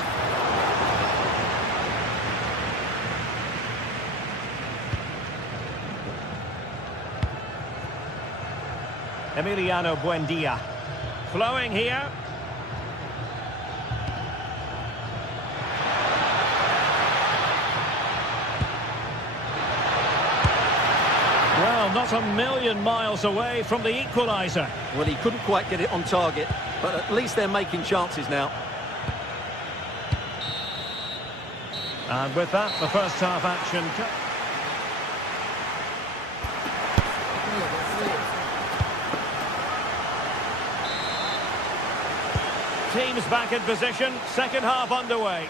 Emiliano Buendia. Flowing here. Well, not a million miles away from the equaliser. Well, he couldn't quite get it on target, but at least they're making chances now. And with that, the first half action. Teams back in position, second half underway.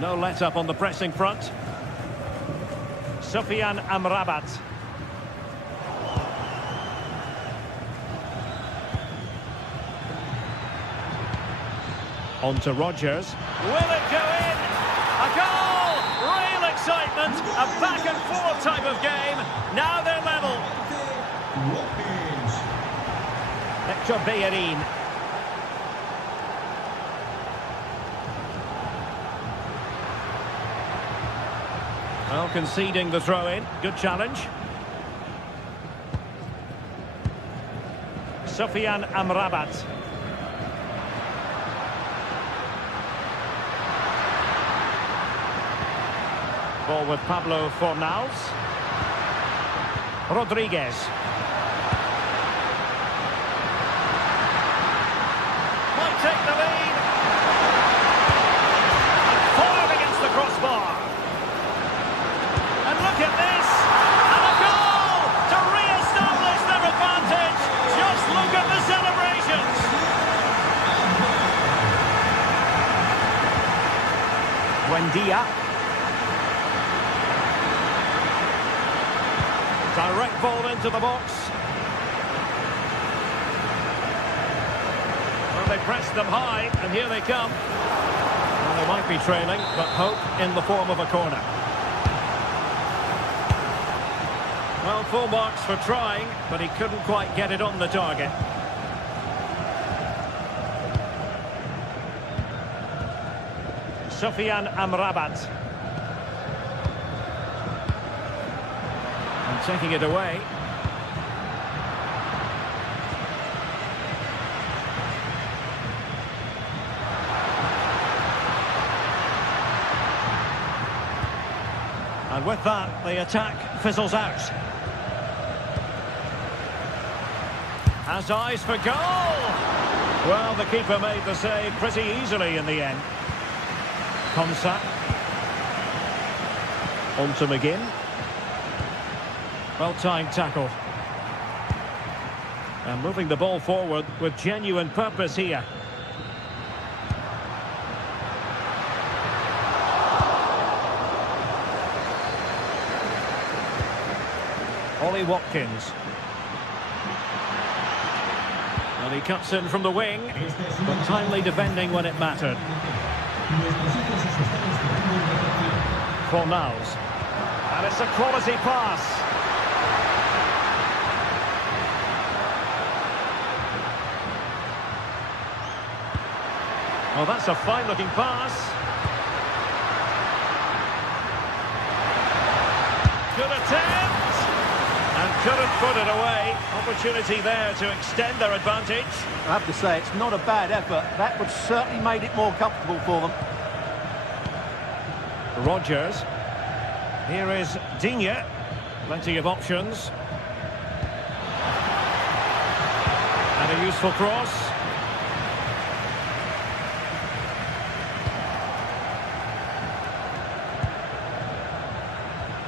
No let-up on the pressing front. Sofiane Amrabat. On to Rodgers. Will it go in? A goal! Real excitement. A back-and-forth type of game. Now they're level. Hector Bellerin. Well, conceding the throw-in. Good challenge. Sofiane Amrabat. Ball with Pablo Fornals. Rodriguez. Might take the lead. Forward against the crossbar. And look at this. And a goal to re-establish their advantage. Just look at the celebrations. Buendia. Direct ball into the box. Well, they pressed them high, and here they come. Well, they might be trailing, but hope in the form of a corner. Well, full marks for trying, but he couldn't quite get it on the target. Sofiane Amrabat. And taking it away. And with that, the attack fizzles out. Has eyes for goal! Well, the keeper made the save pretty easily in the end. Konsa. On to McGinn. Well-timed tackle. And moving the ball forward with genuine purpose here. Ollie Watkins. And he cuts in from the wing, but timely defending when it mattered. Fornals. And it's a quality pass. Well, that's a fine-looking pass. Good attempt! And couldn't put it away. Opportunity there to extend their advantage. I have to say, it's not a bad effort. That would certainly made it more comfortable for them. Rodgers. Here is Digne. Plenty of options. And a useful cross.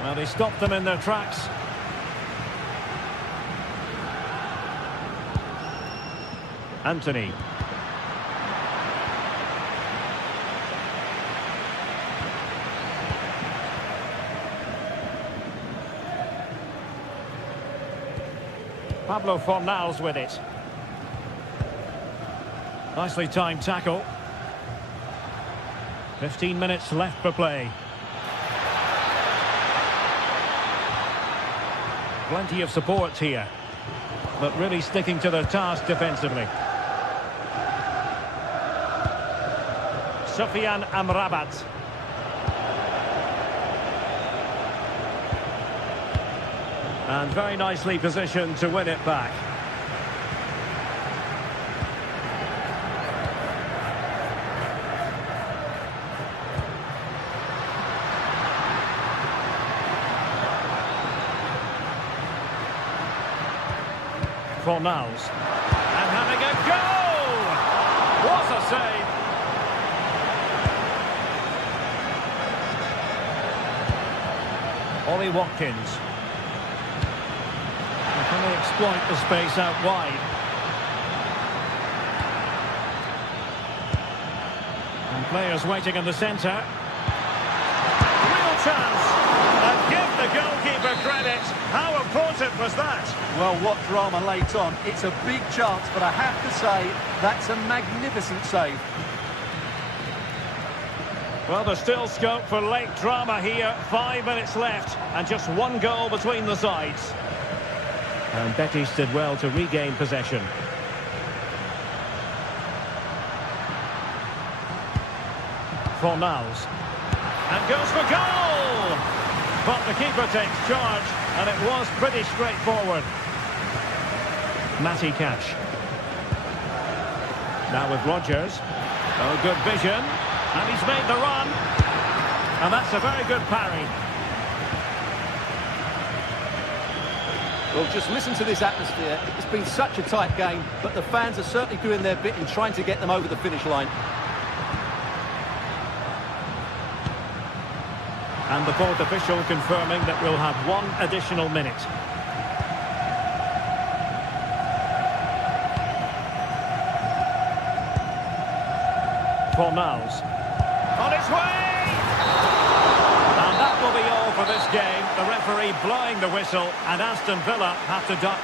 Well, they stopped them in their tracks. Anthony. Pablo Fornals with it. Nicely timed tackle. 15 minutes left for play. Plenty of support here, but really sticking to their task defensively. Sofiane Amrabat. And very nicely positioned to win it back. Fornals. And having a goal! What a save! Ollie Watkins. And can they exploit the space out wide? And players waiting in the centre. Real chance! And give the goalkeeper credit. How important was that? Well, what drama late on. It's a big chance, but I have to say, that's a magnificent save. Well, there's still scope for late drama here. 5 minutes left, and just one goal between the sides. And Betis did well to regain possession. Fornals. And goes for goal! But the keeper takes charge, and it was pretty straightforward. Matty Cash. Now with Rodgers. Oh, good vision. And he's made the run. And that's a very good parry. Well, just listen to this atmosphere. It's been such a tight game, but the fans are certainly doing their bit in trying to get them over the finish line. And the fourth official confirming that we'll have one additional minute. Fornals. On its way! And that will be all for this game. The referee blowing the whistle, and Aston Villa have to duck.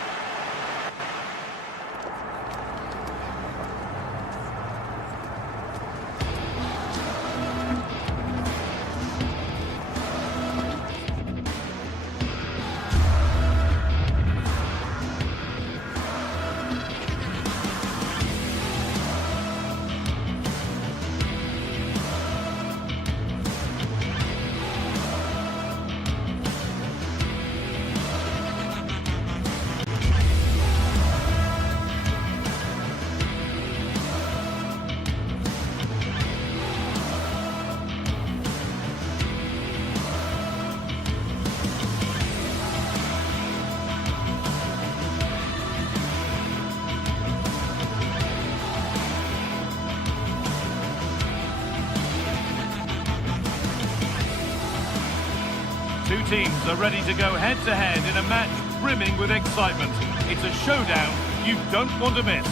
Two teams are ready to go head-to-head in a match brimming with excitement. It's a showdown you don't want to miss.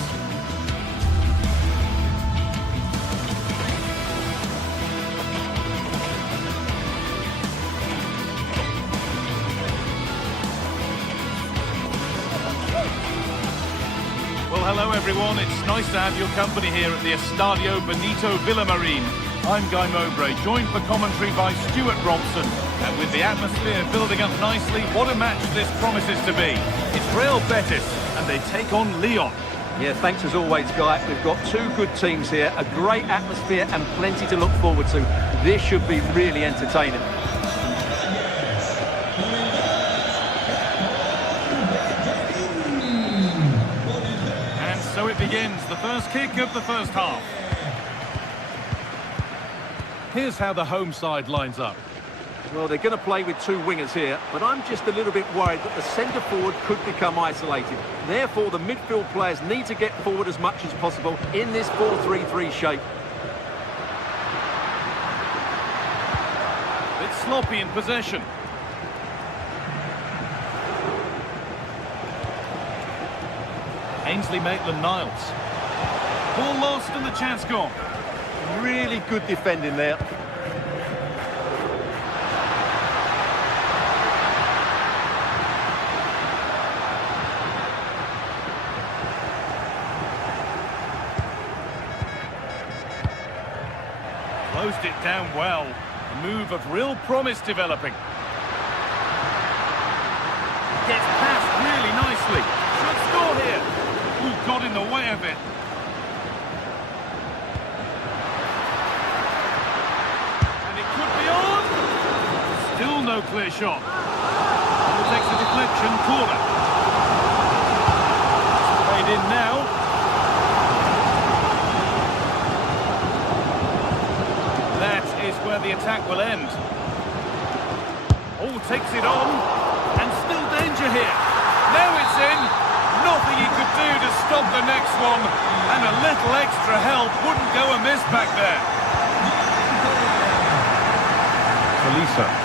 everyone. It's nice to have your company here at the Estadio Benito Villamarín. I'm Guy Mowbray, joined for commentary by Stuart Robson. And with the atmosphere building up nicely, what a match this promises to be. It's Real Betis, and they take on Lyon. Yeah, thanks as always, Guy. We've got two good teams here, a great atmosphere and plenty to look forward to. This should be really entertaining. And so it begins, the first kick of the first half. Here's how the home side lines up. Well, they're going to play with two wingers here, but I'm just a little bit worried that the centre-forward could become isolated. Therefore, the midfield players need to get forward as much as possible in this 4-3-3 shape. It's sloppy in possession. Ainsley Maitland-Niles. Ball lost and the chance gone. Really good defending there. Closed it down well. A move of real promise developing. Gets past really nicely. Should score here. Ooh, got in the way of it. And it could be on. Still no clear shot. Ball takes a deflection, corner. Played in now. That is where the attack will end. Oh, takes it on. And still danger here. Now it's in. Nothing he could do to stop the next one. And a little extra help wouldn't go amiss back there. Felisa.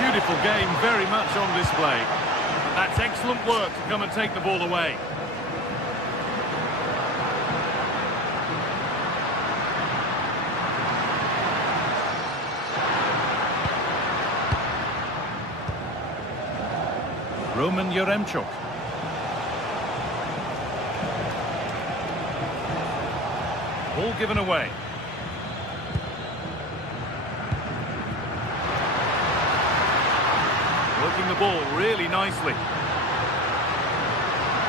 Beautiful game, very much on display. That's excellent work to come and take the ball away. Roman Yaremchuk. Ball given away. Working the ball really nicely.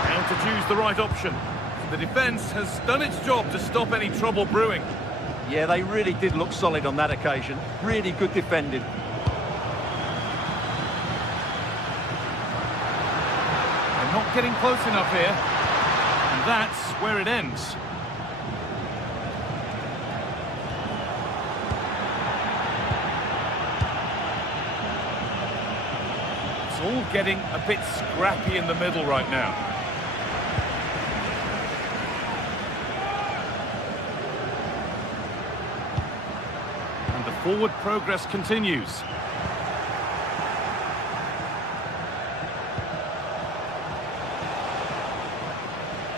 Now to choose the right option. The defence has done its job to stop any trouble brewing. Yeah, they really did look solid on that occasion. Really good defending. They're not getting close enough here. And that's where it ends. It's all getting a bit scrappy in the middle right now. And the forward progress continues.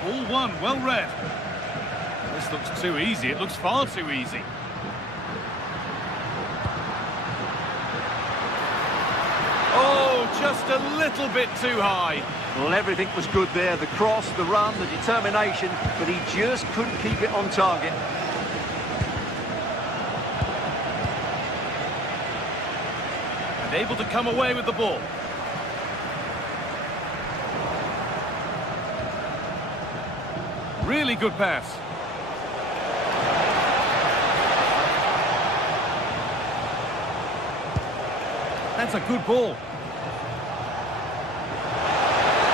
All one, well read. This looks too easy, it looks far too easy. Oh, just a little bit too high. Well, everything was good there. The cross, the run, the determination, but he just couldn't keep it on target. And able to come away with the ball. Really good pass. That's a good ball.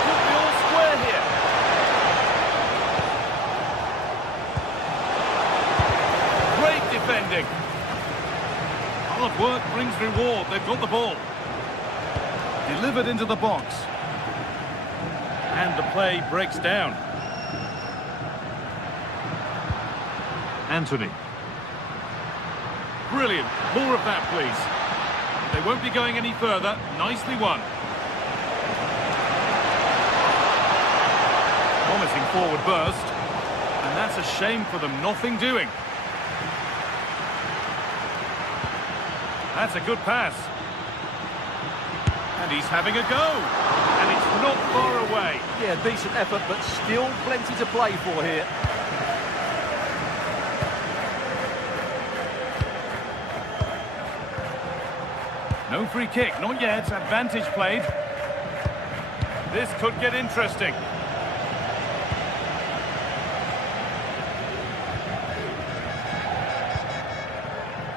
Could be all square here. Great defending. Hard work brings reward. They've got the ball. Delivered into the box. And the play breaks down. Anthony. Brilliant. More of that, please. They won't be going any further. Nicely won. forward burst. And that's a shame for them, nothing doing. That's a good pass. And he's having a go. And it's not far away. Yeah, decent effort, but still plenty to play for here. No free kick, not yet. Advantage played. This could get interesting.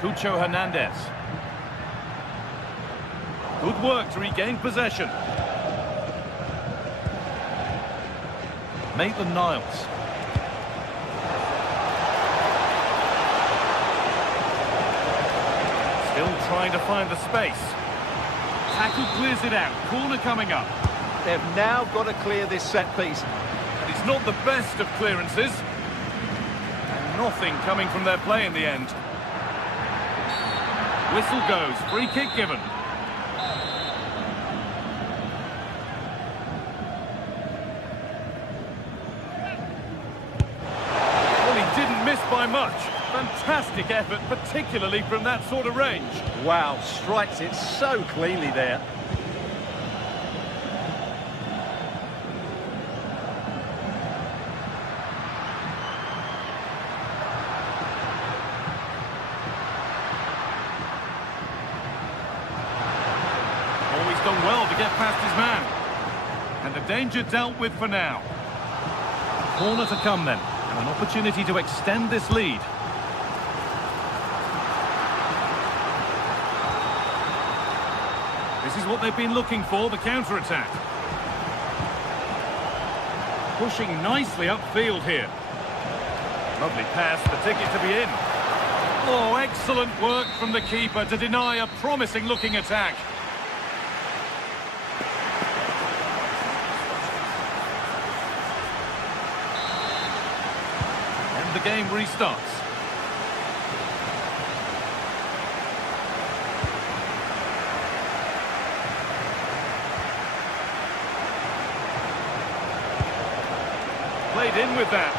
Cucho Hernandez. Good work to regain possession. Maitland-Niles. Still trying to find the space. Tackle clears it out. Corner coming up. They've now got to clear this set piece. And it's not the best of clearances. And nothing coming from their play in the end. Whistle goes. Free kick given. Well, he didn't miss by much. Fantastic effort, particularly from that sort of range. Wow, strikes it so cleanly there. Always done well to get past his man. And the danger dealt with for now. Corner to come then. And an opportunity to extend this lead. This is what they've been looking for, the counter-attack. Pushing nicely upfield here. Lovely pass, the ticket to be in. Oh, excellent work from the keeper to deny a promising-looking attack. And the game restarts. Played in with that.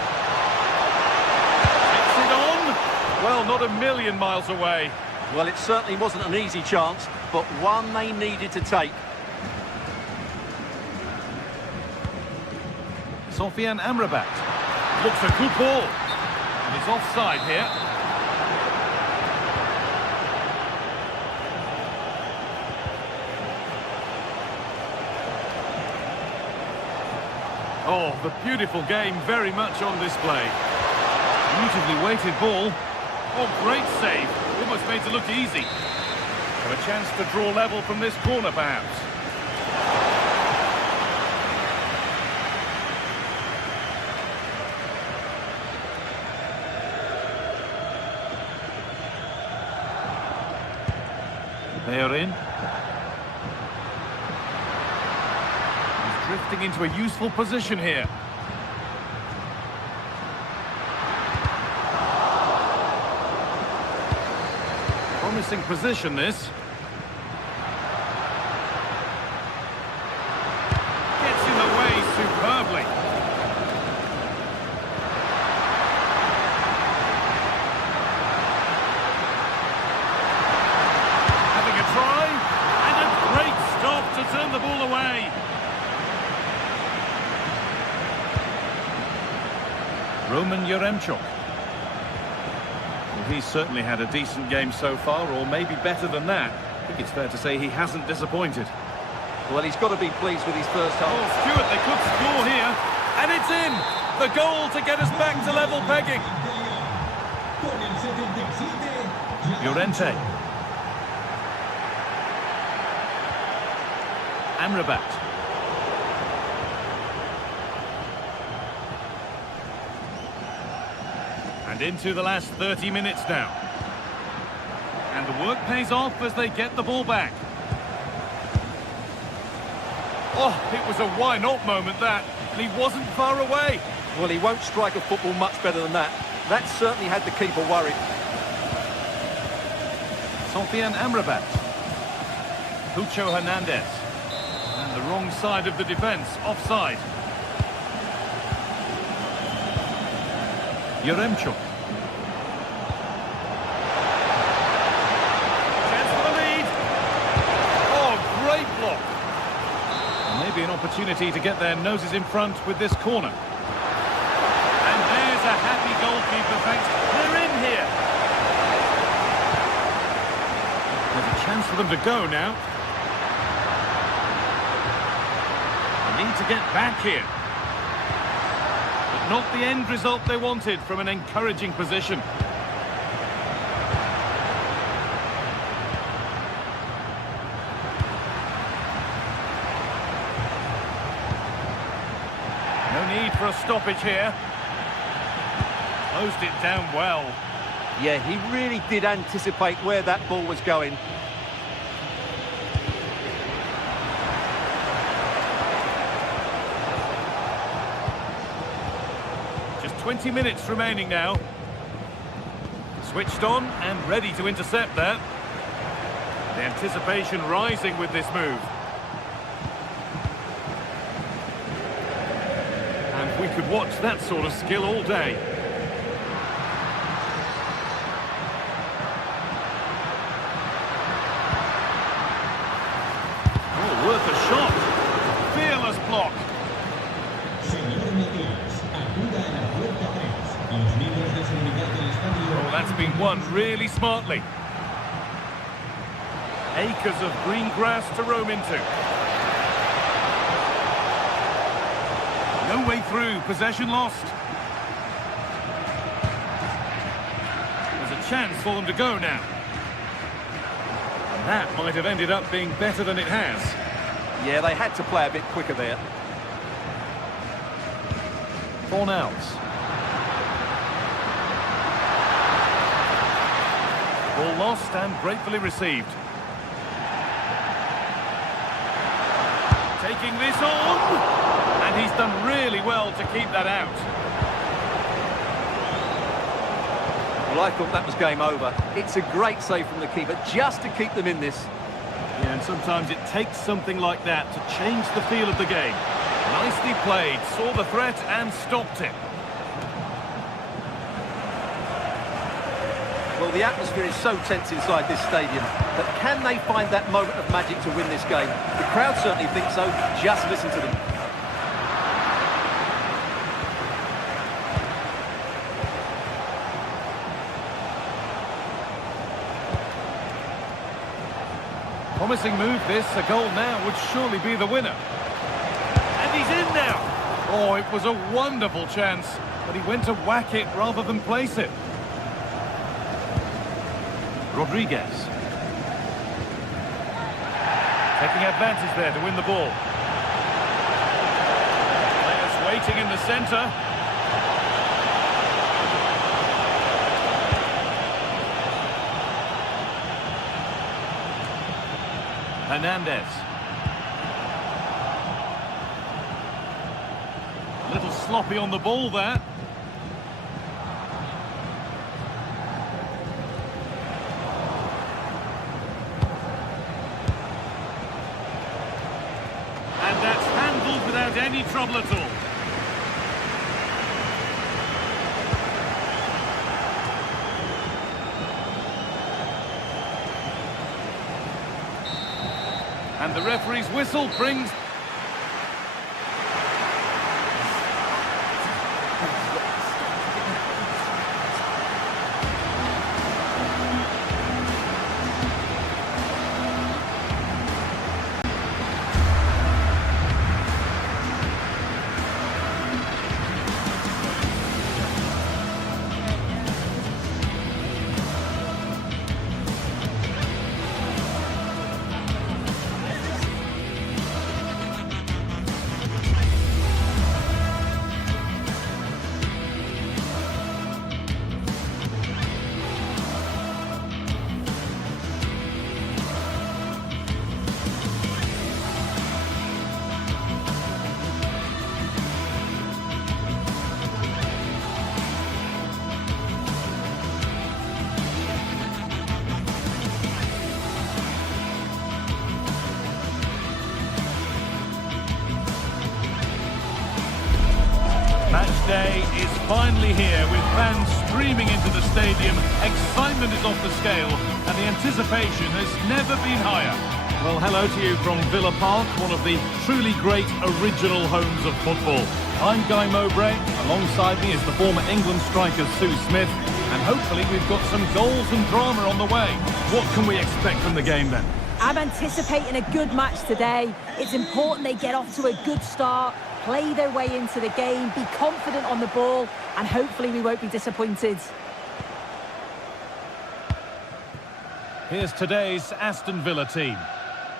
Takes it on. Well, not a million miles away. Well, it certainly wasn't an easy chance, but one they needed to take. Sofian Amrabat. Looks a good ball. And he's offside here. Oh, the beautiful game very much on display. Beautifully weighted ball. Oh, great save. Almost made to look easy. And a chance to draw level from this corner, perhaps. They are in. Drifting into a useful position here. Promising position, this. Gets in the way superbly. Having a try, and a great stop to turn the ball away. Roman Yaremchuk. Well, he's certainly had a decent game so far, or maybe better than that. I think it's fair to say he hasn't disappointed. Well, he's got to be pleased with his first half. Oh, Stewart, they could score here. And it's in! The goal to get us back to level pegging. Llorente. Amrabat. And into the last 30 minutes now. And the work pays off as they get the ball back. Oh, it was a why-not moment, that. And he wasn't far away. Well, he won't strike a football much better than that. That certainly had the keeper worried. Sofian Amrabat. Cucho Hernandez. And the wrong side of the defence, offside. Yaremchuk. Chance for the lead. Oh, great block. Maybe an opportunity to get their noses in front with this corner. And there's a happy goalkeeper, thanks. They're in here. There's a chance for them to go now. They need to get back here. But not the end result they wanted from an encouraging position. No need for a stoppage here. Closed it down well. Yeah, he really did anticipate where that ball was going. Just 20 minutes remaining now. Switched on and ready to intercept that. The anticipation rising with this move. And we could watch that sort of skill all day. Oh, worth a shot. Fearless block. Oh, that's been won really smartly. Acres of green grass to roam into. No way through, possession lost. There's a chance for them to go now. And that might have ended up being better than it has. Yeah, they had to play a bit quicker there. Fornals. Ball lost and gratefully received. Taking this on. And he's done really well to keep that out. Well, I thought that was game over. It's a great save from the keeper just to keep them in this. Yeah, and sometimes it takes something like that to change the feel of the game. Nicely played, saw the threat and stopped it. Well, the atmosphere is so tense inside this stadium, but can they find that moment of magic to win this game? The crowd certainly think so. Just listen to them. Promising move this, a goal now would surely be the winner. And he's in now! Oh, it was a wonderful chance, but he went to whack it rather than place it. Rodriguez. Taking advantage there to win the ball. Players waiting in the centre. Hernandez. A little sloppy on the ball there. And that's handled without any trouble at all. And the referee's whistle brings... day is finally here, with fans streaming into the stadium. Excitement is off the scale, and the anticipation has never been higher. Well, hello to you from Villa Park, one of the truly great original homes of football. I'm Guy Mowbray. Alongside me is the former England striker Sue Smith, and hopefully we've got some goals and drama on the way. What can we expect from the game then? I'm anticipating a good match today. It's important they get off to a good start, play their way into the game, be confident on the ball, and hopefully we won't be disappointed. Here's today's Aston Villa team.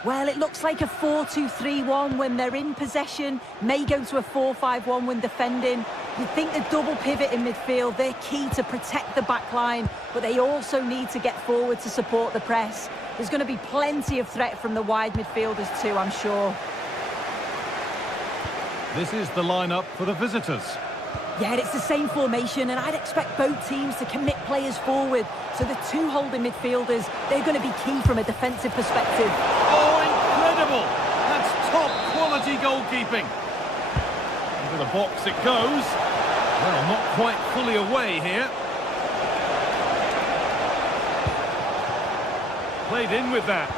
Well, it looks like a 4-2-3-1 when they're in possession, may go to a 4-5-1 when defending. You think the double pivot in midfield, they're key to protect the back line, but they also need to get forward to support the press. There's going to be plenty of threat from the wide midfielders too, I'm sure. This is the lineup for the visitors. Yeah, it's the same formation, and I'd expect both teams to commit players forward. So the two holding midfielders, they're going to be key from a defensive perspective. Oh, incredible! That's top quality goalkeeping. Into the box it goes. Well, not quite fully away here. Played in with that.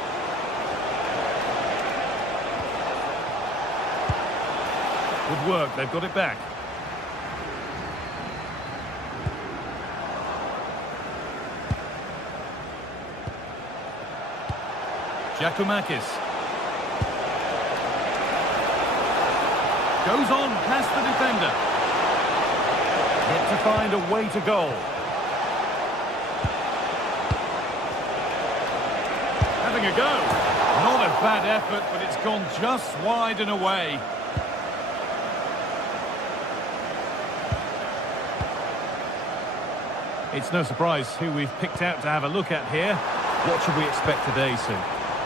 Good work, they've got it back. Giacomakis. Goes on past the defender. Yet to find a way to goal. Having a go. Not a bad effort, but it's gone just wide and away. It's no surprise who we've picked out to have a look at here. What should we expect today, Sue?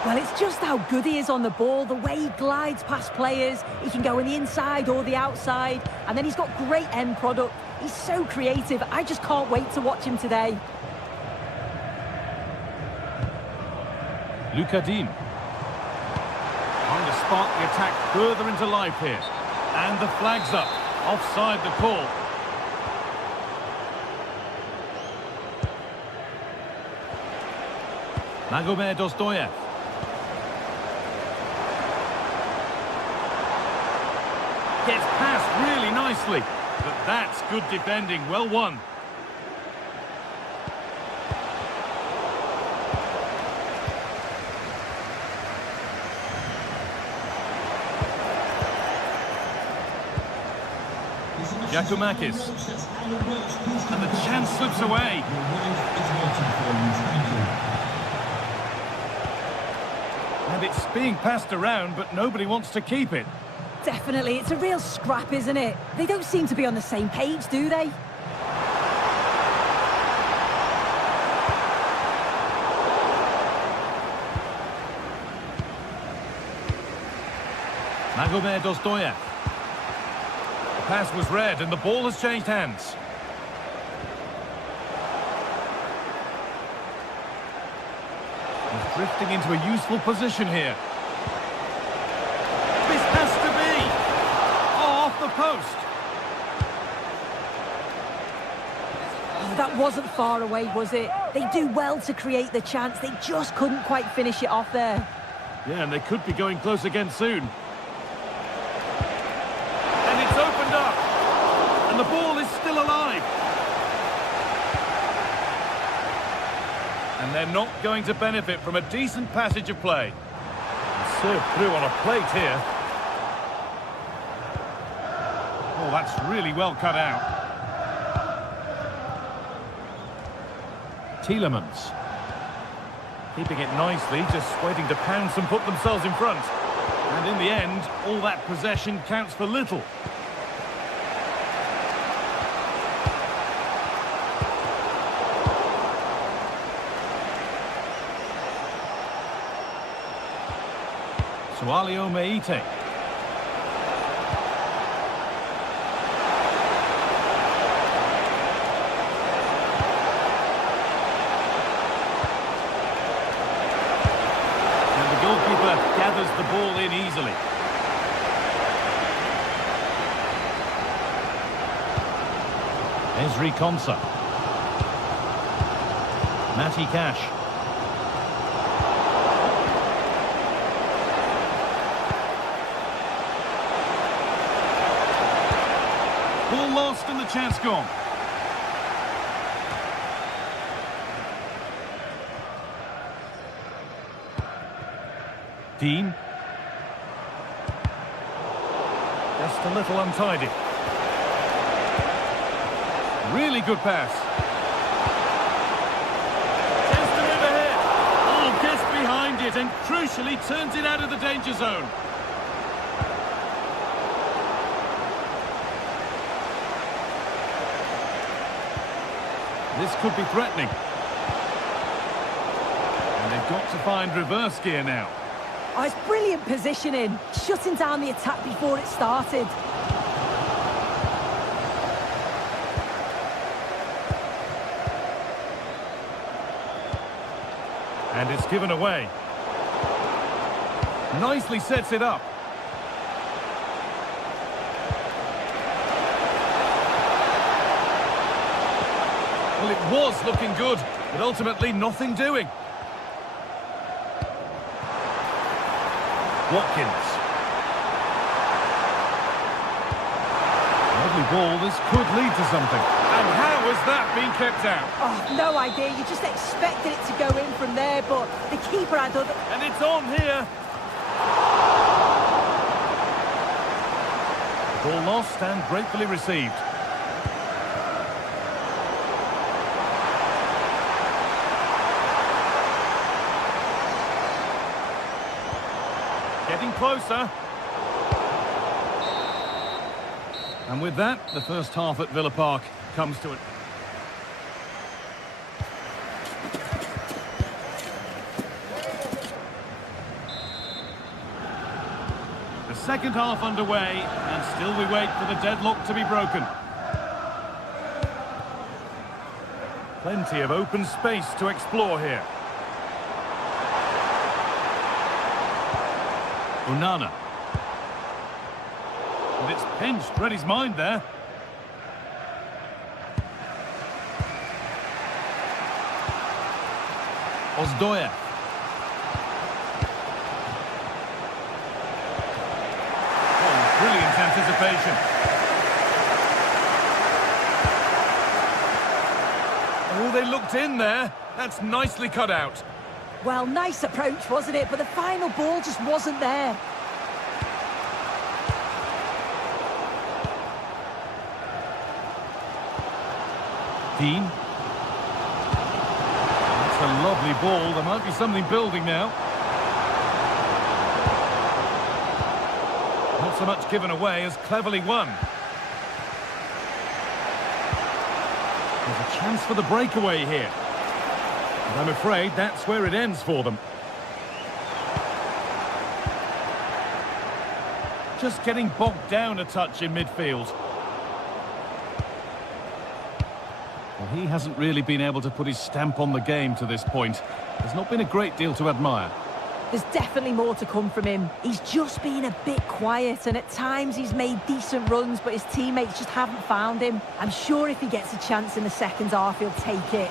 Well, it's just how good he is on the ball, the way he glides past players. He can go on the inside or the outside, and then he's got great end product. He's so creative. I just can't wait to watch him today. Luca Dean. Trying to spark the attack further into life here. And the flag's up. Offside the call. Magomed Dostoyev. Gets past really nicely. But that's good defending. Well won. Giacomakis. And the chance slips away. And it's being passed around, but nobody wants to keep it. Definitely, it's a real scrap, isn't it? They don't seem to be on the same page, do they? Magomed Dostoyev. The pass was read and the ball has changed hands. He's drifting into a useful position here. This has to be! Oh, off the post! Oh, that wasn't far away, was it? They do well to create the chance. They just couldn't quite finish it off there. Yeah, and they could be going close again soon. And it's opened up! And the ball is still alive! And they're not going to benefit from a decent passage of play. Served through on a plate here. Oh, that's really well cut out. Tielemans. Keeping it nicely, just waiting to pounce and put themselves in front. And in the end, all that possession counts for little. Sualio Meite. And the goalkeeper gathers the ball in easily. Esri Konsa. Matty Cash. Ball lost and the chance gone. Dean. Just a little untidy. Really good pass. Chance to move ahead. Oh, gets behind it and crucially turns it out of the danger zone. This could be threatening. And they've got to find reverse gear now. Oh, it's brilliant positioning, shutting down the attack before it started. And it's given away. Nicely sets it up. Well, it was looking good, but ultimately nothing doing. Watkins. Lovely ball, this could lead to something. And how has that been kept out? Oh, no idea, you just expected it to go in from there, but the keeper had other... And it's on here. Ball lost and gratefully received. Getting closer. And with that, the first half at Villa Park comes to it. The second half underway, and still we wait for the deadlock to be broken. Plenty of open space to explore here. Onana. And it's pinched, read his mind there. Ozdoya. Oh, brilliant anticipation. Oh, they looked in there. That's nicely cut out. Well, nice approach, wasn't it? But the final ball just wasn't there. Dean. That's a lovely ball. There might be something building now. Not so much given away as cleverly won. There's a chance for the breakaway here. And I'm afraid that's where it ends for them. Just getting bogged down a touch in midfield. Well, he hasn't really been able to put his stamp on the game to this point. There's not been a great deal to admire. There's definitely more to come from him. He's just been a bit quiet, and at times he's made decent runs, but his teammates just haven't found him. I'm sure if he gets a chance in the second half, he'll take it.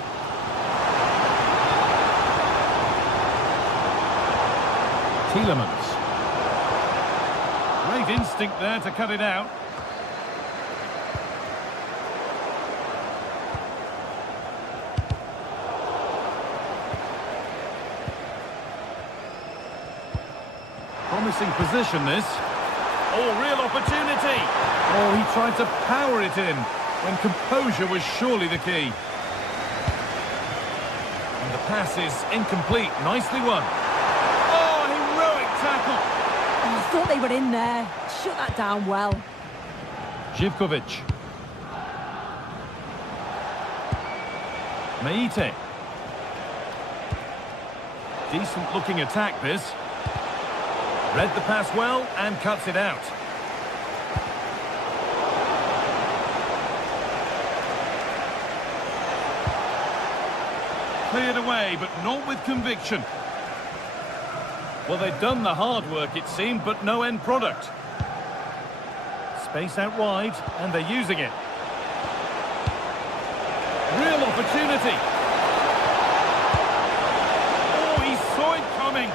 Tielemans. Great instinct there to cut it out. Promising position, this. Oh, real opportunity. Oh, he tried to power it in when composure was surely the key. And the pass is incomplete. Nicely won. Oh, heroic tackle. Oh, I thought they were in there. Shut that down well. Živković. Meite. Decent looking attack, this. Read the pass well and cuts it out. Cleared away, but not with conviction. Well, they've done the hard work, it seemed, but no end product. Space out wide, and they're using it. opportunity. Oh, he saw it coming.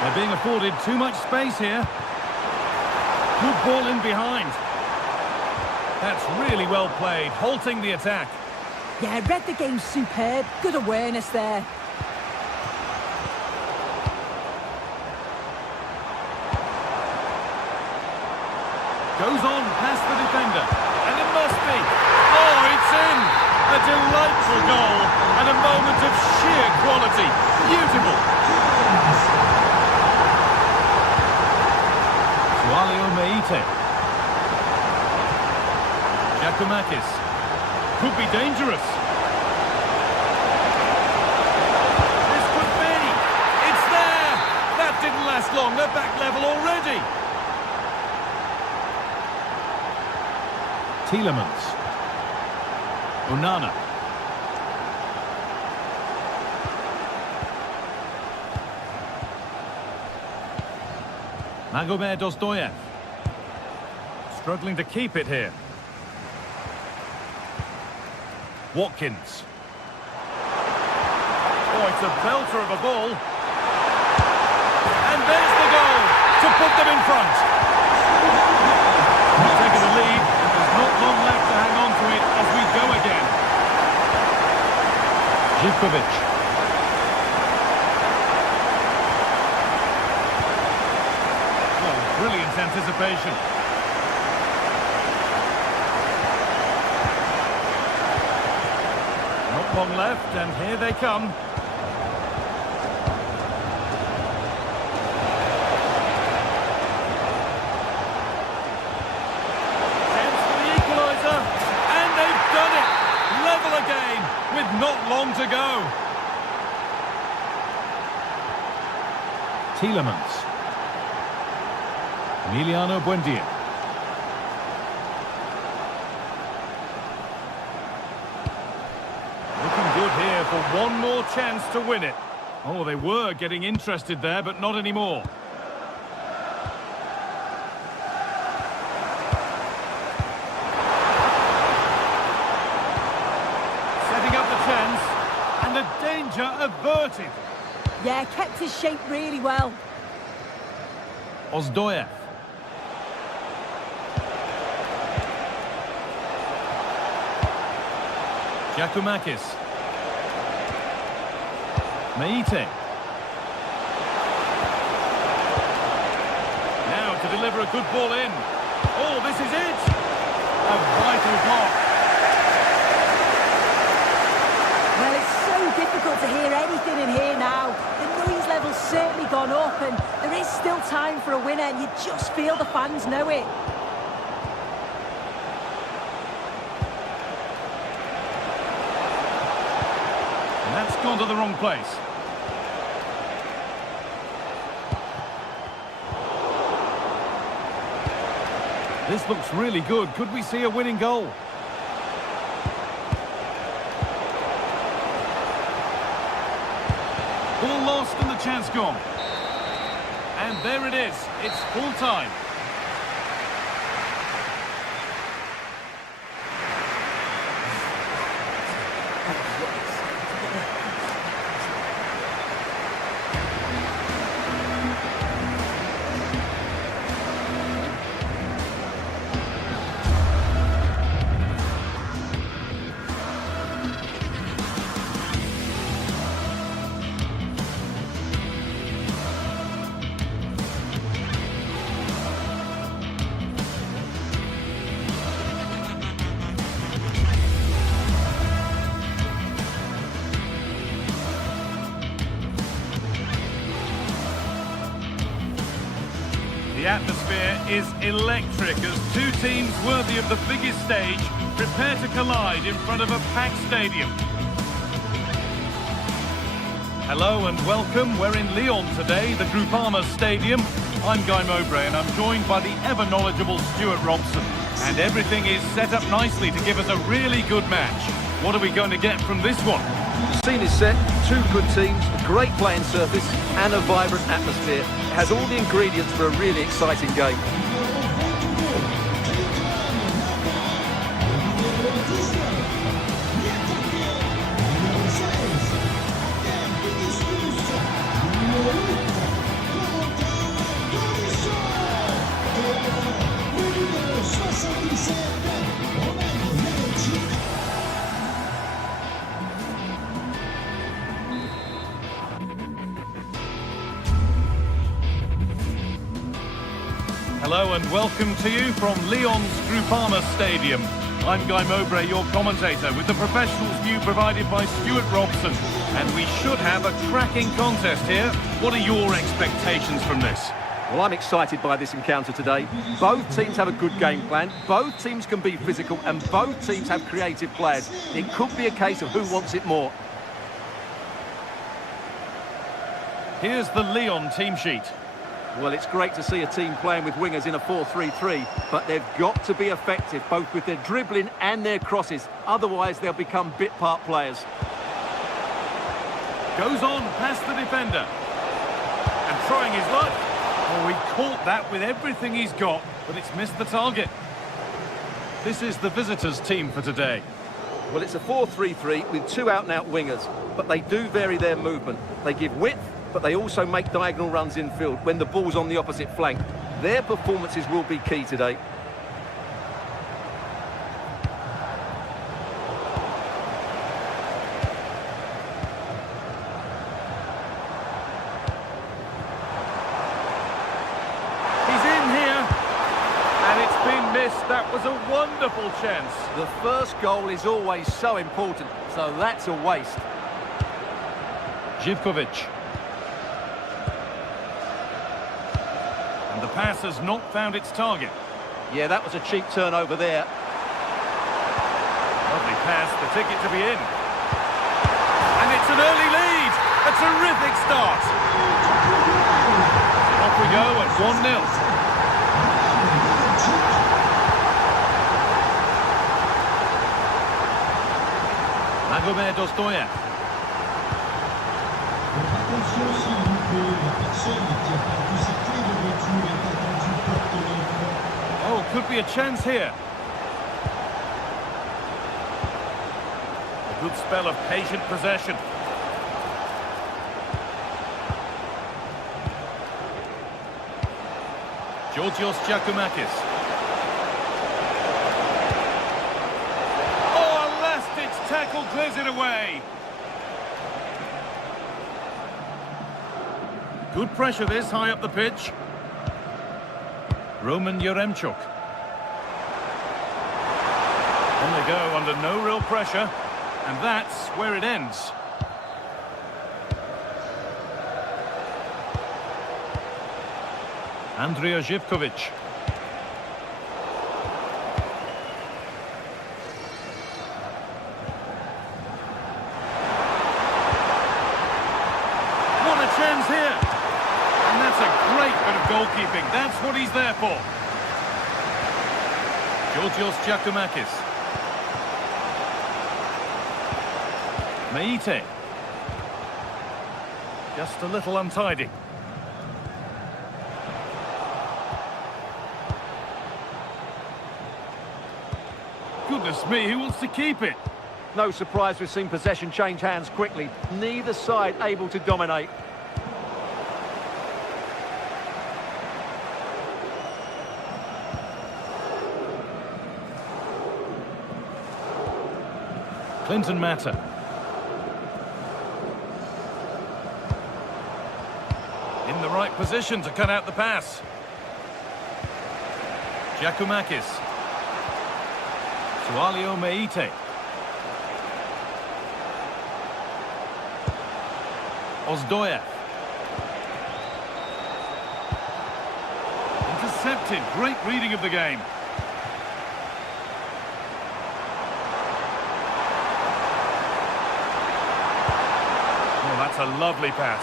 They're being afforded too much space here. Good ball in behind. That's really well played, halting the attack. Yeah, read the game superb. Good awareness there. Goes on past the defender. And it must be. Oh, it's in! A delightful goal and a moment of sheer quality. Beautiful. Sualio Meite. Giacomakis. Could be dangerous. This could be. It's there. That didn't last long. They're back level already. Tielemans. Onana. Magomed Dostoyev. Struggling to keep it here. Watkins. Oh, it's a belter of a ball. And there's the goal to put them in front. We've taken the lead, and there's not long left to hang on to it as we go again. Zivkovic. Oh, brilliant anticipation. Not long left, and here they come. Chance for the equaliser, and they've done it! Level again, with not long to go. Tielemans. Emiliano Buendia. For one more chance to win it. Oh, they were getting interested there, but not anymore. Setting up the chance, and the danger averted. Yeah, kept his shape really well. Ozdoyev. Giacomakis. Meite. Now to deliver a good ball in. Oh, this is it! A vital block. Well, it's so difficult to hear anything in here now. The noise level's certainly gone up, and there is still time for a winner, and you just feel the fans know it. And that's gone to the wrong place. This looks really good. Could we see a winning goal? Ball lost and the chance gone. And there it is. It's full time. The atmosphere is electric as two teams worthy of the biggest stage prepare to collide in front of a packed stadium. Hello and welcome. We're in Lyon today, the Groupama Stadium. I'm Guy Mowbray and I'm joined by the ever-knowledgeable Stuart Robson. And everything is set up nicely to give us a really good match. What are we going to get from this one? The scene is set, two good teams, a great playing surface and a vibrant atmosphere. It has all the ingredients for a really exciting game. Hello and welcome to you from Lyon's Groupama Stadium. I'm Guy Mowbray, your commentator, with the professionals view provided by Stuart Robson. And we should have a cracking contest here. What are your expectations from this? Well, I'm excited by this encounter today. Both teams have a good game plan, both teams can be physical, and both teams have creative players. It could be a case of who wants it more. Here's the Lyon team sheet. Well, it's great to see a team playing with wingers in a 4-3-3, but they've got to be effective, both with their dribbling and their crosses. Otherwise, they'll become bit-part players. Goes on past the defender. And trying his luck. Oh, he caught that with everything he's got, but it's missed the target. This is the visitors' team for today. Well, it's a 4-3-3 with two out-and-out wingers, but they do vary their movement. They give width, but they also make diagonal runs infield when the ball's on the opposite flank. Their performances will be key today. He's in here, and it's been missed. That was a wonderful chance. The first goal is always so important, so that's a waste. Živković. And the pass has not found its target. Yeah, that was a cheap turnover there. Lovely pass, the ticket to be in. And it's an early lead. A terrific start. Off we go at 1-0. Magomed Ostoyev. Attention s'il vous plaît, la personne qui a perdu sa clé de voiture est attendue porte l'enfant. Oh, could be a chance here. A good spell of patient possession. Georgios Giacomakis. Oh, a last-ditch tackle clears it away. Good pressure this, high up the pitch. Roman Yaremchuk. On they go, under no real pressure. And that's where it ends. Andrea Živković. What a chance here! And that's a great bit of goalkeeping. That's what he's there for. Georgios Giacomakis. Meite. Just a little untidy. Goodness me, who wants to keep it? No surprise we've seen possession change hands quickly. Neither side able to dominate. Clinton Mata. In the right position to cut out the pass. Giacomakis. Sualio Meite. Ozdoyev. Intercepted. Great reading of the game. Oh, that's a lovely pass.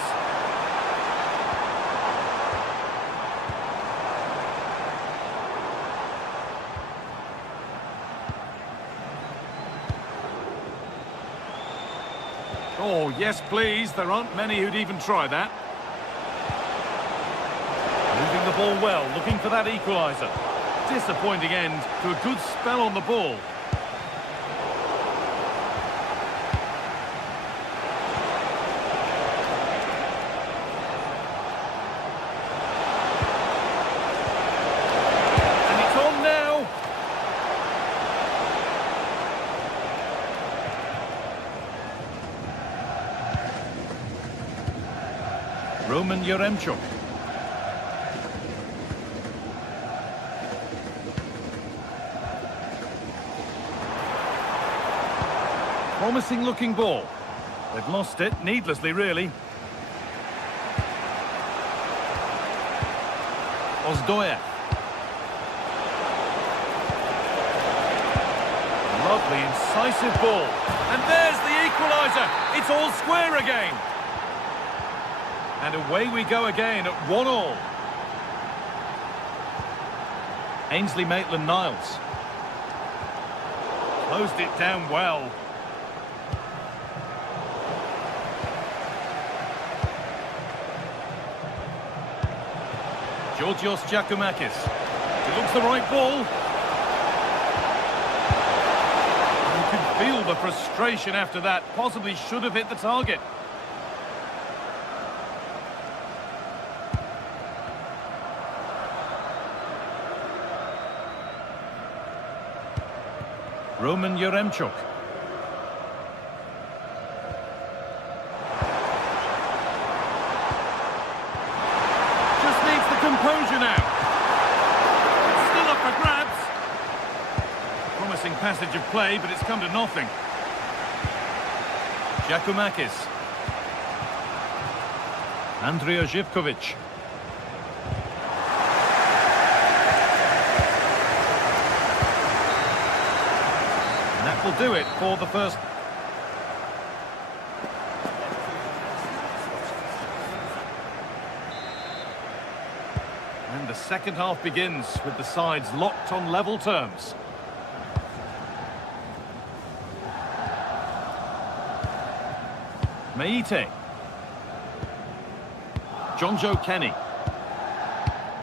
Oh, yes, please. There aren't many who'd even try that. Moving the ball well, looking for that equaliser. Disappointing end to a good spell on the ball. And it's on now. Roman Yaremchuk. Promising looking ball. They've lost it, needlessly really. Ozdoyev. Lovely, incisive ball. And there's the equaliser. It's all square again. And away we go again at 1-1. Ainsley Maitland-Niles. Closed it down well. Georgios Giacomakis. It looks the right ball. You can feel the frustration after that. Possibly should have hit the target. Roman Yaremchuk. Just needs the composure now. It's still up for grabs. Promising passage of play, but it's come to nothing. Giacomakis. Andrea Zivkovic. That will do it for the first. And the second half begins with the sides locked on level terms. Meite. Jonjo Kenny.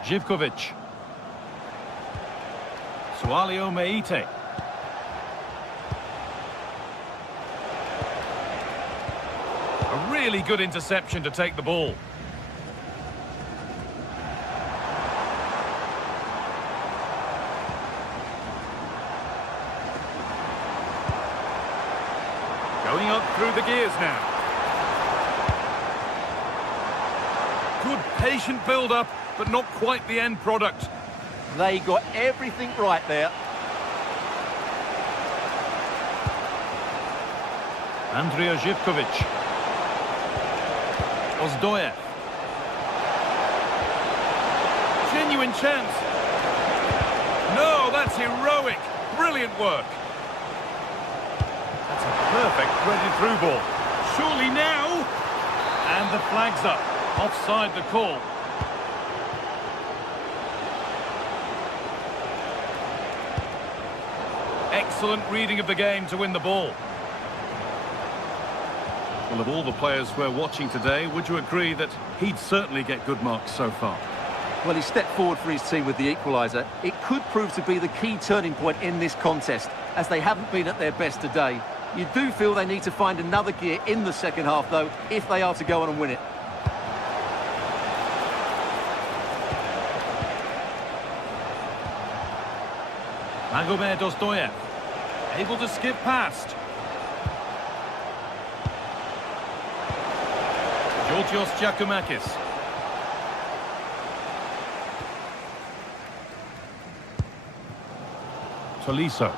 Zivkovic. Sualio Meite. A really good interception to take the ball. Going up through the gears now. Good patient build-up, but not quite the end product. They got everything right there. Andrea Zivkovic. Ozdoyev. Genuine chance. No, that's heroic. Brilliant work. That's a perfect threaded through ball. Surely now. And the flag's up. Offside the call. Excellent reading of the game to win the ball. Well, of all the players we're watching today, would you agree that he'd certainly get good marks so far? Well, he stepped forward for his team with the equaliser. It could prove to be the key turning point in this contest, as they haven't been at their best today. You do feel they need to find another gear in the second half, though, if they are to go on and win it. Magomed Ozdoyev, able to skip past. Georgios Giacomakis. Tolisso.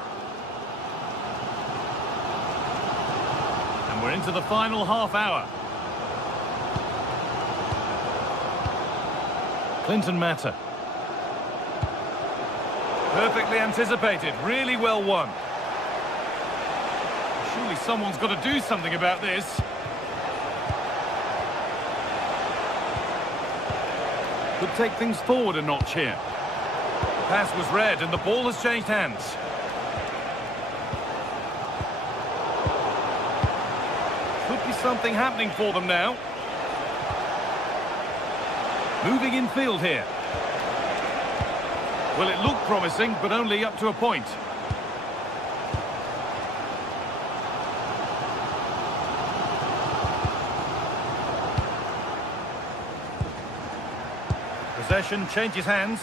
And we're into the final half hour. Clinton Mata. Perfectly anticipated, really well won. Surely someone's got to do something about this. Could take things forward a notch here. The pass was read and the ball has changed hands. Could be something happening for them now. Moving in field here. Well, it looked promising, but only up to a point. Possession changes hands.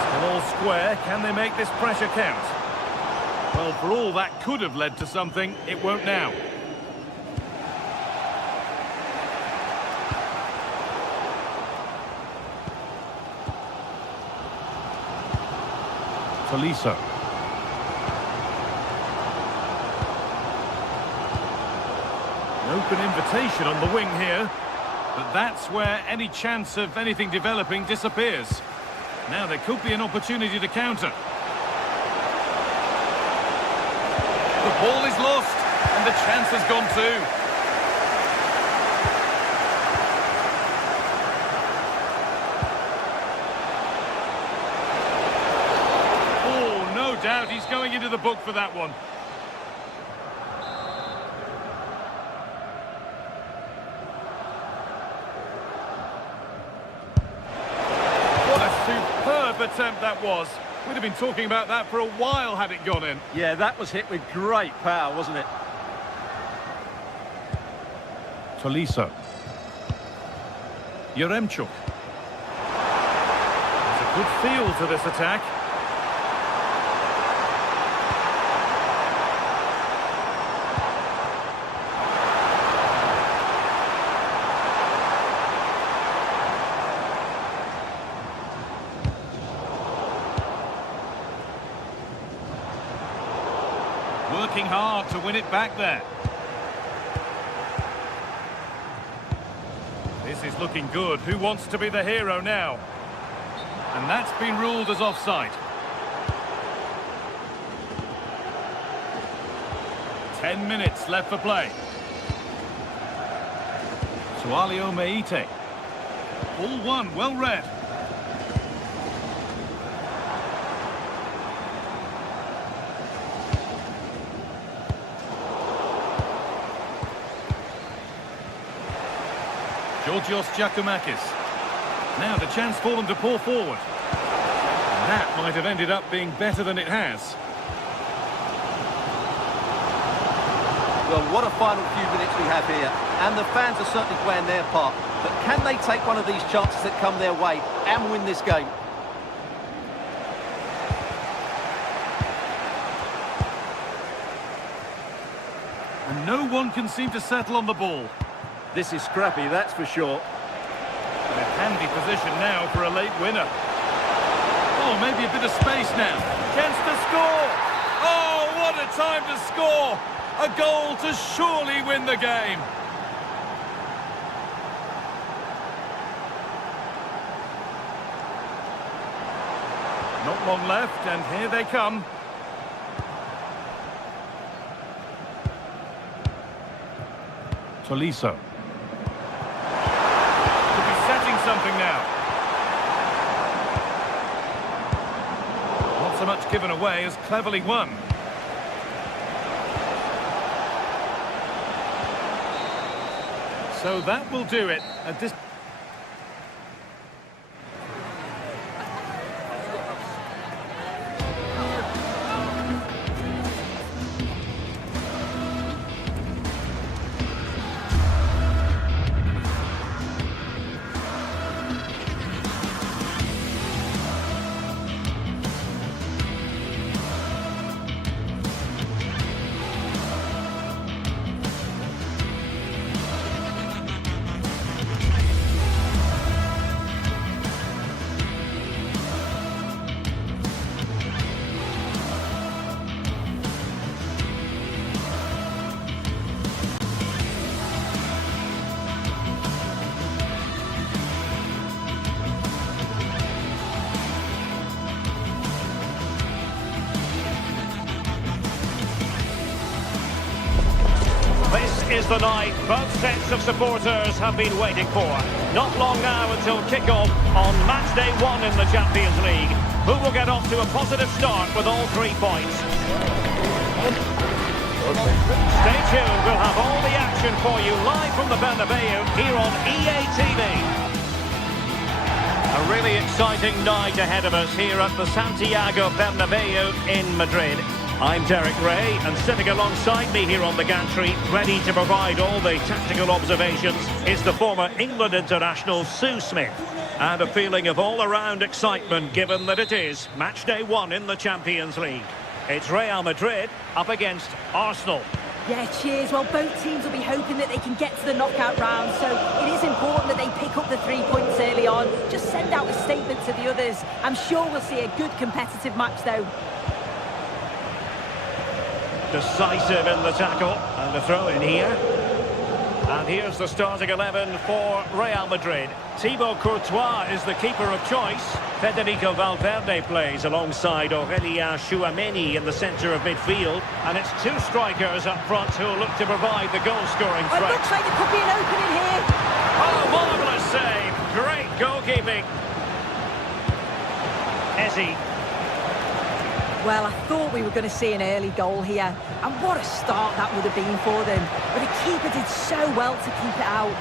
Still all square. Can they make this pressure count? Well, for all that could have led to something, it won't now. Tolisso. An open invitation on the wing here, but that's where any chance of anything developing disappears. Now there could be an opportunity to counter. The ball is lost, and the chance has gone too. Oh, no doubt he's going into the book for that one. What a superb attempt that was. We'd have been talking about that for a while had it gone in. Yeah, that was hit with great power, wasn't it? Tolisso. Yaremchuk. There's a good feel to this attack. Working hard to win it back there. This is looking good. Who wants to be the hero now? And that's been ruled as offside. 10 minutes left for play. Sualio Meite. All one, well read. Georgios Giacomakis. Now the chance for them to pour forward. And that might have ended up being better than it has. Well, what a final few minutes we have here. And the fans are certainly playing their part. But can they take one of these chances that come their way and win this game? And no one can seem to settle on the ball. This is scrappy, that's for sure. In a handy position now for a late winner. Oh, maybe a bit of space now. Chance to score! Oh, what a time to score! A goal to surely win the game. Not long left, and here they come. Tolisso. Something now. Not so much given away as cleverly won. So that will do it. is the night both sets of supporters have been waiting for. Not long now until kick-off on match day 1 in the Champions League. Who will get off to a positive start with all 3 points? Stay tuned, we'll have all the action for you live from the Bernabeu here on EA TV. A really exciting night ahead of us here at the Santiago Bernabeu in Madrid. I'm Derek Ray, and sitting alongside me here on the gantry, ready to provide all the tactical observations, is the former England international Sue Smith. And a feeling of all-around excitement given that it is match day 1 in the Champions League. It's Real Madrid up against Arsenal. Yeah, cheers. Well, both teams will be hoping that they can get to the knockout round, so it is important that they pick up the 3 points early on. Just send out a statement to the others. I'm sure we'll see a good competitive match, though. Decisive in the tackle, and the throw in here. And here's the starting 11 for Real Madrid. Thibaut Courtois is the keeper of choice. Federico Valverde plays alongside Aurélien Tchouaméni in the centre of midfield. And it's 2 strikers up front who will look to provide the goal-scoring It threat. looks like there could be an opening here. Oh, marvellous save. Great goalkeeping. Ezzy. Well, I thought we were going to see an early goal here. And what a start that would have been for them. But the keeper did so well to keep it out.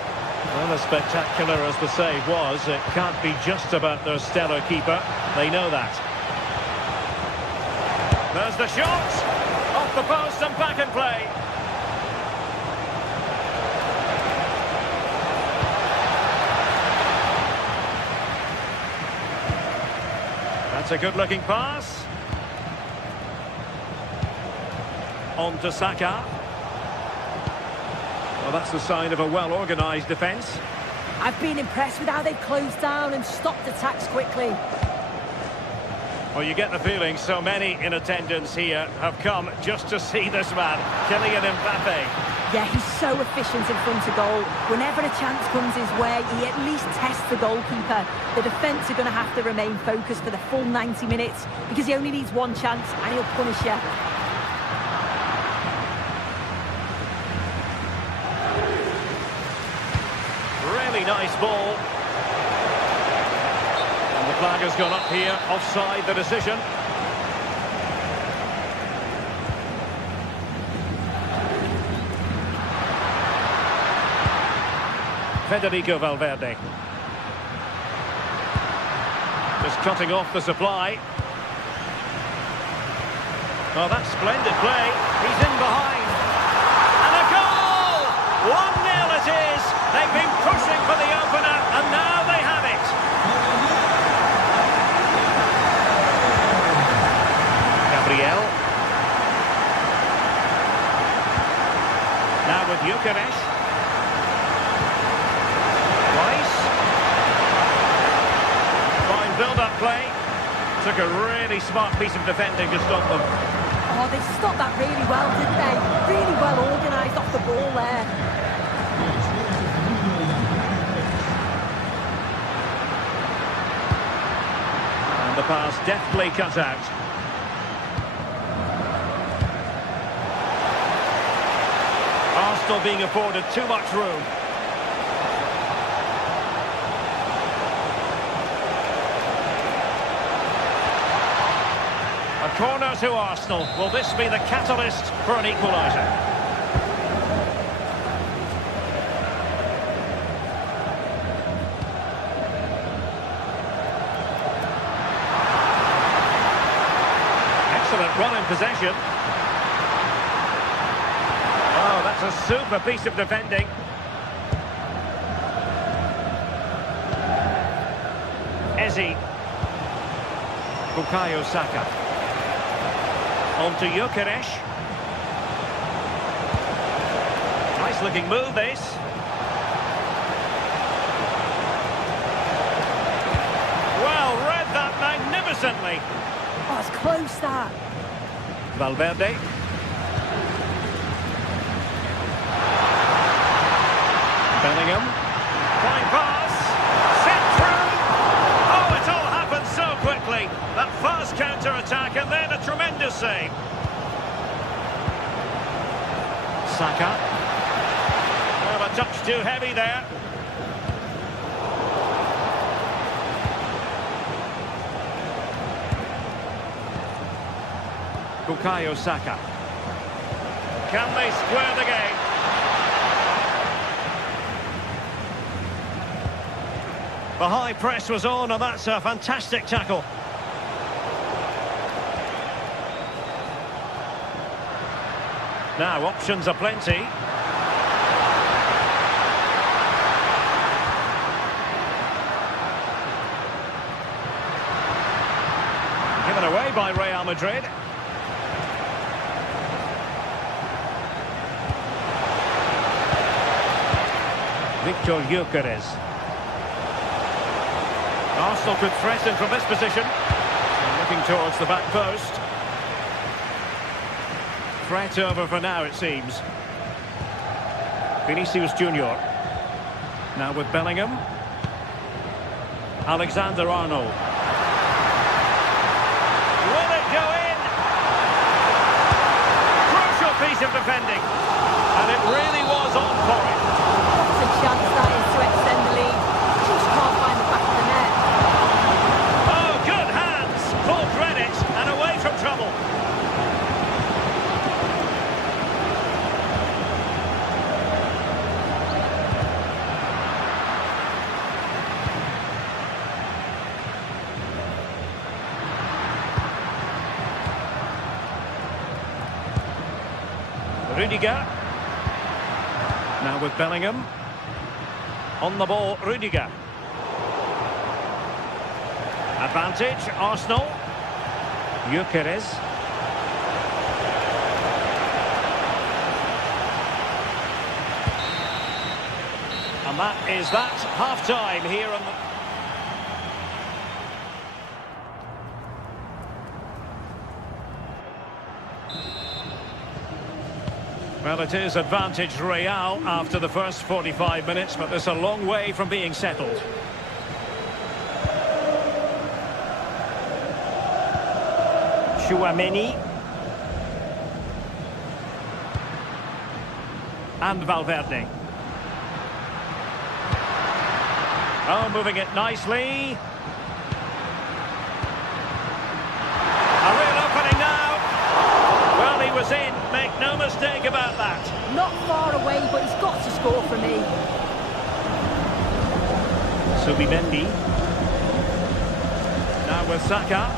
Well, as spectacular as the save was, it can't be just about their stellar keeper. They know that. There's the shot. Off the post and back in play. That's a good-looking pass. On to Saka. Well, that's the sign of a well-organised defence. I've been impressed with how they've closed down and stopped attacks quickly. Well, you get the feeling so many in attendance here have come just to see this man, Kylian Mbappe. Yeah, he's so efficient in front of goal. Whenever a chance comes his way, he at least tests the goalkeeper. The defence are going to have to remain focused for the full 90 minutes because he only needs 1 chance and he'll punish you. Really nice ball. And the flag has gone up here, offside the decision. Federico Valverde. Just cutting off the supply. Oh, that's splendid play. He's in behind. And a goal! 1-0 it is. They've been pushing for the opener, and now they have it. Gabriel. Now with Gyökeres. Rice. Fine build-up play. Took a really smart piece of defending to stop them. Oh, they stopped that really well, didn't they? Really well organised off the ball there. The pass deftly cut out. Arsenal being afforded too much room. A corner to Arsenal. Will this be the catalyst for an equaliser? Excellent run in possession. Oh, that's a super piece of defending. Ezzy. Bukayo Saka. On to Gyökeres. Nice looking move this. Well read that magnificently. Oh, it's close that. Valverde. Bellingham. Fine pass. Set through. Oh, it all happened so quickly. That fast counter-attack and then a tremendous save. Saka. touch too heavy there. Bukayo Saka. Can they square the game? The high press was on, and that's a fantastic tackle. Now, options are plenty. Given away by Real Madrid. Victor Gyökeres. Arsenal could threaten from this position. Looking towards the back post. Threat over for now, it seems. Vinicius Junior. Now with Bellingham. Alexander-Arnold. Will it go in? Crucial piece of defending. And it really was on for it. What a chance that is to extend the lead. Just can't find the back of the net. Oh, good hands. Full credit and away from trouble. Rudiger. Now with Bellingham. On the ball, Rudiger. Advantage, Arsenal. Gyökeres. And that is that. Half-time here on the... Well, it is advantage Real after the first 45 minutes, but there's a long way from being settled. Tchouaméni. And Valverde. Oh, moving it nicely. A real opening now. Well, he was in. Make no mistake about that. Not far away, but he's got to score for me. Subimendi. Now with Saka.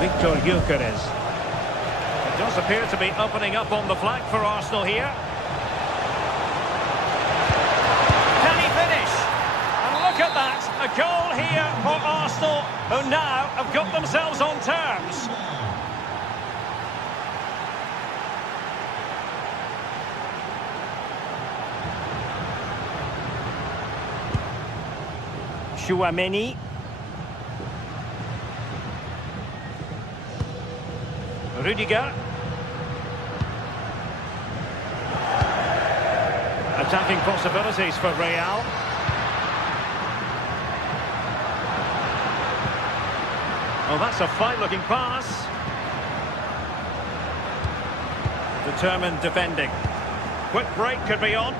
Victor Gyökeres. It does appear to be opening up on the flank for Arsenal here. Can he finish? And look at that. A goal here for Arsenal, who now have got themselves on terms. Tchouaméni. Rudiger. Attacking possibilities for Real. Oh, that's a fine-looking pass. Determined defending. Quick break could be on.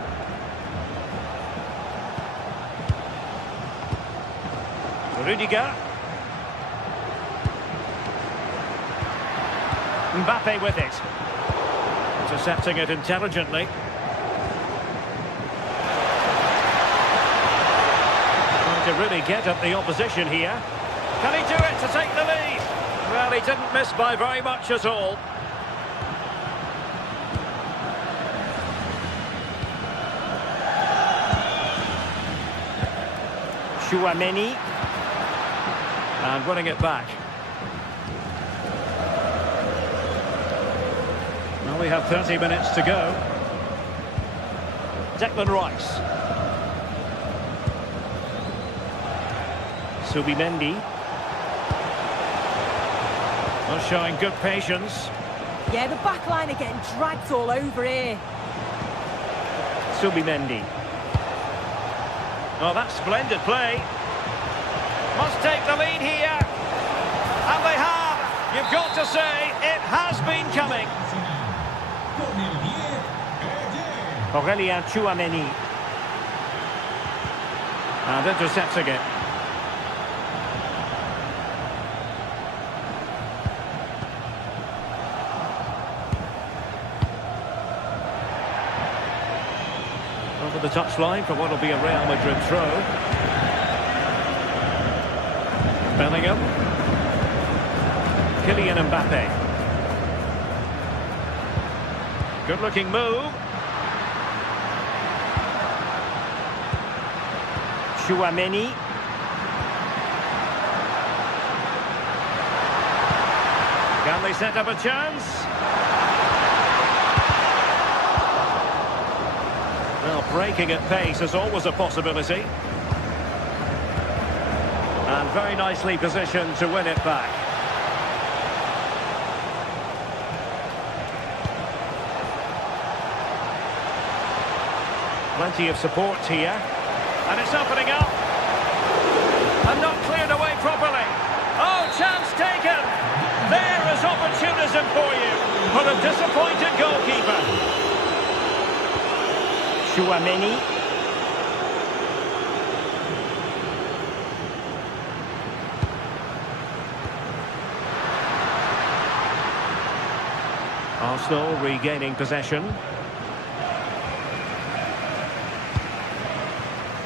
Rudiger. Mbappe with it. Intercepting it intelligently. Trying to really get at the opposition here. Can he do it to take the lead? Well, he didn't miss by very much at all. Tchouaméni. And winning it back. Well, we have 30 minutes to go. Declan Rice. Subimendi. Well, showing good patience. Yeah, the back line are getting dragged all over here. Subimendi. Oh, that's splendid play. Must take the lead here. And they have. You've got to say, it has been coming. Aurélien Tchouaméni. And intercepting it. Over the touchline for what will be a Real Madrid throw. Bellingham. Kylian Mbappe. Good looking move. Tchouaméni. Can they set up a chance? Well, breaking at pace is always a possibility. And very nicely positioned to win it back. Plenty of support here. And it's opening up. And not cleared away properly. Oh, chance taken. There is opportunism for you. For a disappointed goalkeeper. Tchouaméni. Arsenal regaining possession.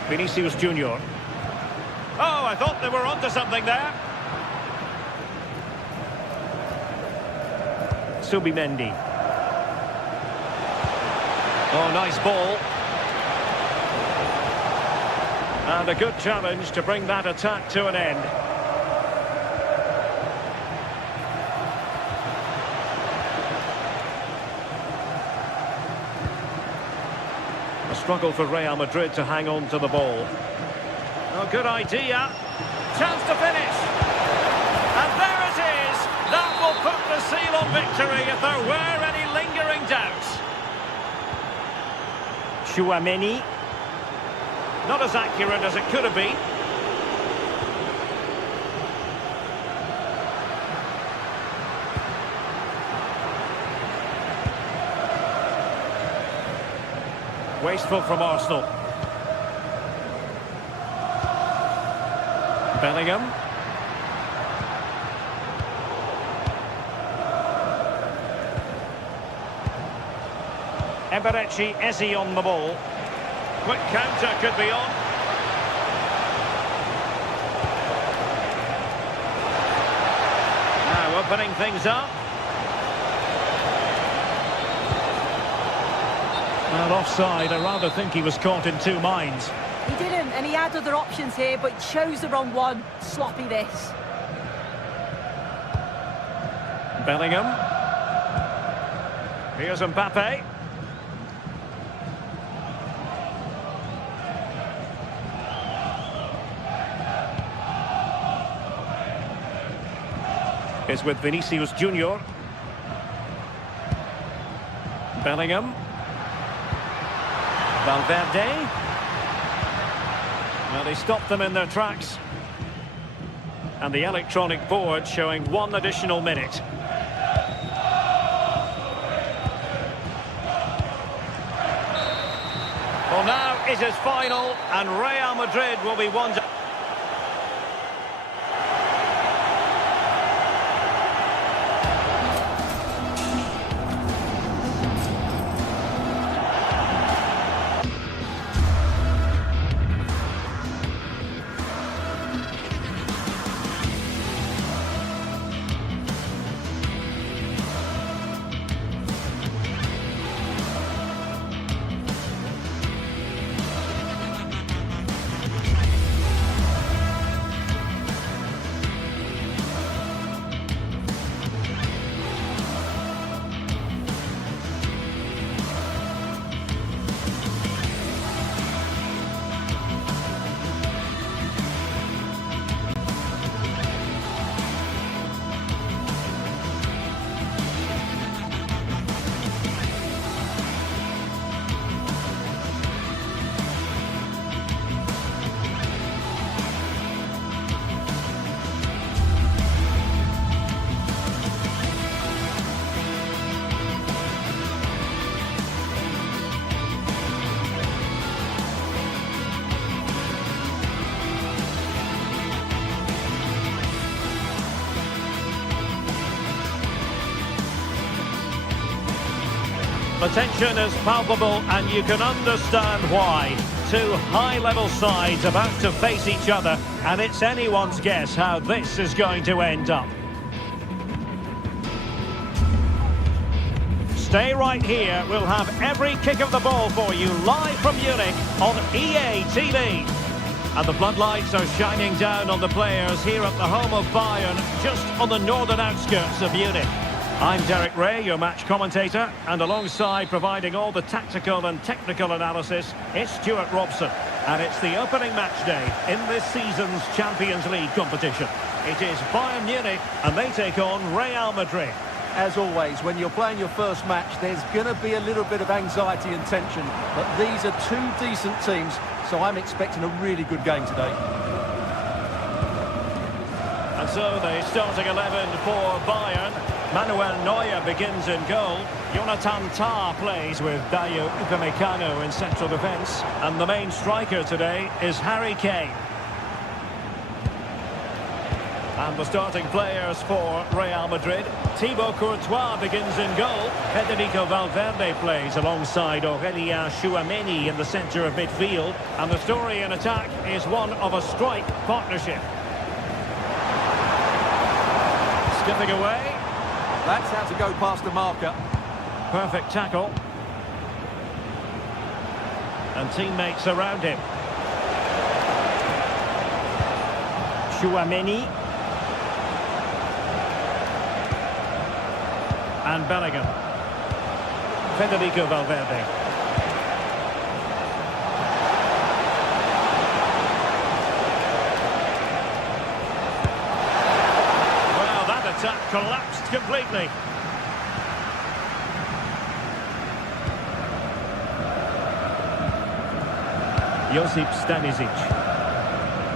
Vinicius Junior. Oh, I thought they were onto something there. Subimendi. Oh, nice ball. And a good challenge to bring that attack to an end. A struggle for Real Madrid to hang on to the ball. Oh, good idea. Chance to finish. And there it is. That will put the seal on victory if there were any lingering doubts. Tchouaméni. Not as accurate as it could have been. Wasteful from Arsenal. Bellingham. Eberechi Eze on the ball. Quick counter could be on. Now opening things up. Well, offside. I rather think he was caught in two minds. He didn't, and he had other options here, but he chose the wrong one. Sloppy this. Bellingham. Here's Mbappe. Is with Vinicius Junior. Bellingham. Valverde. Well, they stopped them in their tracks. And the electronic board showing 1 additional minute. Well, now it is final, and Real Madrid will be one. The tension is palpable and you can understand why. Two high-level sides about to face each other, and it's anyone's guess how this is going to end up. Stay right here. We'll have every kick of the ball for you live from Munich on EA TV. And the floodlights are shining down on the players here at the home of Bayern, just on the northern outskirts of Munich. I'm Derek Ray, your match commentator, and alongside providing all the tactical and technical analysis, it's Stuart Robson. And it's the opening match day in this season's Champions League competition. It is Bayern Munich, and they take on Real Madrid. As always, when you're playing your first match, there's going to be a little bit of anxiety and tension. But these are two decent teams, so I'm expecting a really good game today. And so the starting 11 for Bayern. Manuel Neuer begins in goal. Jonathan Tah plays with Dayo Upamecano in central defence. And the main striker today is Harry Kane. And the starting players for Real Madrid. Thibaut Courtois begins in goal. Federico Valverde plays alongside Aurélien Tchouameni in the centre of midfield. And the story in attack is one of a strike partnership. Skipping away. That's how to go past the marker. Perfect tackle. And teammates around him. Tchouameni. And Bellingham. Federico Valverde. Well, that attack collapsed completely. Josip Stanisic.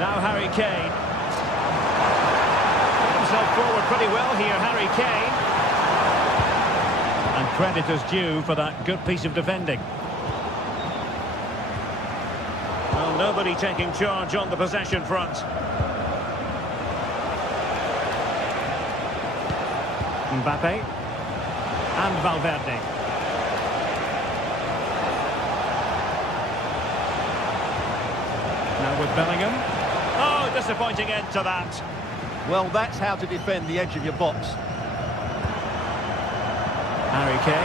Now Harry Kane. Put himself forward pretty well here, Harry Kane. And credit is due for that good piece of defending. Well, nobody taking charge on the possession front. Mbappe. And Valverde. Now with Bellingham. Oh, disappointing end to that. Well, that's how to defend the edge of your box. Harry Kane.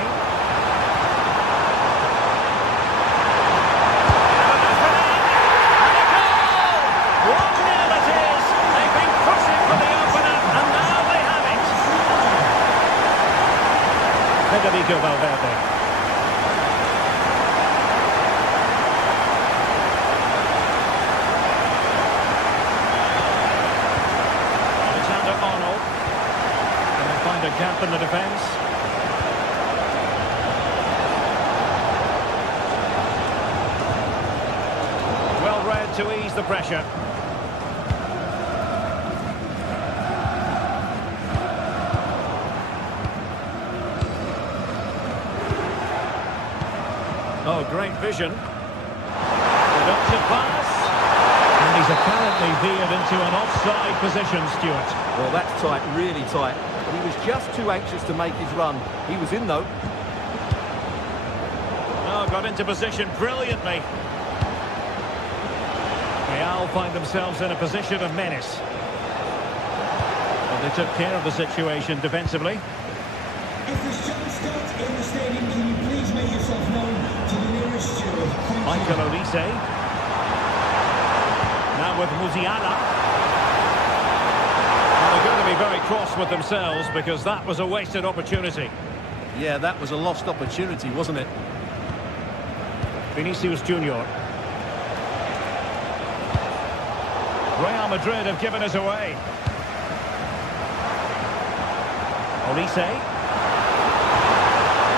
And a goal! 1-0 it is. They've been pushing for the opener, and now they have it. Federico Valverde. Alexander Arnold. And they find a gap in the defence. To ease the pressure. Oh, great vision. Productive pass. And he's apparently veered into an offside position, Stuart. Well, that's tight, really tight. He was just too anxious to make his run. He was in, though. Oh, got into position brilliantly. Real find themselves in a position of menace. Well, they took care of the situation defensively. If the show starts in the stadium, can you please make yourself known to the nearest steward? Michael Olise. Now with Musiala. Well, they're going to be very cross with themselves because that was a wasted opportunity. Yeah, that was a lost opportunity, wasn't it? Vinicius Junior. Real Madrid have given us away. Olise.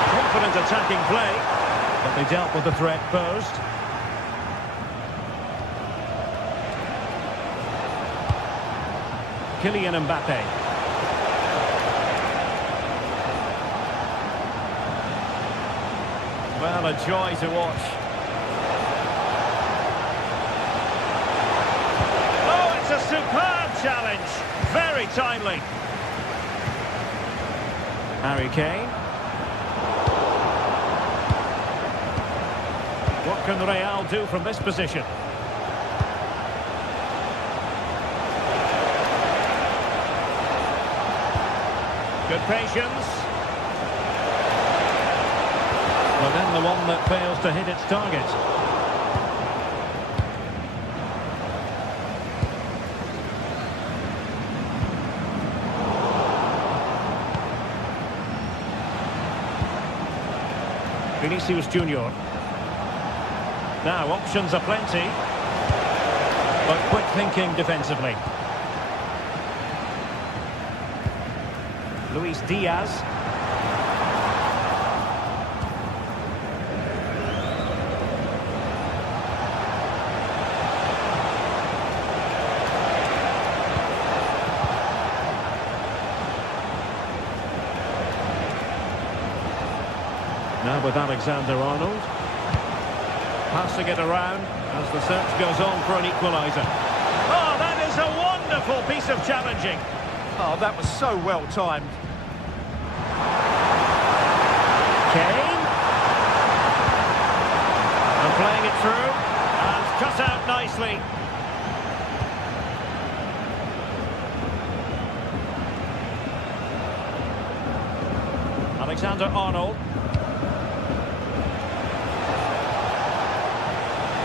Confident attacking play, but they dealt with the threat posed. Kylian Mbappe. Well, a joy to watch. It's a superb challenge. Very timely. Harry Kane. can Real do from this position? Good patience. But then the one that fails to hit its target. Vinicius Junior. Now options are plenty, but quick thinking defensively. Luis Diaz. Now with Alexander-Arnold. Passing it around as the search goes on for an equaliser. Oh, that is a wonderful piece of challenging. Oh, that was so well timed. Kane. And playing it through. And cut out nicely. Alexander-Arnold.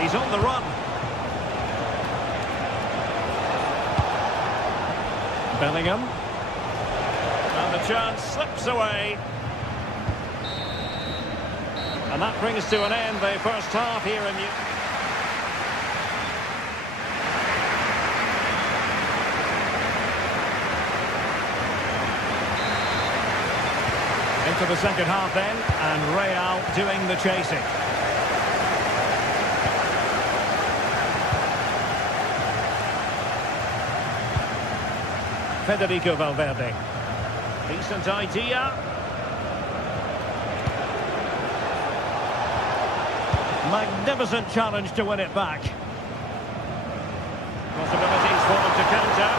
He's on the run. Bellingham. And the chance slips away. And that brings to an end the first half here in Into the second half then, and Real doing the chasing. Federico Valverde. Decent idea. Magnificent challenge to win it back. Possibilities for them to counter.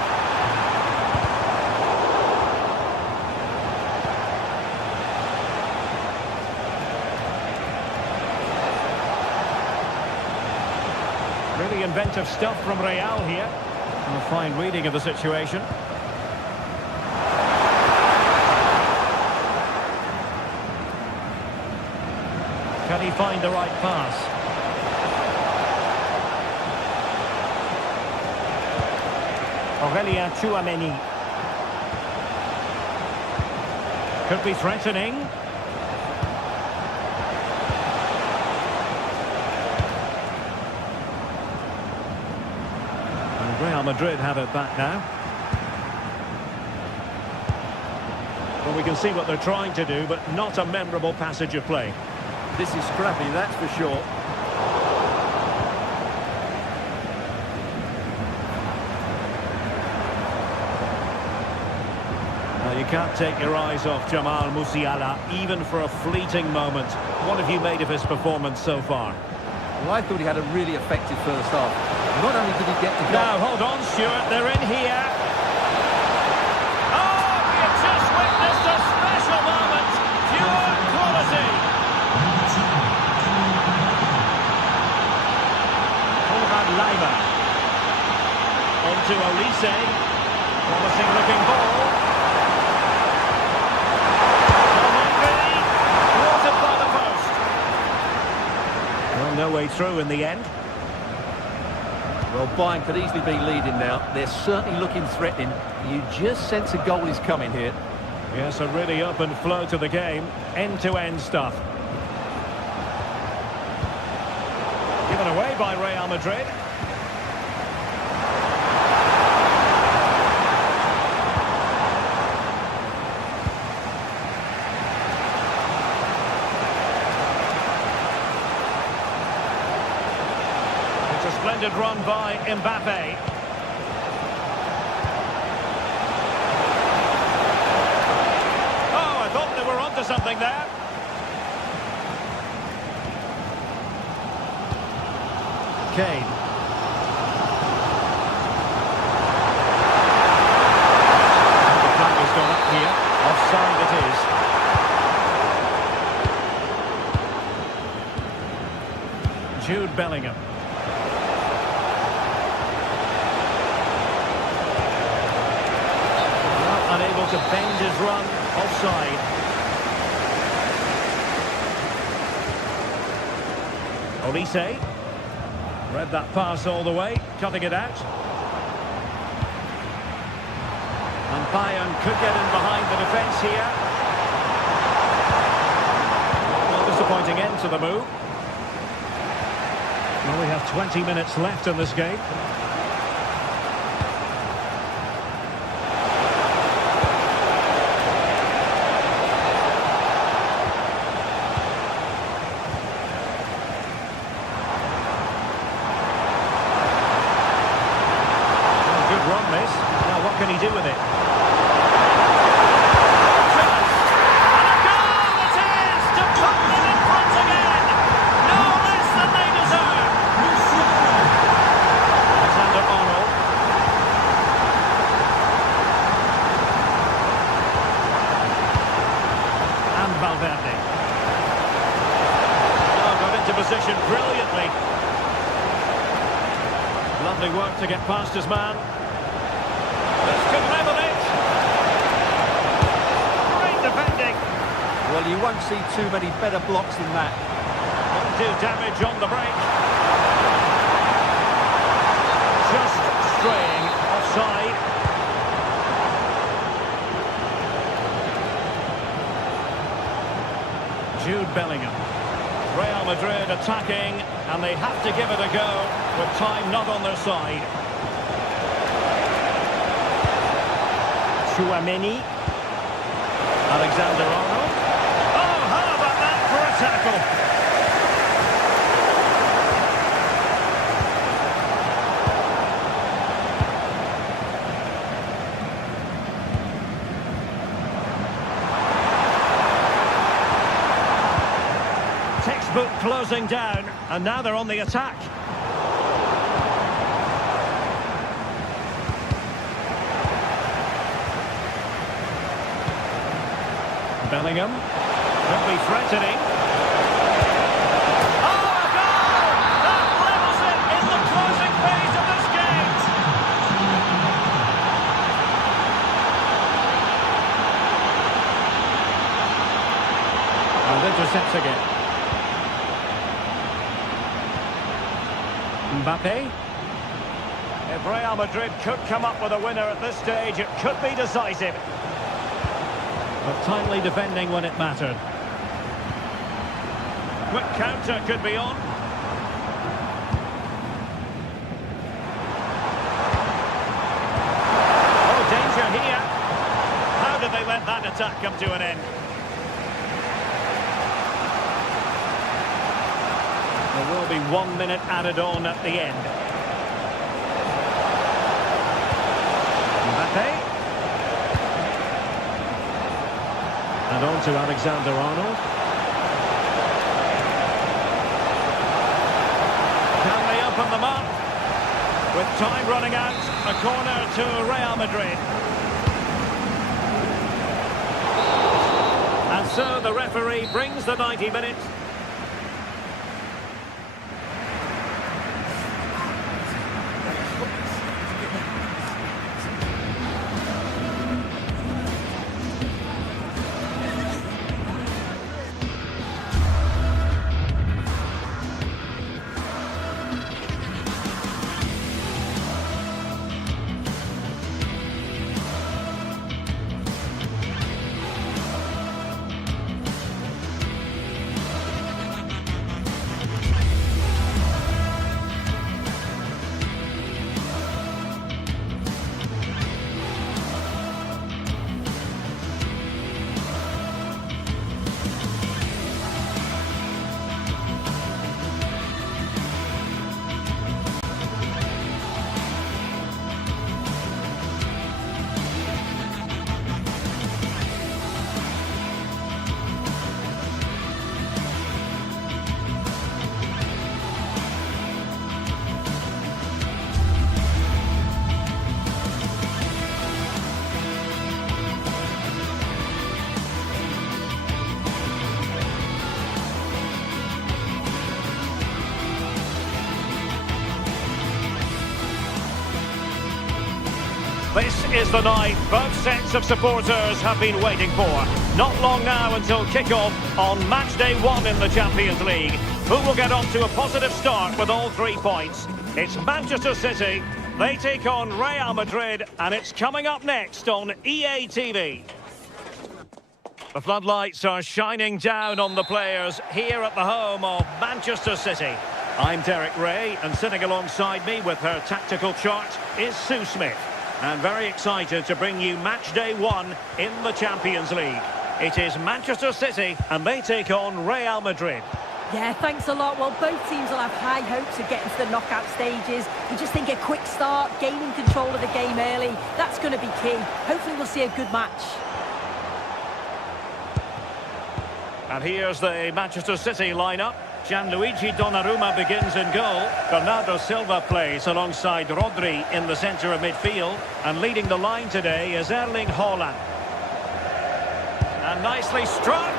Really inventive stuff from Real here. And a fine reading of the situation. Can he find the right pass? Aurelien Tchouameni. Could be threatening. And Real Madrid have it back now. Well, we can see what they're trying to do, but not a memorable passage of play. This is scrappy, that's for sure. Well, you can't take your eyes off Jamal Musiala, even for a fleeting moment. What have you made of his performance so far? Well, I thought he had a really effective first half. Not only did he get the goal... Now, hold on, Stuart, they're in here. Oh, you just witnessed a special moment. Pure quality. Lima. On to Olise. Promising looking ball. Watered by the post. Well, no way through in the end. Well, Bayern could easily be leading now. They're certainly looking threatening. You just sense a goal is coming here. Yes, a really open flow to the game. End-to-end stuff. Given away by Real Madrid. It's a splendid run by Mbappe. Oh, I thought they were onto something there. Kane. The flag has gone up here. Offside it is. Jude Bellingham. Not unable to bend his run. Offside. Olise. Read that pass all the way, cutting it out. And Bayern could get in behind the defence here. Well, disappointing end to the move. Well, we have 20 minutes left in this game. Good run, this. Now, what can he do with it? Valverde. Oh, got into position brilliantly. Lovely work to get past his man. This could level it. Great defending. Well, you won't see too many better blocks than that. Won't do damage on the break. Just straying offside. Jude Bellingham. Real Madrid attacking, and they have to give it a go with time not on their side. Chouameni. Alexander-Arnold. Oh, how about that for a tackle? Textbook closing down, and now they're on the attack. Bellingham could be threatening. Oh, a goal! That levels it in the closing phase of this game. And intercepts again. Mbappe. If Real Madrid could come up with a winner at this stage, it could be decisive. But timely defending when it mattered. Quick counter could be on. Oh, danger here. How did they let that attack come to an end? There will be 1 minute added on at the end. Mbappe. And on to Alexander-Arnold. Can they open them up? With time running out, a corner to Real Madrid. And so the referee brings the 90 minutes. This is the night both sets of supporters have been waiting for. Not long now until kick-off on match day 1 in the Champions League. Who will get off to a positive start with all 3 points? It's Manchester City. They take on Real Madrid, and it's coming up next on EA TV. The floodlights are shining down on the players here at the home of Manchester City. I'm Derek Ray, and sitting alongside me with her tactical chart is Sue Smith. And very excited to bring you match day 1 in the Champions League. It is Manchester City, and they take on Real Madrid. Yeah, thanks a lot. Well, both teams will have high hopes of getting to the knockout stages. We just think a quick start, gaining control of the game early, that's going to be key. Hopefully we'll see a good match. And here's the Manchester City lineup. Gianluigi Donnarumma begins in goal. Bernardo Silva plays alongside Rodri in the centre of midfield. And leading the line today is Erling Haaland. And nicely struck.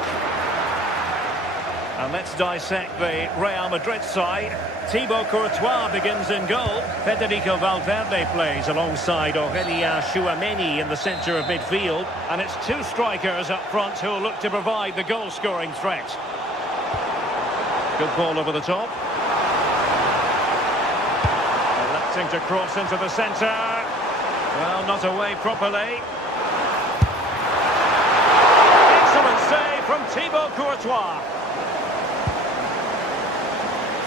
And let's dissect the Real Madrid side. Thibaut Courtois begins in goal. Federico Valverde plays alongside Aurélien Tchouameni in the centre of midfield. And it's 2 strikers up front who will look to provide the goal-scoring threat. Good ball over the top. Electing to cross into the centre. Well, not away properly. Excellent save from Thibaut Courtois.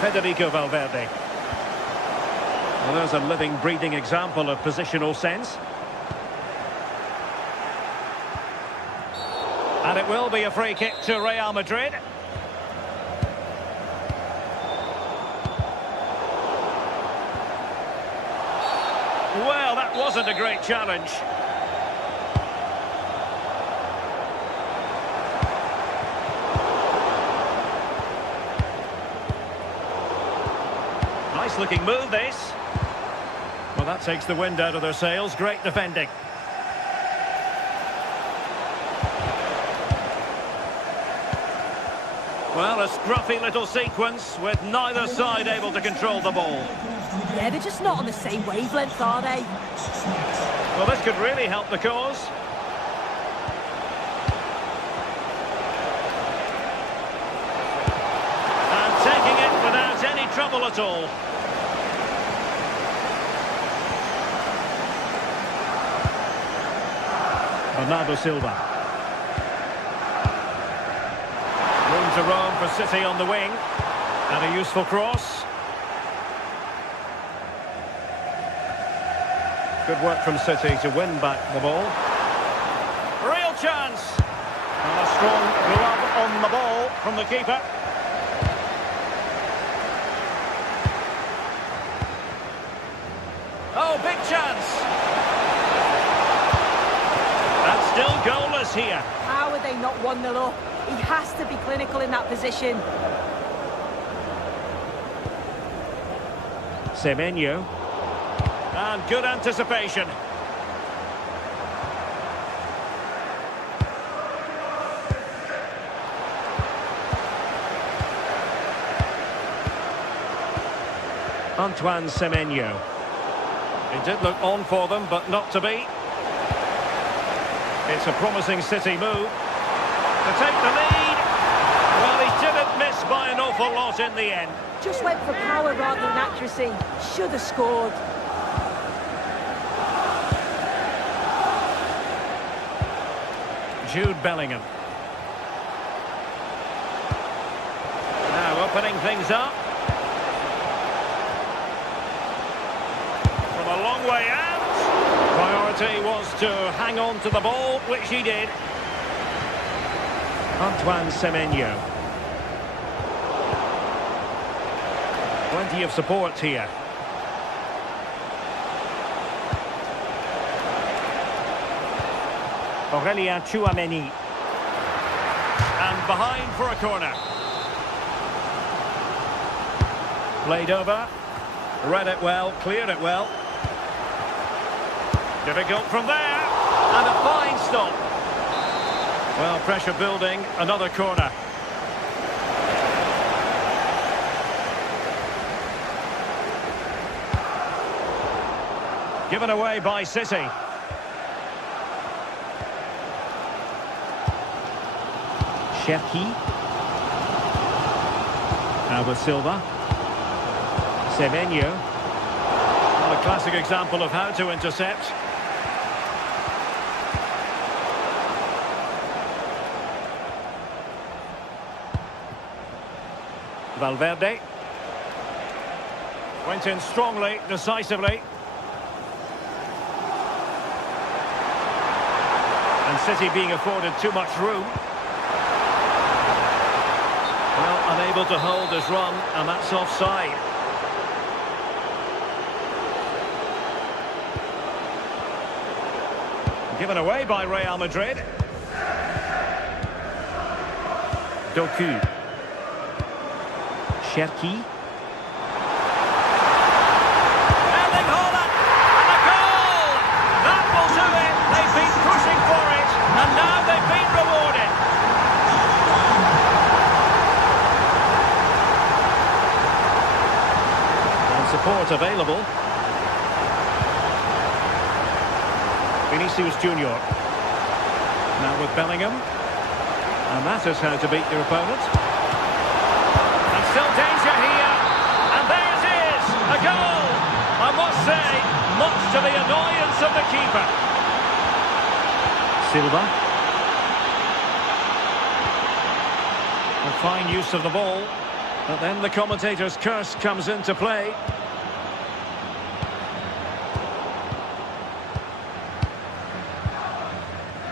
Federico Valverde. Well, there's a living, breathing example of positional sense. And it will be a free kick to Real Madrid. Well, that wasn't a great challenge. Nice looking move, this. Well, that takes the wind out of their sails. Great defending. Well, a scruffy little sequence with neither side able to control the ball. Yeah, they're just not on the same wavelength, are they? Well, this could really help the cause. And taking it without any trouble at all. Bernardo Silva. Room to roam for City on the wing. And a useful cross. Good work from City to win back the ball. Real chance. And a strong glove on the ball from the keeper. Oh, big chance. And still goalless here. How are they not 1-0 up? He has to be clinical in that position. Semenyo. And good anticipation. Antoine Semenyo. It did look on for them, but not to be. It's a promising City move to take the lead. Well, he didn't miss by an awful lot in the end. Just went for power rather than accuracy. Should have scored. Jude Bellingham. Now opening things up. From a long way out. Priority was to hang on to the ball, which he did. Antoine Semenyo. Plenty of support here. Aurélien Tchouameni. And behind for a corner. Played over. Read it well, cleared it well. Difficult from there. And a fine stop. Well, pressure building, another corner. Given away by City. Cherki. Now with Silva. Semenyo. Well, a classic example of how to intercept. Valverde. Went in strongly, decisively. And City being afforded too much room. Well, unable to hold his run, and that's offside. Given away by Real Madrid. Doku. Cherki. Erling Haaland! And a goal! That will do it! They've been pushing for it, and now they've been rewarded. And support available. Vinicius Junior. Now with Bellingham. And that is how to beat your opponent. And still danger here. And there it is! A goal! I must say, much to the annoyance of the keeper. Silva. A fine use of the ball. But then the commentator's curse comes into play.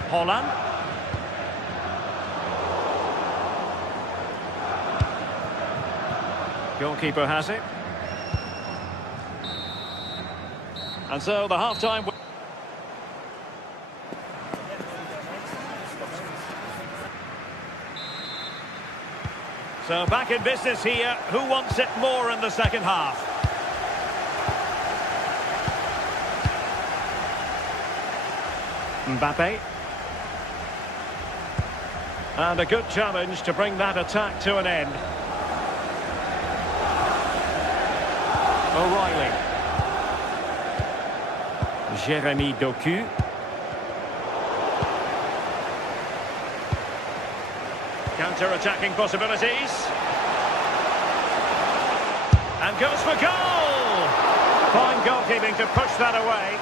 Haaland. Goalkeeper has it. And so the half-time... So back in business here. Who wants it more in the second half? Mbappe. And a good challenge to bring that attack to an end. O'Reilly. Jeremy Doku. Counter-attacking possibilities. And goes for goal! Fine goalkeeping to push that away.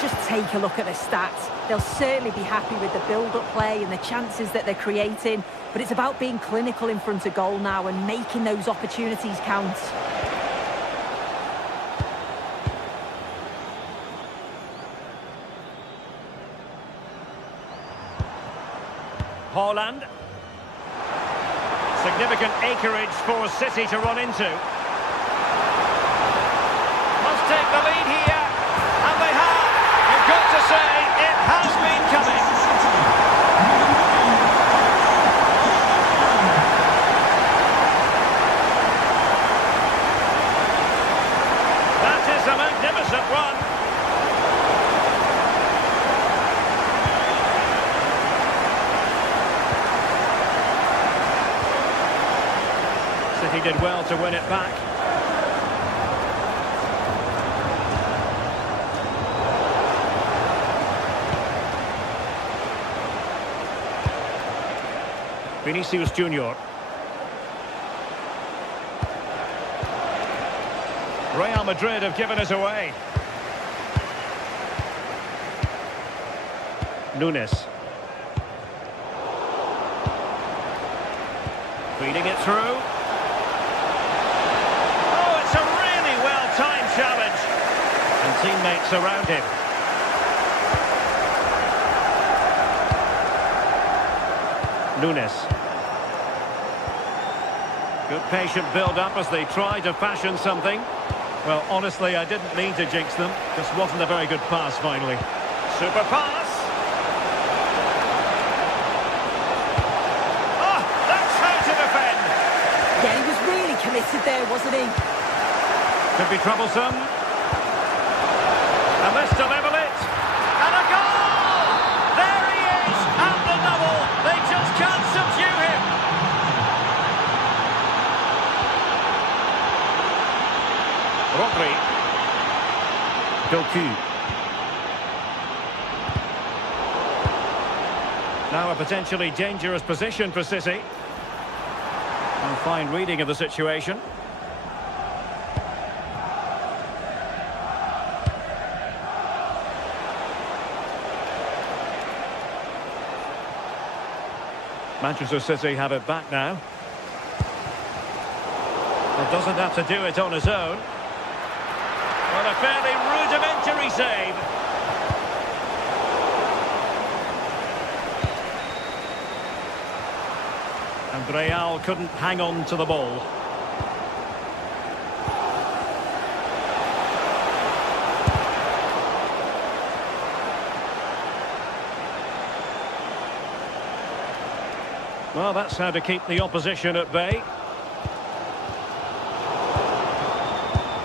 Just take a look at the stats. They'll certainly be happy with the build-up play and the chances that they're creating. But it's about being clinical in front of goal now and making those opportunities count. Haaland. Significant acreage for City to run into. Must take the lead here. And they have. You've got to say, it has been coming. That is a magnificent run. City did well to win it back. Vinicius Junior. Real Madrid have given us away. Nunes. Feeding it through. Oh, it's a really well-timed challenge. And teammates around him. Nunes. Good patient build-up as they try to fashion something. Well, honestly, I didn't mean to jinx them. Just wasn't a very good pass, finally. Super pass! Oh, that's how to defend! Yeah, he was really committed there, wasn't he? Could be troublesome. And this to level it. And a goal! There he is! At the double! They just can't subdue him! Rodri. Doku. potentially dangerous position for City. A fine reading of the situation. Manchester City have it back now. Well, doesn't have to do it on his own. But a fairly rudimentary save. And Real couldn't hang on to the ball. Well, that's how to keep the opposition at bay.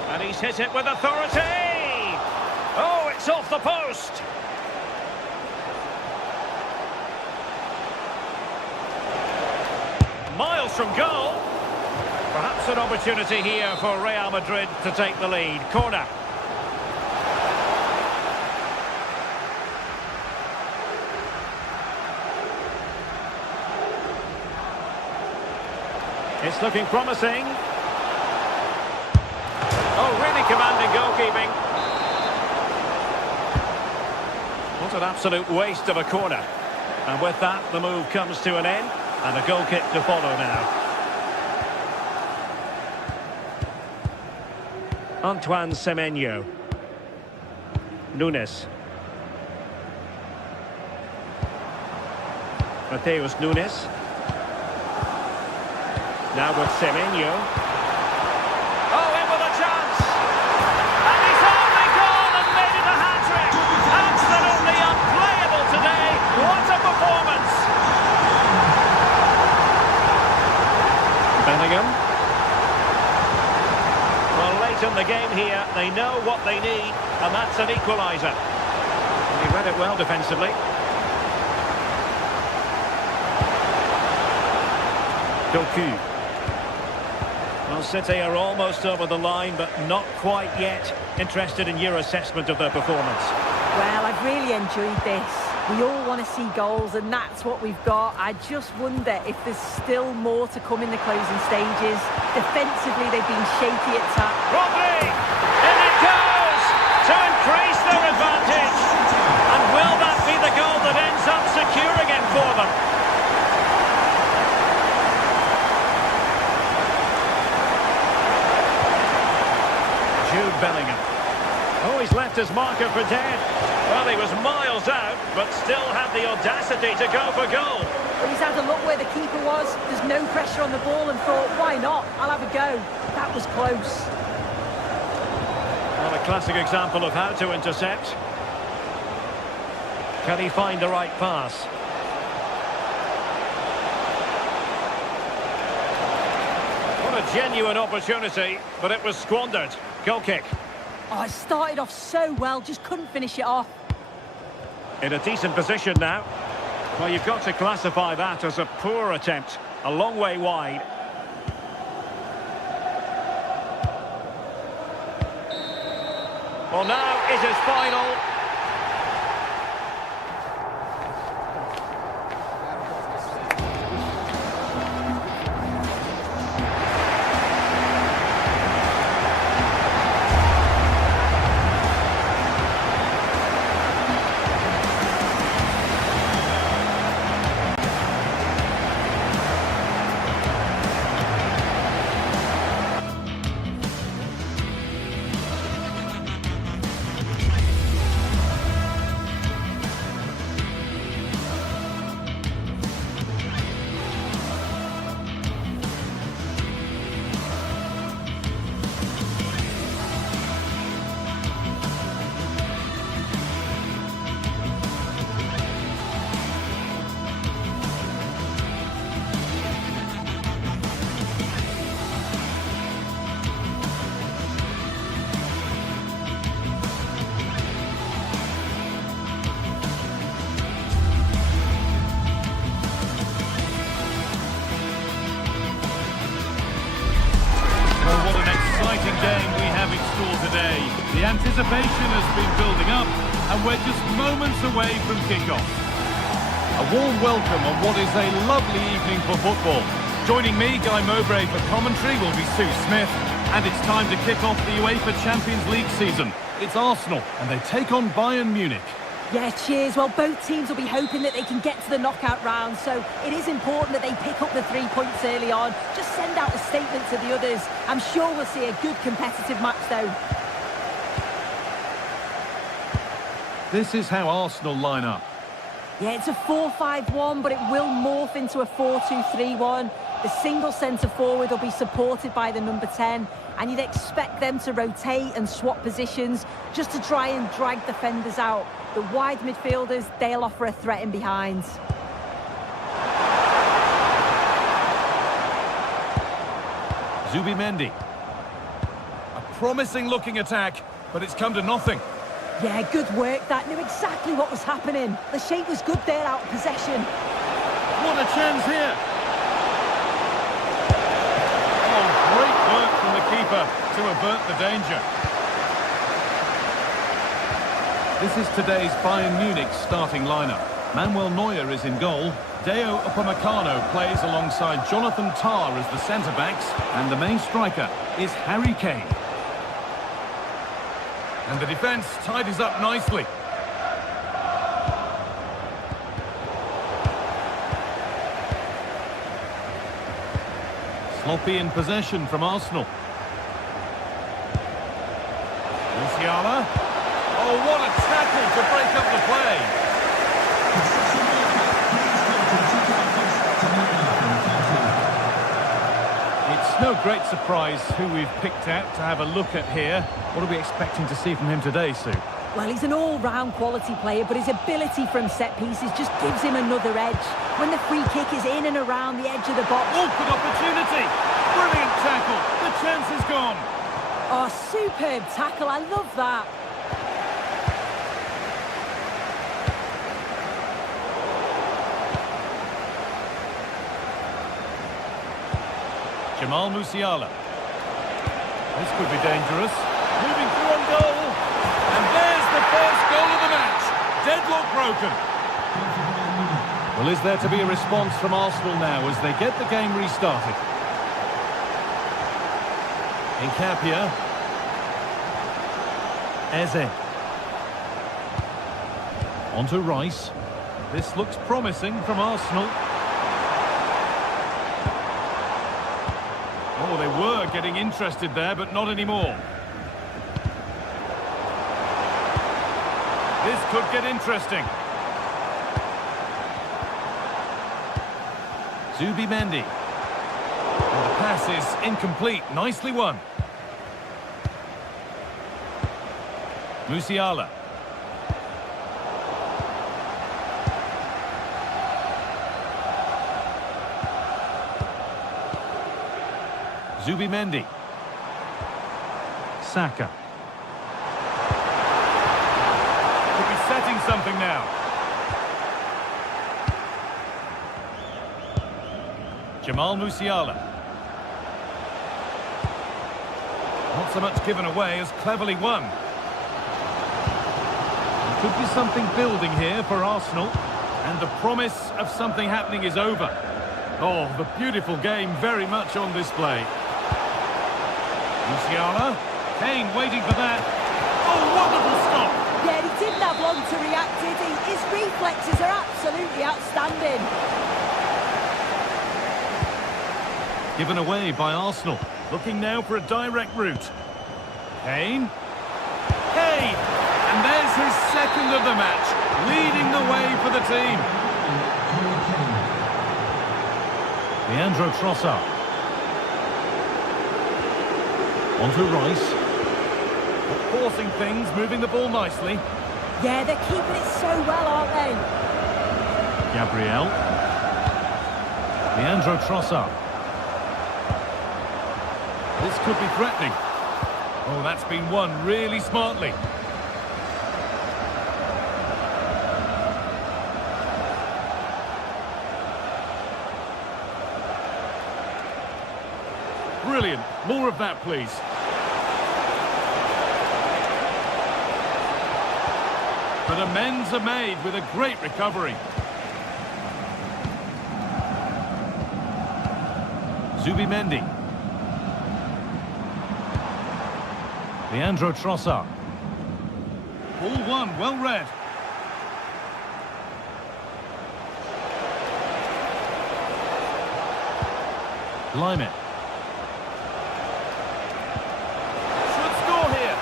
And he's hit it with authority! Oh, it's off the post! Miles from goal. Perhaps an opportunity here for Real Madrid to take the lead. Corner. It's looking promising. Oh, really commanding goalkeeping. What an absolute waste of a corner. And with that, the move comes to an end. And a goal kick to follow now. Antoine Semenyo. Nunes. Mateus Nunes. Now with Semenyo. Oh, in with a chance! And he's only gone and made it a hat-trick! Absolutely unplayable today! What a performance! Bellingham. Well, late in the game here, they know what they need, and that's an equaliser. And he read it well defensively. Doku. Well, City are almost over the line, but not quite yet. Interested in your assessment of their performance. Well, I've really enjoyed this. We all want to see goals, and that's what we've got. I just wonder if there's still more to come in the closing stages. Defensively, they've been shaky at times. Rodri! In it goes! To increase their advantage! And will that be the goal that ends up securing it for them? Jude Bellingham. Oh, he's left his marker for dead. Well, he was miles out, but still had the audacity to go for goal. Well, he's had a look where the keeper was. There's no pressure on the ball and thought, why not? I'll have a go. That was close. Well, a classic example of how to intercept. Can he find the right pass? What a genuine opportunity, but it was squandered. Goal kick. Oh, it started off so well, just couldn't finish it off. In a decent position now. Well, you've got to classify that as a poor attempt. A long way wide. Well, now it is final. The anticipation has been building up, and we're just moments away from kick-off. A warm welcome on what is a lovely evening for football. Joining me, Guy Mowbray, for commentary will be Sue Smith. And it's time to kick off the UEFA Champions League season. It's Arsenal, and they take on Bayern Munich. Yeah, cheers. Well, both teams will be hoping that they can get to the knockout round, so it is important that they pick up the 3 points early on. Just send out a statement to the others. I'm sure we'll see a good competitive match, though. This is how Arsenal line up. Yeah, it's a 4-5-1, but it will morph into a 4-2-3-1. The single centre-forward will be supported by the number 10, and you'd expect them to rotate and swap positions just to try and drag defenders out. The wide midfielders, they'll offer a threat in behind. Zubimendi. A promising-looking attack, but it's come to nothing. Yeah, good work. That knew exactly what was happening. The shape was good there out of possession. What a chance here. Oh, great work from the keeper to avert the danger. This is today's Bayern Munich starting lineup. Manuel Neuer is in goal. Deo Upamecano plays alongside Jonathan Tah as the centre-backs. And the main striker is Harry Kane. And the defence tidies up nicely. Sloppy in possession from Arsenal. Musiala. Oh, what a tackle to break up the play. It's no great surprise who we've picked out to have a look at here. What are we expecting to see from him today, Sue? Well, he's an all-round quality player, but his ability from set pieces just gives him another edge. When the free kick is in and around the edge of the box. Oh, good opportunity! Brilliant tackle! The chance is gone! Oh, superb tackle. I love that. Jamal Musiala. This could be dangerous. Moving through on goal. And there's the first goal of the match. Deadlock broken. Well, is there to be a response from Arsenal now as they get the game restarted? Nkapia. Eze. On to Rice. This looks promising from Arsenal. Oh, they were getting interested there, but not anymore. This could get interesting. Zubimendi. And the pass is incomplete. Nicely won. Musiala. Zubimendi. Saka. Could be setting something now. Jamal Musiala. Not so much given away as cleverly won. There could be something building here for Arsenal. And the promise of something happening is over. Oh, the beautiful game very much on display. Musiala. Kane waiting for that. Oh, wonderful stop. Yeah, he didn't have long to react, did he? His reflexes are absolutely outstanding. Given away by Arsenal. Looking now for a direct route. Kane. Kane! And there's his second of the match. Leading the way for the team. Leandro Trossard. On to Rice. Forcing things, moving the ball nicely. Yeah, they're keeping it so well, aren't they? Gabriel. Leandro Trossard. This could be threatening. Oh, that's been won really smartly. Brilliant. More of that, please. But amends are made with a great recovery. Zubimendi. Leandro Trossard. Ball one, well read. Lyman. Should score here.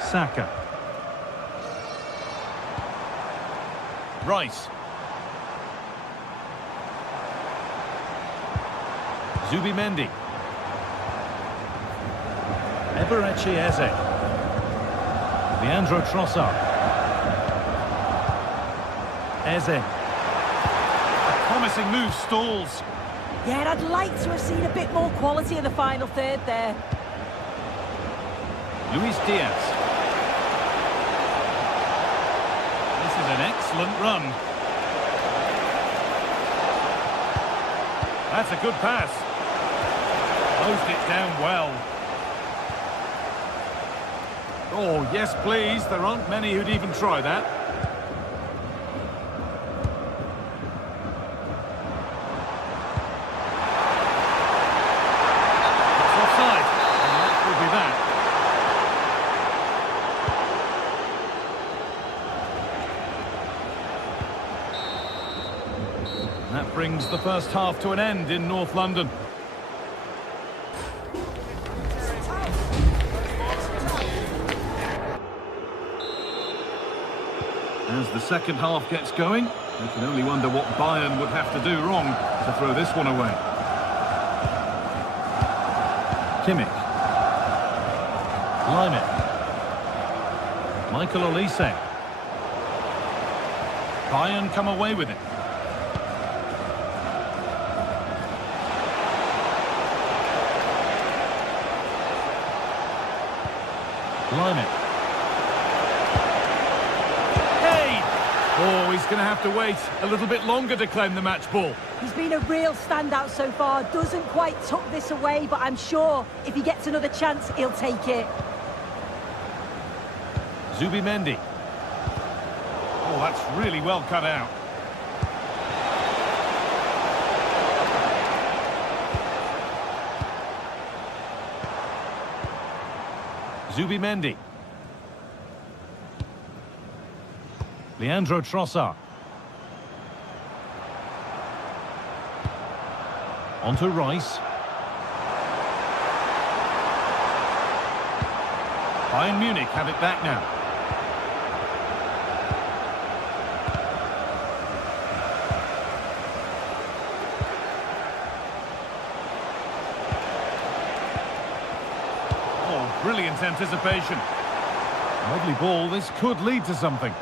Saka. Rice. Zubimendi. Eberechi Eze. Leandro Trossard. Eze. A promising move stalls. Yeah, and I'd like to have seen a bit more quality in the final third there. Luis Diaz. This is an excellent run. That's a good pass. Closed it down well. Oh, yes, please. There aren't many who'd even try that. That brings the first half to an end in North London. As the second half gets going, you can only wonder what Bayern would have to do wrong to throw this one away. Kimmich. Lyman. Michael Olise. Bayern come away with it. Lyman. Hey! Oh, he's going to have to wait a little bit longer to claim the match ball. He's been a real standout so far. Doesn't quite tuck this away, but I'm sure if he gets another chance, he'll take it. Zubimendi. Oh, that's really well cut out. Zubimendi. Leandro Trossard. On to Rice. Bayern Munich have it back now. Oh, brilliant anticipation. Lovely ball. This could lead to something.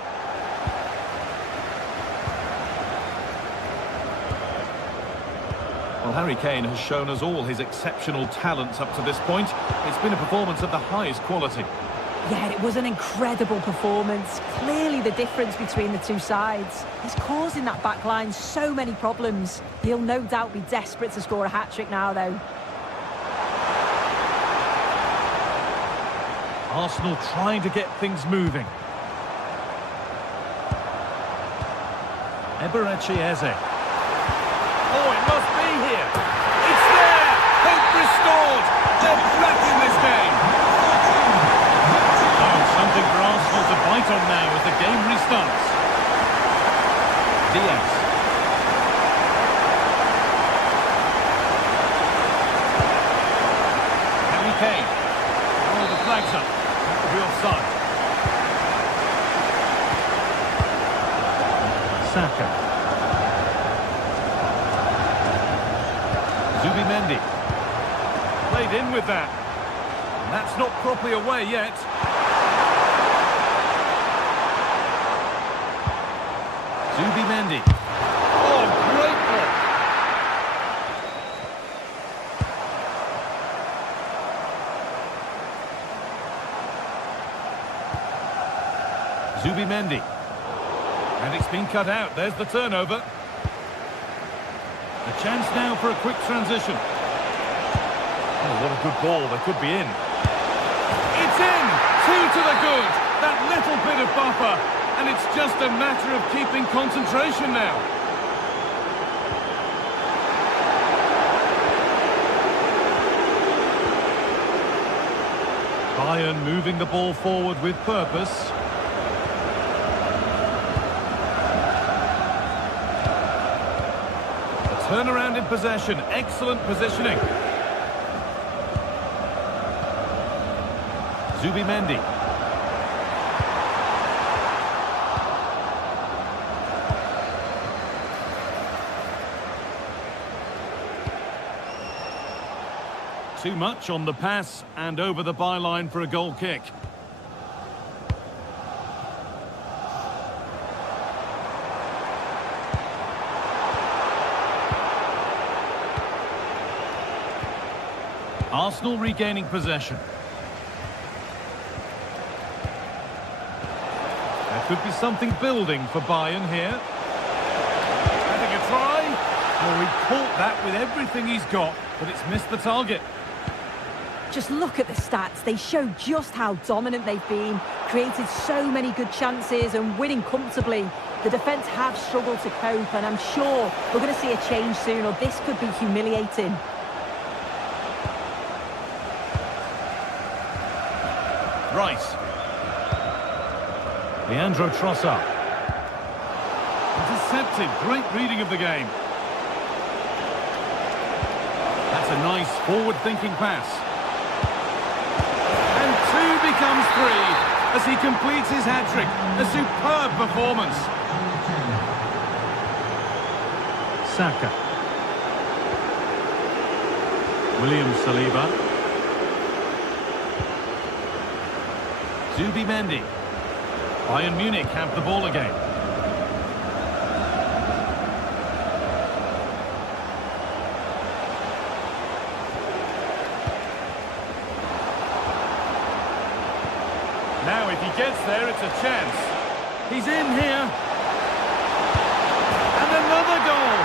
Well, Harry Kane has shown us all his exceptional talents up to this point. It's been a performance of the highest quality. Yeah, it was an incredible performance. Clearly the difference between the two sides. He's causing that back line so many problems. He'll no doubt be desperate to score a hat-trick now, though. Arsenal trying to get things moving. Eberechi Eze. Oh, it must be here. It's there! Hope restored! They're back in this game! Oh, something for Arsenal to bite on now as the game restarts. Diaz. Harry Kane. Oh, the flag's up. That will be offside. Saka. Zubimendi. Played in with that. And that's not properly away yet. Zubimendi. Oh, great ball. Zubimendi. And it's been cut out. There's the turnover. A chance now for a quick transition. Oh, what a good ball. They could be in. It's in! 2 to the good. That little bit of buffer. And And it's just a matter of keeping concentration now. Bayern moving the ball forward with purpose. A turnaround in possession, excellent positioning. Zubimendi. Too much on the pass and over the byline for a goal kick. Arsenal regaining possession. There could be something building for Bayern here. Having a try. Well, he caught that with everything he's got, but it's missed the target. Just look at the stats. They show just how dominant they've been, created so many good chances and winning comfortably. The defence have struggled to cope, and I'm sure we're going to see a change soon, or this could be humiliating. Rice. Leandro Trossard. Intercepted. Great reading of the game. That's a nice forward-thinking pass. And two becomes three as he completes his hat-trick. A superb performance. Saka. William Saliba. Zubimendi. Bayern Munich have the ball again. Now if he gets there, it's a chance. He's in here. And another goal.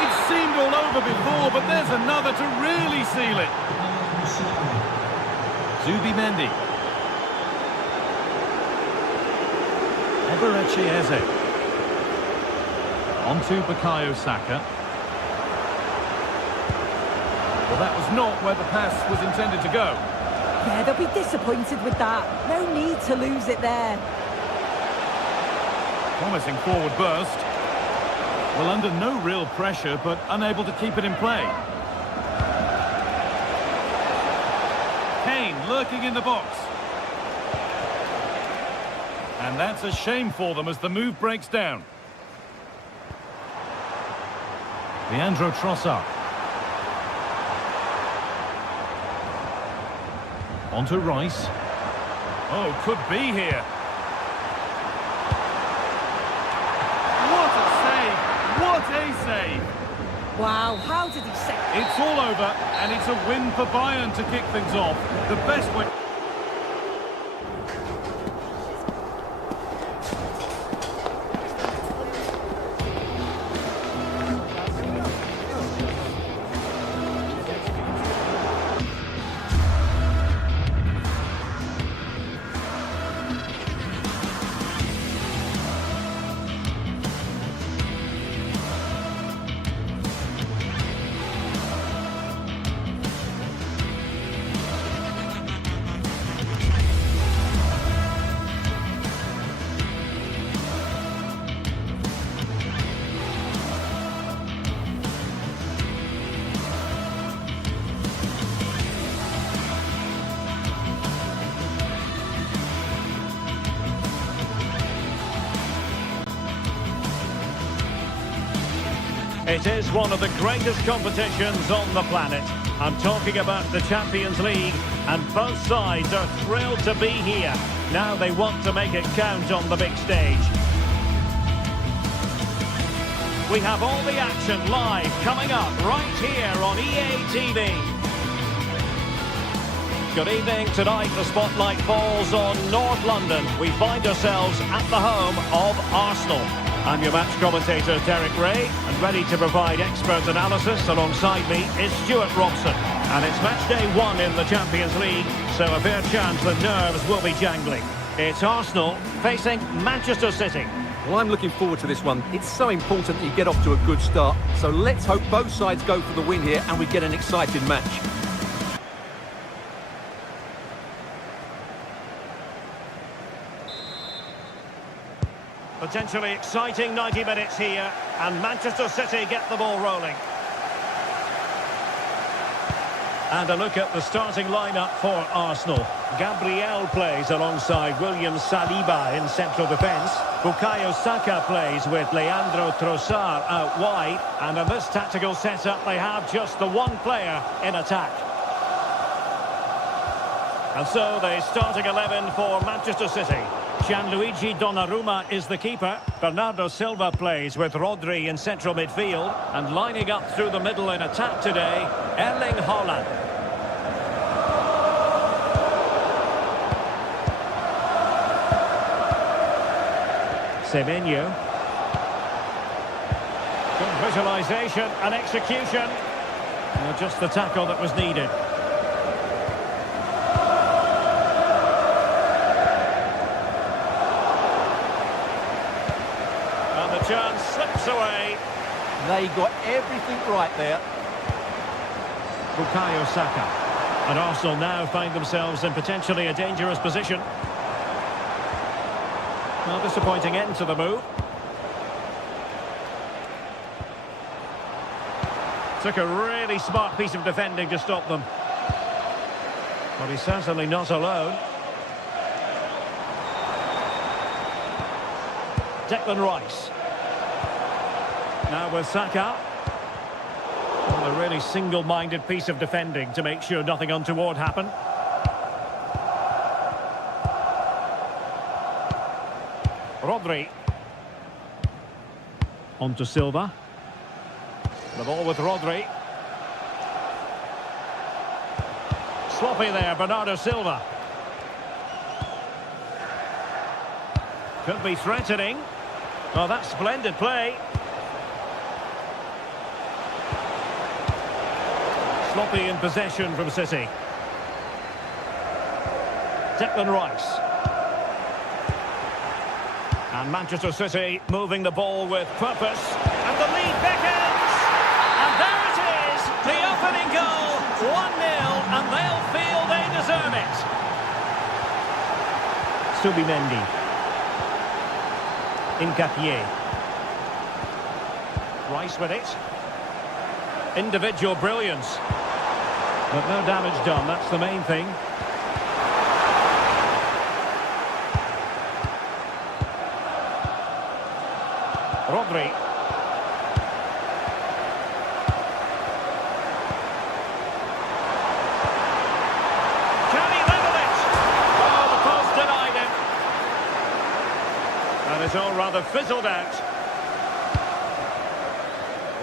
It seemed all over before, but there's another to really seal it. Zubimendi. Eberechi Eze. On to Bukayo Saka. Well, that was not where the pass was intended to go. Yeah, they'll be disappointed with that. No need to lose it there. Promising forward burst. Well, under no real pressure, but unable to keep it in play. Kane lurking in the box. And that's a shame for them as the move breaks down. Leandro Trossard. On to Rice. Oh, could be here. What a save! What a save! Wow, how did he save? It's all over, and it's a win for Bayern to kick things off. The best way. It is one of the greatest competitions on the planet. I'm talking about the Champions League, and both sides are thrilled to be here. Now they want to make it count on the big stage. We have all the action live coming up right here on EA TV. Good evening. Tonight the spotlight falls on North London. We find ourselves at the home of Arsenal. I'm your match commentator, Derek Ray, and ready to provide expert analysis alongside me is Stuart Robson. And it's match day 1 in the Champions League, so a fair chance the nerves will be jangling. It's Arsenal facing Manchester City. Well, I'm looking forward to this one. It's so important that you get off to a good start. So let's hope both sides go for the win here and we get an exciting match. Potentially exciting 90 minutes here, and Manchester City get the ball rolling. And a look at the starting lineup for Arsenal. Gabriel plays alongside William Saliba in central defence. Bukayo Saka plays with Leandro Trossard out wide. And in this tactical setup, they have just the one player in attack. And so the starting 11 for Manchester City. Gianluigi Donnarumma is the keeper. Bernardo Silva plays with Rodri in central midfield. And lining up through the middle in attack today, Erling Haaland. Semenyo. Good visualisation and execution. Well, just the tackle that was needed. And the chance slips away. They got everything right there. Bukayo Saka. And Arsenal now find themselves in potentially a dangerous position. Well, disappointing end to the move. Took a really smart piece of defending to stop them. But he's certainly not alone. Declan Rice. Now with Saka. Well, a really single-minded piece of defending to make sure nothing untoward happened. Rodri. On to Silva. The ball with Rodri. Sloppy there, Bernardo Silva. Could be threatening. Oh, that's splendid play. Sloppy in possession from City. Declan Rice. And Manchester City moving the ball with purpose. And the lead beckons! And there it is! The opening goal! 1-0, and they'll feel they deserve it. Subimendi. Nketiah. Rice with it. Individual brilliance. But no damage done, that's the main thing. Rodri. Can he level it? Oh, the post denied him. And it's all rather fizzled out.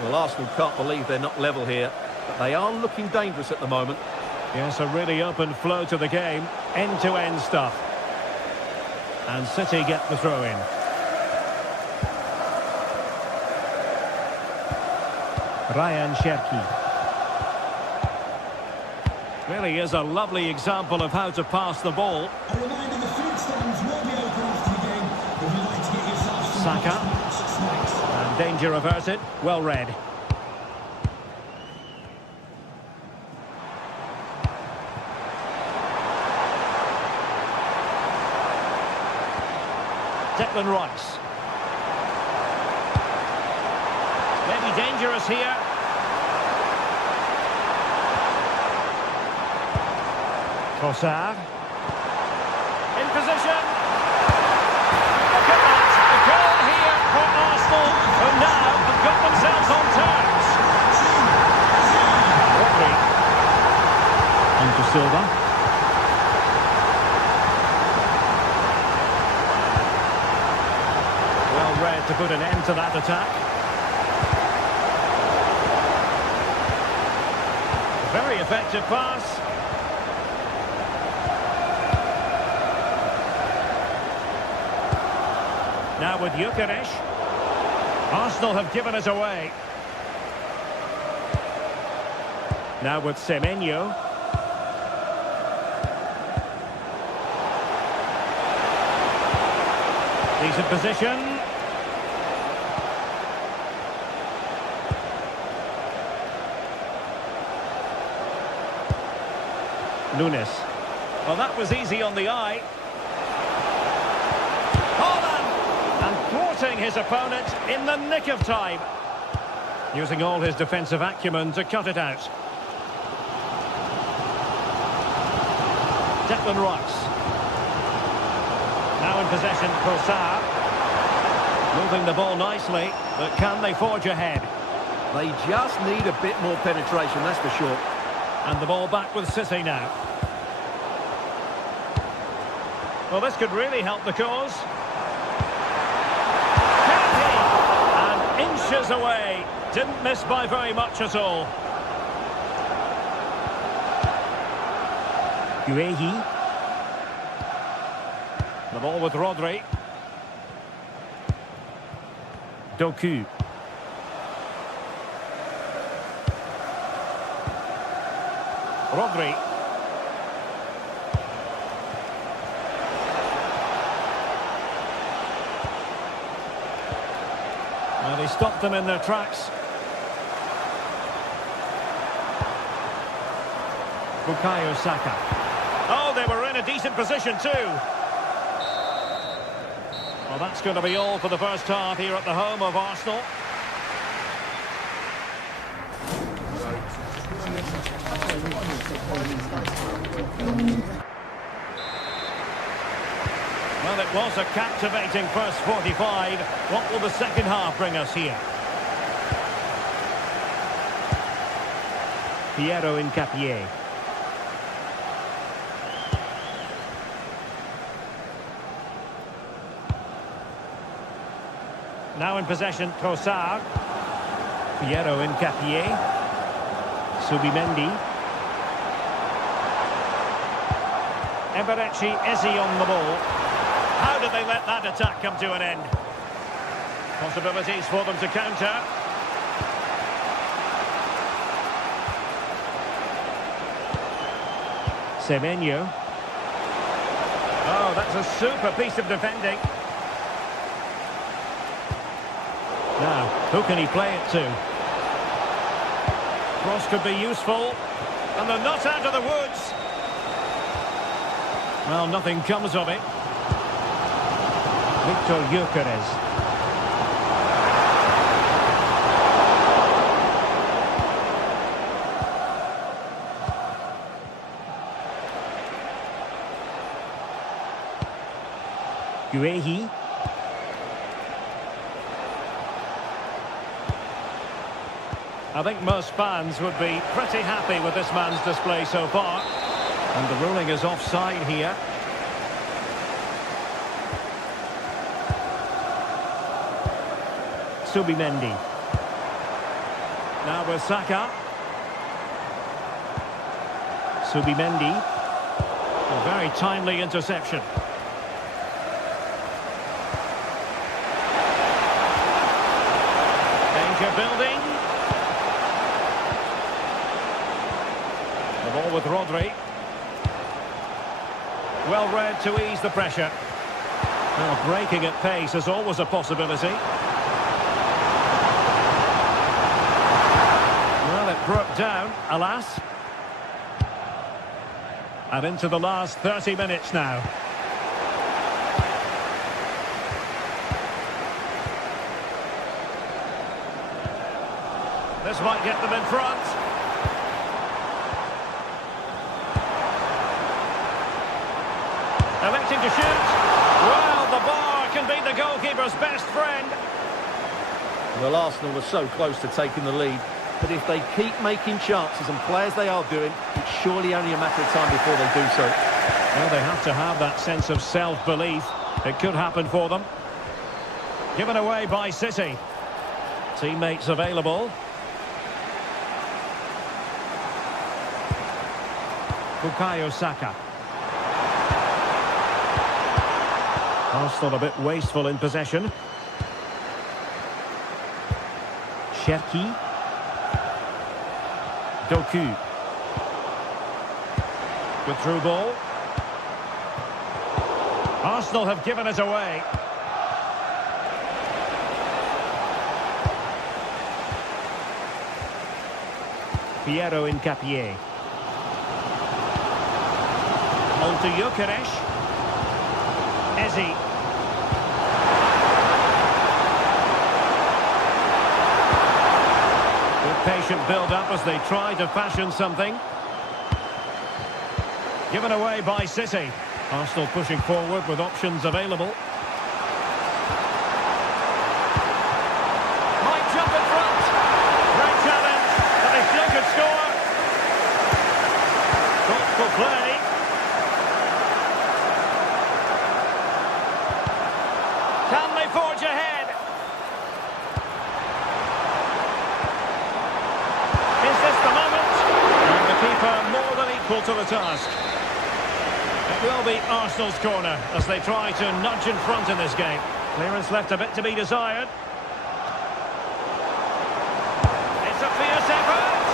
Well, Arsenal can't believe they're not level here, but they are looking dangerous at the moment. Yes, a really open flow to the game. End-to-end stuff. And City get the throw-in. Ryan Cherki. Really is a lovely example of how to pass the ball. A reminder, the food stands will be open after the game. If you'd like to get yourself some Saka. snacks. And danger averted. Well read. Declan Rice. Maybe dangerous here. Trossard. In position. Look at that. A goal here for Arsenal, who now have got themselves on terms. Rodri. On to Silva. Well read to put an end to that attack. Very effective pass. Now with Gyökeres. Arsenal have given it away. Now with Semenyo. Decent position. Nunes. Well, that was easy on the eye. Holland! And thwarting his opponent in the nick of time. Using all his defensive acumen to cut it out. Declan Rice. Now in possession, Trossard. Moving the ball nicely, but can they forge ahead? They just need a bit more penetration, that's for sure. And the ball back with City now. Well, this could really help the cause. Can he? And inches away. Didn't miss by very much at all. Guehi. The ball with Rodri. Doku. Rodri. And he stopped them in their tracks. Bukayo Saka. Oh, they were in a decent position too. Well, that's going to be all for the first half here at the home of Arsenal. Well, it was a captivating first 45. What will the second half bring us here? Piero Incapié. Now in possession, Trossard. Piero Incapié. Subimendi. Eberechi Eze on the ball. How did they let that attack come to an end? Possibilities for them to counter. Semenyo. Oh, that's a super piece of defending. Now, who can he play it to? Cross could be useful. And they're not out of the woods. Well, nothing comes of it. Victor Gyökeres. Guehi. I think most fans would be pretty happy with this man's display so far. And the ruling is offside here. Subimendi. Now with Saka. Subimendi. A very timely interception. Danger building. The ball with Rodri. Well read to ease the pressure. Well, breaking at pace is always a possibility. Well, it broke down, alas. And into the last 30 minutes now. This might get them in front. Electing to shoot. Well, the bar can be the goalkeeper's best friend. Well, Arsenal were so close to taking the lead, but if they keep making chances and play as they are doing, it's surely only a matter of time before they do so. Well, they have to have that sense of self-belief. It could happen for them. Given away by City. Teammates available. Bukayo Saka. Arsenal a bit wasteful in possession. Cherki. Doku. Good through ball. Arsenal have given it away. Piero Incapié. On to Gyökeres. Ezi. Good patient build-up as they try to fashion something. Given away by City. Arsenal pushing forward with options available. Might jump in front. Great challenge, but they still could score. Thoughtful play. Can they forge ahead? Is this the moment? And the keeper more than equal to the task. It will be Arsenal's corner as they try to nudge in front in this game. Clearance left a bit to be desired. It's a fierce effort!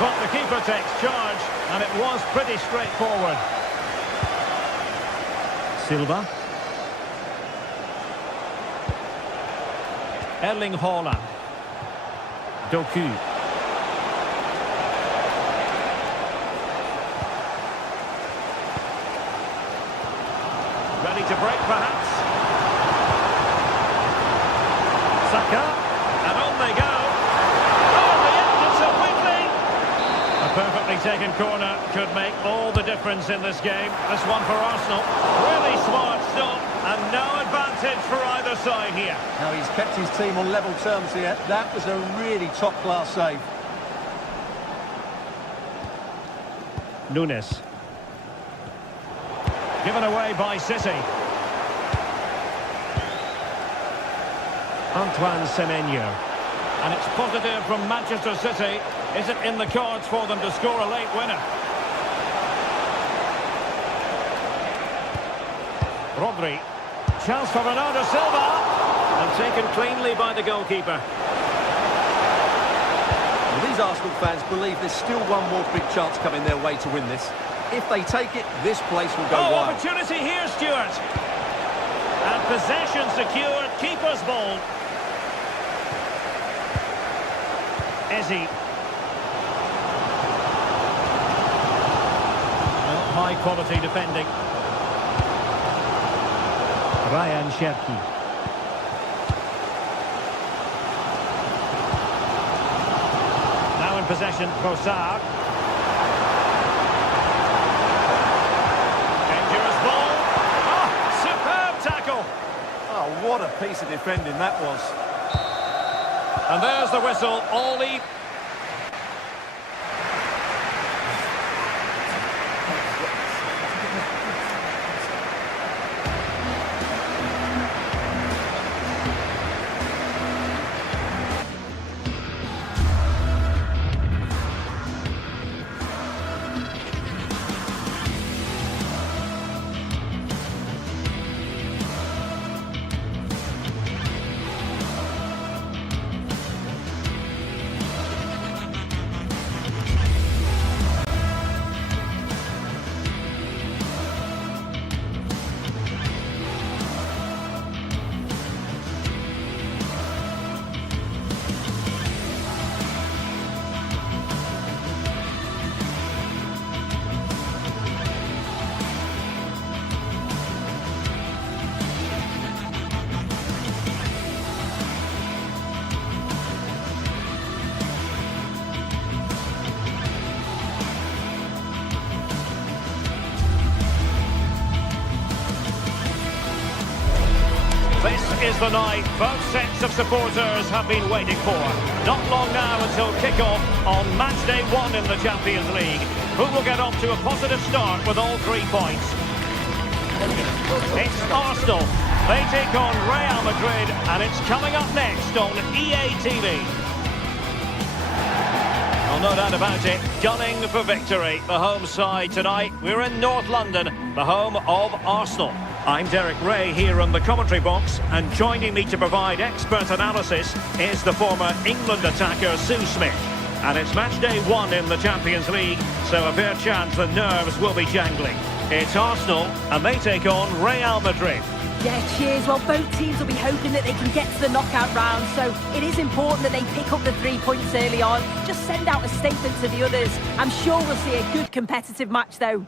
But the keeper takes charge, and it was pretty straightforward. Silva. Erling Haaland. Doku. Ready to break, perhaps. Saka. And on they go. Oh, they ended so quickly. A perfectly taken corner could make all the difference in this game. This one for Arsenal. Really smart stop. And no advantage for either side here. Now he's kept his team on level terms here. That was a really top-class save. Nunes. Given away by City. Antoine Semenyo. And it's positive from Manchester City. Is it in the cards for them to score a late winner? Rodri. Chance for Bernardo Silva. And taken cleanly by the goalkeeper. Well, these Arsenal fans believe there's still one more big chance coming their way to win this. If they take it, this place will go wild. Opportunity here, Stuart. And possession secured. Keeper's ball. Ezi. Well, high quality defending. Ryan Cherki. Now in possession, Trossard. Dangerous ball. Oh, superb tackle. Oh, what a piece of defending that was. And there's the whistle. All the... This is the night both sets of supporters have been waiting for. Not long now until kick-off on match day 1 in the Champions League. Who will get off to a positive start with all 3 points? It's Arsenal. They take on Real Madrid, and it's coming up next on EA TV. Well, no doubt about it, gunning for victory. The home side tonight. We're in North London, the home of Arsenal. I'm Derek Ray here in the commentary box, and joining me to provide expert analysis is the former England attacker Sue Smith. And it's match day 1 in the Champions League, so a fair chance the nerves will be jangling. It's Arsenal, and they take on Real Madrid. Yeah, cheers. Well, both teams will be hoping that they can get to the knockout round, so it is important that they pick up the 3 points early on. Just send out a statement to the others. I'm sure we'll see a good competitive match, though.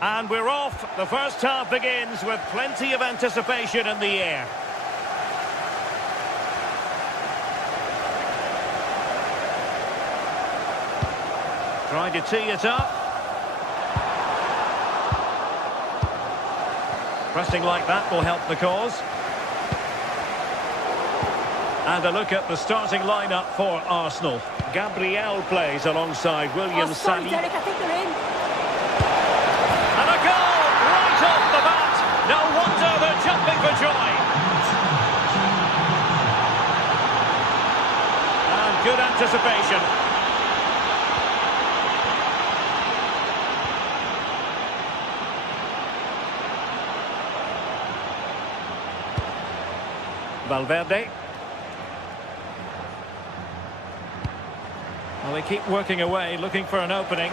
And we're off. The first half begins with plenty of anticipation in the air. Trying to tee it up. Pressing like that will help the cause. And a look at the starting lineup for Arsenal. Gabriel plays alongside William Saliba. Derek, I think they're in. And a goal right off the bat. No wonder they're jumping for joy. And good anticipation. Valverde. Well, they keep working away, looking for an opening.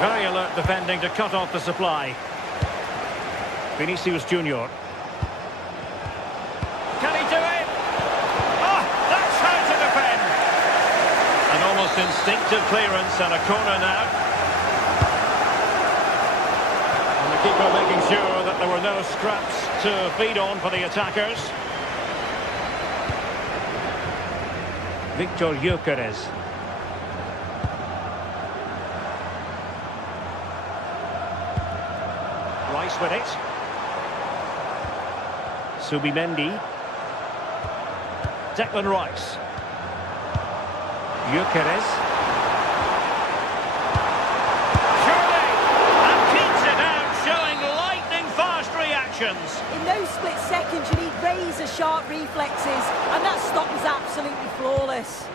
Very alert defending to cut off the supply. Vinicius Junior. Can he do it? Oh, that's how to defend. An almost instinctive clearance and a corner now. Keeper making sure that there were no scraps to feed on for the attackers. Victor Gyökeres. Rice with it. Subimendi. Declan Rice. Gyökeres. In those split seconds, you need razor-sharp reflexes, and that stop was absolutely flawless.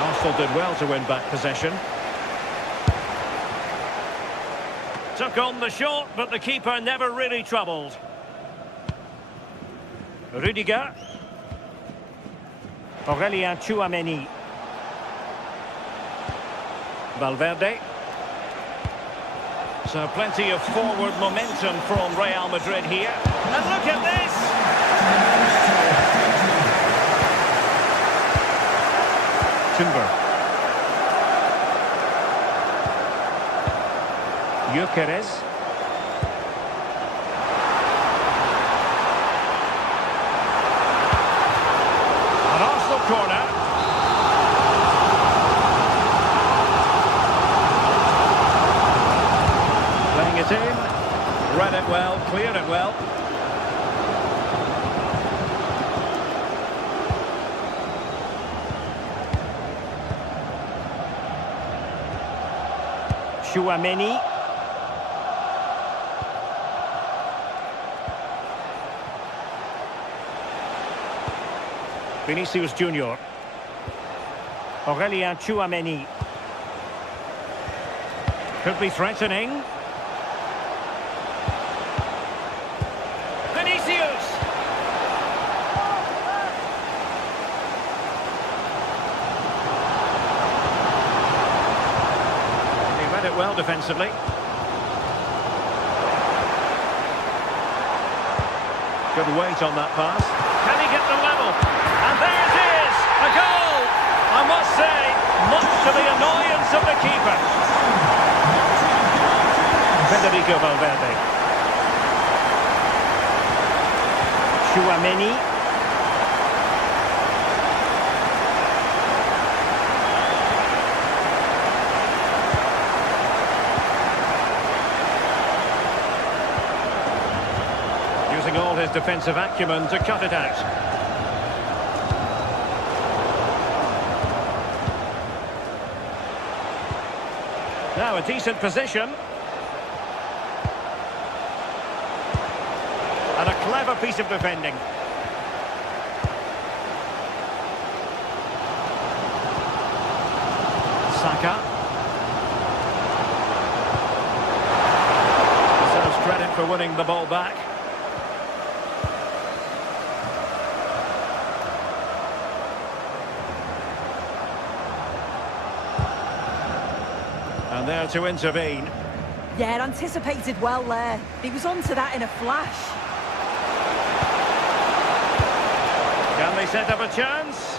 Arsenal did well to win back possession. Took on the shot, but the keeper never really troubled. Rudiger. Aurelien Tchouameni. Valverde. So plenty of forward momentum from Real Madrid here. And look at this! Timber. Gyökeres. An Arsenal corner. It in, read it well, cleared it well. Tchouameni. Vinicius Junior. Aurelien Tchouameni. Could be threatening. Well defensively. Good weight on that pass. Can he get the level? And there it is! A goal! I must say, much to the annoyance of the keeper. Federico Valverde. Tchouameni. All his defensive acumen to cut it out. Now a decent position. And a clever piece of defending. Saka. Deserves credit for winning the ball back. And there to intervene. Yeah, anticipated well there. He was onto that in a flash. Can they set up a chance?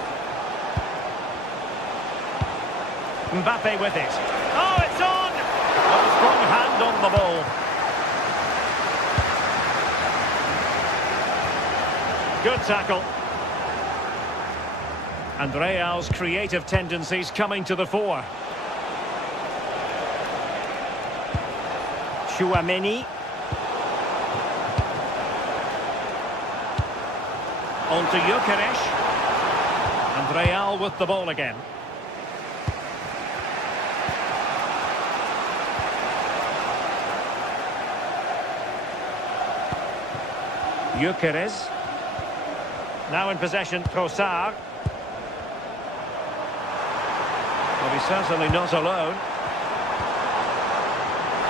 Mbappe with it. Oh, it's on! A strong hand on the ball. Good tackle. And Real's creative tendencies coming to the fore. Chouameni. On to Gyökeres. And Real with the ball again. Gyökeres. Now in possession, Trossard. Well, he's certainly not alone.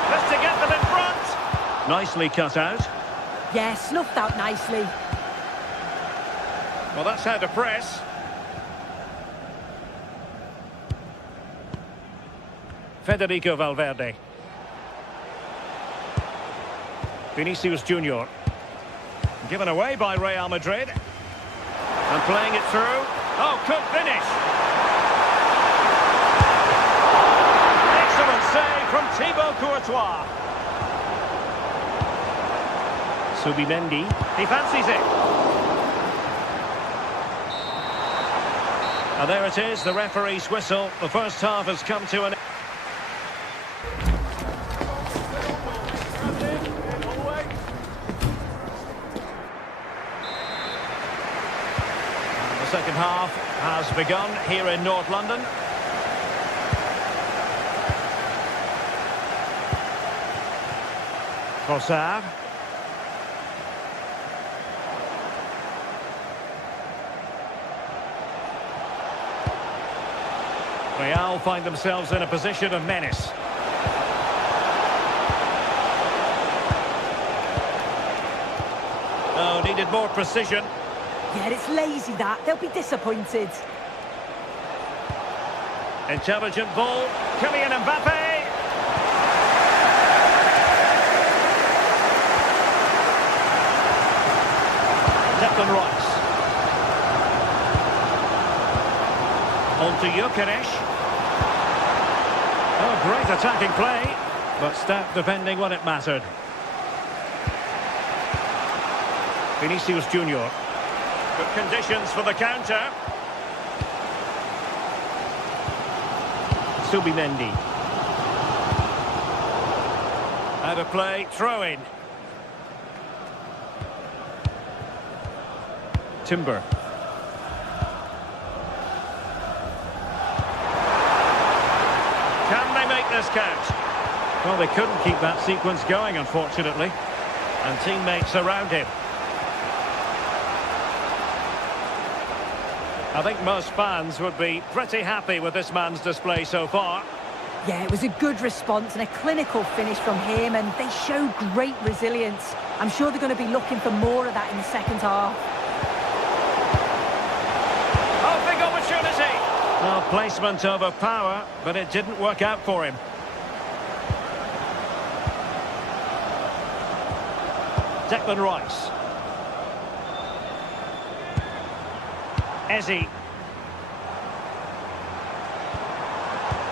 Just to get them in front. Nicely cut out. Yeah, snuffed out nicely. Well, that's how to press. Federico Valverde. Vinicius Junior. Given away by Real Madrid. And playing it through. Oh, could finish. Excellent save from Thibaut Courtois. Subimendi. He fancies it. And there it is, the referee's whistle. The first half has come to an end. The second half has begun here in North London. Trossard. Real find themselves in a position of menace. Oh, needed more precision. Yeah, it's lazy that. They'll be disappointed. Intelligent ball. Kylian Mbappe. Declan Rice. On to Gyökeres. Oh, great attacking play. But stout defending when it mattered. Vinicius Junior. Good conditions for the counter. Subimendi. Out of play, throw in. Timber. Can they make this count? Well, they couldn't keep that sequence going, unfortunately. And teammates around him. I think most fans would be pretty happy with this man's display so far. Yeah, it was a good response and a clinical finish from him, and they show great resilience. I'm sure they're going to be looking for more of that in the second half. Oh, big opportunity! Well, placement over power, but it didn't work out for him. Declan Rice. Ezzy.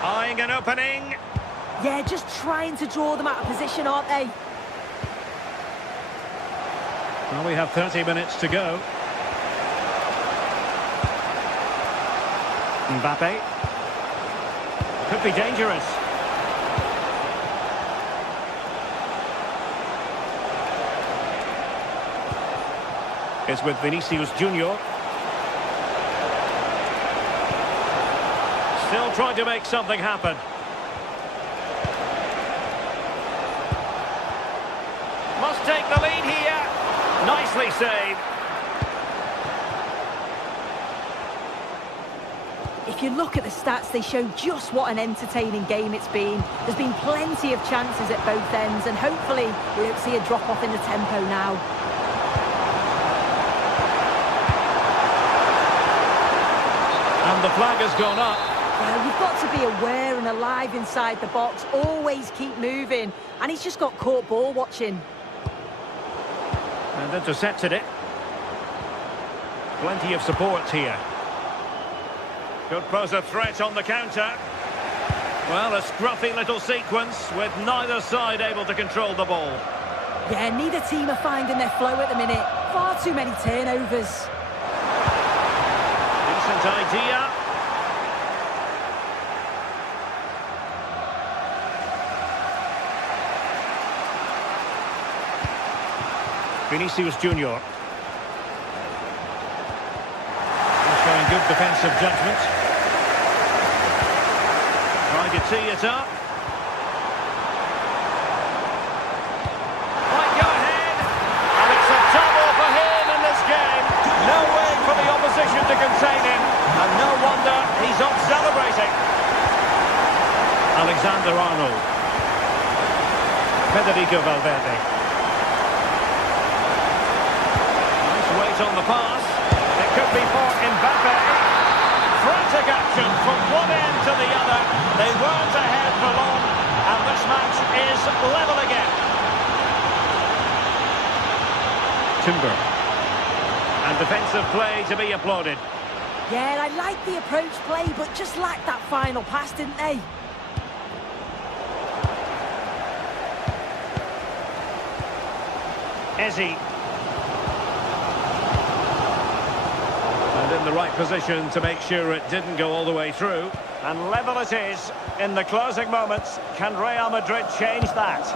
Eyeing an opening. Yeah, just trying to draw them out of position, aren't they? Well, we have 30 minutes to go. Mbappe. Could be dangerous. It's with Vinicius Junior. Still trying to make something happen. Must take the lead here. Nicely saved. if you look at the stats, they show just what an entertaining game it's been. There's been plenty of chances at both ends, and hopefully we don't see a drop-off in the tempo now. And the flag has gone up. Well, you've got to be aware and alive inside the box. Always keep moving. And he's just got caught ball watching. And intercepted it. Plenty of support here. Could pose a threat on the counter. Well, a scruffy little sequence with neither side able to control the ball. Yeah, neither team are finding their flow at the minute. Far too many turnovers. Decent idea. Vinicius Junior. Showing good defensive judgment. Trying to tee it up. Might go ahead. And it's a double for him in this game. No way for the opposition to contain him. And no wonder he's off celebrating. Alexander-Arnold. Federico Valverde. Weight on the pass. It could be for Mbappe. Frantic action from one end to the other. They weren't ahead for long, and this match is level again. Timber. And defensive play to be applauded. Yeah, I like the approach play, but just lacked that final pass, didn't they? Ezzy. In the right position to make sure it didn't go all the way through. And level it is in the closing moments. Can Real Madrid change that?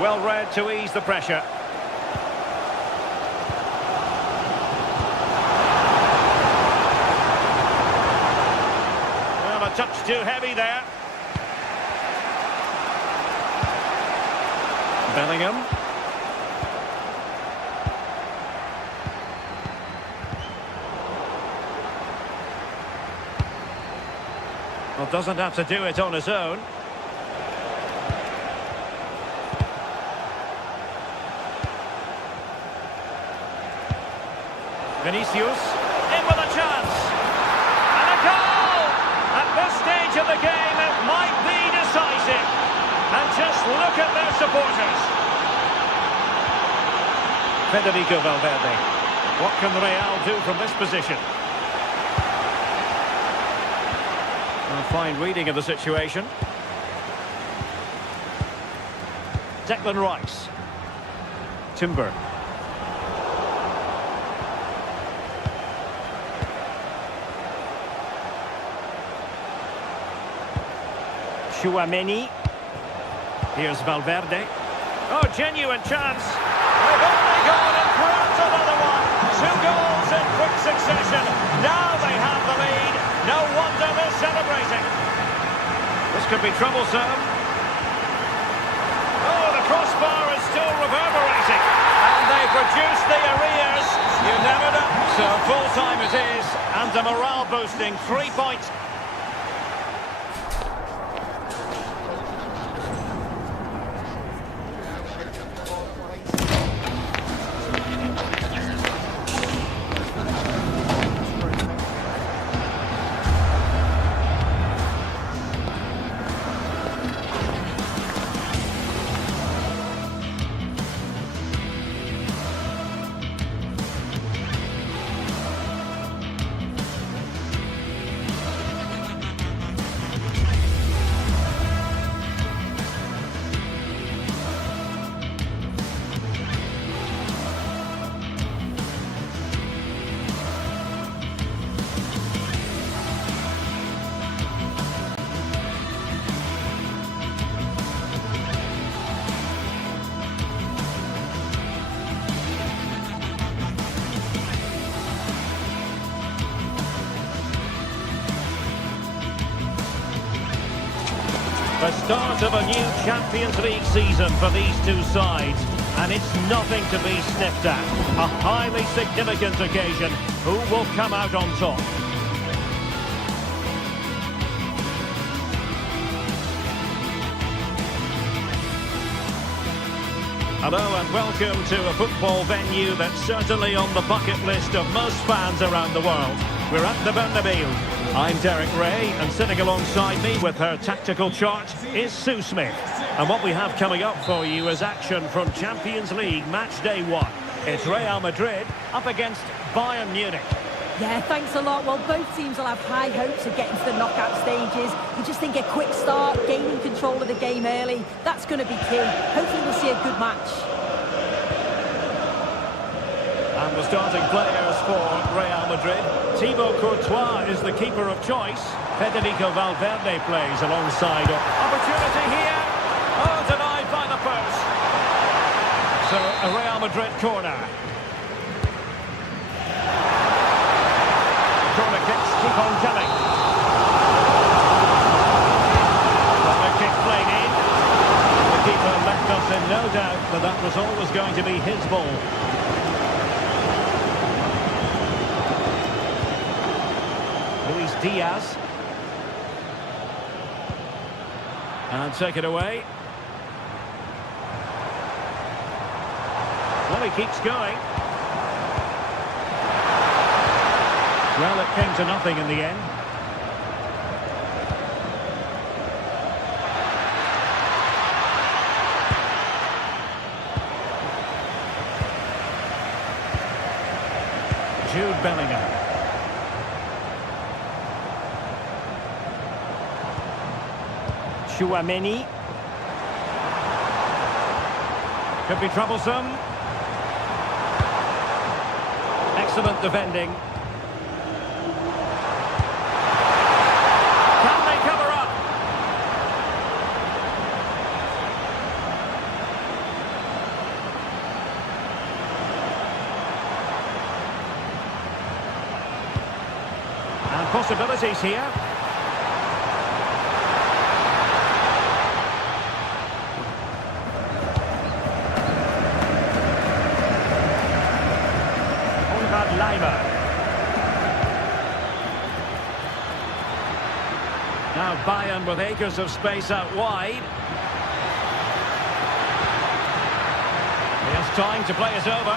Well read to ease the pressure. Well, a touch too heavy there. Bellingham. Well, doesn't have to do it on his own. Vinicius, in with a chance. And a goal! At this stage of the game, it might be decisive. And just look at their supporters. Federico Valverde. What can Real do from this position? A fine reading of the situation. Declan Rice. Timber. Tchouaméni. Here's Valverde. Oh, genuine chance. They've only gone and grabbed another one. 2 goals in quick succession. Now they have the lead. No wonder they're celebrating. This could be troublesome. Oh, the crossbar is still reverberating. And they've reduced the arrears. You never know. So full time it is. And a morale boosting 3 points. The start of a new Champions League season for these two sides. And it's nothing to be sniffed at. A highly significant occasion. Who will come out on top? Hello and welcome to a football venue that's certainly on the bucket list of most fans around the world. We're at the Bernabeu. I'm Derek Ray, and sitting alongside me with her tactical chart is Sue Smith. And what we have coming up for you is action from Champions League match day 1. It's Real Madrid up against Bayern Munich. Yeah, thanks a lot. Well, both teams will have high hopes of getting to the knockout stages. You just think a quick start, gaining control of the game early, that's going to be key. Hopefully we'll see a good match. And the starting players for Real Madrid. Thibaut Courtois is the keeper of choice. Federico Valverde plays alongside. Opportunity here. Oh, denied by the post. So, a Real Madrid corner. Corner kicks keep on coming. Corner kick played in. The keeper left us in no doubt that that was always going to be his ball. Luis Diaz. And take it away. Well, he keeps going. Well, it came to nothing in the end. Jude Bellingham. Chouameni. Could be troublesome. Excellent defending. Can they cover up? And possibilities here. Now Bayern with acres of space out wide. He has time to play it over.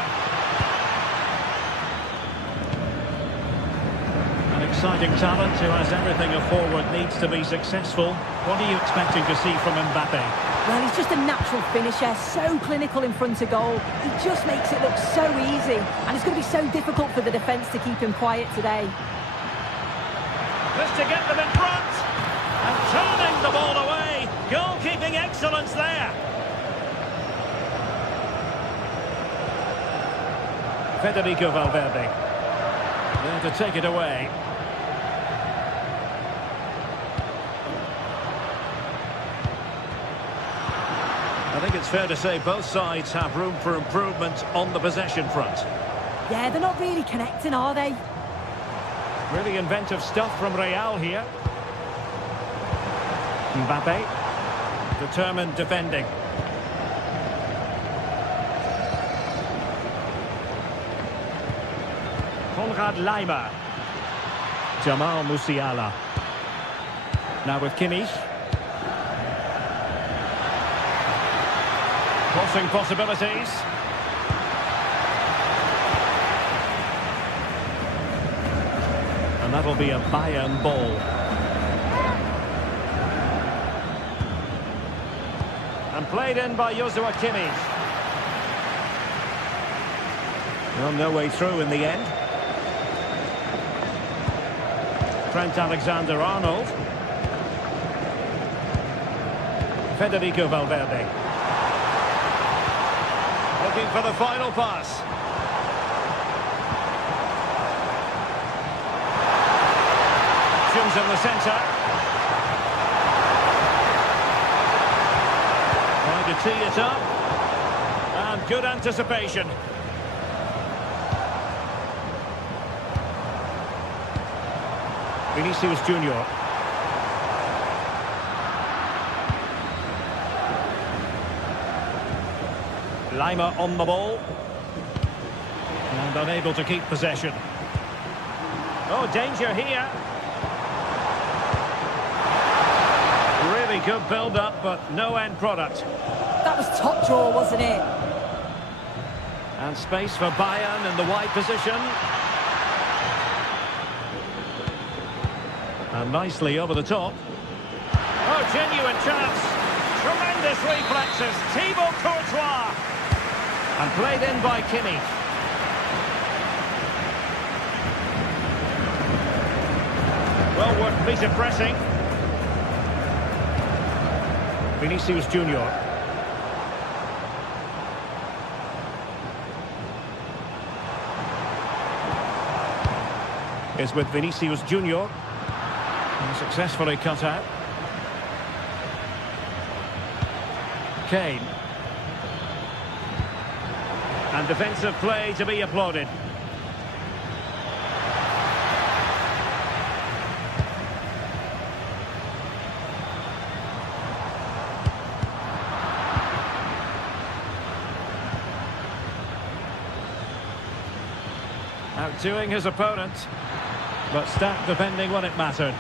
An exciting talent who has everything a forward needs to be successful. What are you expecting to see from Mbappe? Well, he's just a natural finisher, so clinical in front of goal. He just makes it look so easy, and it's going to be so difficult for the defence to keep him quiet today. Just to get them in front, and turning the ball away. Goalkeeping excellence there. Federico Valverde. There to take it away. I think it's fair to say both sides have room for improvement on the possession front. Yeah, they're not really connecting, are they? Really inventive stuff from Real here. Mbappe. Determined defending. Konrad Laimer. Jamal Musiala. Now with Kimmich. Crossing possibilities. And that'll be a Bayern ball. And played in by Joshua Kimmich. Well, no way through in the end. Trent Alexander-Arnold. Federico Valverde. Looking for the final pass. Options in the centre. Trying to tee it up. And good anticipation. Vinicius Junior. Lima on the ball. And unable to keep possession. Oh, danger here. Really good build-up, but no end product. That was top draw, wasn't it? And space for Bayern in the wide position. And nicely over the top. Oh, genuine chance. Tremendous reflexes. Thibaut Courtois. And played in by Kimmich. Well worked piece of pressing. Vinicius Junior. Is with Vinicius Junior. And successfully cut out. Kane. And defensive play to be applauded. Outdoing his opponent, but stacked defending when it mattered.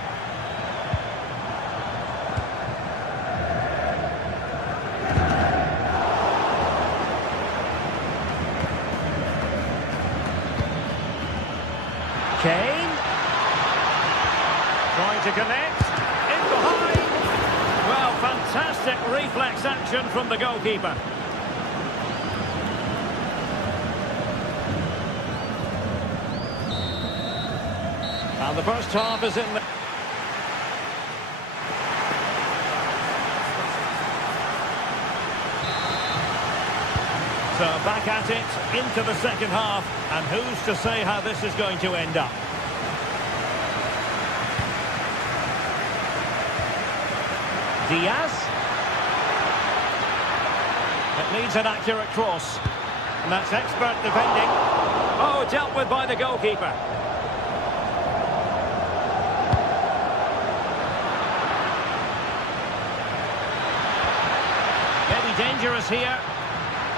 Kane. Trying to connect. In behind. Well, fantastic reflex action from the goalkeeper. And the first half is in the... So back at it, into the second half, and who's to say how this is going to end up? Diaz. It needs an accurate cross. And that's expert defending. Oh, dealt with by the goalkeeper. Maybe dangerous here.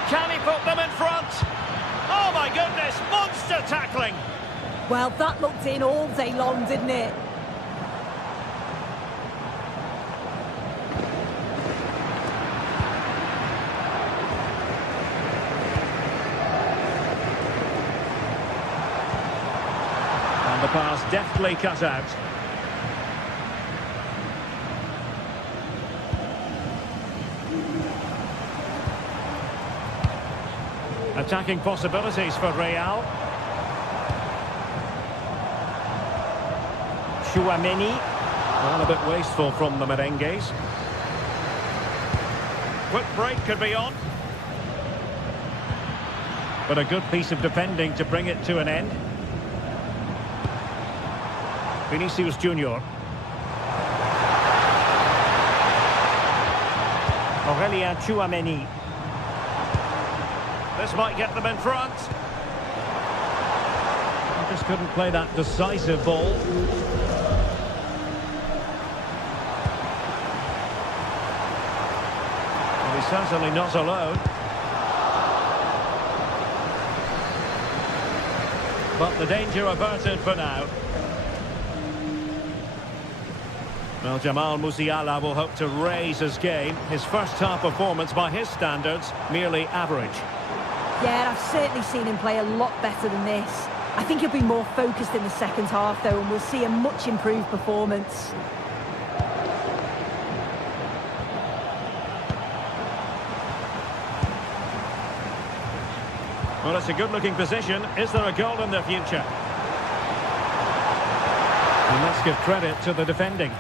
Can he put them in front? Oh my goodness, monster tackling! Well, that looked in all day long, didn't it? And the pass deftly cut out. Attacking possibilities for Real. Chouameni. Well, a bit wasteful from the Merengues. Quick break could be on. But a good piece of defending to bring it to an end. Vinicius Junior. Aurélien Chouameni. This might get them in front. He just couldn't play that decisive ball. Well, he's certainly not alone. But the danger averted for now. Well, Jamal Musiala will hope to raise his game. His first half performance, by his standards, merely average. Yeah, I've certainly seen him play a lot better than this. I think he'll be more focused in the second half, though, and we'll see a much improved performance. Well, it's a good-looking position. Is there a goal in the future? And let's give credit to the defending.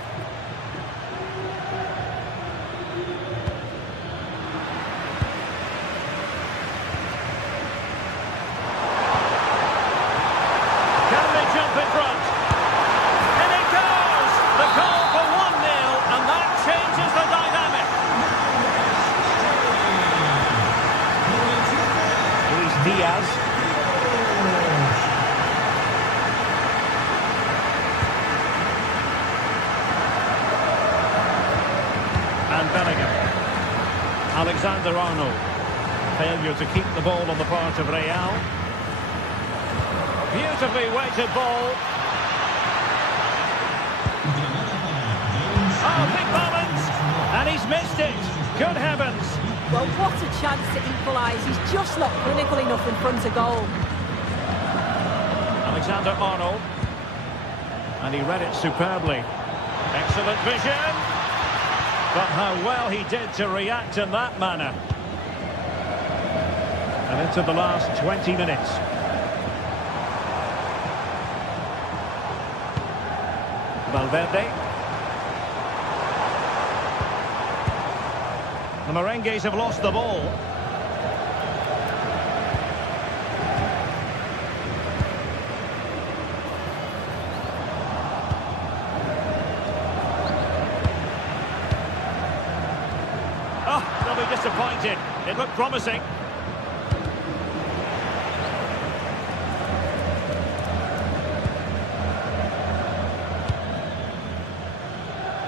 Diaz. And Bellingham. Alexander-Arnold. Failure to keep the ball on the part of Real. Beautifully weighted ball. Oh, big moment! And he's missed it. Good heavens. Well, what a chance to equalise. He's just not clinical enough in front of goal. Alexander-Arnold. And he read it superbly. Excellent vision. But how well he did to react in that manner. And into the last 20 minutes. Valverde. The Merengues have lost the ball. Oh, they'll be disappointed. It looked promising.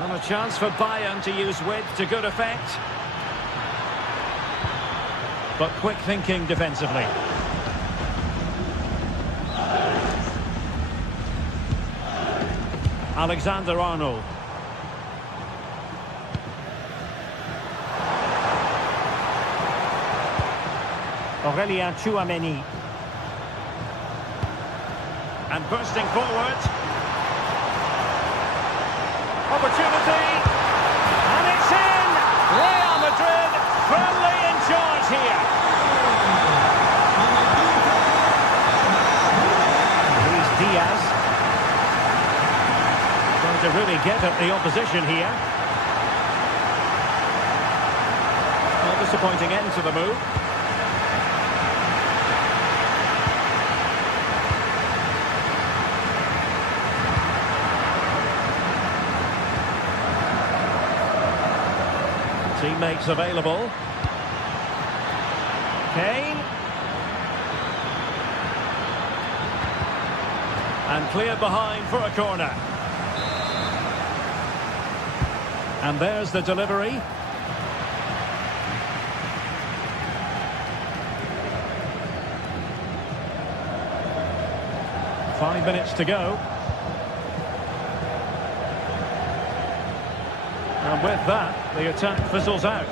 And a chance for Bayern to use width to good effect. But quick thinking defensively. Alexander-Arnold. Aurélien Tchouaméni. And bursting forward. Opportunity. And it's in! Real Madrid firmly in charge here. Here's Diaz. Going to really get at the opposition here. Well, disappointing end to the move. Teammates available. Kane. And cleared behind for a corner. And there's the delivery. Five minutes to go. And with that, the attack fizzles out.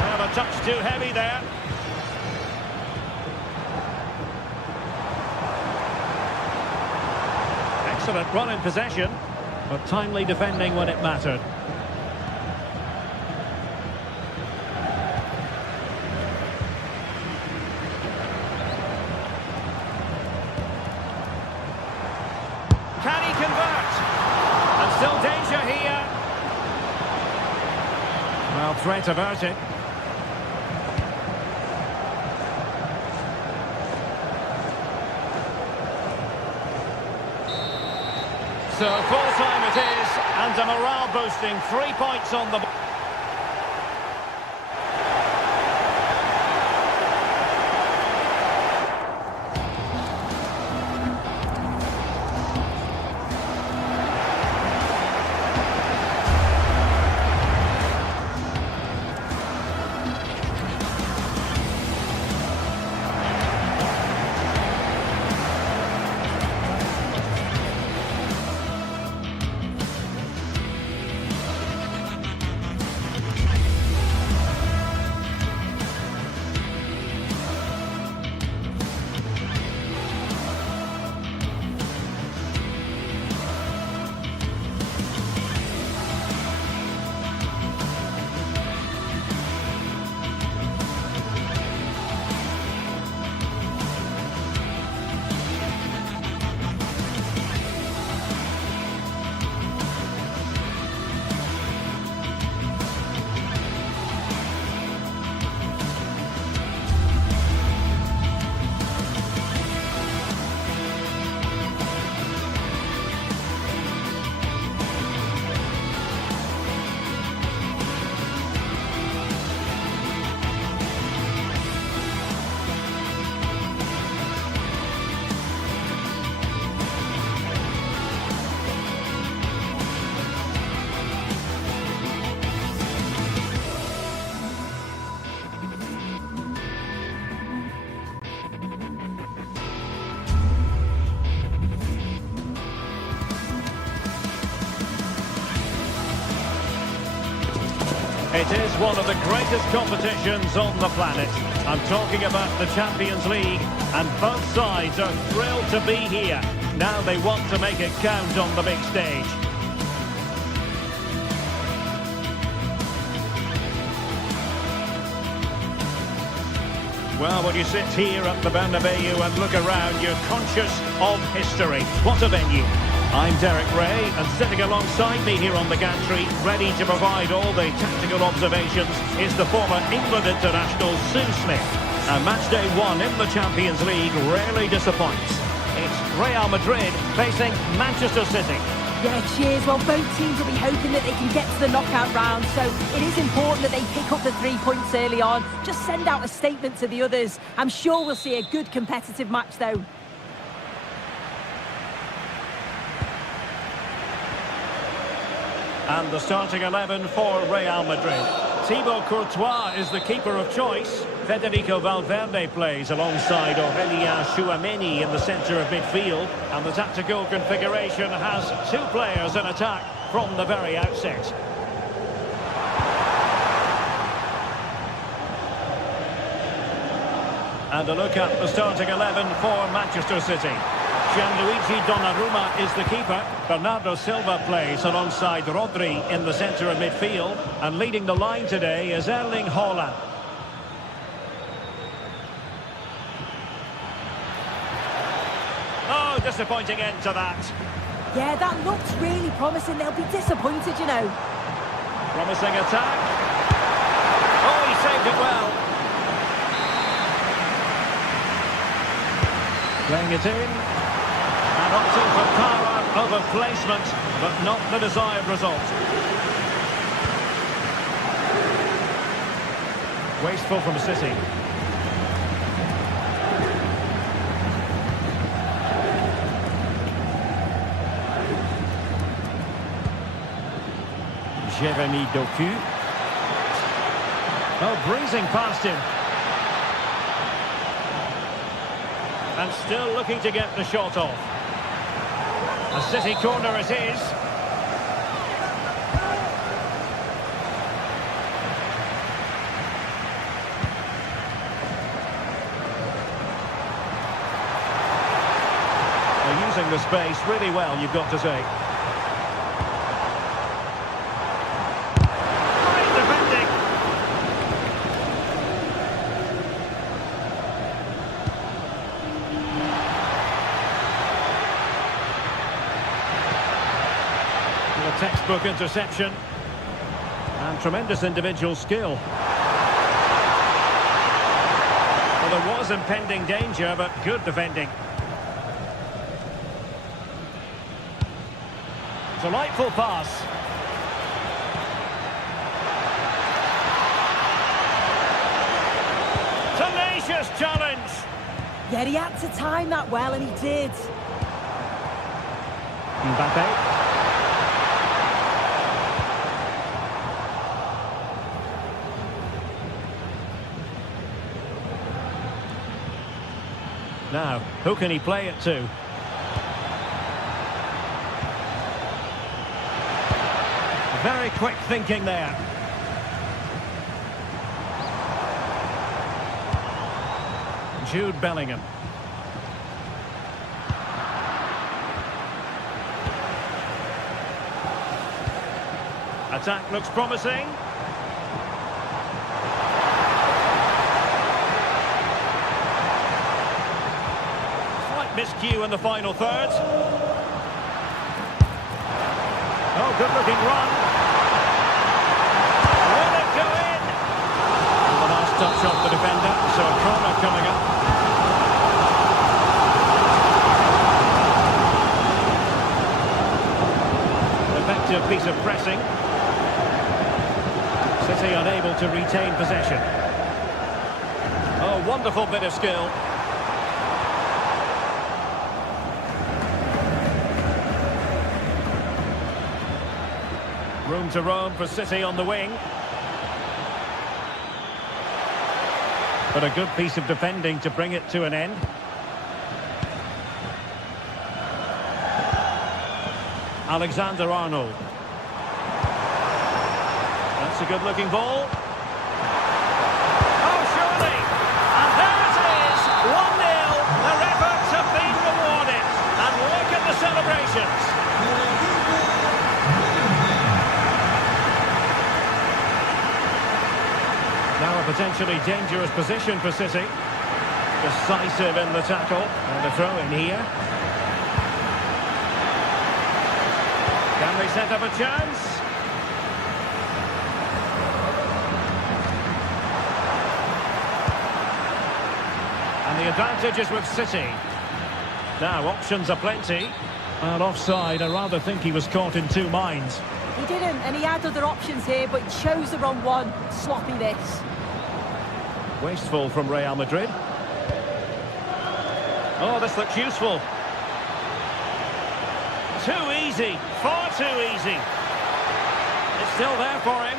Well, a touch too heavy there. Excellent run in possession, but timely defending when it mattered. Can he convert? And still danger here. Well, threat averted. So full time it is, and a morale boosting 3 points on the board. It is one of the greatest competitions on the planet. I'm talking about the Champions League, and both sides are thrilled to be here. Now they want to make it count on the big stage. Well, when you sit here at the Bernabeu and look around, you're conscious of history. What a venue. I'm Derek Ray, and sitting alongside me here on the gantry, ready to provide all the tactical observations, is the former England international Sue Smith. And match day 1 in the Champions League rarely disappoints. It's Real Madrid facing Manchester City. Yeah, cheers. Well, both teams will be hoping that they can get to the knockout round, so it is important that they pick up the 3 points early on. Just send out a statement to the others. I'm sure we'll see a good competitive match, though. And the starting 11 for Real Madrid. Thibaut Courtois is the keeper of choice. Federico Valverde plays alongside Aurélien Tchouaméni in the centre of midfield. And the tactical configuration has 2 players in attack from the very outset. And a look at the starting 11 for Manchester City. Gianluigi Donnarumma is the keeper. Bernardo Silva plays alongside Rodri in the centre of midfield. And leading the line today is Erling Haaland. Oh, disappointing end to that. Yeah, that looks really promising. They'll be disappointed, you know. Promising attack. Oh, he saved it well. Playing it in. And opting for power over placement, but not the desired result. Wasteful from City. Jérémy Doku. Oh, breezing past him. And still looking to get the shot off. A City corner it is. They're using the space really well, you've got to say. Great defending. A textbook interception. And tremendous individual skill. Well, there was impending danger, but good defending. Delightful pass. Tenacious challenge. Yeah, he had to time that well, and he did. Mbappe. Now, who can he play it to? Very quick thinking there. Jude Bellingham. Attack looks promising. Miscue in the final third. Oh, good-looking run. Will it go in? And the last touch off the defender, so a corner coming up. Effective piece of pressing. City unable to retain possession. Oh, wonderful bit of skill. Room to roam for City on the wing. But a good piece of defending to bring it to an end. Alexander-Arnold. It's a good-looking ball. Oh, surely! And there it is, 1-0. Their efforts have been rewarded. And look at the celebrations. Now a potentially dangerous position for City. Decisive in the tackle. And the throw in here. Can they set up a chance? And the advantage is with City. Now, options are plenty. And offside, I rather think he was caught in two minds. He didn't, and he had other options here, but he chose the wrong one. Sloppy this. Wasteful from Real Madrid. Oh, this looks useful. Too easy, far too easy. It's still there for him.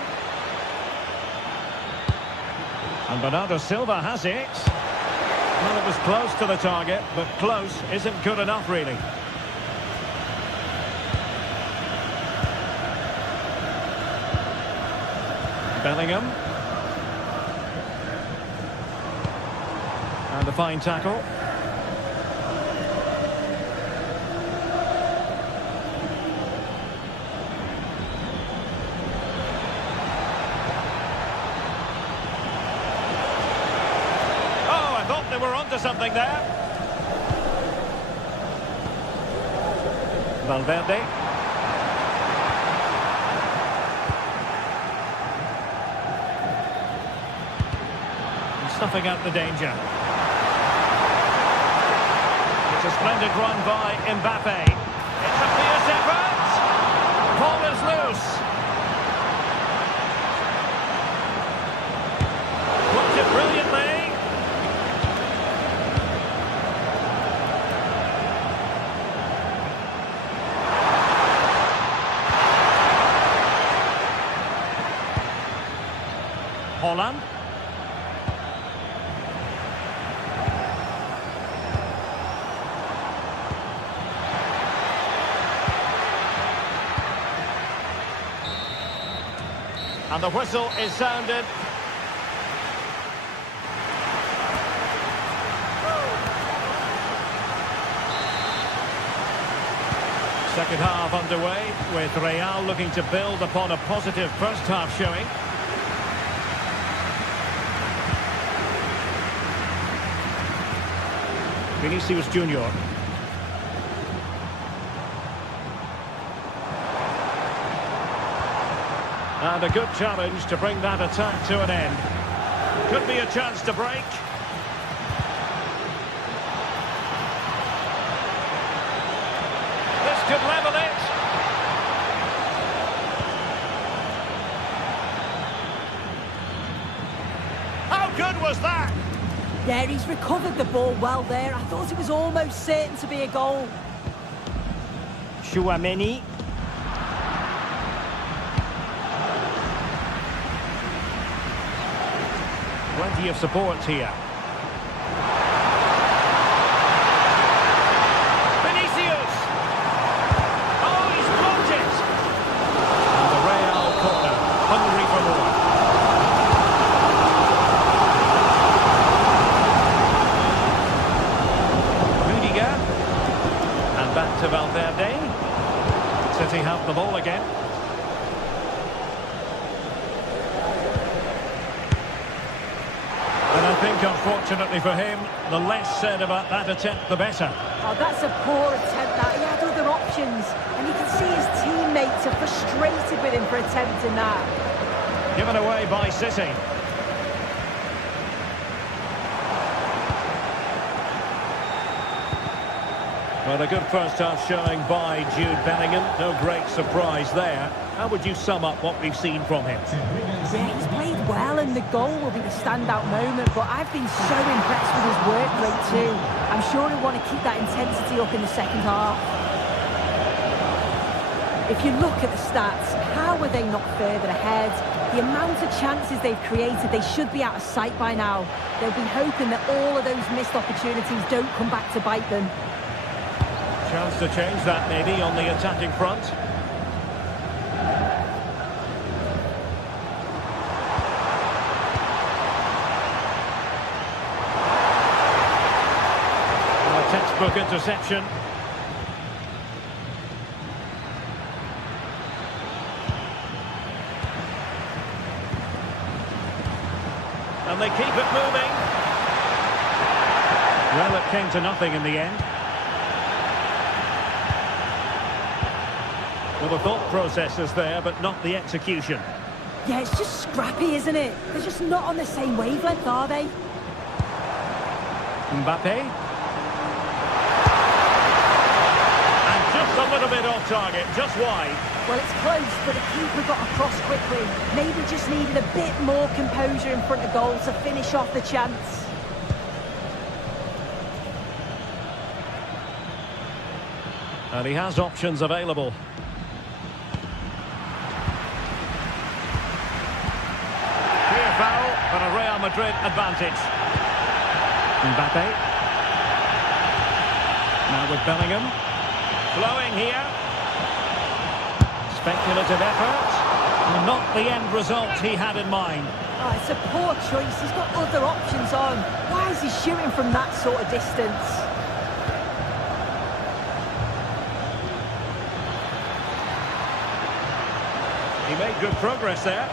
And Bernardo Silva has it. Well, it was close to the target, but close isn't good enough, really. Bellingham. And a fine tackle. They were onto something there. Valverde. And snuffing out the danger. It's a splendid run by Mbappe. It's a fierce effort. Ball is loose. Blocked it brilliantly. Holland. And the whistle is sounded. Second half underway, with Real looking to build upon a positive first half showing. Vinicius Junior. And a good challenge to bring that attack to an end. Could be a chance to break. This could level it. How good was that? Yeah, he's recovered the ball well there. I thought it was almost certain to be a goal. Chouameni. Plenty of support here. Vinicius! Oh, he's blocked it! And the Real corner, hungry for more. Back to Valverde. City have the ball again. And I think, unfortunately for him, the less said about that attempt, the better. Oh, that's a poor attempt, that. He had other options. And you can see his teammates are frustrated with him for attempting that. Given away by City. Well, a good first half showing by Jude Bellingham. No great surprise there. How would you sum up what we've seen from him? Yeah, he's played well, and the goal will be the standout moment, but I've been so impressed with his work rate too. I'm sure he'll want to keep that intensity up in the second half. If you look at the stats, how are they not further ahead? The amount of chances they've created, they should be out of sight by now. They'll be hoping that all of those missed opportunities don't come back to bite them. Chance to change that maybe on the attacking front. Textbook interception. And they keep it moving. Well, it came to nothing in the end. Well, the thought process is there, but not the execution. Yeah, it's just scrappy, isn't it? They're just not on the same wavelength, are they? Mbappe. And just a little bit off target, just wide. Well, it's close, but the keeper got across quickly. Maybe just needed a bit more composure in front of goal to finish off the chance. And he has options available. Clear foul, but a Real Madrid advantage. Mbappe. Now with Bellingham. Flowing here. Speculative effort. Not the end result he had in mind. Oh, it's a poor choice. He's got other options on. Why is he shooting from that sort of distance? He made good progress there.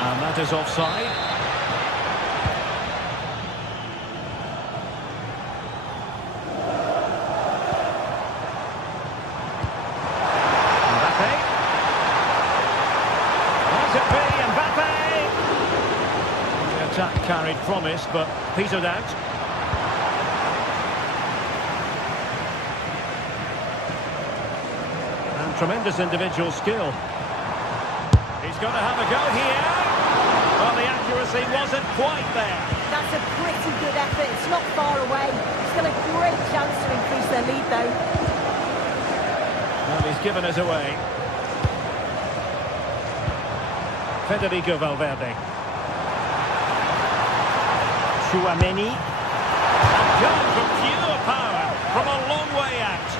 And that is offside. Mbappe. Let it be, Mbappe! The attack carried promise, but petered out. Tremendous individual skill. He's going to have a go here. Well, the accuracy wasn't quite there. That's a pretty good effort. It's not far away. Still a great chance to increase their lead, though. Well, he's given us away. Federico Valverde. Tchouaméni. And going from pure power from a long way out.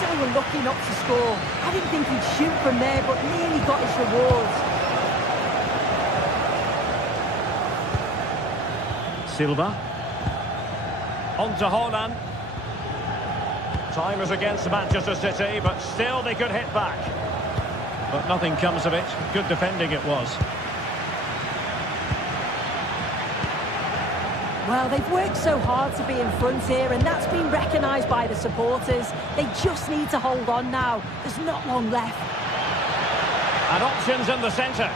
So unlucky not to score. I didn't think he'd shoot from there, but nearly got his rewards. Silva. On to Haaland. Time is against Manchester City, but still they could hit back. But nothing comes of it. Good defending it was. Well, they've worked so hard to be in front here, and that's been recognised by the supporters. They just need to hold on now. There's not long left. And options in the centre.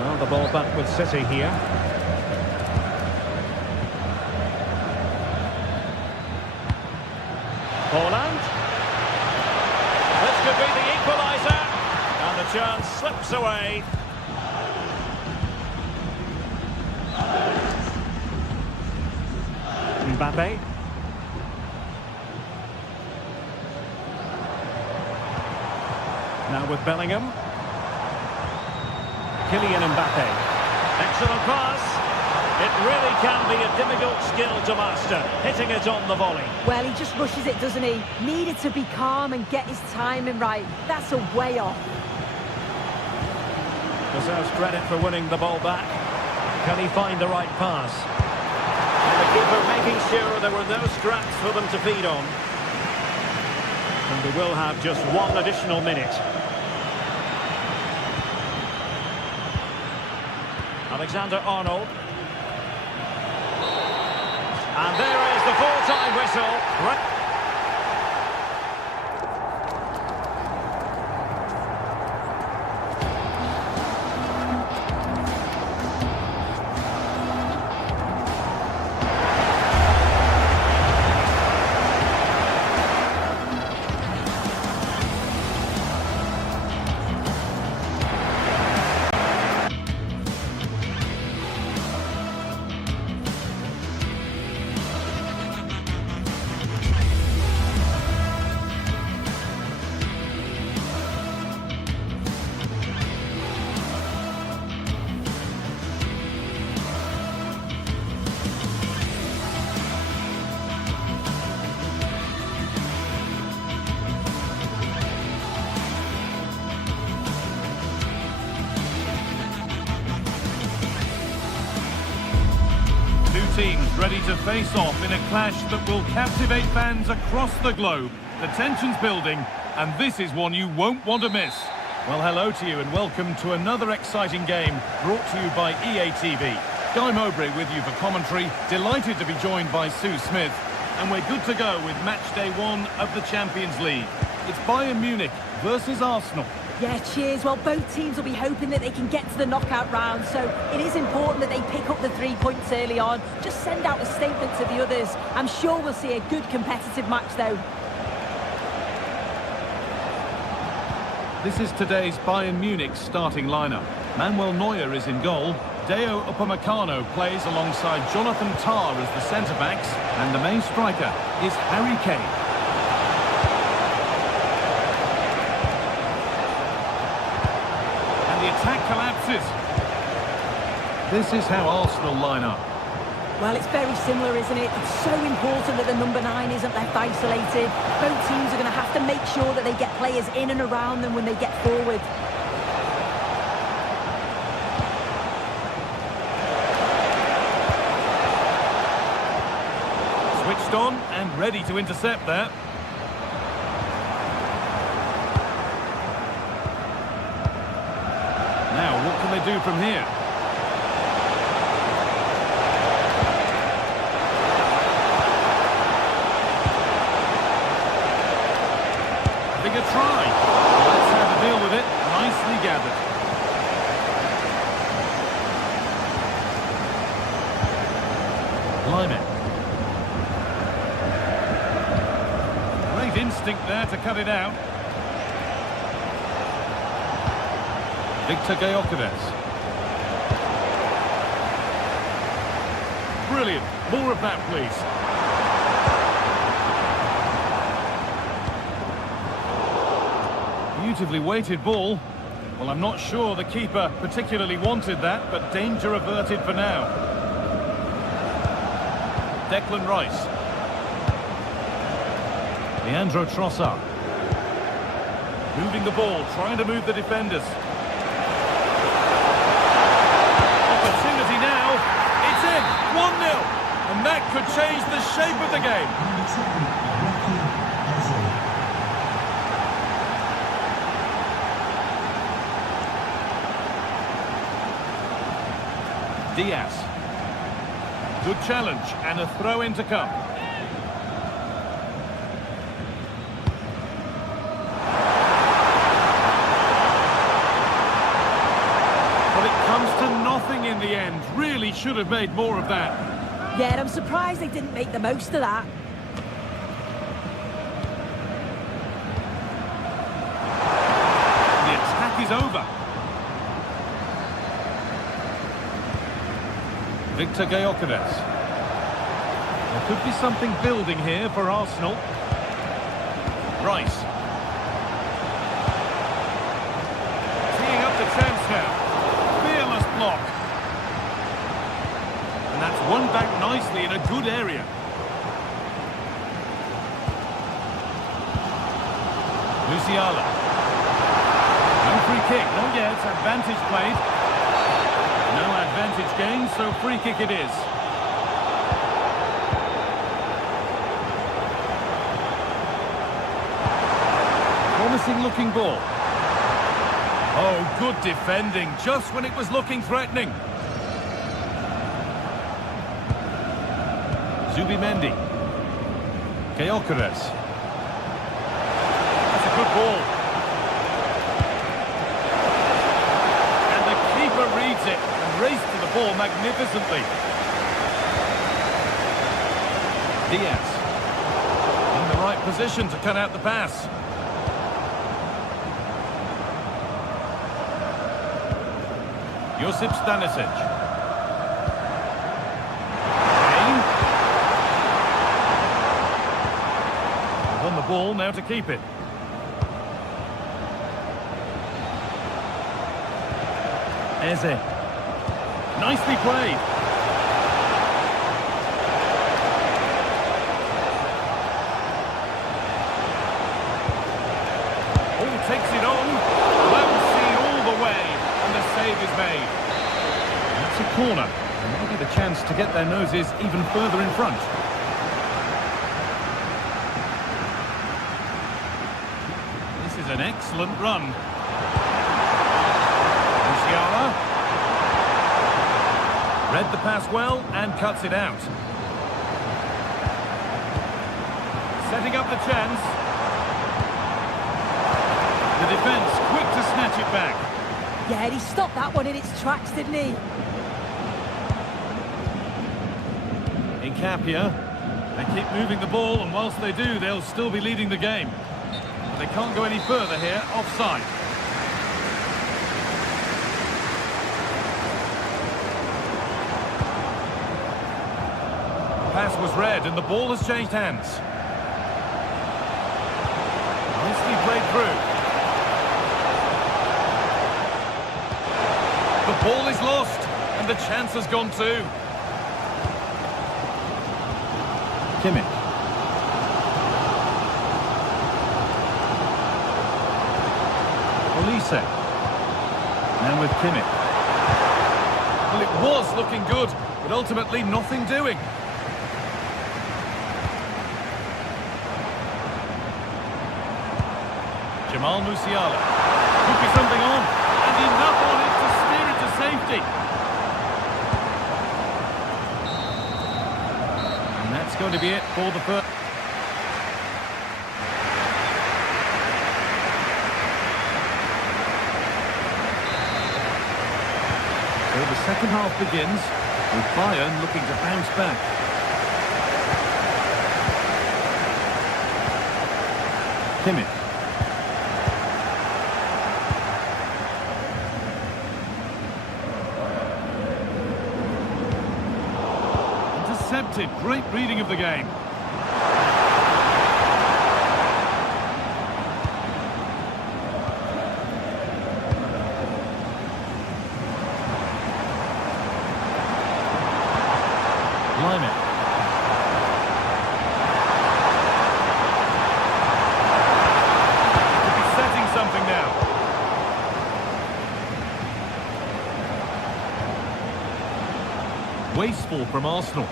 Well, the ball back with City here. Haaland. This could be the equaliser. And the chance slips away. Mbappe. Now with Bellingham. Kylian Mbappe. Excellent pass. It really can be a difficult skill to master, hitting it on the volley. Well, he just rushes it, doesn't he? Needed to be calm and get his timing right. That's a way off. Deserves credit for winning the ball back. Can he find the right pass? And the keeper making sure there were no scraps for them to feed on. And they will have just one additional minute. Alexander-Arnold. And there is the full-time whistle. teams ready to face off in a clash that will captivate fans across the globe. The tension's building, and this is one you won't want to miss. Well, hello to you and welcome to another exciting game brought to you by EA TV. Guy Mowbray with you for commentary, delighted to be joined by Sue Smith, and we're good to go with match day 1 of the Champions League. It's Bayern Munich versus Arsenal. Yeah, cheers. Well, both teams will be hoping that they can get to the knockout round, so it is important that they pick up the 3 points early on. Just send out a statement to the others. I'm sure we'll see a good competitive match, though. This is today's Bayern Munich starting lineup. Manuel Neuer is in goal. Deo Upamecano plays alongside Jonathan Tah as the centre-backs, and the main striker is Harry Kane. And the attack collapses. This is how Arsenal line up. Well, it's very similar, isn't it? It's so important that the number 9 isn't left isolated. Both teams are going to have to make sure that they get players in and around them when they get forward. Switched on and ready to intercept there. Now, what can they do from here? A try. That's how to deal with it. Nicely gathered. Lyman. Great instinct there to cut it out. Victor Gyökeres. Brilliant. More of that, please. Beautifully weighted ball. Well, I'm not sure the keeper particularly wanted that, but danger averted for now. Declan Rice. Leandro Trossard. Moving the ball, trying to move the defenders. Opportunity now. It's in. 1-0. And that could change the shape of the game. Diaz. Good challenge and a throw in to come. But it comes to nothing in the end. Really should have made more of that. Yeah, and I'm surprised they didn't make the most of that. The attack is over. Victor Gyökeres. There could be something building here for Arsenal. Rice. Teeing up the chance now. Fearless block. And that's won back nicely in a good area. Musiala. No free kick, not yet. Advantage played. No advantage gained, so free kick it is. Promising looking ball. Oh, good defending, just when it was looking threatening. Zubimendi. Gyökeres. That's a good ball. And the keeper reads it. Race to the ball magnificently. Diaz in the right position to cut out the pass. Josip Stanisic. Kane. Won the ball, now to keep it. Eze. Nicely played. Oh, takes it on. Well seen all the way, and the save is made. That's a corner, and maybe the chance to get their noses even further in front. This is an excellent run. Musiala read the pass well and cuts it out. Setting up the chance. The defence quick to snatch it back. Yeah, he stopped that one in its tracks, didn't he? Incapia. They keep moving the ball, and whilst they do, they'll still be leading the game. But they can't go any further here, offside. Pass was read, and the ball has changed hands. Nicely played through. The ball is lost, and the chance has gone too. Kimmich. Olise. Now with Kimmich. Well, it was looking good, but ultimately nothing doing. Jamal Musiala. Could be something on, and enough on it to steer it to safety. And that's going to be it for the first. So the second half begins with Bayern looking to bounce back. Kimmich. Intercepted. Great reading of the game. Lyman. Could be setting something now. Wasteful from Arsenal.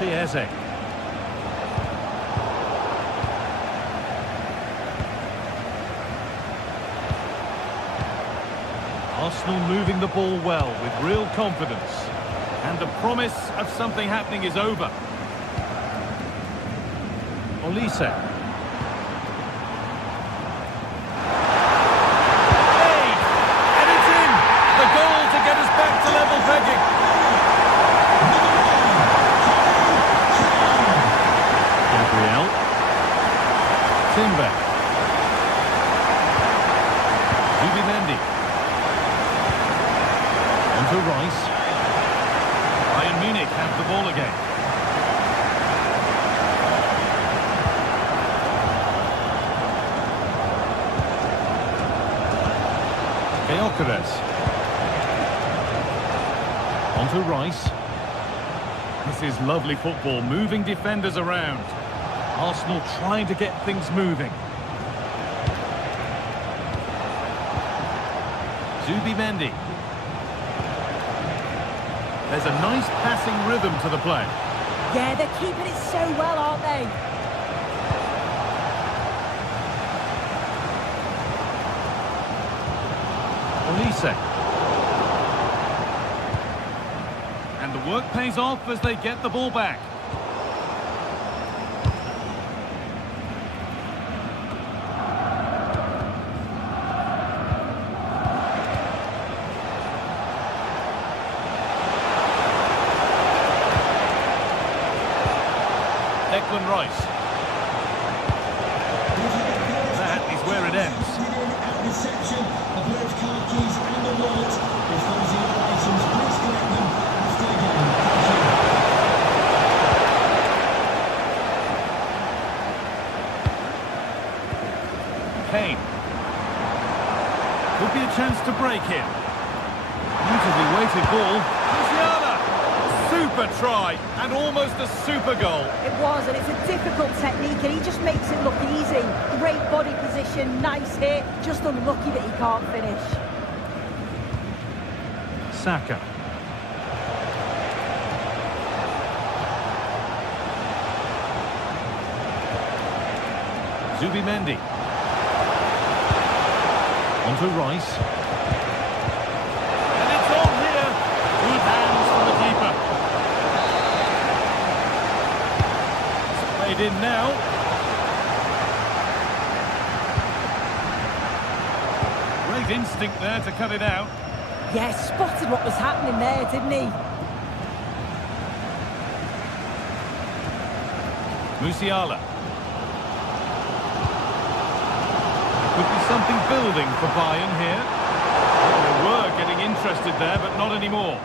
Eze. Arsenal moving the ball well with real confidence. And the promise of something happening is over. Olise. Hey! And it's in! The goal to get us back to level pegging. Timber. On to Rice. Bayern Munich have the ball again. Gyökeres. On to Rice. This is lovely football, moving defenders around. Arsenal trying to get things moving. Zubimendi. There's a nice passing rhythm to the play. Yeah, they're keeping it so well, aren't they? Olise. And the work pays off as they get the ball back. Rice. That is where it ends. Reception of those car keys and the wallet. If those are your items, please collect them after the game. Kane. Could be a chance to break here. Beautifully weighted ball. Musiala. Super try and almost a super goal. It was, and it's a difficult technique, and he just makes it look easy. Great body position, nice hit, just unlucky that he can't finish. Saka. Zubimendi. Onto Rice. And it's on here. Good hands from the keeper. It's played in now. Great instinct there to cut it out. Yeah, spotted what was happening there, didn't he? Musiala. Could be something building for Bayern here. They were getting interested there, but not anymore.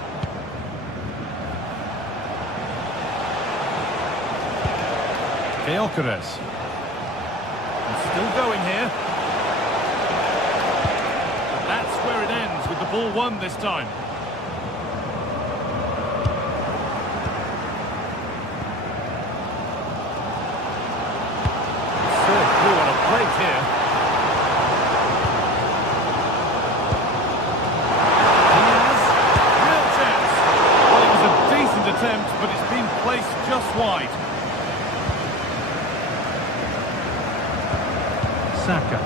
Gyökeres. Still going here. But that's where it ends, with the ball won this time. Served through on a plate here. Attempt, but it's been placed just wide. Saka.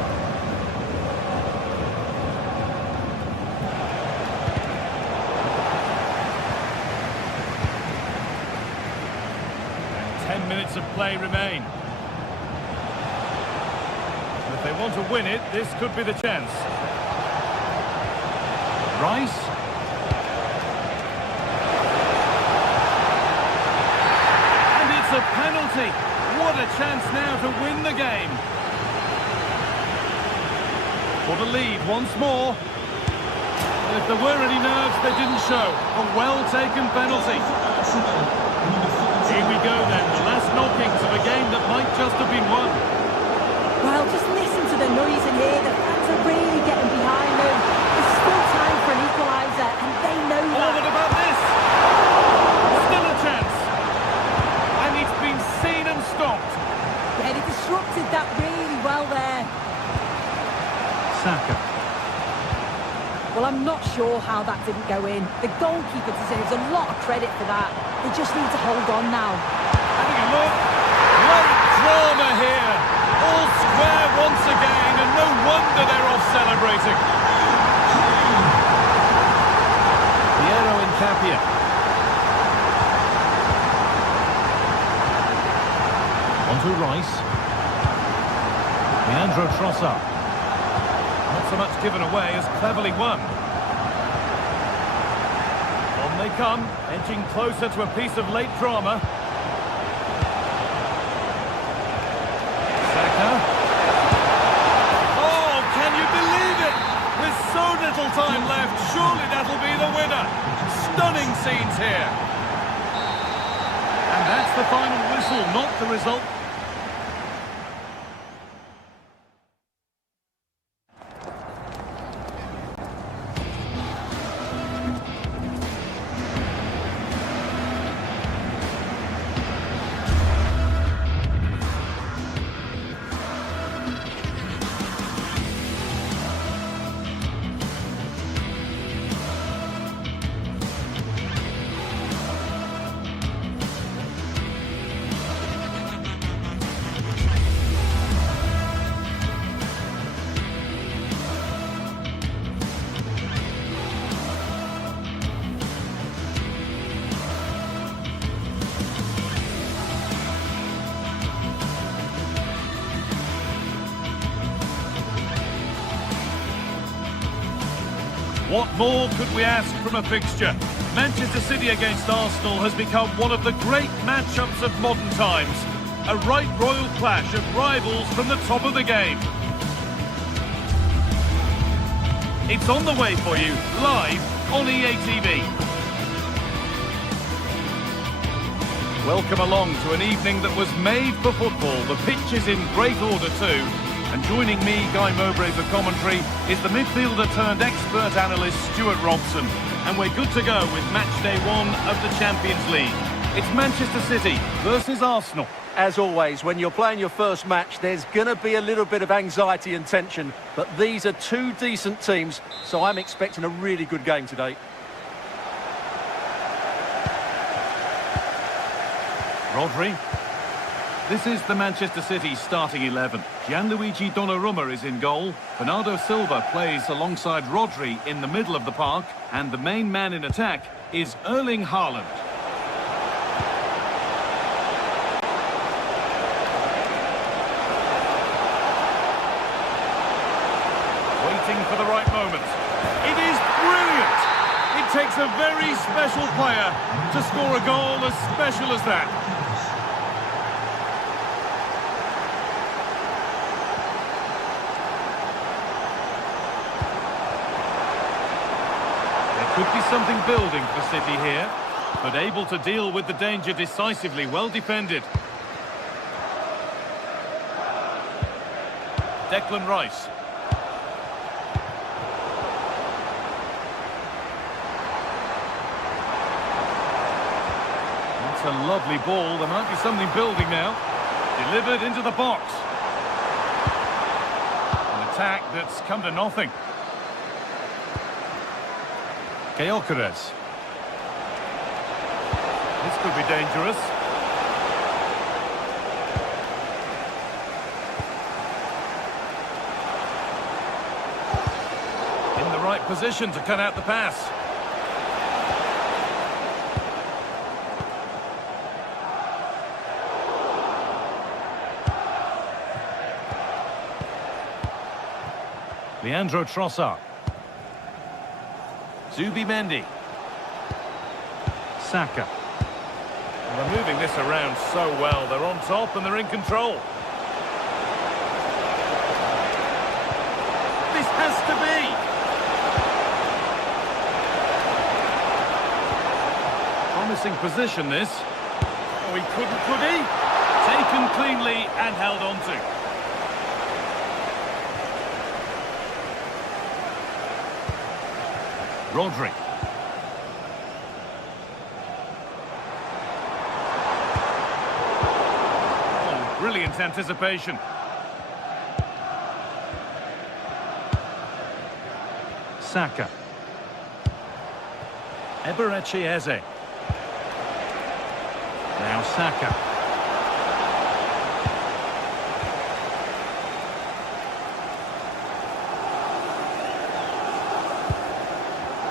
And 10 minutes of play remain. If they want to win it, this could be the chance. Rice. A penalty. What a chance now to win the game. For the lead once more. And if there were any nerves, they didn't show. A well-taken penalty. Here we go then, the last knockings of a game that might just have been won. Well, just listen to the noise in here. The fans are really getting behind them. There's still time for an equaliser, and they know that. Oh, what about this? Still a chance. It's been seen and stopped. Yeah, they disrupted that really well there. Saka. Well, I'm not sure how that didn't go in. The goalkeeper deserves a lot of credit for that. They just need to hold on now. Having a look. Great drama here. All square once again, and no wonder they're off celebrating. Piero Incapia. Onto Rice. Leandro Trossard. Not so much given away as cleverly won. On they come, edging closer to a piece of late drama. Saka. Oh, can you believe it? With so little time left, surely that'll be the winner. Stunning scenes here. And that's the final whistle, not the result. What more could we ask from a fixture? Manchester City against Arsenal has become one of the great matchups of modern times. A right royal clash of rivals from the top of the game. It's on the way for you, live on EA TV. Welcome along to an evening that was made for football. The pitch is in great order too. And joining me, Guy Mowbray, for commentary is the midfielder turned expert analyst Stuart Robson. And we're good to go with match day 1 of the Champions League. It's Manchester City versus Arsenal. As always, when you're playing your first match, there's going to be a little bit of anxiety and tension. But these are two decent teams, so I'm expecting a really good game today. Rodri. This is the Manchester City starting 11. Gianluigi Donnarumma is in goal. Bernardo Silva plays alongside Rodri in the middle of the park. And the main man in attack is Erling Haaland. Waiting for the right moment. It is brilliant! It takes a very special player to score a goal as special as that. Could be something building for City here, but able to deal with the danger decisively, well defended. Declan Rice. That's a lovely ball. There might be something building now. Delivered into the box. An attack that's come to nothing. Gyökeres. This could be dangerous. In the right position to cut out the pass. Leandro Trossard. Zubimendi. Saka. They're moving this around so well. They're on top and they're in control. This has to be. Promising position, this. Oh, he couldn't, could he? Taken cleanly and held on to. Rodri. Oh, brilliant anticipation. Saka. Eberechi Eze. Now Saka.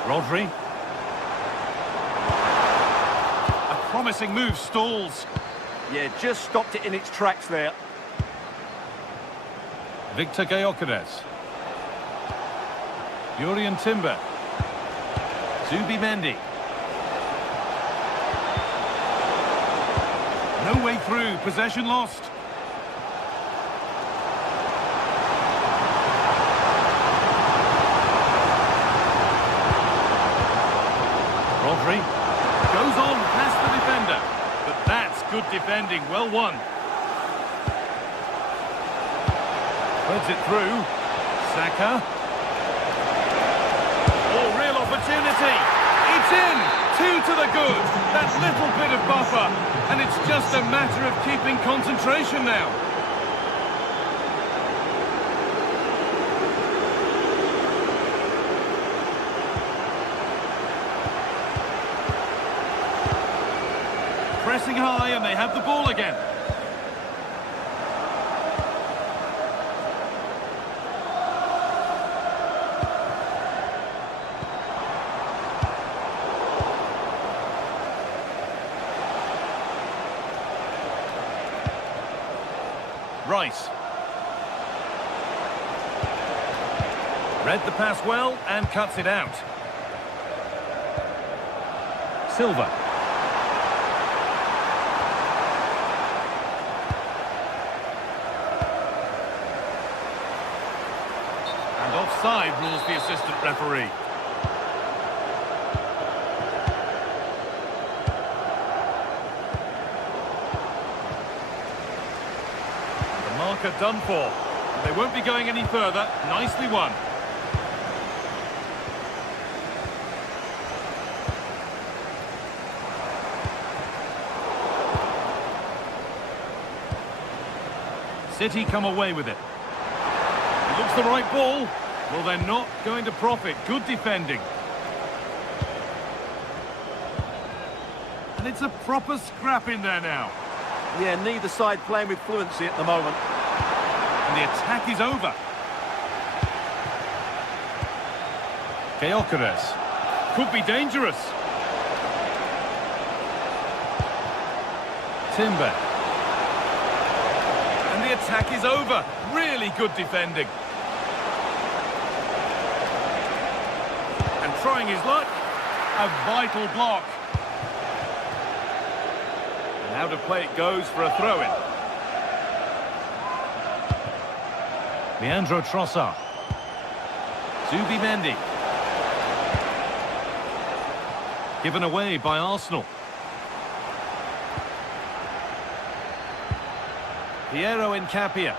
Rodri. A promising move stalls. Yeah, just stopped it in its tracks there. Victor Gyökeres. Jurriën Timber. Zubimendi. No way through, possession lost. Rodri goes on past the defender, but that's good defending, well won. Threads it through. Saka. Oh, real opportunity. It's in. 2 to the good. That little bit of buffer, and it's just a matter of keeping concentration now. Pressing high and they have the ball again. Rice. Read the pass well and cuts it out. Silva. Offside rules the assistant referee. The marker done for. They won't be going any further. Nicely won. City come away with it. It looks the right ball. Well, they're not going to profit. Good defending. And it's a proper scrap in there now. Yeah, neither side playing with fluency at the moment. And the attack is over. Gyökeres. Could be dangerous. Timber. And the attack is over. Really good defending. And trying his luck. A vital block. And out of play it goes for a throw-in. Leandro Trossard. Zubimendi. Given away by Arsenal. Piero Incapia.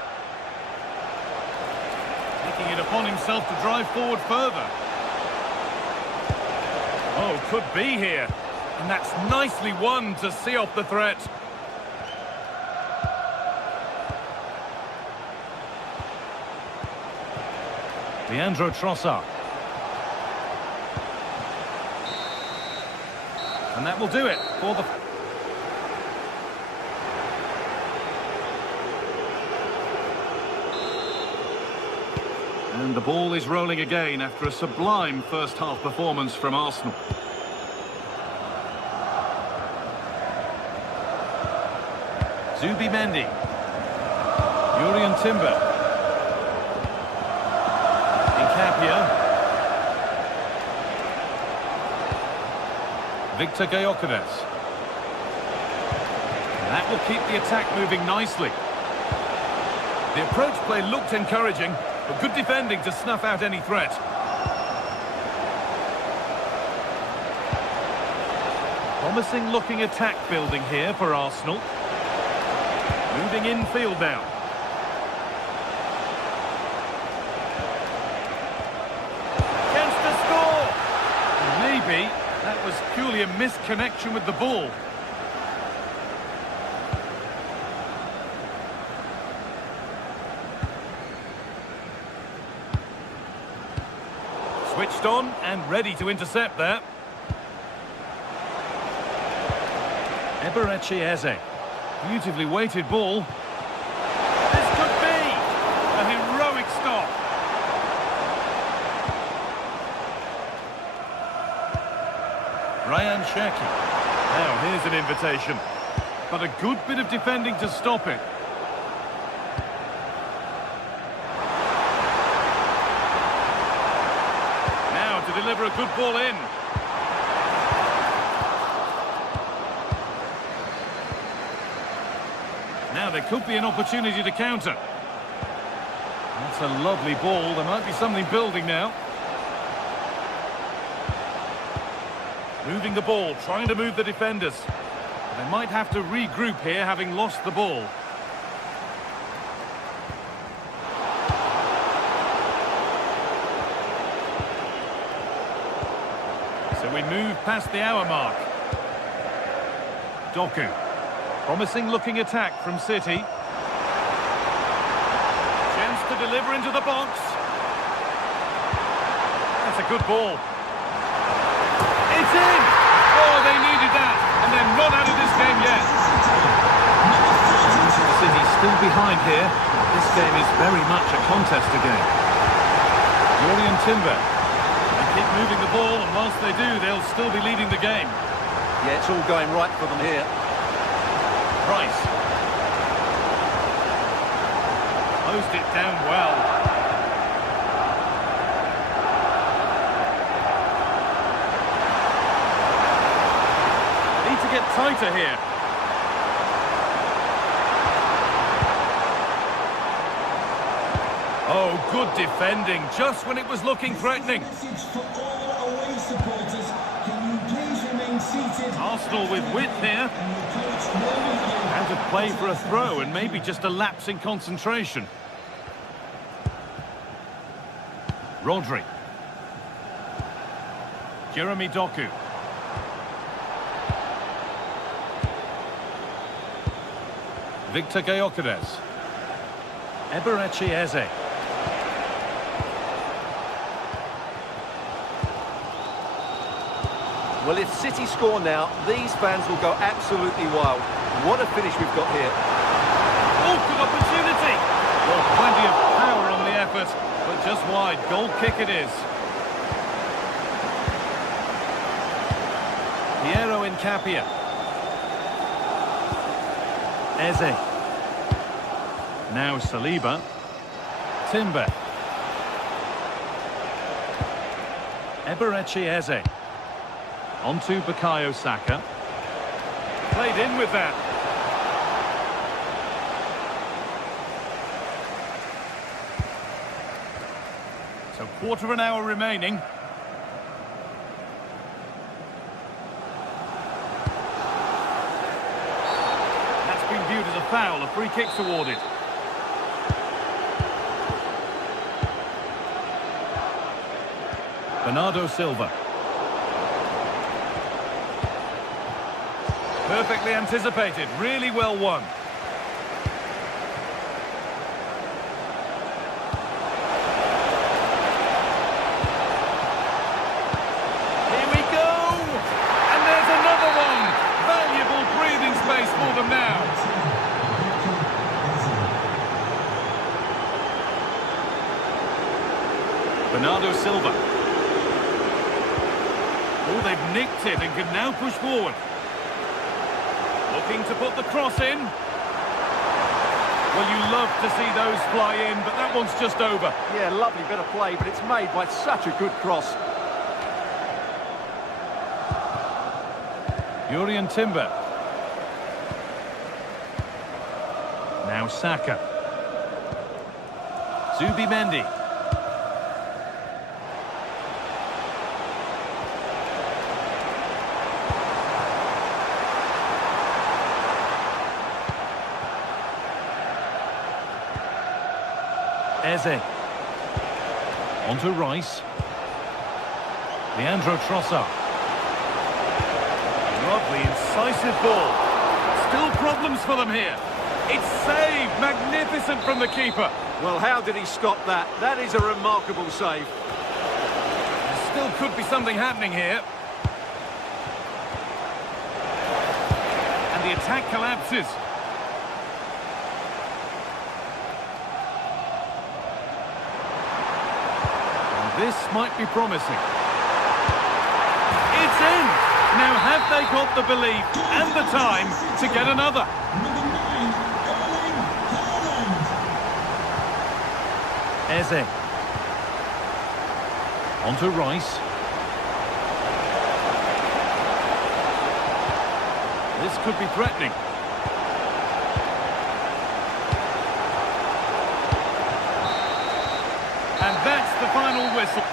Taking it upon himself to drive forward further. Oh, could be here. And that's nicely won to see off the threat. Leandro Trossard. And that will do it for the... And the ball is rolling again after a sublime first-half performance from Arsenal. Zubimendi. Jurriën Timber. Incapia. Victor Gyökeres. That will keep the attack moving nicely. The approach play looked encouraging, but good defending to snuff out any threat. Promising looking attack building here for Arsenal. Moving infield now. Chance to score! Maybe that was purely a misconnection with the ball. Switched on and ready to intercept there. Eberechi Eze. Beautifully weighted ball. This could be a heroic stop. Ryan Cherki. Now here's an invitation. But a good bit of defending to stop it. Now to deliver a good ball in. Now there could be an opportunity to counter. That's a lovely ball. There might be something building now. Moving the ball, trying to move the defenders. They might have to regroup here, having lost the ball. So we move past the hour mark. Doku. Promising looking attack from City. Chance to deliver into the box. That's a good ball. It's in! Oh, they needed that, and they're not out of this game yet. City still behind here. This game is very much a contest again. Jurriën Timber. They keep moving the ball, and whilst they do, they'll still be leading the game. Yeah, it's all going right for them here. Price. Closed it down well. Need to get tighter here. Oh, good defending, just when it was looking threatening. Message for all away supporters. Can you please remain seated? Arsenal with width here. Out of play for a throw and maybe just a lapse in concentration. Rodri. Jeremy Doku. Victor Gyökeres. Eberechi Eze. Well, if City score now, these fans will go absolutely wild. What a finish we've got here. Oh, good opportunity. Well, plenty of power on the effort, but just wide. Goal kick it is. Piero Incapia. Eze. Now Saliba. Timber. Eberechi Eze. On to Bukayo Saka. Played in with that. So quarter of an hour remaining. That's been viewed as a foul. A free kick's awarded. Bernardo Silva. Perfectly anticipated, really well won. Here we go! And there's another one! Valuable breathing space for them now. Bernardo Silva. Oh, they've nicked it and can now push forward. Looking to put the cross in. Well, you love to see those fly in, but that one's just over. Yeah, lovely bit of play, but it's made by such a good cross. Jurrien Timber. Now Saka. Zubimendi. Eze. On to Rice. Leandro Trossard. Lovely, incisive ball. Still problems for them here. It's saved. Magnificent from the keeper. Well, how did he stop that? That is a remarkable save. There still could be something happening here. And the attack collapses. This might be promising. It's in! Now have they got the belief and the time to get another? Number 9, Erling Haaland. Eze. On to Rice. This could be threatening. And that's the final whistle.